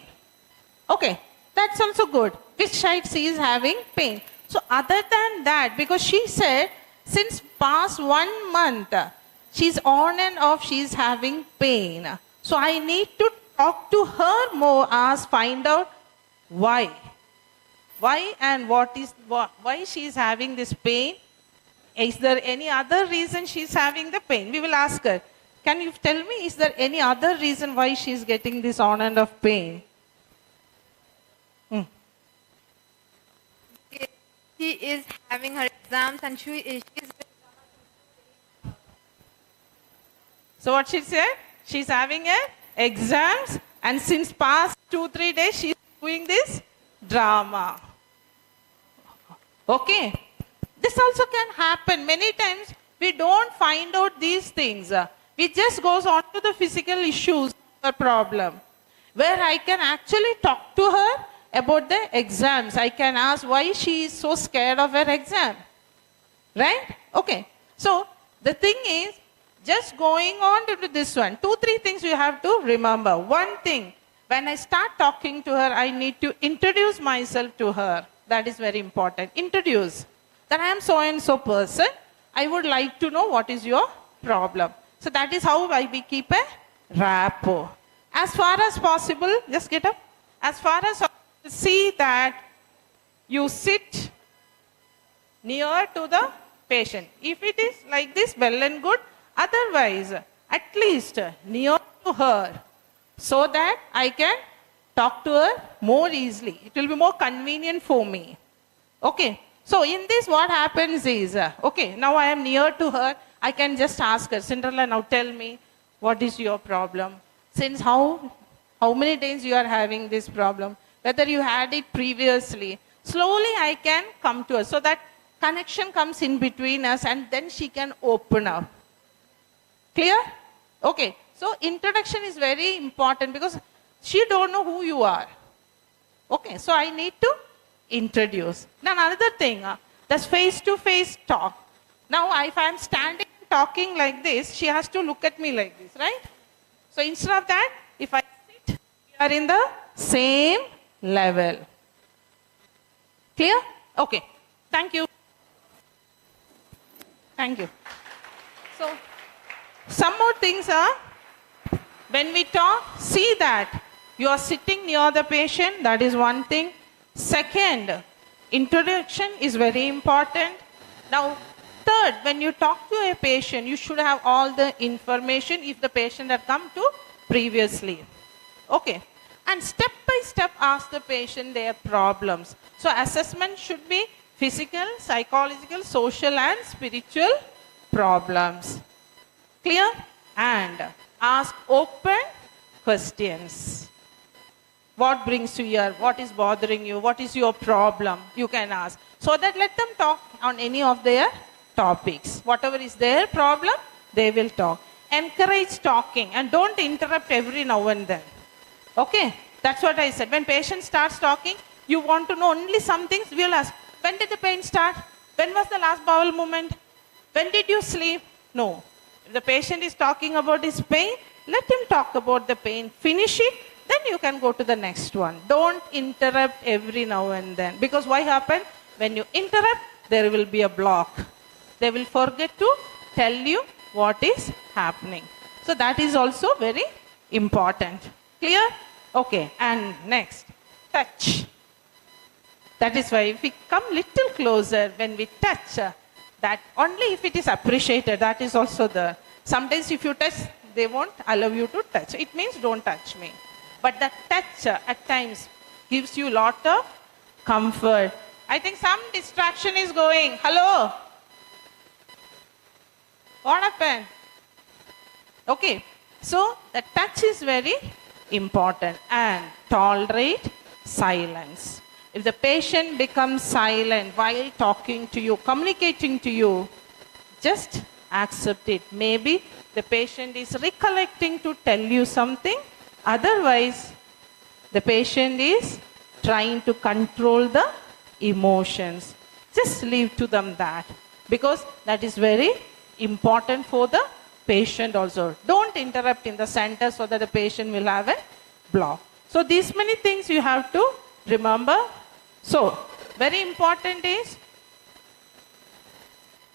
Okay, that's also good. Which side she is having pain. So other than that, because she said since past 1 month, she's on and off, she's having pain. So I need to talk to her more, find out why. Why and why she's having this pain. Is there any other reason she's having the pain? We will ask her. Can you tell me, is there any other reason why she's getting this on and off pain? She is having her exams and she's... So what she said? She's having exams and since past 2-3 days she's doing this drama. Okay. This also can happen. Many times we don't find out these things. We just goes on to the physical issues or problem. Where I can actually talk to her about the exams. I can ask why she is so scared of her exam. Right? Okay. So the thing is, just going on to this one, 2-3 things you have to remember. One thing, when I start talking to her, I need to introduce myself to her. That is very important. Introduce. That I am so and so person. I would like to know what is your problem. So that is how we keep a rapport. As far as possible, just get up. as far as see that you sit near to the patient. If it is like this, well and good. Otherwise, at least near to her, so that I can talk to her more easily. It will be more convenient for me. Okay. So in this, what happens is, okay, now I am near to her. I can just ask her, Cinderella, now tell me, what is your problem? Since how many days you are having this problem? Whether you had it previously. Slowly I can come to her, so that connection comes in between us, and then she can open up. Clear? Okay. So introduction is very important, because she don't know who you are. Okay. So I need to introduce. Now another thing, that's face-to-face talk. Now if I am standing talking like this, she has to look at me like this, right? So instead of that, if I sit, we are in the same level. Clear? Okay. Thank you. Thank you. So some more things are, when we talk, see that you are sitting near the patient. That is one thing. Second, introduction is very important. Now, third, when you talk to a patient, you should have all the information if the patient had come to previously. Okay. And step by step ask the patient their problems. So assessment should be physical, psychological, social and spiritual problems. Clear? And ask open questions. What brings you here? What is bothering you? What is your problem? You can ask. So that let them talk on any of their topics. Whatever is their problem, they will talk. Encourage talking and don't interrupt every now and then. Okay? That's what I said. When patient starts talking, you want to know only some things, we will ask, when did the pain start? When was the last bowel movement? When did you sleep? No. If the patient is talking about his pain, let him talk about the pain. Finish it. Then you can go to the next one. Don't interrupt every now and then. Because what happens? When you interrupt, there will be a block. They will forget to tell you what is happening. So that is also very important. Clear? Okay. And next, touch. That is why if we come little closer, when we touch, that only if it is appreciated, that is also the, sometimes if you touch, they won't allow you to touch. It means don't touch me. But the touch at times gives you a lot of comfort. I think some distraction is going. Hello? What happened? Okay. So the touch is very important. And tolerate silence. If the patient becomes silent while talking to you, communicating to you, just accept it. Maybe the patient is recollecting to tell you something. Otherwise, the patient is trying to control the emotions. Just leave to them that. Because that is very important for the patient also. Don't interrupt in the center so that the patient will have a block. So these many things you have to remember. So, very important is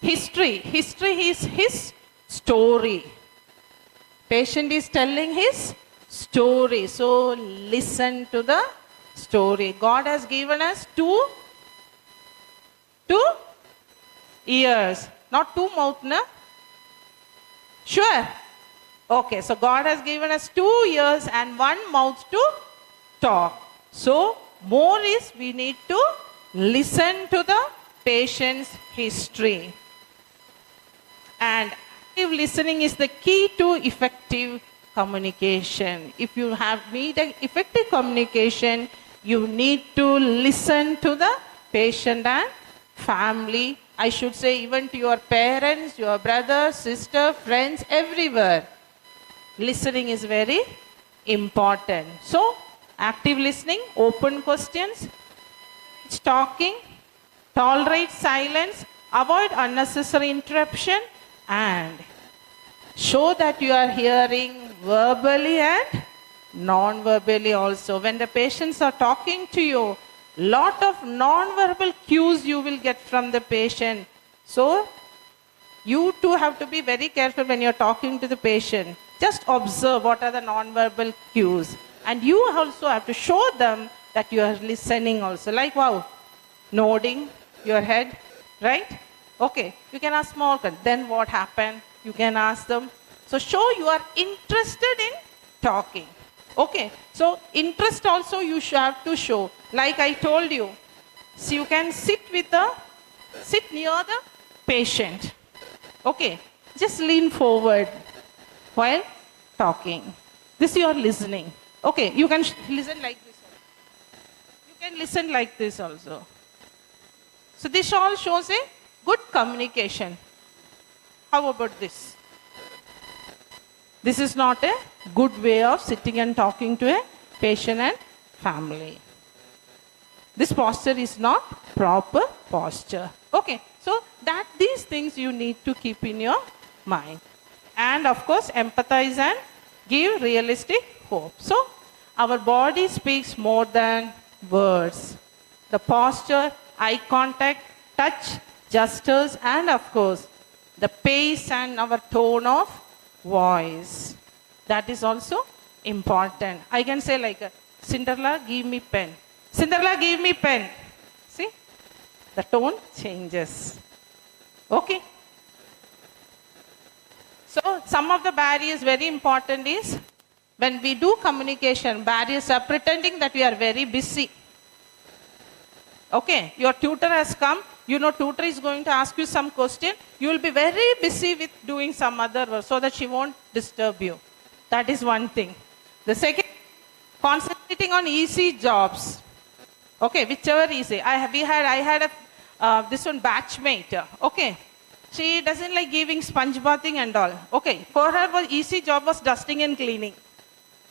history. History is his story. Patient is telling his story. So, listen to the story. God has given us two ears, not two mouths, no? Sure? Okay, so God has given us 2 ears and 1 mouth to talk. So, more is we need to listen to the patient's history. And active listening is the key to effective communication. If you need effective communication, you need to listen to the patient and family. I should say even to your parents, your brother, sister, friends, everywhere. Listening is very important. So, active listening, open questions, talking, tolerate silence, avoid unnecessary interruption, and show that you are hearing verbally and non-verbally also. When the patients are talking to you, lot of non-verbal cues you will get from the patient. So, you too have to be very careful when you're talking to the patient. Just observe what are the non-verbal cues. And you also have to show them that you are listening also. Like, wow, nodding your head, right? Okay, you can ask small questions. Then what happened? You can ask them. So show you are interested in talking. Okay, so interest also you have to show. Like I told you, so you can sit near the patient. Okay, just lean forward while talking. This you are listening. Okay, you can listen like this. You can listen like this also. So this all shows a good communication. How about this? This is not a good way of sitting and talking to a patient and family. This posture is not proper posture. Okay, so these things you need to keep in your mind. And of course, empathize and give realistic hope. So our body speaks more than words. The posture, eye contact, touch, gestures, and of course, the pace and our tone of voice. That is also important. I can say like, Cinderella, give me pen. Cinderella, give me pen. See? The tone changes. Okay? So, some of the barriers very important is, when we do communication, barriers are pretending that we are very busy. Okay? Your tutor has come. You know, tutor is going to ask you some question. You will be very busy with doing some other work so that she won't disturb you. That is one thing. The second, concentrating on easy jobs. Okay, whichever easy. I had this one batchmate. Okay, she doesn't like giving sponge bathing and all. Okay, for her was easy job was dusting and cleaning.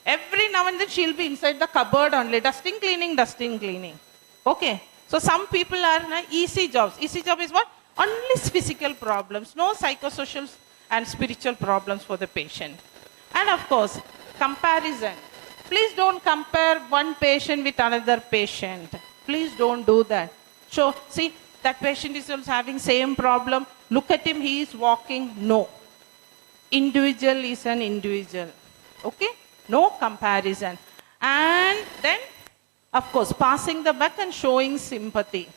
Every now and then she'll be inside the cupboard only, dusting, cleaning, dusting, cleaning. Okay, so some people are easy jobs. Easy job is what? Only physical problems, no psychosocial and spiritual problems for the patient. And of course, comparison. Please don't compare one patient with another patient. Please don't do that. So, see, that patient is also having same problem. Look at him, he is walking. No. Individual is an individual. Okay? No comparison. And then, of course, passing the buck and showing sympathy.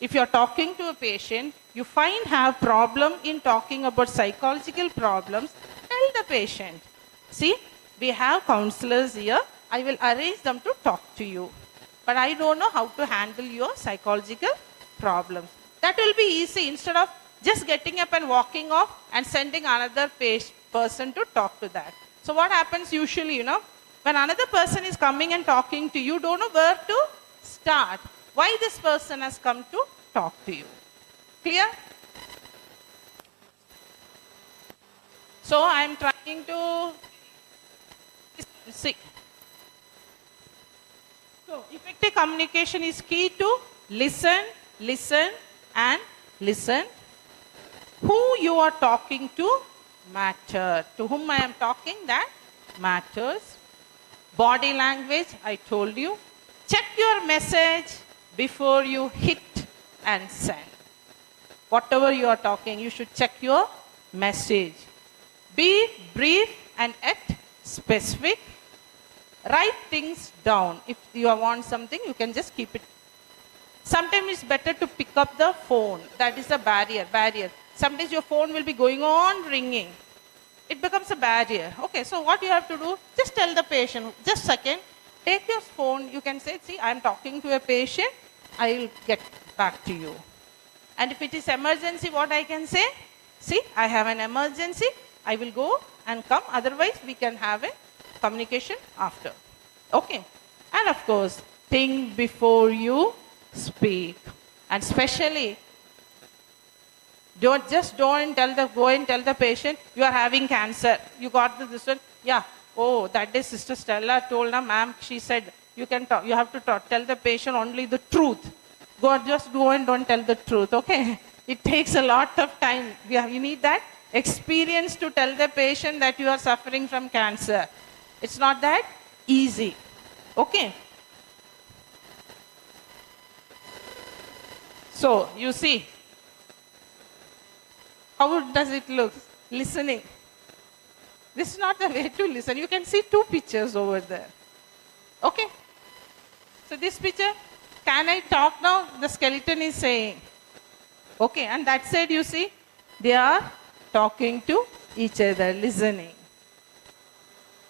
If you are talking to a patient, you have problem in talking about psychological problems, tell the patient. See, we have counselors here. I will arrange them to talk to you. But I don't know how to handle your psychological problems. That will be easy instead of just getting up and walking off and sending another person to talk to that. So what happens usually, when another person is coming and talking to you, don't know where to start. Why this person has come to talk to you. Clear? So I am trying to see. So effective communication is key to listen, listen, and listen. Who you are talking to matter. To whom I am talking, that matters. Body language, I told you. Check your message before you hit and send. Whatever you are talking, you should check your message. Be brief and yet specific. Write things down. If you want something, you can just keep it. Sometimes it's better to pick up the phone. That is a barrier. Sometimes your phone will be going on ringing. It becomes a barrier. Okay, so what you have to do, just tell the patient, just a second, take your phone, you can say, see, I am talking to a patient, I will get back to you. And if it is emergency, what I can say, see, I have an emergency, I will go and come, otherwise we can have a communication after. Okay, and of course, think before you speak. And especially, go and tell the patient, you are having cancer. You got this one? Yeah. Oh, that day Sister Stella told her, ma'am, she said, you have to tell the patient only the truth. Just go and don't tell the truth, okay? It takes a lot of time. You need that experience to tell the patient that you are suffering from cancer. It's not that easy, okay? So, you see, how does it look? Listening. This is not the way to listen. You can see two pictures over there. Okay. So this picture, can I talk now? The skeleton is saying. Okay, and that side you see, they are talking to each other, listening.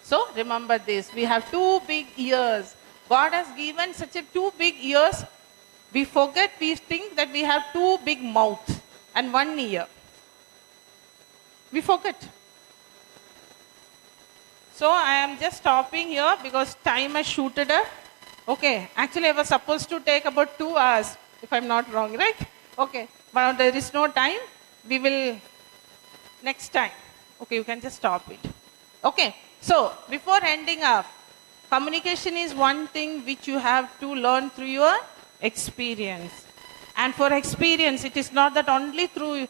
So remember this, we have two big ears. God has given such a two big ears. We forget, we think that we have two big mouths and one ear. We forget. So I am just stopping here because time has shooted up. Okay, actually I was supposed to take about 2 hours, if I'm not wrong, right? Okay, but there is no time. We will next time. Okay, you can just stop it. Okay, so before ending up, communication is one thing which you have to learn through your experience. And for experience, it is not that only through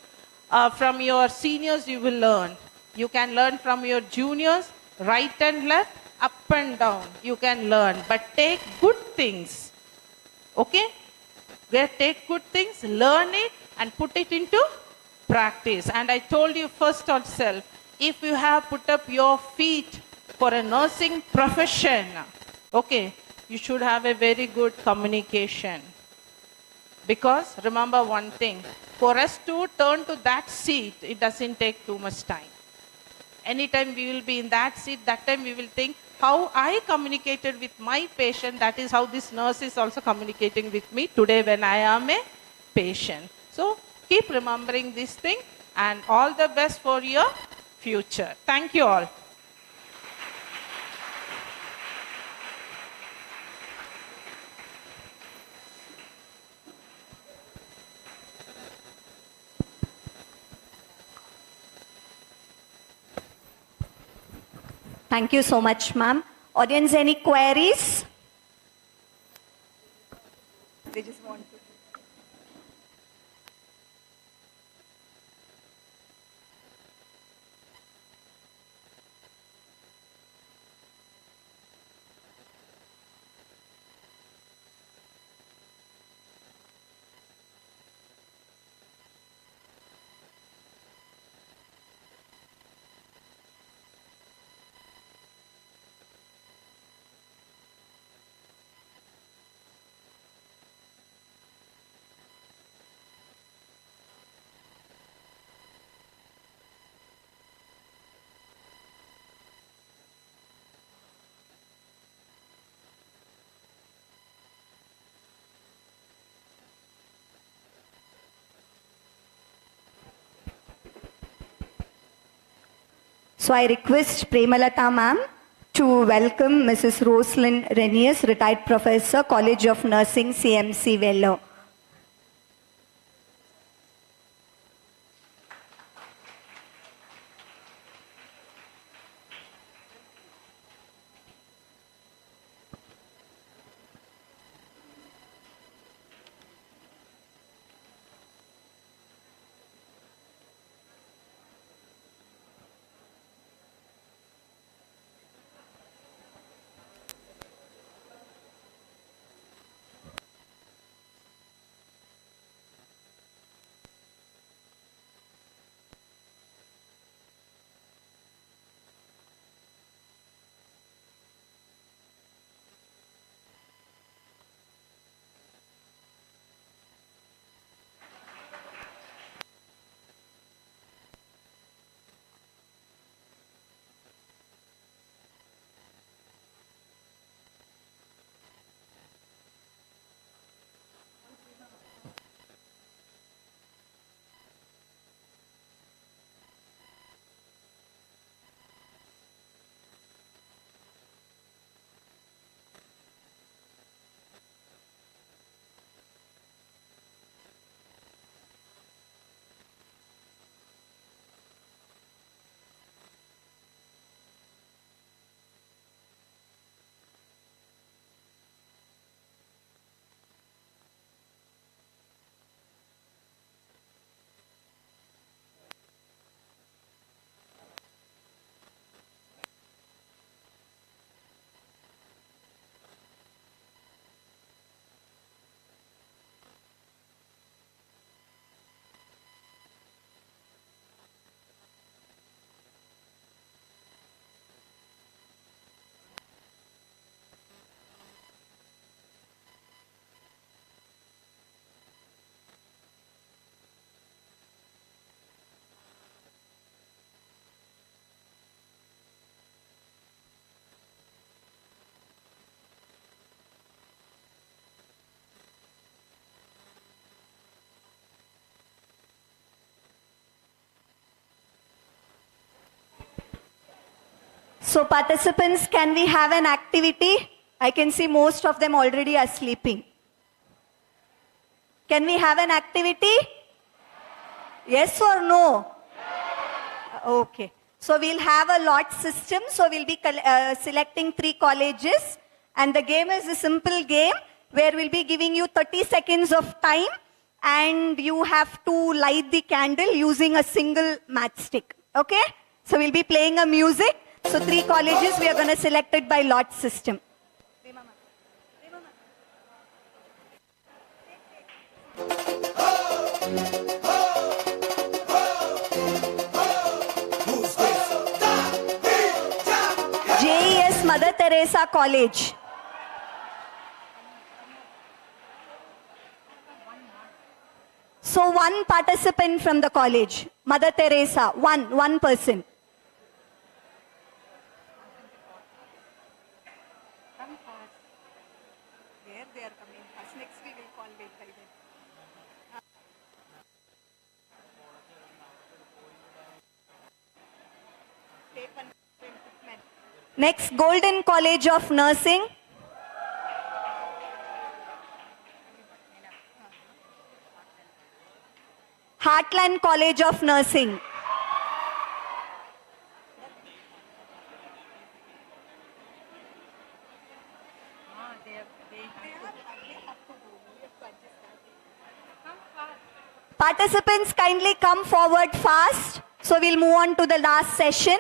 from your seniors you will learn. You can learn from your juniors, right and left, up and down. You can learn, but take good things. Okay? Take good things, learn it, and put it into practice. And I told you first itself, if you have put up your feet for a nursing profession, okay, you should have a very good communication. Because remember one thing, for us to turn to that seat, it doesn't take too much time. Anytime we will be in that seat, that time we will think, how I communicated with my patient, that is how this nurse is also communicating with me today when I am a patient. So keep remembering this thing, and all the best for your future. Thank you all. Thank you so much, ma'am. Audience, any queries? They just want to. So I request Premalata ma'am to welcome Mrs. Roslyn Renius, retired professor, College of Nursing, CMC, Vellore. So participants, can we have an activity? I can see most of them already are sleeping. Can we have an activity? Yes or no? Okay. So we'll have a lot system. So we'll be selecting 3 colleges. And the game is a simple game where we'll be giving you 30 seconds of time. And you have to light the candle using a single matchstick. Okay? So we'll be playing a music. So 3 colleges we are going to select it by lot system. JES Mother Teresa College. So 1 participant from the college. Mother Teresa, one person. Next, Golden College of Nursing. Heartland College of Nursing. Participants, kindly come forward fast. So we'll move on to the last session.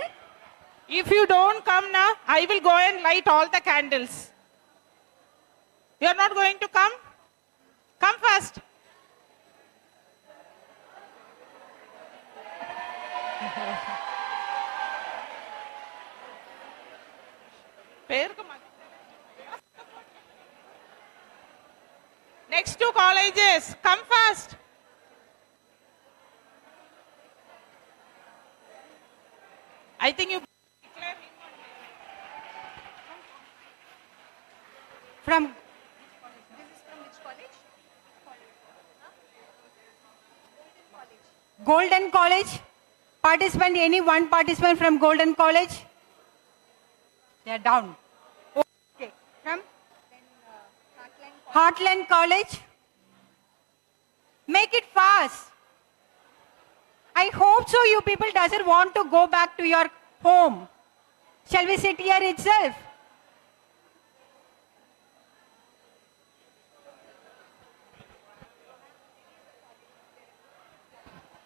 If you don't come now, I will go and light all the candles. You are not going to come? Come fast. Next 2 colleges, come fast. I think you declare him. From This is from which college? Golden College. Participant, any one participant from Golden College? They are down. Okay. From Heartland College. Make it fast. I hope so you people doesn't want to go back to your home. Shall we sit here itself?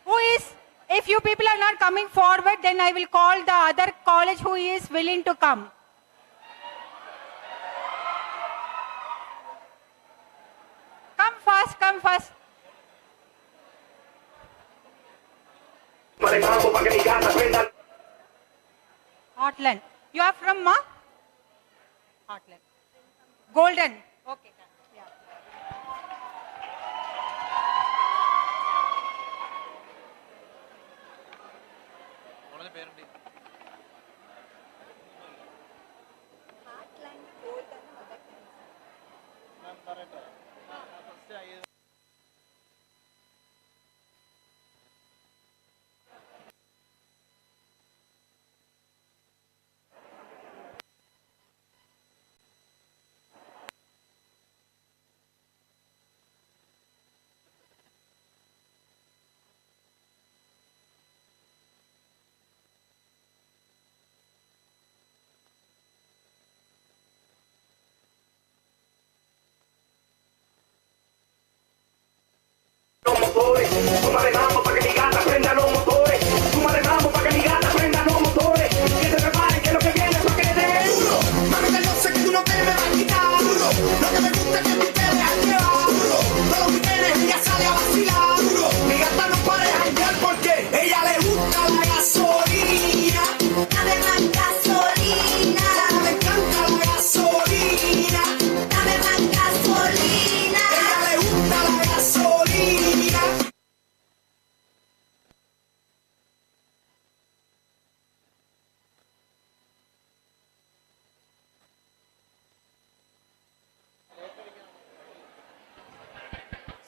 Who is, if you people are not coming forward, then I will call the other college who is willing to come. Come fast, come fast. Heartland. You are from Ma? Heartland. Golden. Okay. Yeah.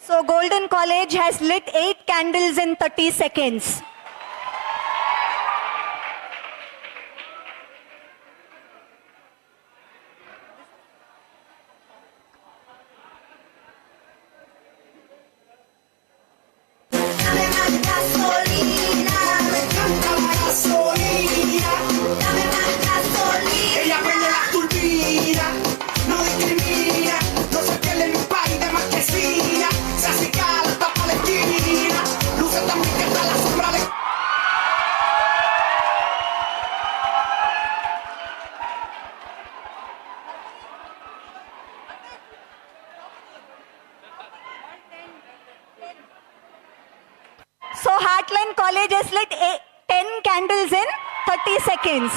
So Golden College has lit 8 candles in 30 seconds. So Heartland College has lit 10 candles in 30 seconds.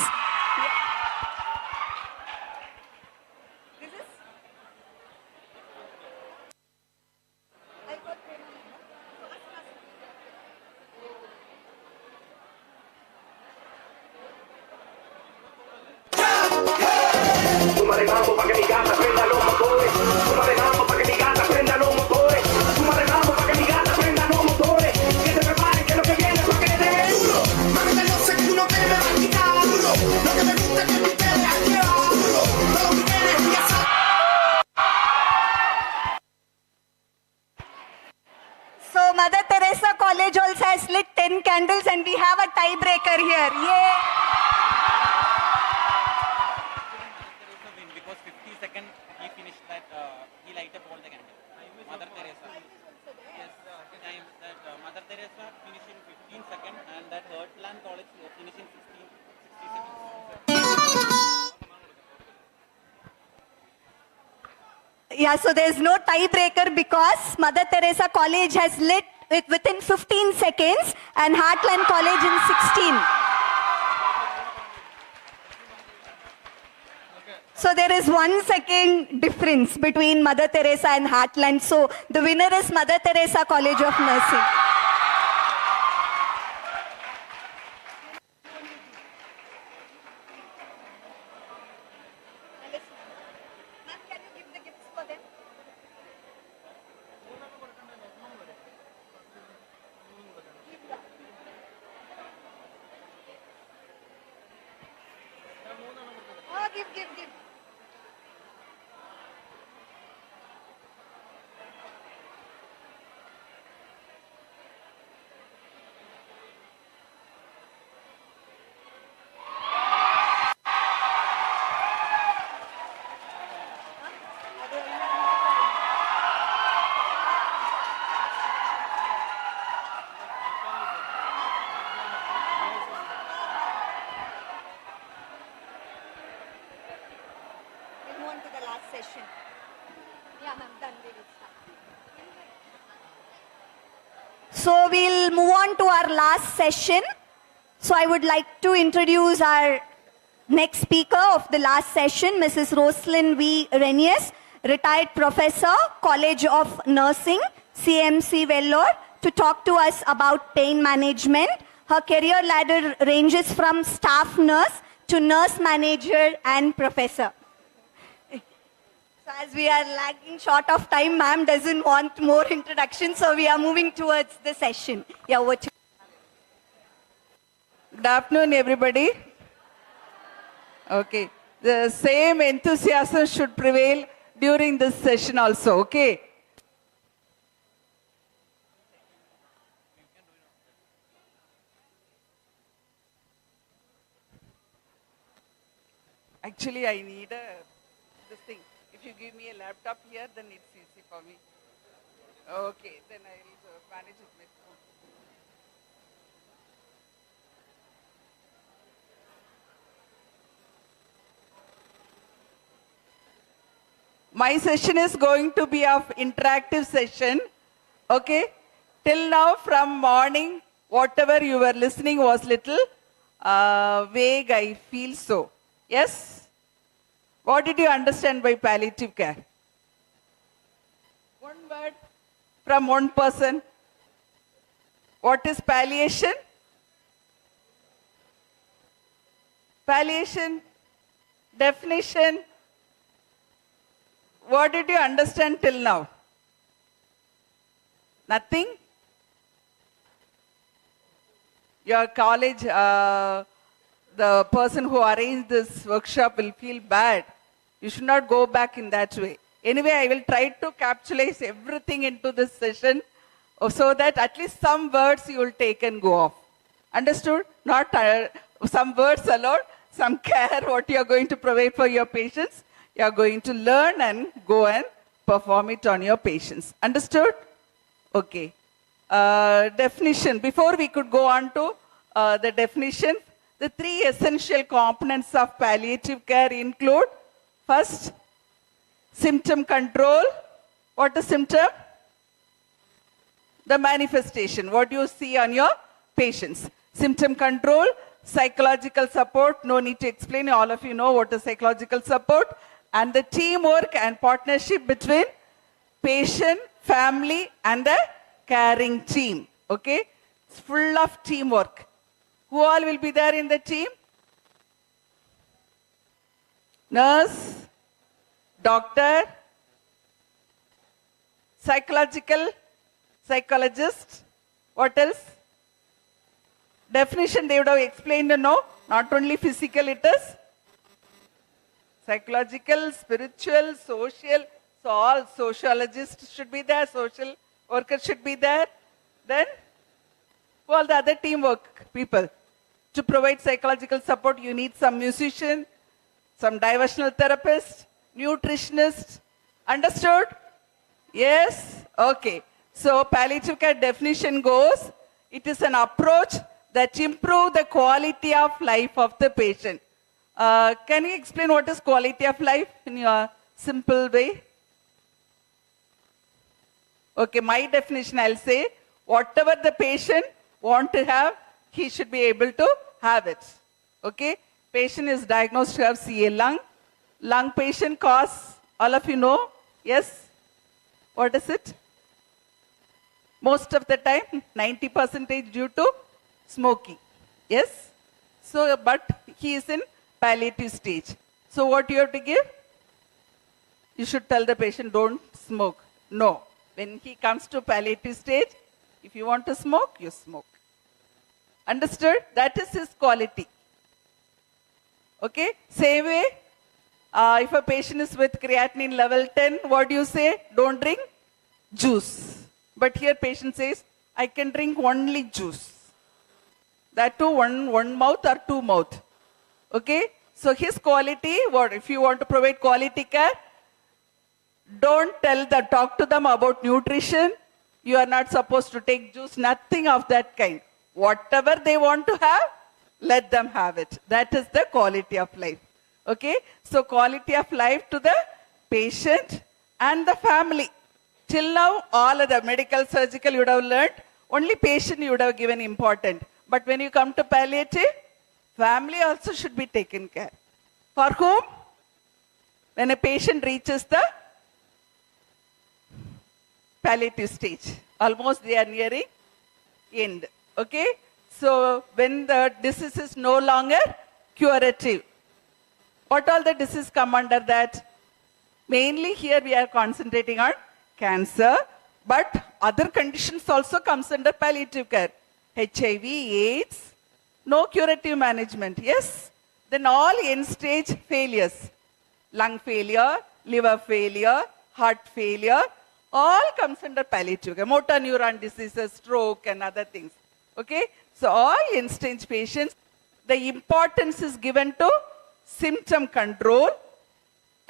So Mother Teresa College also has lit 10 candles and we have a tiebreaker here. Yay! Because 50 seconds he finished that, he light up all the candles. Mother Teresa. Yes, time that Mother Teresa finished in 15 seconds and that Heartland College finished in 60 seconds. Yeah, so there's no tiebreaker because Mother Teresa College has lit it within 15 seconds and Heartland College in 16. So there is 1 second difference between Mother Teresa and Heartland. So the winner is Mother Teresa College of Nursing. Give. We'll move on to the last session. Yeah, ma'am, done. We will start. So we'll move on to our last session. So I would like to introduce our next speaker of the last session, Mrs. Roslyn V. Renius, retired professor, College of Nursing, CMC Vellore, to talk to us about pain management. Her career ladder ranges from staff nurse to nurse manager and professor. So as we are lagging short of time, ma'am doesn't want more introduction, so we are moving towards the session. Yeah, over to Good afternoon, everybody. Okay, the same enthusiasm should prevail during this session also, okay? Actually, I need this thing. If you give me a laptop here, then it's easy for me. Okay, then I will manage it with phone. My session is going to be of interactive session, okay? Till now, from morning, whatever you were listening was little vague, I feel so. Yes? What did you understand by palliative care? One word from one person. What is palliation? Palliation, definition. What did you understand till now? Nothing? Your college, the person who arranged this workshop will feel bad. You should not go back in that way. Anyway, I will try to capitalize everything into this session so that at least some words you will take and go off. Understood? Not some words alone, some care what you are going to provide for your patients. You are going to learn and go and perform it on your patients. Understood? Okay. Definition. Before we could go on to the definition, the three essential components of palliative care include, first, symptom control. What is symptom? the manifestation, what you see on your patients. Symptom control, psychological support, no need to explain, all of you know what is psychological support, and the teamwork and partnership between patient, family, and the caring team. Okay? It's full of teamwork. Who all will be there in the team? Nurse, doctor, psychologist, what else? Definition they would have explained, no? Not only physical it is. Psychological, spiritual, social, so all sociologists should be there, social workers should be there. Then, all the other teamwork people. To provide psychological support, you need some musician, some diversional therapist, nutritionist. Understood? Yes? Okay. So, palliative care definition goes, it is an approach that improves the quality of life of the patient. Can you explain what is quality of life in your simple way? Okay, my definition I'll say, whatever the patient want to have, he should be able to have it. Okay? Patient is diagnosed to have CA lung. Lung patient cause, all of you know? Yes? What is it? Most of the time, 90% due to smoking. Yes? So, but he is in palliative stage. So what you have to give? You should tell the patient, don't smoke. No. When he comes to palliative stage, if you want to smoke, you smoke. Understood? That is his quality. Okay? Same way, if a patient is with creatinine level 10, what do you say? Don't drink juice. But here patient says, I can drink only juice. That too, one mouth or two mouth. Okay? So his quality, what if you want to provide quality care, don't talk to them about nutrition. You are not supposed to take juice, nothing of that kind. Whatever they want to have, let them have it. That is the quality of life. Okay? So quality of life to the patient and the family. Till now, all of the medical, surgical you would have learned, only patient you would have given important. But when you come to palliative, family also should be taken care. For whom? When a patient reaches the palliative stage. Almost they are nearing end. Okay? So when the disease is no longer curative. What all the diseases come under that? Mainly here we are concentrating on cancer, but other conditions also comes under palliative care. HIV, AIDS, no curative management. Yes? Then all end-stage failures. Lung failure, liver failure, heart failure, all comes under palliative care. Motor neuron diseases, stroke and other things. Okay? So all end-stage patients, the importance is given to symptom control.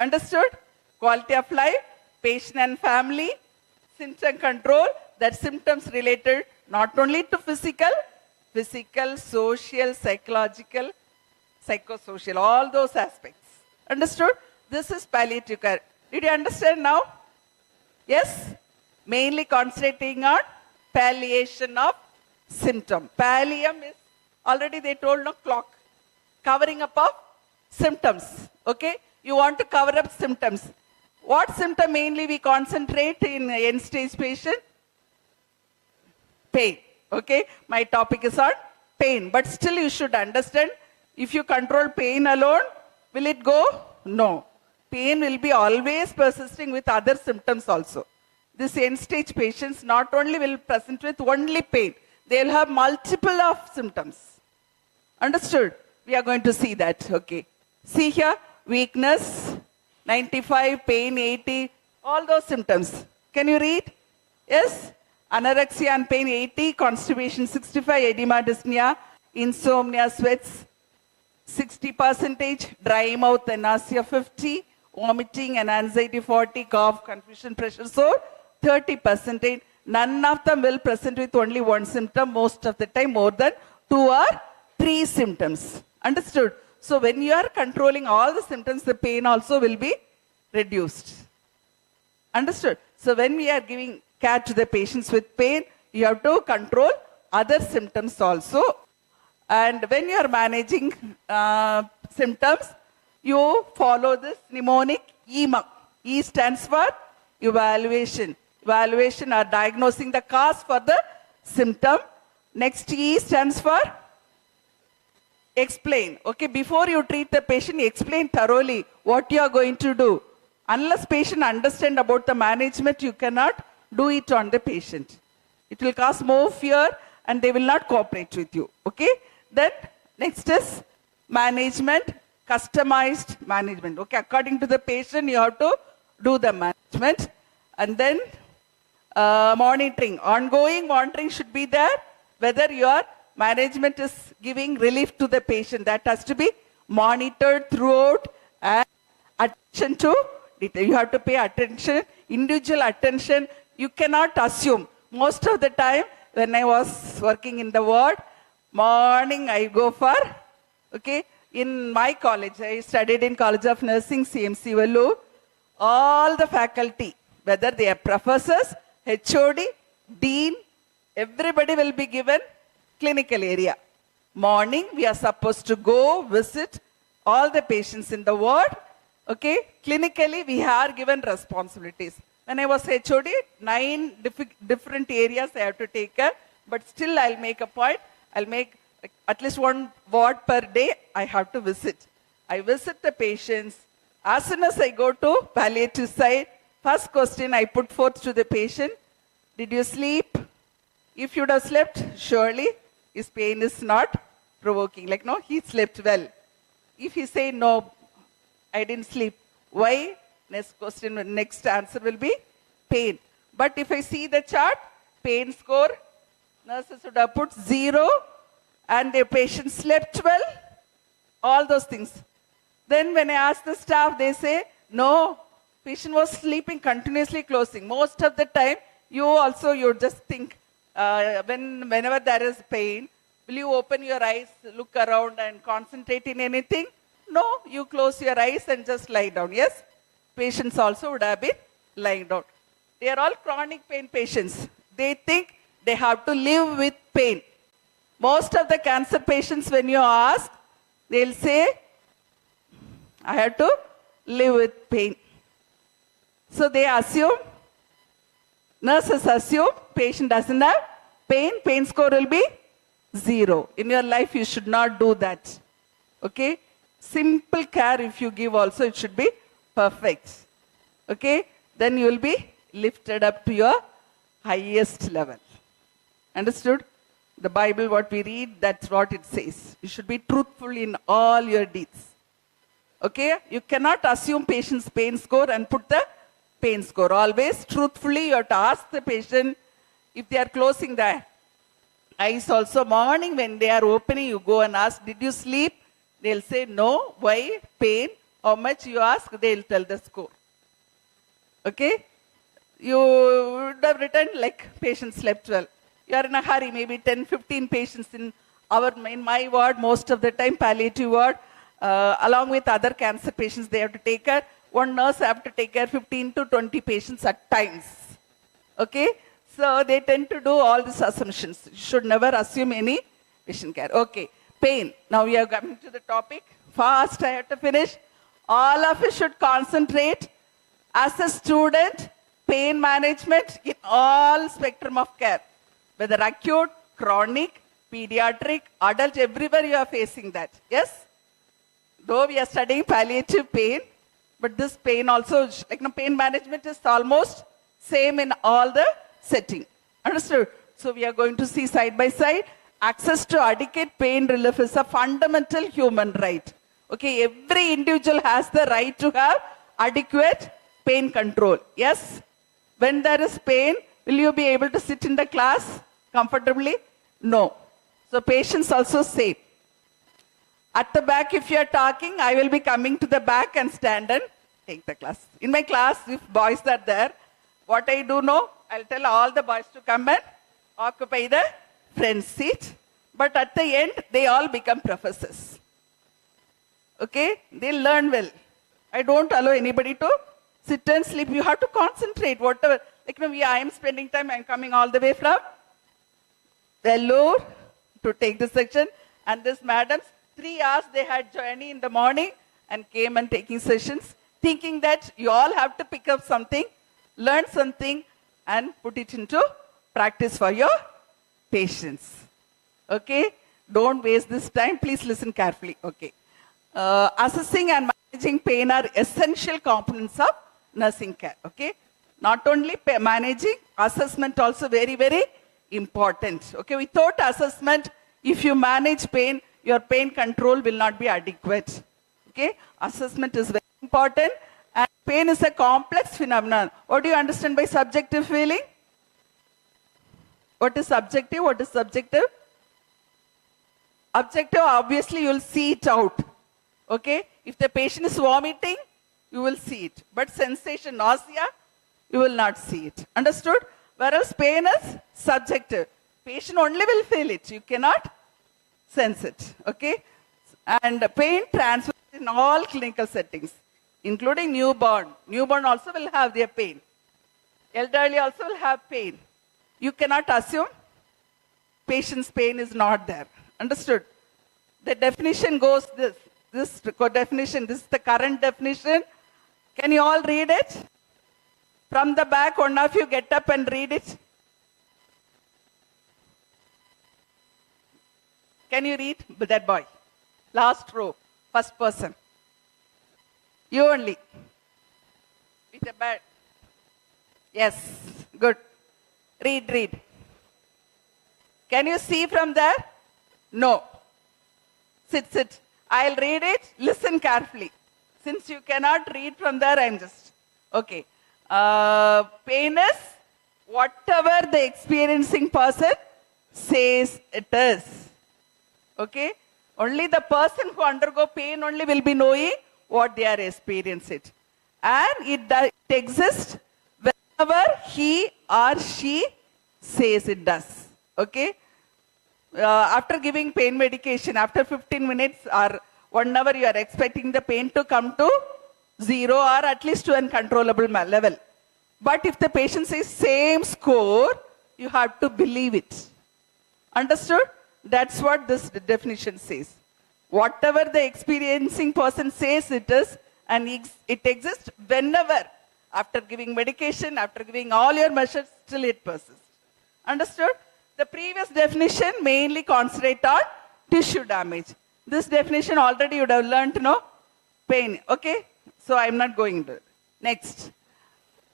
Understood? Quality of life, patient and family, symptom control, that symptoms related not only to physical, social, psychological, psychosocial, all those aspects. Understood? This is palliative care. Did you understand now? Yes? Mainly concentrating on palliation of symptom. Pallium is, already they told, no, clock. Covering up of symptoms. Okay? You want to cover up symptoms. What symptom mainly we concentrate in end-stage patient? Pain. Okay? My topic is on pain. But still you should understand, if you control pain alone, will it go? No. Pain will be always persisting with other symptoms also. This end-stage patients not only will present with only pain, they will have multiple of symptoms. Understood? We are going to see that. Okay. See here, weakness, 95, pain, 80, all those symptoms. Can you read? Yes? Anorexia and pain 80, constipation 65, edema, dyspnea, insomnia, sweats 60%, dry mouth and nausea 50, vomiting and anxiety 40, cough, confusion, pressure sore 30%. None of them will present with only one symptom, most of the time more than 2 or 3 symptoms. Understood? So when you are controlling all the symptoms, the pain also will be reduced. Understood? So when we are giving care to the patients with pain, You have to control other symptoms also. And when you are managing symptoms, you follow this mnemonic EMA. E stands for evaluation. Evaluation or diagnosing the cause for the symptom. Next E stands for explain. Okay, before you treat the patient, explain thoroughly what you are going to do. Unless patient understand about the management, you cannot do it on the patient. It will cause more fear and they will not cooperate with you. Okay, then next is management, customized management. Okay, according to the patient, you have to do the management. And then monitoring, ongoing monitoring should be there, whether your management is giving relief to the patient. That has to be monitored throughout, and attention to detail. You have to pay attention, individual attention. You cannot assume. Most of the time, when I was working in the ward, morning I go for, okay, in my college, I studied in College of Nursing, CMC Vellore. All the faculty, whether they are professors, HOD, dean, everybody will be given clinical area. Morning, we are supposed to go visit all the patients in the ward. Okay, clinically, we are given responsibilities. When I was HOD, 9 different areas I have to take care, but still I'll make a point. I'll make at least one ward per day I have to visit. I visit the patients. As soon as I go to palliative side, first question I put forth to the patient, did you sleep? If you would have slept, surely his pain is not provoking. Like, no, he slept well. If he say, no, I didn't sleep. Why? Next question, next answer will be pain. But if I see the chart, pain score, nurses would have put 0 and the patient slept well. All those things. Then when I ask the staff, they say, no, patient was sleeping continuously closing. Most of the time, you just think, whenever there is pain, will you open your eyes, look around and concentrate in anything? No, you close your eyes and just lie down. Yes? Patients also would have been lying down. They are all chronic pain patients. They think they have to live with pain. Most of the cancer patients, when you ask, they'll say, I have to live with pain. So they assume, nurses assume, patient doesn't have pain, pain score will be 0. In your life, you should not do that. Okay? Simple care if you give also, it should be perfect. Okay? Then you will be lifted up to your highest level. Understood? The Bible, what we read, that's what it says. You should be truthful in all your deeds. Okay? You cannot assume patient's pain score and put the pain score. Always truthfully, you have to ask the patient if they are closing their eyes also. Morning when they are opening, you go and ask, did you sleep? They'll say no. Why? Pain. How much you ask? They'll tell the score. Okay? You would have written like patient slept well. You are in a hurry, maybe 10, 15 patients in my ward, most of the time palliative ward, along with other cancer patients, they have to take care. One nurse have to take care 15 to 20 patients at times. Okay? So they tend to do all these assumptions. You should never assume any patient care. Okay. Pain. Now we are coming to the topic. Fast, I have to finish. All of you should concentrate as a student, pain management in all spectrum of care. Whether acute, chronic, pediatric, adult, everywhere you are facing that. Yes? Though we are studying palliative pain, but this pain also, pain management is almost same in all the setting. Understood? So we are going to see side by side. Access to adequate pain relief is a fundamental human right. Okay, every individual has the right to have adequate pain control. Yes? When there is pain, will you be able to sit in the class comfortably? No. So patients also say, at the back, if you are talking, I will be coming to the back and stand and take the class. In my class, if boys are there, what I do know, I'll tell all the boys to come and occupy the front seat. But at the end, they all become professors. Okay? They learn well. I don't allow anybody to sit and sleep. You have to concentrate. Whatever. I am spending time, I'm coming all the way from Vellore to take the section. And this madams, 3 hours they had journey in the morning and came and taking sessions, thinking that you all have to pick up something, learn something, and put it into practice for your patients. Okay? Don't waste this time. Please listen carefully. Okay. Assessing and managing pain are essential components of nursing care. Okay? Not only managing, assessment also very, very important. Okay? Without assessment, if you manage pain, your pain control will not be adequate. Okay? Assessment is very important. And pain is a complex phenomenon. What do you understand by subjective feeling? What is subjective? What is subjective? Objective, obviously, you will see it out. Okay? If the patient is vomiting, you will see it. But sensation, nausea, you will not see it. Understood? Whereas pain is subjective. Patient only will feel it. You cannot sense it. Okay? And pain transfers in all clinical settings, including newborn. Newborn also will have their pain. Elderly also will have pain. You cannot assume patient's pain is not there. Understood? The definition goes this. This definition, this is the current definition. Can you all read it? From the back, one of you get up and read it. Can you read? That boy. Last row. First person. You only. With a bad. Yes. Good. Read. Can you see from there? No. Sit. I'll read it. Listen carefully. Since you cannot read from there, I'm just. Okay. Pain is whatever the experiencing person says it is. Okay? Only the person who undergo pain only will be knowing what they are experiencing. And it exists whenever he or she says it does. Okay? After giving pain medication, after 15 minutes or 1 hour, you are expecting the pain to come to 0 or at least to an controllable level. But if the patient says same score, you have to believe it. Understood? That's what this definition says. Whatever the experiencing person says it is, and it exists whenever, after giving medication, after giving all your measures, still it persists. Understood? The previous definition mainly concentrate on tissue damage. This definition already you would have learned, no? Pain. Okay? So I'm not going to. Next.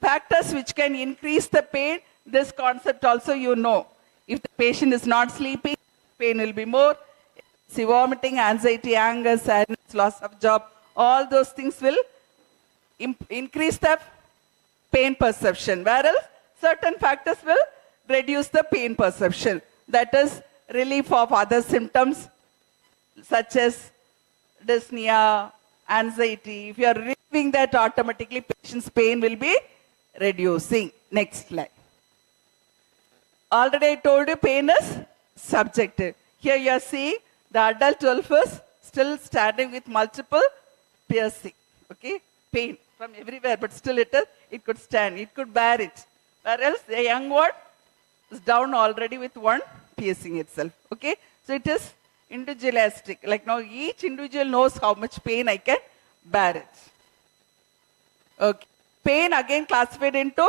Factors which can increase the pain. This concept also you know. If the patient is not sleeping, pain will be more. See, vomiting, anxiety, anger, sadness, loss of job, all those things will increase the pain perception. Whereas certain factors will reduce the pain perception. That is relief of other symptoms such as dyspnea, anxiety. If you are relieving that, automatically patient's pain will be reducing. Next slide. Already I told you pain is subjective. Here you are seeing the adult wolf is still standing with multiple piercing. Okay? Pain from everywhere, but still it could stand, it could bear it. Whereas the young one is down already with one piercing itself. Okay? So it is individualistic. Like now each individual knows how much pain I can bear it. Okay. Pain again classified into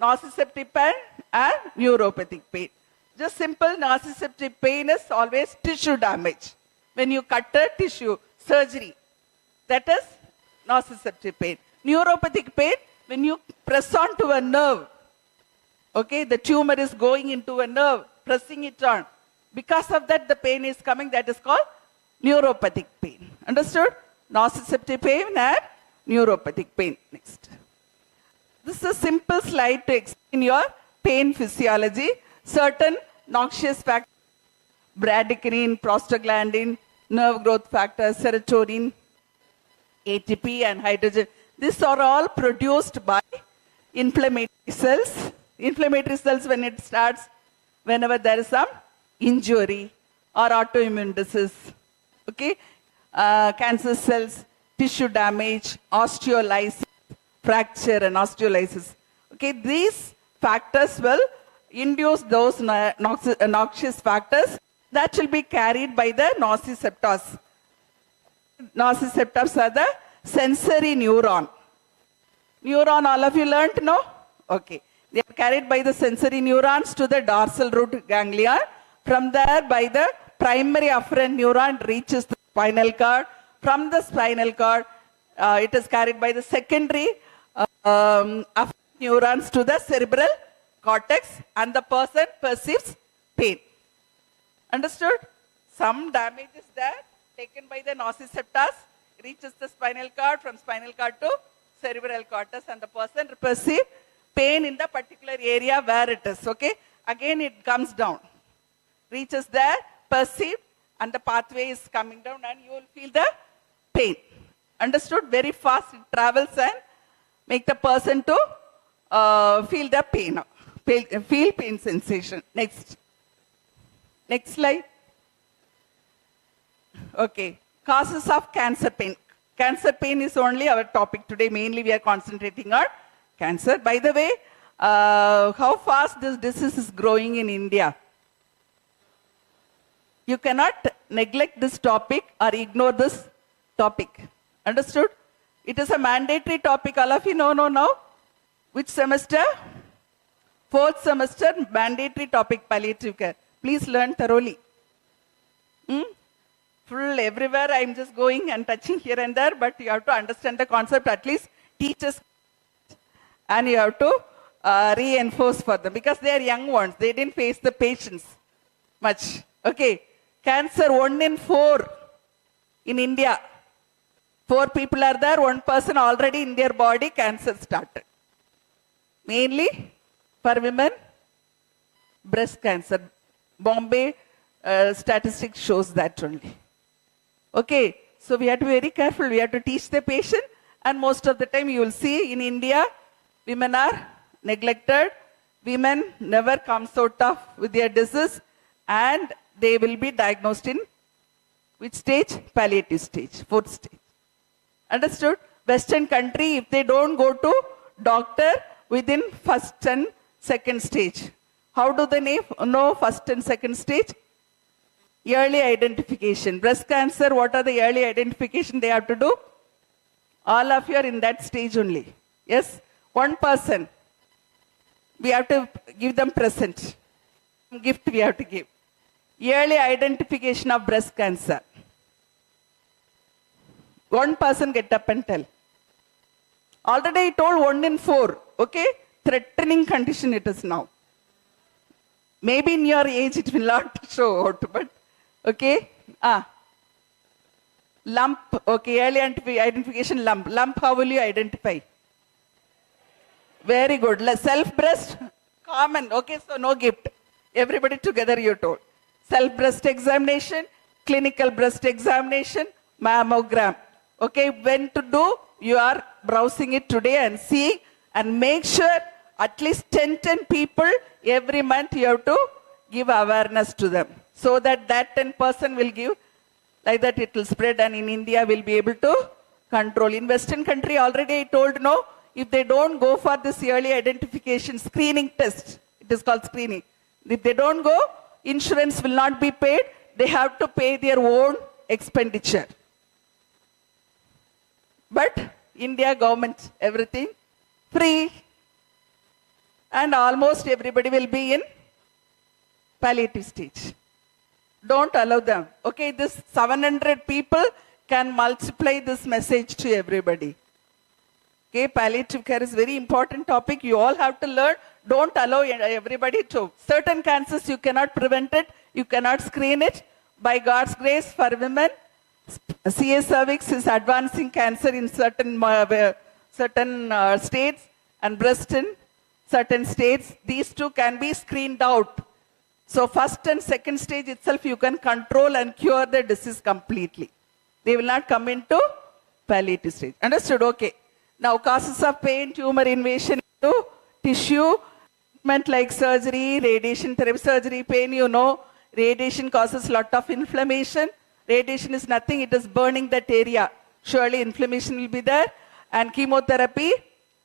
nociceptive pain and neuropathic pain. Just simple nociceptive pain is always tissue damage. When you cut a tissue, surgery, that is nociceptive pain. Neuropathic pain, when you press onto a nerve, okay, the tumor is going into a nerve, pressing it on. Because of that, the pain is coming, that is called neuropathic pain. Understood? Nociceptive pain and neuropathic pain. Next. This is a simple slide to explain your pain physiology. Certain noxious factors, bradykinin, prostaglandin, nerve growth factors, serotonin, ATP and hydrogen. These are all produced by inflammatory cells. Inflammatory cells, when it starts, whenever there is some injury or autoimmune disease. Okay? Cancer cells, tissue damage, osteolysis, fracture and osteolysis. Okay? These factors will induce those noxious factors that will be carried by the nociceptors. Nociceptors are the sensory neuron. Neuron, all of you learnt, no? Okay. They are carried by the sensory neurons to the dorsal root ganglia. From there, by the primary afferent neuron, reaches the spinal cord. From the spinal cord, it is carried by the secondary afferent neurons to the cerebral cortex, and the person perceives pain. Understood? Some damage is there, taken by the nociceptors, reaches the spinal cord, from spinal cord to cerebral cortex, and the person perceives pain in the particular area where it is. Okay? Again, it comes down, reaches there, perceived, and the pathway is coming down, and you will feel the pain. Understood? Very fast it travels and make the person to feel the pain, feel pain sensation. Next. Next slide. Okay. Causes of cancer pain. Cancer pain is only our topic today. Mainly we are concentrating on cancer. By the way, how fast this disease is growing in India? You cannot neglect this topic or ignore this topic. Understood? It is a mandatory topic. All of you know now. Which semester? 4th semester, mandatory topic, palliative care. Please learn thoroughly. Full everywhere I'm just going and touching here and there, but you have to understand the concept, at least teachers, and you have to reinforce for them, because they are young ones. They didn't face the patients much. Okay. Cancer, 1 in 4 in India. 4 people are there, 1 person already in their body, cancer started. Mainly for women, breast cancer. Bombay statistics shows that only. Okay, so we have to be very careful. We have to teach the patient, and most of the time you will see in India, women are neglected. Women never comes out of with their disease, and they will be diagnosed in which stage? Palliative stage, 4th stage. Understood? Western country, if they don't go to doctor within 1st and 2nd stage. How do they know 1st and 2nd stage? Early identification. Breast cancer, what are the early identification they have to do? All of you are in that stage only. Yes? 1 person. We have to give them present. Gift we have to give. Early identification of breast cancer. 1 person get up and tell. Already I told 1 in 4. Okay? Threatening condition it is now. Maybe in your age it will not show out, but okay. Lump. Okay, early identification lump. Lump, how will you identify? Very good. Self-breast, common. Okay, so no gift. Everybody together you told. Self-breast examination, clinical breast examination, mammogram. Okay, when to do? You are browsing it today and seeing, and make sure at least 10 people every month you have to give awareness to them, so that 10% will give, like that it will spread, and in India we'll be able to control. In Western country already I told, no, if they don't go for this early identification screening test, it is called screening. If they don't go, insurance will not be paid. They have to pay their own expenditure. But India government, everything free, and almost everybody will be in palliative stage. Don't allow them. Okay, this 700 people can multiply this message to everybody. Okay, palliative care is very important topic. You all have to learn. Don't allow everybody to. Certain cancers you cannot prevent it. You cannot screen it. By God's grace, for women, CA cervix is advancing cancer in certain states, and breast in certain states. These 2 can be screened out. So 1st and 2nd stage itself you can control and cure the disease completely. They will not come into palliative stage. Understood? Okay. Now causes of pain, tumor invasion into tissue, treatment like surgery, radiation therapy. Surgery, pain, you know, radiation causes lot of inflammation. Radiation is nothing, it is burning that area. Surely inflammation will be there. And chemotherapy,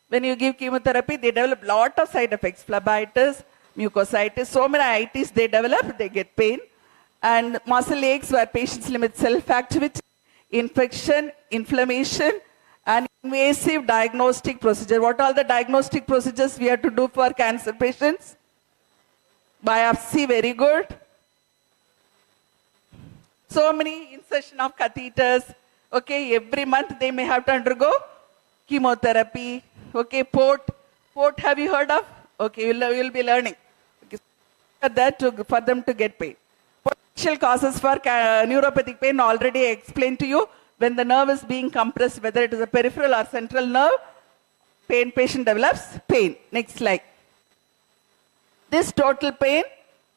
when you give chemotherapy, they develop lot of side effects. Phlebitis, mucositis, so many itis they develop, they get pain. And muscle aches where patients limit self-activity, infection, inflammation, and invasive diagnostic procedure. What are the diagnostic procedures we have to do for cancer patients? Biopsy, very good. So many insertion of catheters. Okay, every month they may have to undergo chemotherapy. Okay, port have you heard of? Okay, you'll be learning. Okay, for them to get pain. Potential causes for neuropathic pain already explained to you. When the nerve is being compressed, whether it is a peripheral or central nerve, patient develops pain. Next slide. This total pain,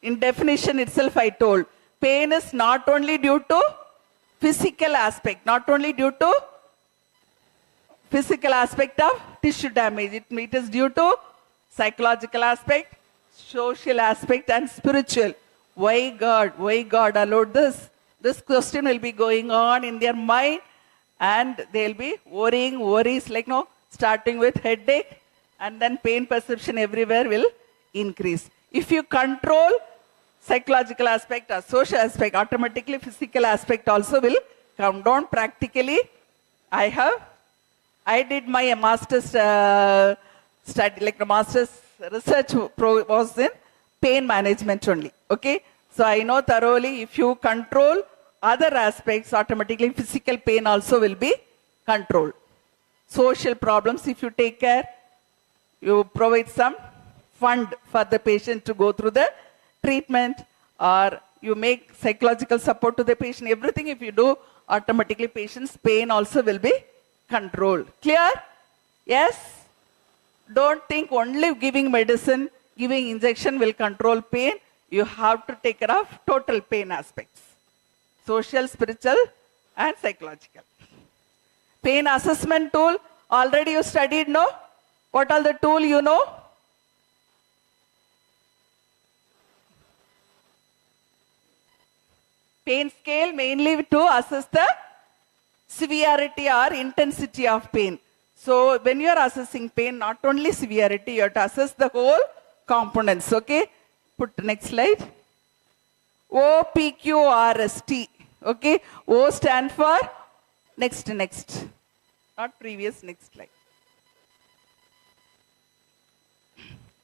in definition itself I told, pain is not only due to physical aspect, not only due to physical aspect of tissue damage, it is due to psychological aspect, social aspect, and spiritual. Why God allowed this? This question will be going on in their mind, and they'll be worries like starting with headache, and then pain perception everywhere will increase. If you control psychological aspect or social aspect, automatically physical aspect also will come down. Practically, I did my master's study, like the master's research was in pain management only. Okay, so I know thoroughly if you control other aspects, automatically physical pain also will be controlled. Social problems, if you take care, you provide some fund for the patient to go through the treatment, or you make psychological support to the patient. Everything if you do, automatically patient's pain also will be controlled. Clear? Yes? Don't think only giving medicine, giving injection will control pain. You have to take care of total pain aspects. Social, spiritual, and psychological. Pain assessment tool, already you studied, no? What are the tool you know? Pain scale mainly to assess the severity or intensity of pain. So when you are assessing pain, not only severity, you have to assess the whole components. Okay? Put the next slide. OPQRST. Okay? O stand for next. Not previous, next slide.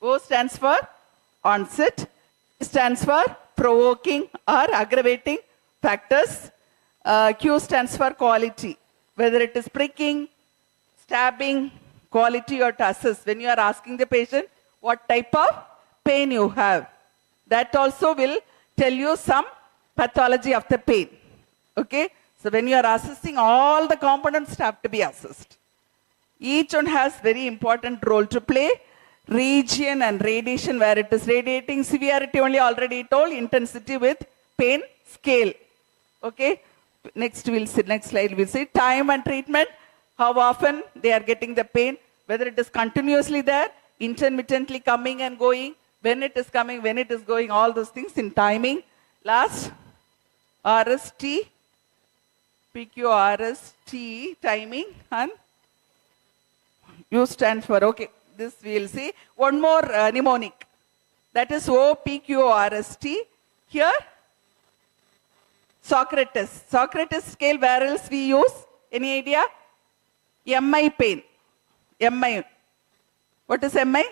O stands for onset. Stands for provoking or aggravating factors. Q stands for quality. Whether it is pricking, stabbing, quality or to assess. When you are asking the patient what type of pain you have, that also will tell you some pathology of the pain. Okay? So when you are assessing, all the components have to be assessed. Each one has very important role to play. Region and radiation, where it is radiating, severity only already told, intensity with pain scale. Okay? Next slide we'll see time and treatment, how often they are getting the pain, whether it is continuously there, intermittently coming and going, when it is coming, when it is going, all those things in timing. Last, RST, PQRST, timing, and U stands for, okay, this we will see. One more mnemonic, that is OPQRST. Here, Socrates scale, where else we use? Any idea? MI pain. MI. What is MI?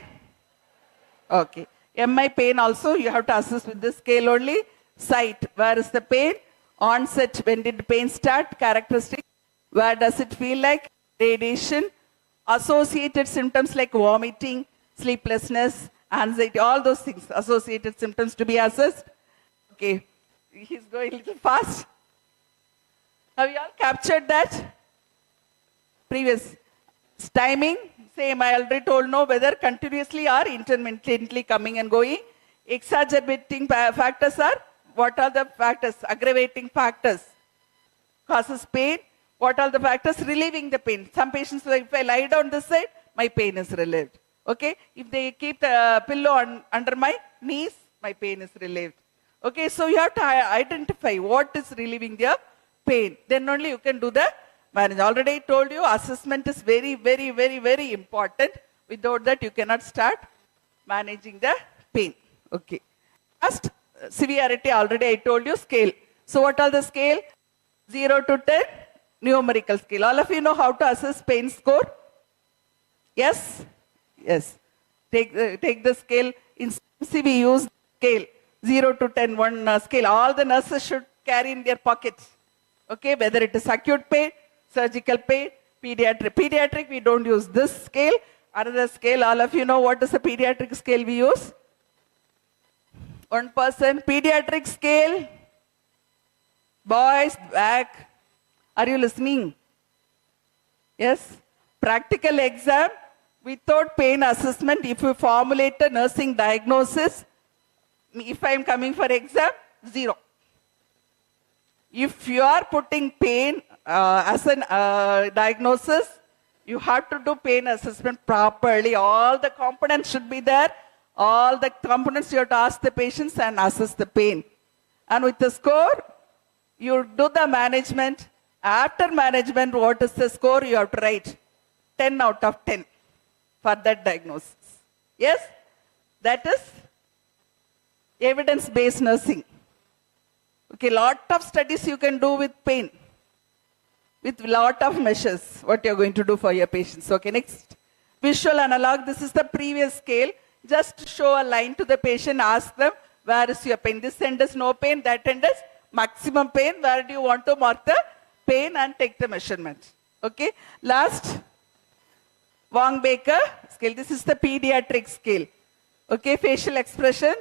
Okay. MI pain also you have to assess with this scale only. Site, where is the pain? Onset, when did the pain start? Characteristic, where does it feel like? Radiation. Associated symptoms like vomiting, sleeplessness, anxiety, all those things, associated symptoms to be assessed. Okay, he's going a little fast. Have you all captured that? Previous timing, same, I already told, no, whether continuously or intermittently coming and going. Exacerbating factors are, what are the factors? Aggravating factors causes pain. What are the factors? Relieving the pain. Some patients, if I lie down this side, my pain is relieved. Okay? If they keep the pillow under my knees, my pain is relieved. Okay? So you have to identify what is relieving their pain. Then only you can do the management. Already told you, assessment is very, very important. Without that, you cannot start managing the pain. Okay. First, severity, already I told you, scale. So what are the scale? 0 to 10, numerical scale. All of you know how to assess pain score? Yes? Yes. Take the scale. In CMC, we use scale 0 to 10, one scale. All the nurses should carry in their pockets. Okay, whether it is acute pain, surgical pain, pediatric. Pediatric, we don't use this scale. Another scale, all of you know what is the pediatric scale we use? One person, pediatric scale. Boys, back. Are you listening? Yes? Practical exam, without pain assessment, if you formulate a nursing diagnosis, if I am coming for exam, 0. If you are putting pain as a diagnosis, you have to do pain assessment properly. All the components should be there. All the components you have to ask the patients and assess the pain. And with the score, you do the management. After management, what is the score? You have to write 10 out of 10 for that diagnosis. Yes? That is evidence-based nursing. Okay, lot of studies you can do with pain, with lot of measures, what you're going to do for your patients. Okay, next. Visual analog, this is the previous scale. Just show a line to the patient, ask them, where is your pain? This end is no pain, that end is maximum pain. Where do you want to mark the pain and take the measurement? Okay, last, Wong-Baker scale. This is the pediatric scale. Okay, facial expression.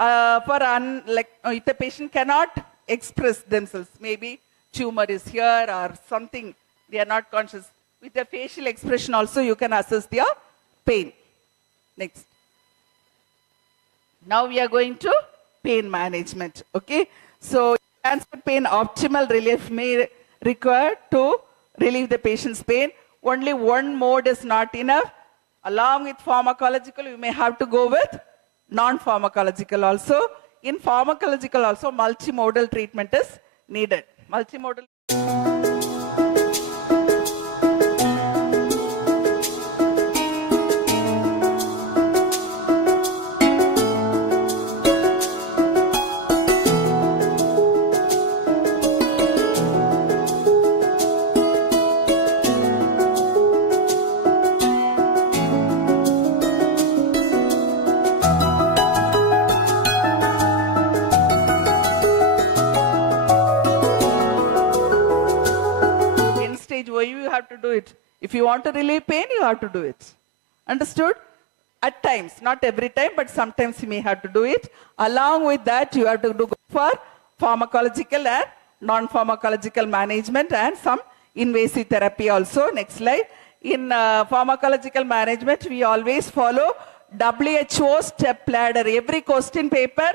If the patient cannot express themselves, maybe tumor is here or something, they are not conscious. With the facial expression also, you can assess their pain. Next. Now we are going to pain management. Okay, so cancer pain optimal relief may require to relieve the patient's pain. Only one mode is not enough. Along with pharmacological, you may have to go with non-pharmacological also. In pharmacological also, multimodal treatment is needed. Multimodal. You have to do it. If you want to relieve pain, you have to do it. Understood? At times, not every time, but sometimes you may have to do it. Along with that, you have to go for pharmacological and non-pharmacological management and some invasive therapy also. Next slide. In pharmacological management, we always follow WHO step ladder. Every question paper,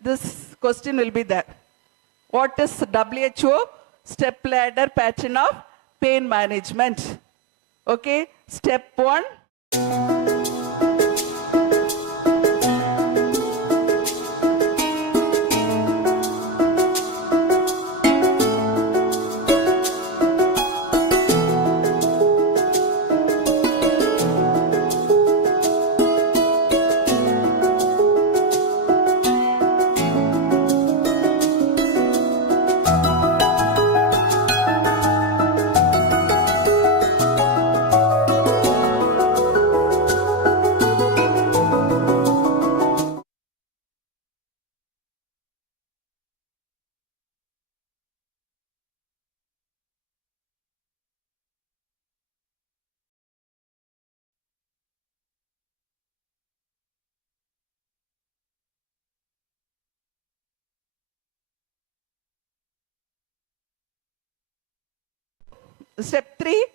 this question will be there. What is WHO step ladder pattern of pain management? Okay, step 1. Step 3,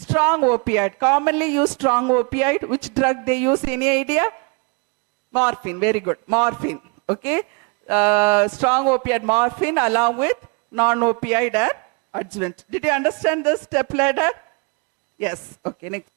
strong opioid. Commonly used strong opioid. Which drug they use? Any idea? Morphine. Very good. Morphine. Okay. Strong opioid morphine along with non-opioid and adjuvant. Did you understand this step ladder? Yes. Okay. Next.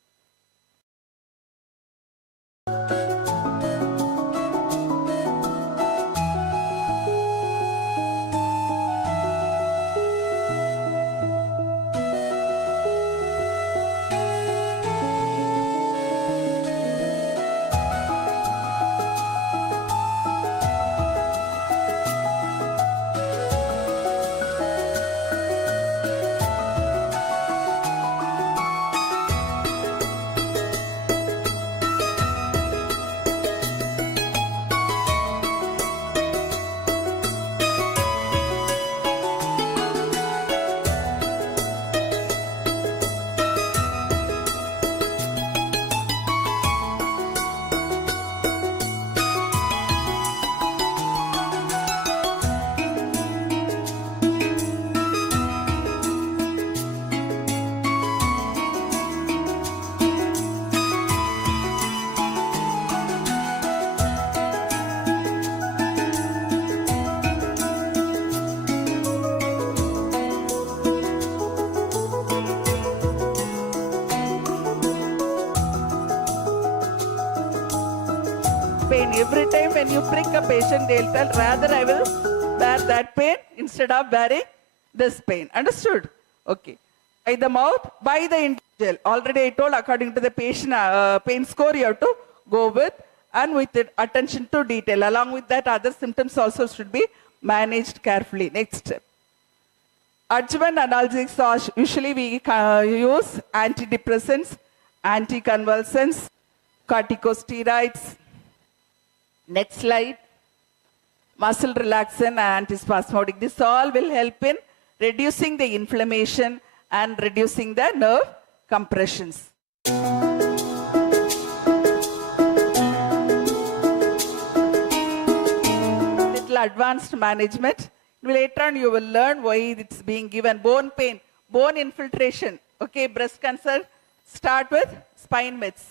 pain. Every time when you prick a patient, they'll tell, rather I will bear that pain instead of bearing this pain. Understood? Okay. By the mouth, by the individual. Already I told, according to the patient pain score, you have to go with, and with it, attention to detail. Along with that, other symptoms also should be managed carefully. Next step. Adjuvant analgesics are usually we use antidepressants, anticonvulsants, corticosteroids. Next slide. Muscle relaxant and antispasmodic. This all will help in reducing the inflammation and reducing the nerve compressions. Little advanced management. Later on you will learn why it's being given. Bone pain, bone infiltration. Okay, breast cancer, start with spine meds.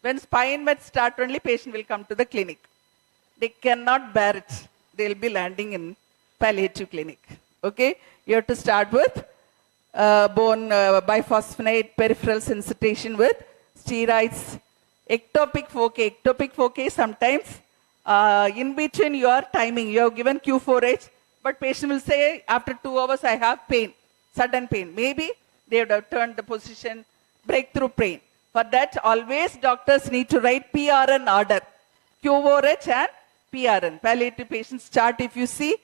When spine meds start, only patient will come to the clinic. They cannot bear it. They will be landing in palliative clinic. Okay, you have to start with bone biphosphonate, peripheral sensitization with steroids, ectopic foci. Ectopic foci sometimes in between your timing, you have given Q4H, but patient will say after 2 hours I have pain, sudden pain. Maybe they would have turned the position, breakthrough pain. For that, always doctors need to write PRN order, Q4H and PRN. Palliative patients chart, if you see,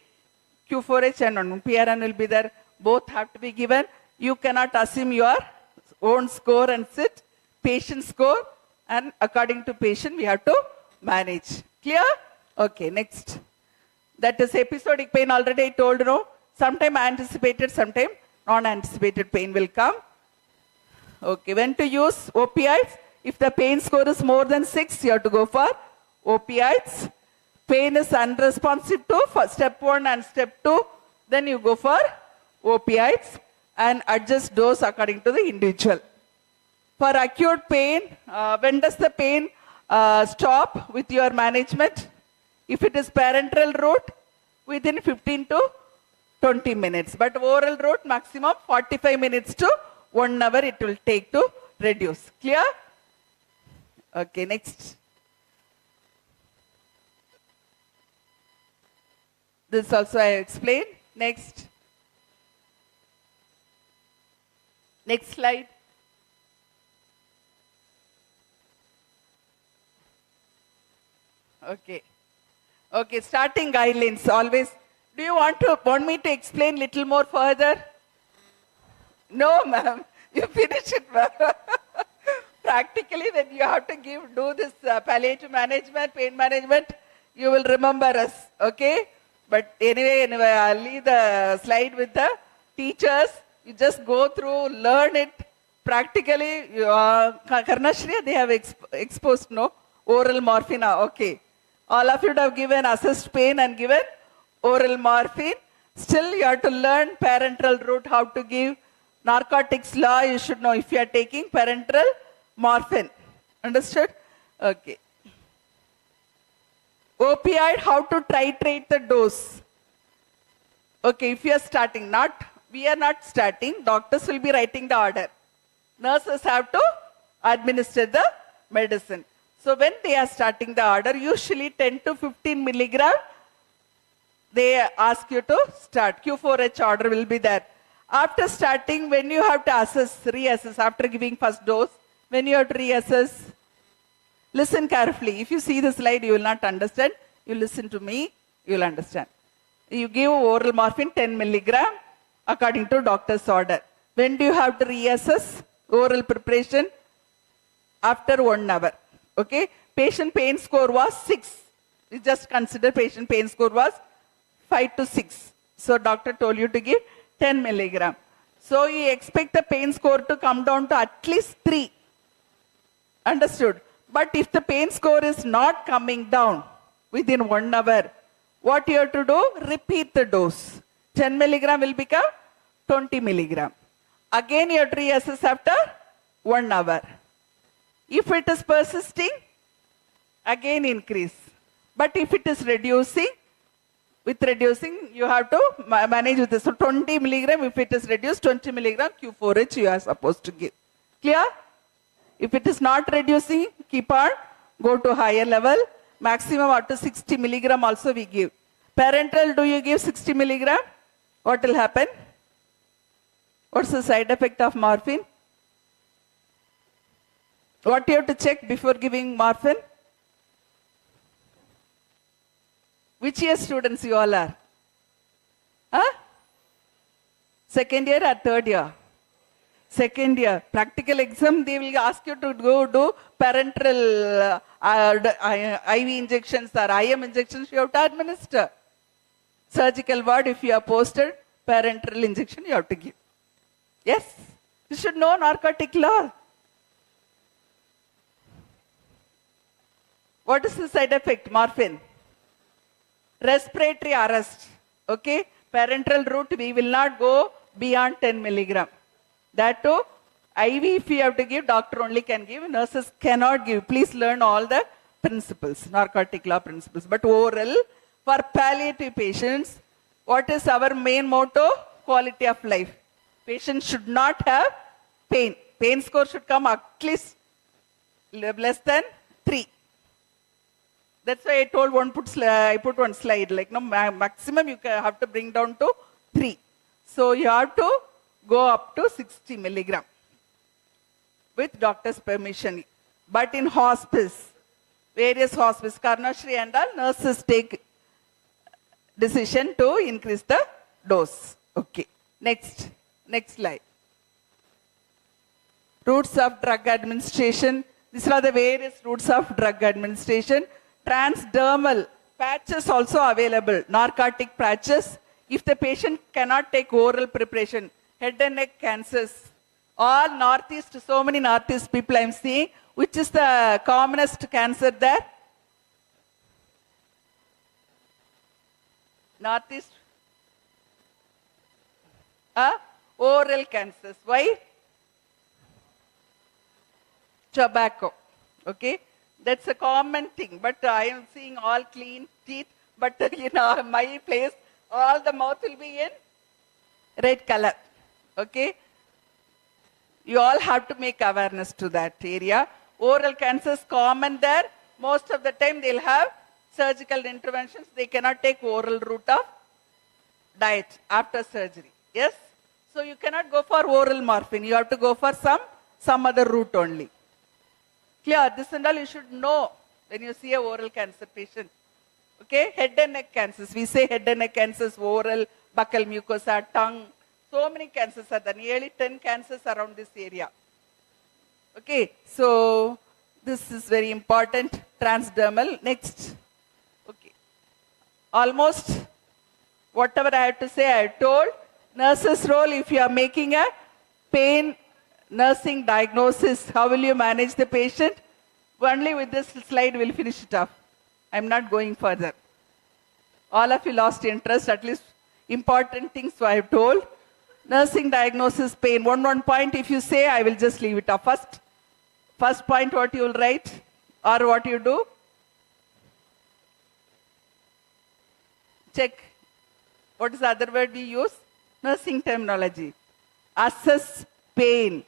Q4H and PRN will be there. Both have to be given. You cannot assume your own score and sit. Patient score, and according to patient, we have to manage. Clear? Okay, next. That is episodic pain, already I told you. Sometime anticipated, sometime non-anticipated pain will come. Okay, when to use opioids? If the pain score is more than 6, you have to go for opioids. Pain is unresponsive to step 1 and step 2, then you go for opioids and adjust dose according to the individual. For acute pain, when does the pain stop with your management? If it is parenteral route, within 15 to 20 minutes. But oral route, maximum 45 minutes to 1 hour it will take to reduce. Clear? Okay, next. This also I explained. Next. Next slide. Okay. Okay, starting guidelines always. Do you want me to explain little more further? No, ma'am. You finish it, ma'am. Practically, when you have to do this palliative management, pain management, you will remember us. Okay? But anyway, I'll leave the slide with the teachers. You just go through, learn it. Practically, Karnashriya, they have exposed, no? Oral morphine, okay. All of you would have given assessed pain and given oral morphine. Still, you have to learn parenteral route, how to give. Narcotics law, you should know if you are taking parenteral morphine. Understood? Okay. Opioid, how to titrate the dose. Okay, if you are starting, we are not starting, doctors will be writing the order. Nurses have to administer the medicine. So when they are starting the order, usually 10 to 15 milligram, they ask you to start. Q4H order will be there. After starting, when you have to reassess, after giving first dose, when you have to reassess, listen carefully. If you see the slide, you will not understand. You listen to me, you will understand. You give oral morphine 10 milligram according to doctor's order. When do you have to reassess oral preparation? After 1 hour. Okay? Patient pain score was 6. You just consider patient pain score was 5 to 6. So doctor told you to give 10 milligram. So you expect the pain score to come down to at least 3. Understood? But if the pain score is not coming down within 1 hour, what you have to do? Repeat the dose. 10 milligram will become 20 milligram. Again you have to reassess after 1 hour. If it is persisting, again increase. But if it is reducing, you have to manage with this. So 20 milligram, if it is reduced, 20 milligram Q4H you are supposed to give. Clear? If it is not reducing, keep on, go to higher level. maximum up to 60 milligram also we give. Parenteral, do you give 60 milligram? What will happen? What's the side effect of morphine? What you have to check before giving morphine? Which year students you all are? Huh? Second year or third year? Second year. Practical exam, they will ask you to go do parenteral IV injections or IM injections you have to administer. Surgical ward, if you are posted, parenteral injection you have to give. Yes? You should know narcotic law. What is the side effect? Morphine. Respiratory arrest. Okay? Parenteral route, we will not go beyond 10 milligram. That too, IV if you have to give, doctor only can give, nurses cannot give. Please learn all the principles, narcotic law principles. But oral, for palliative patients, what is our main motto? Quality of life. Patients should not have pain. Pain score should come at least less than 3. That's why I told I put one slide, like no maximum you have to bring down to 3. So you have to go up to 60 milligram with doctor's permission. But in hospice, various hospice, Manjushree and all, nurses take decision to increase the dose. Okay. Next slide. Routes of drug administration. These are the various routes of drug administration. Transdermal patches also available, narcotic patches. If the patient cannot take oral preparation, head and neck cancers, all northeast, so many northeast people I am seeing, which is the commonest cancer there? Northeast? Oral cancers. Why? Tobacco. Okay? That's a common thing. But I am seeing all clean teeth. But my place, all the mouth will be in red color. Okay? You all have to make awareness to that area. Oral cancers common there. Most of the time they'll have surgical interventions. They cannot take oral route of diet after surgery. Yes? So you cannot go for oral morphine. You have to go for some other route only. Clear? This and all you should know when you see a oral cancer patient. Okay? Head and neck cancers. We say head and neck cancers, oral, buccal mucosa, tongue. So many cancers are there. Nearly 10 cancers around this area. Okay? So this is very important. Transdermal. Next. Okay. Almost whatever I have to say, I have told. Nurse's role, if you are making a pain nursing diagnosis, how will you manage the patient? Only with this slide we'll finish it off. I'm not going further. All of you lost interest, at least important things so I have told. Nursing diagnosis, pain. One point if you say, I will just leave it off. First point what you will write or what you do. Check. What is the other word we use? Nursing terminology. Assess pain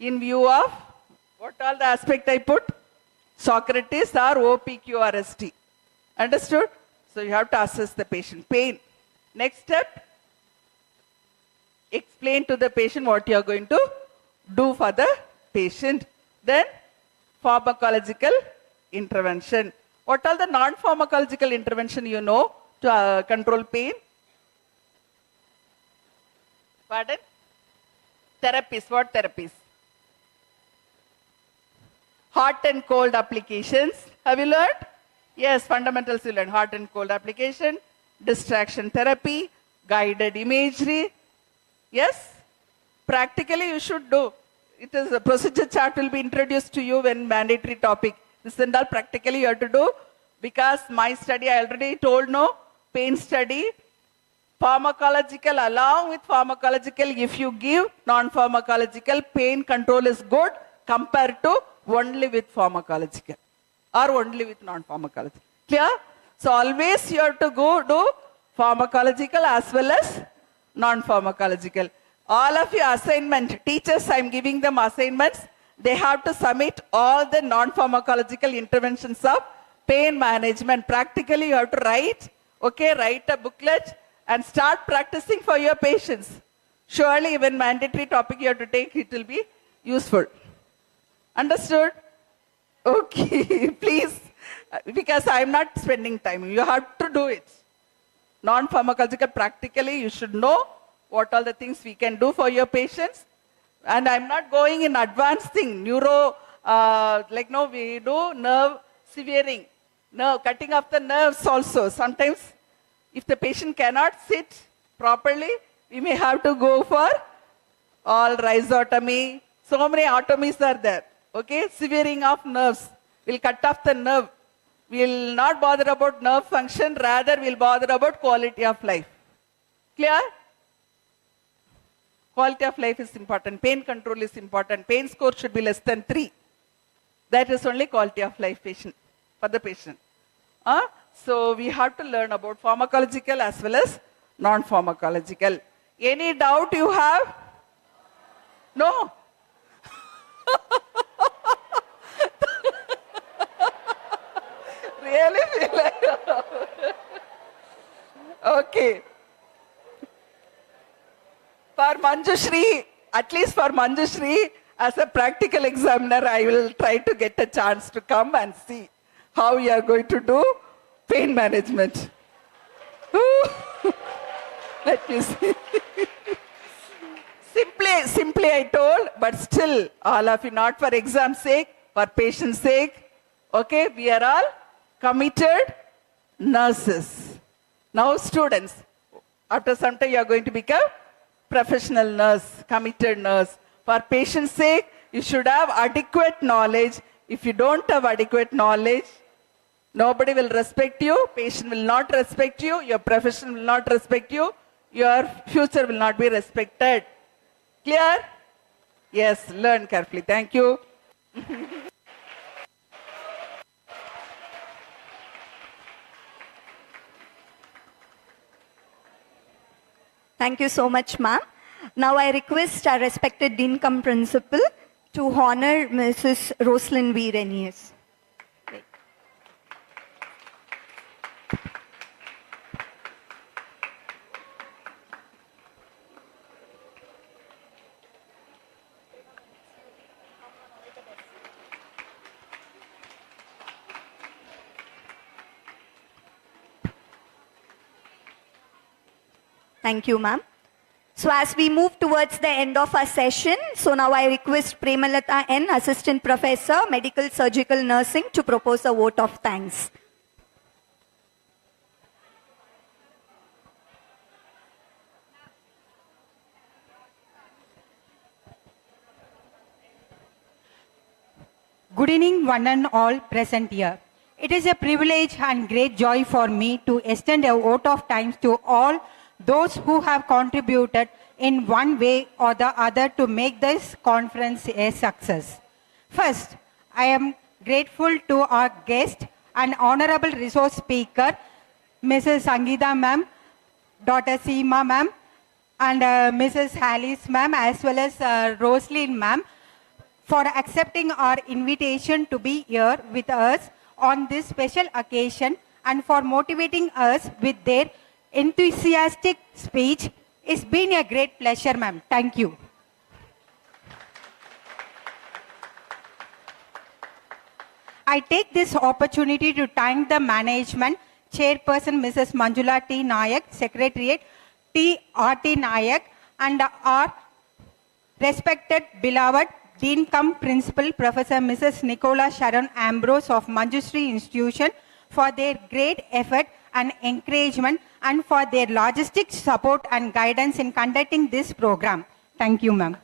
in view of what all the aspect I put? Socrates or OPQRST. Understood? So you have to assess the patient. Pain. Next step. Explain to the patient what you are going to do for the patient. Then pharmacological intervention. What are the non-pharmacological intervention you know to control pain? Pardon? Therapies. What therapies? Hot and cold applications. Have you learned? Yes, fundamentals you learned. Hot and cold application, distraction therapy, guided imagery. Yes? Practically you should do. It is a procedure chart will be introduced to you when mandatory topic. This and all practically you have to do because my study I already told no, pain study. Pharmacological, along with pharmacological, if you give non-pharmacological, pain control is good compared to only with pharmacological or only with non-pharmacological. Clear? So always you have to go do pharmacological as well as non-pharmacological. All of your assignment, teachers, I am giving them assignments. They have to submit all the non-pharmacological interventions of pain management. Practically, you have to write a booklet and start practicing for your patients. Surely, even mandatory topic you have to take, it will be useful. Understood? Okay, please, because I'm not spending time. You have to do it. Non-pharmacological, practically, you should know what all the things we can do for your patients. And I'm not going in advanced thing, neuro, we do nerve severing, cutting off the nerves also. Sometimes, if the patient cannot sit properly, we may have to go for all rhizotomy. So many otomies are there. Okay, severing of nerves. We'll cut off the nerve. We'll not bother about nerve function, rather we'll bother about quality of life. Clear? Quality of life is important. Pain control is important. Pain score should be less than 3. That is only quality of life for the patient. So we have to learn about pharmacological as well as non-pharmacological. Any doubt you have? No? Really feel like okay. For Manjushree, at least for Manjushree, as a practical examiner, I will try to get a chance to come and see how you are going to do pain management. Let me see. Simply I told, but still, all of you, not for exam's sake, for patient's sake, okay, we are all committed nurses. Now students, after some time you are going to become professional nurse, committed nurse. For patient's sake, you should have adequate knowledge. If you don't have adequate knowledge, nobody will respect you, patient will not respect you, your profession will not respect you, your future will not be respected. Clear? Yes, learn carefully. Thank you. Thank you so much, ma'am. Now I request our respected Dean cum Principal to honor Mrs. Roslyn V. Renius. Thank you, ma'am. So as we move towards the end of our session, so now I request Premalata N, Assistant Professor, Medical Surgical Nursing, to propose a vote of thanks. Good evening, one and all present here. It is a privilege and great joy for me to extend a vote of thanks to all those who have contributed in one way or the other to make this conference a success. First, I am grateful to our guest and honorable resource speaker, Mrs. Sangeeta ma'am, Dr. Seema ma'am, and Mrs. Alice ma'am, as well as Roslyn ma'am, for accepting our invitation to be here with us on this special occasion and for motivating us with their enthusiastic speech. It's been a great pleasure, ma'am. Thank you. I take this opportunity to thank the management, Chairperson Mrs. Manjula T. Nayak, Secretariat T. R.T. Nayak, and our respected, beloved Dean cum Principal, Professor Mrs. Nicola Sharon Ambrose of Manjushree Institution for their great effort and encouragement and for their logistics support and guidance in conducting this program. Thank you, ma'am.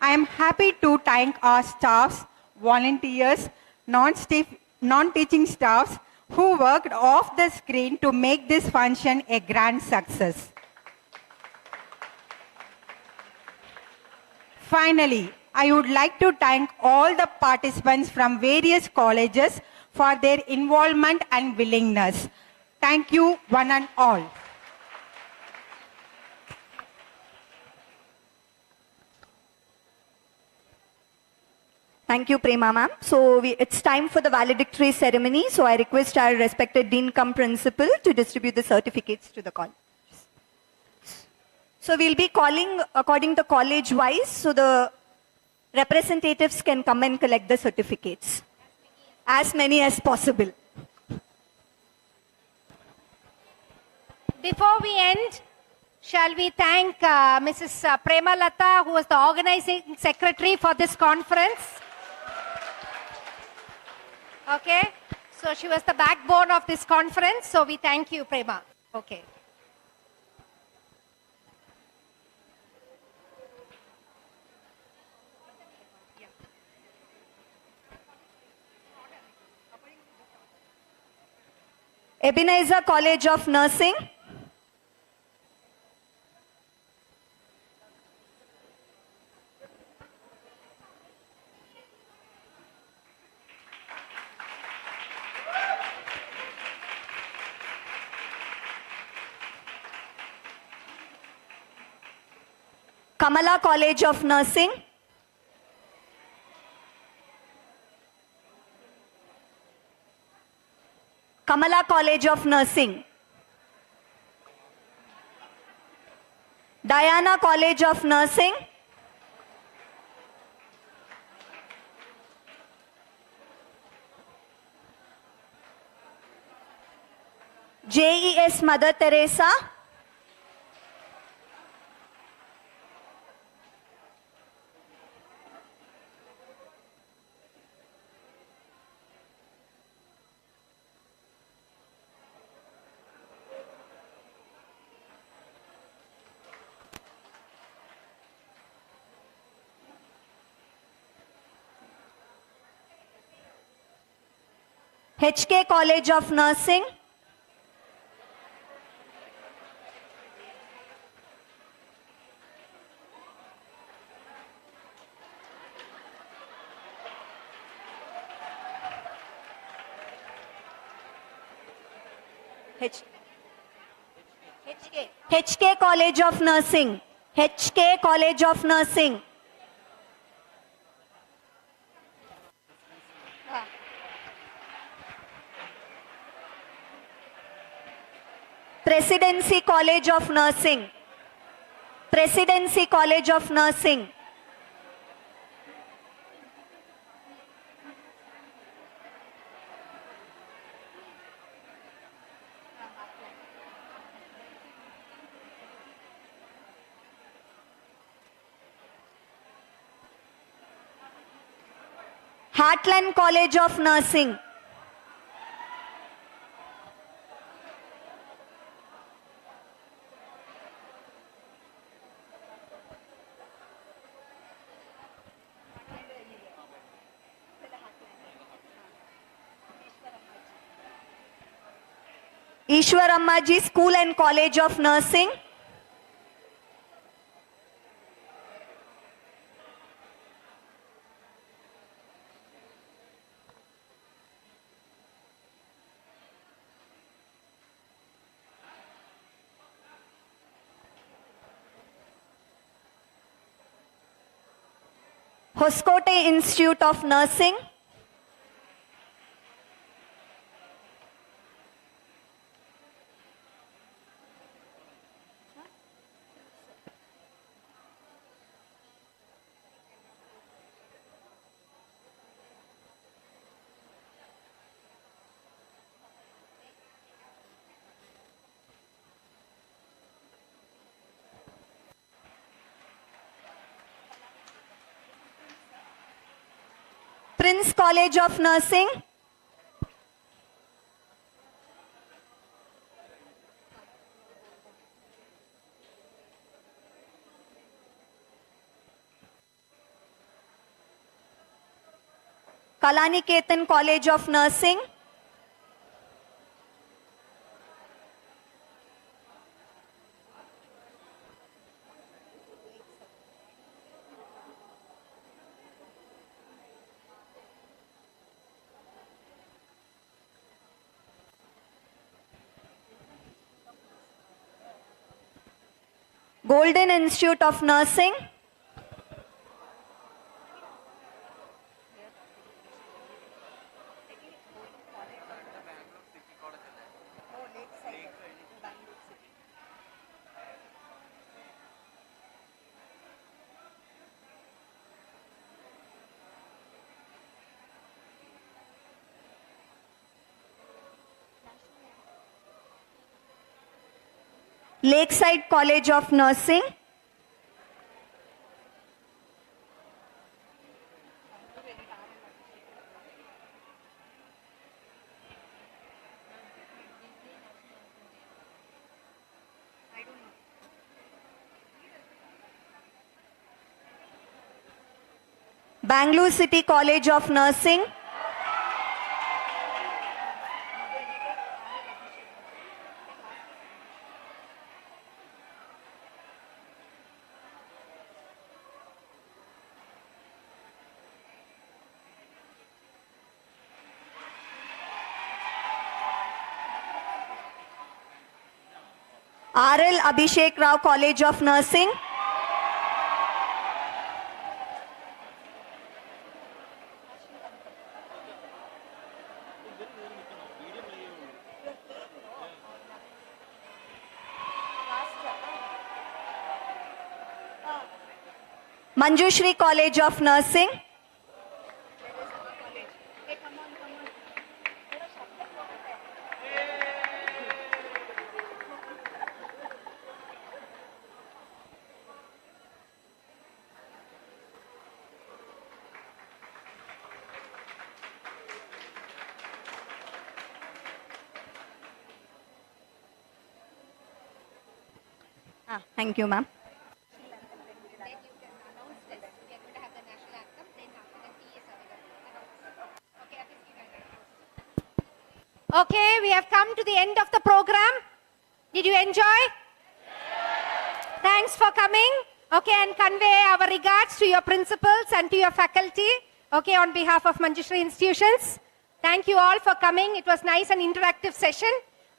I am happy to thank our staffs, volunteers, non-teaching staffs who worked off the screen to make this function a grand success. Finally, I would like to thank all the participants from various colleges for their involvement and willingness. Thank you, one and all. Thank you, Prema ma'am. So it's time for the valedictory ceremony. So I request our respected Dean cum Principal to distribute the certificates to the college. So we'll be calling according to college wise. So the representatives can come and collect the certificates. As many as possible. Before we end, shall we thank Mrs. Prema Lata, who was the organizing secretary for this conference? Okay, so she was the backbone of this conference, so we thank you, Prema. Okay. Ebenezer College of Nursing. Kamala College of Nursing. Kamala College of Nursing. Diana College of Nursing. JES Mother Teresa. HK College of Nursing. HK College of Nursing. HK College of Nursing. Presidency College of Nursing. Presidency College of Nursing. Heartland College of Nursing. Ishwar Ammaji School and College of Nursing. Hoskote Institute of Nursing. Prince College of Nursing. Kalaniketan College of Nursing. Golden Institute of Nursing. Lakeside College of Nursing. Bangalore City College of Nursing. R.L. Abhishek Rao College of Nursing. Manjushree College of Nursing. Thank you, ma'am. Okay, we have come to the end of the program. Did you enjoy? Thanks for coming. Okay, and convey our regards to your principals and to your faculty. Okay, on behalf of Manjushree institutions. Thank you all for coming. It was nice and interactive session.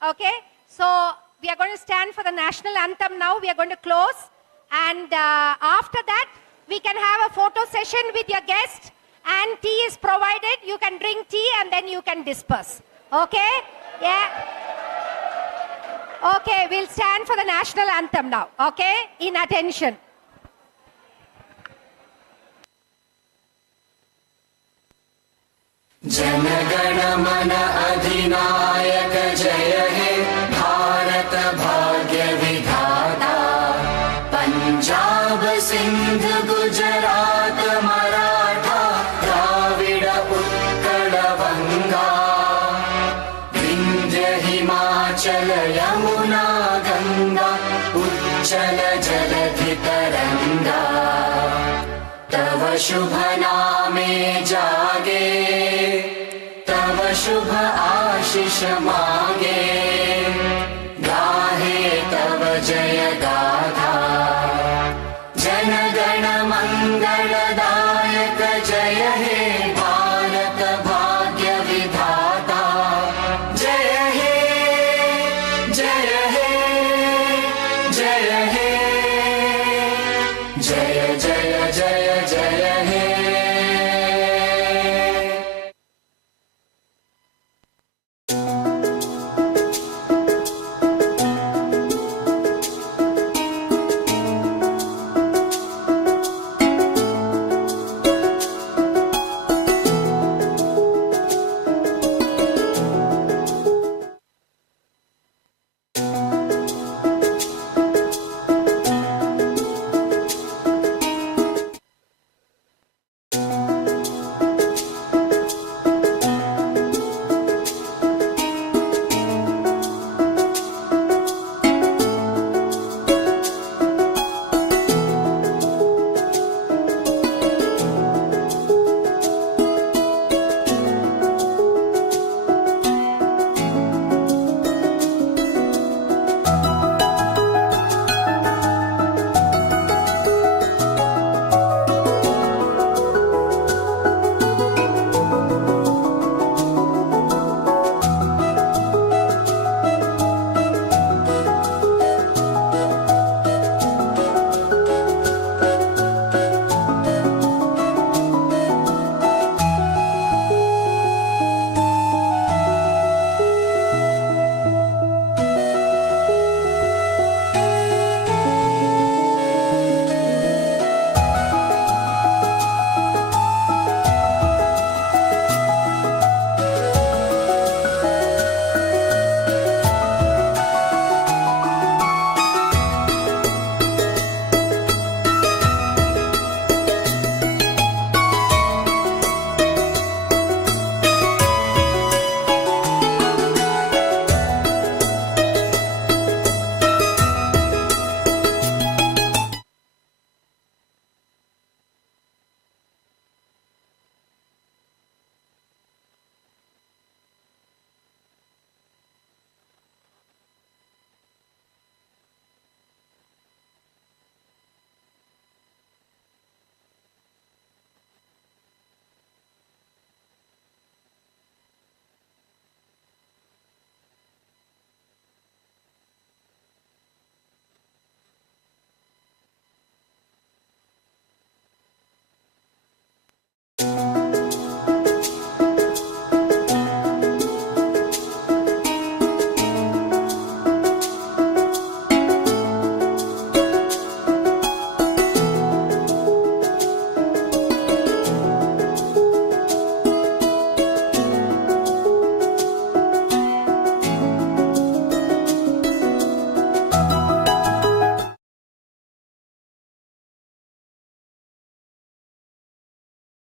Okay, so we are going to stand for the national anthem now. We are going to close. And after that, we can have a photo session with your guest. And tea is provided. You can drink tea and then you can disperse. Okay? Yeah. Okay, we'll stand for the national anthem now. Okay? In attention. जनगण मन अधिनायक जय हे भारत भाग्य विधाता पंजाब सिंध गुजरात मराठा द्राविड उत्कल बंगा विंध्य हिमाचल यमुना गंगा उच्चल जलधि तरंगा तव शुभ नामे जागे शुभ आशीष मांगे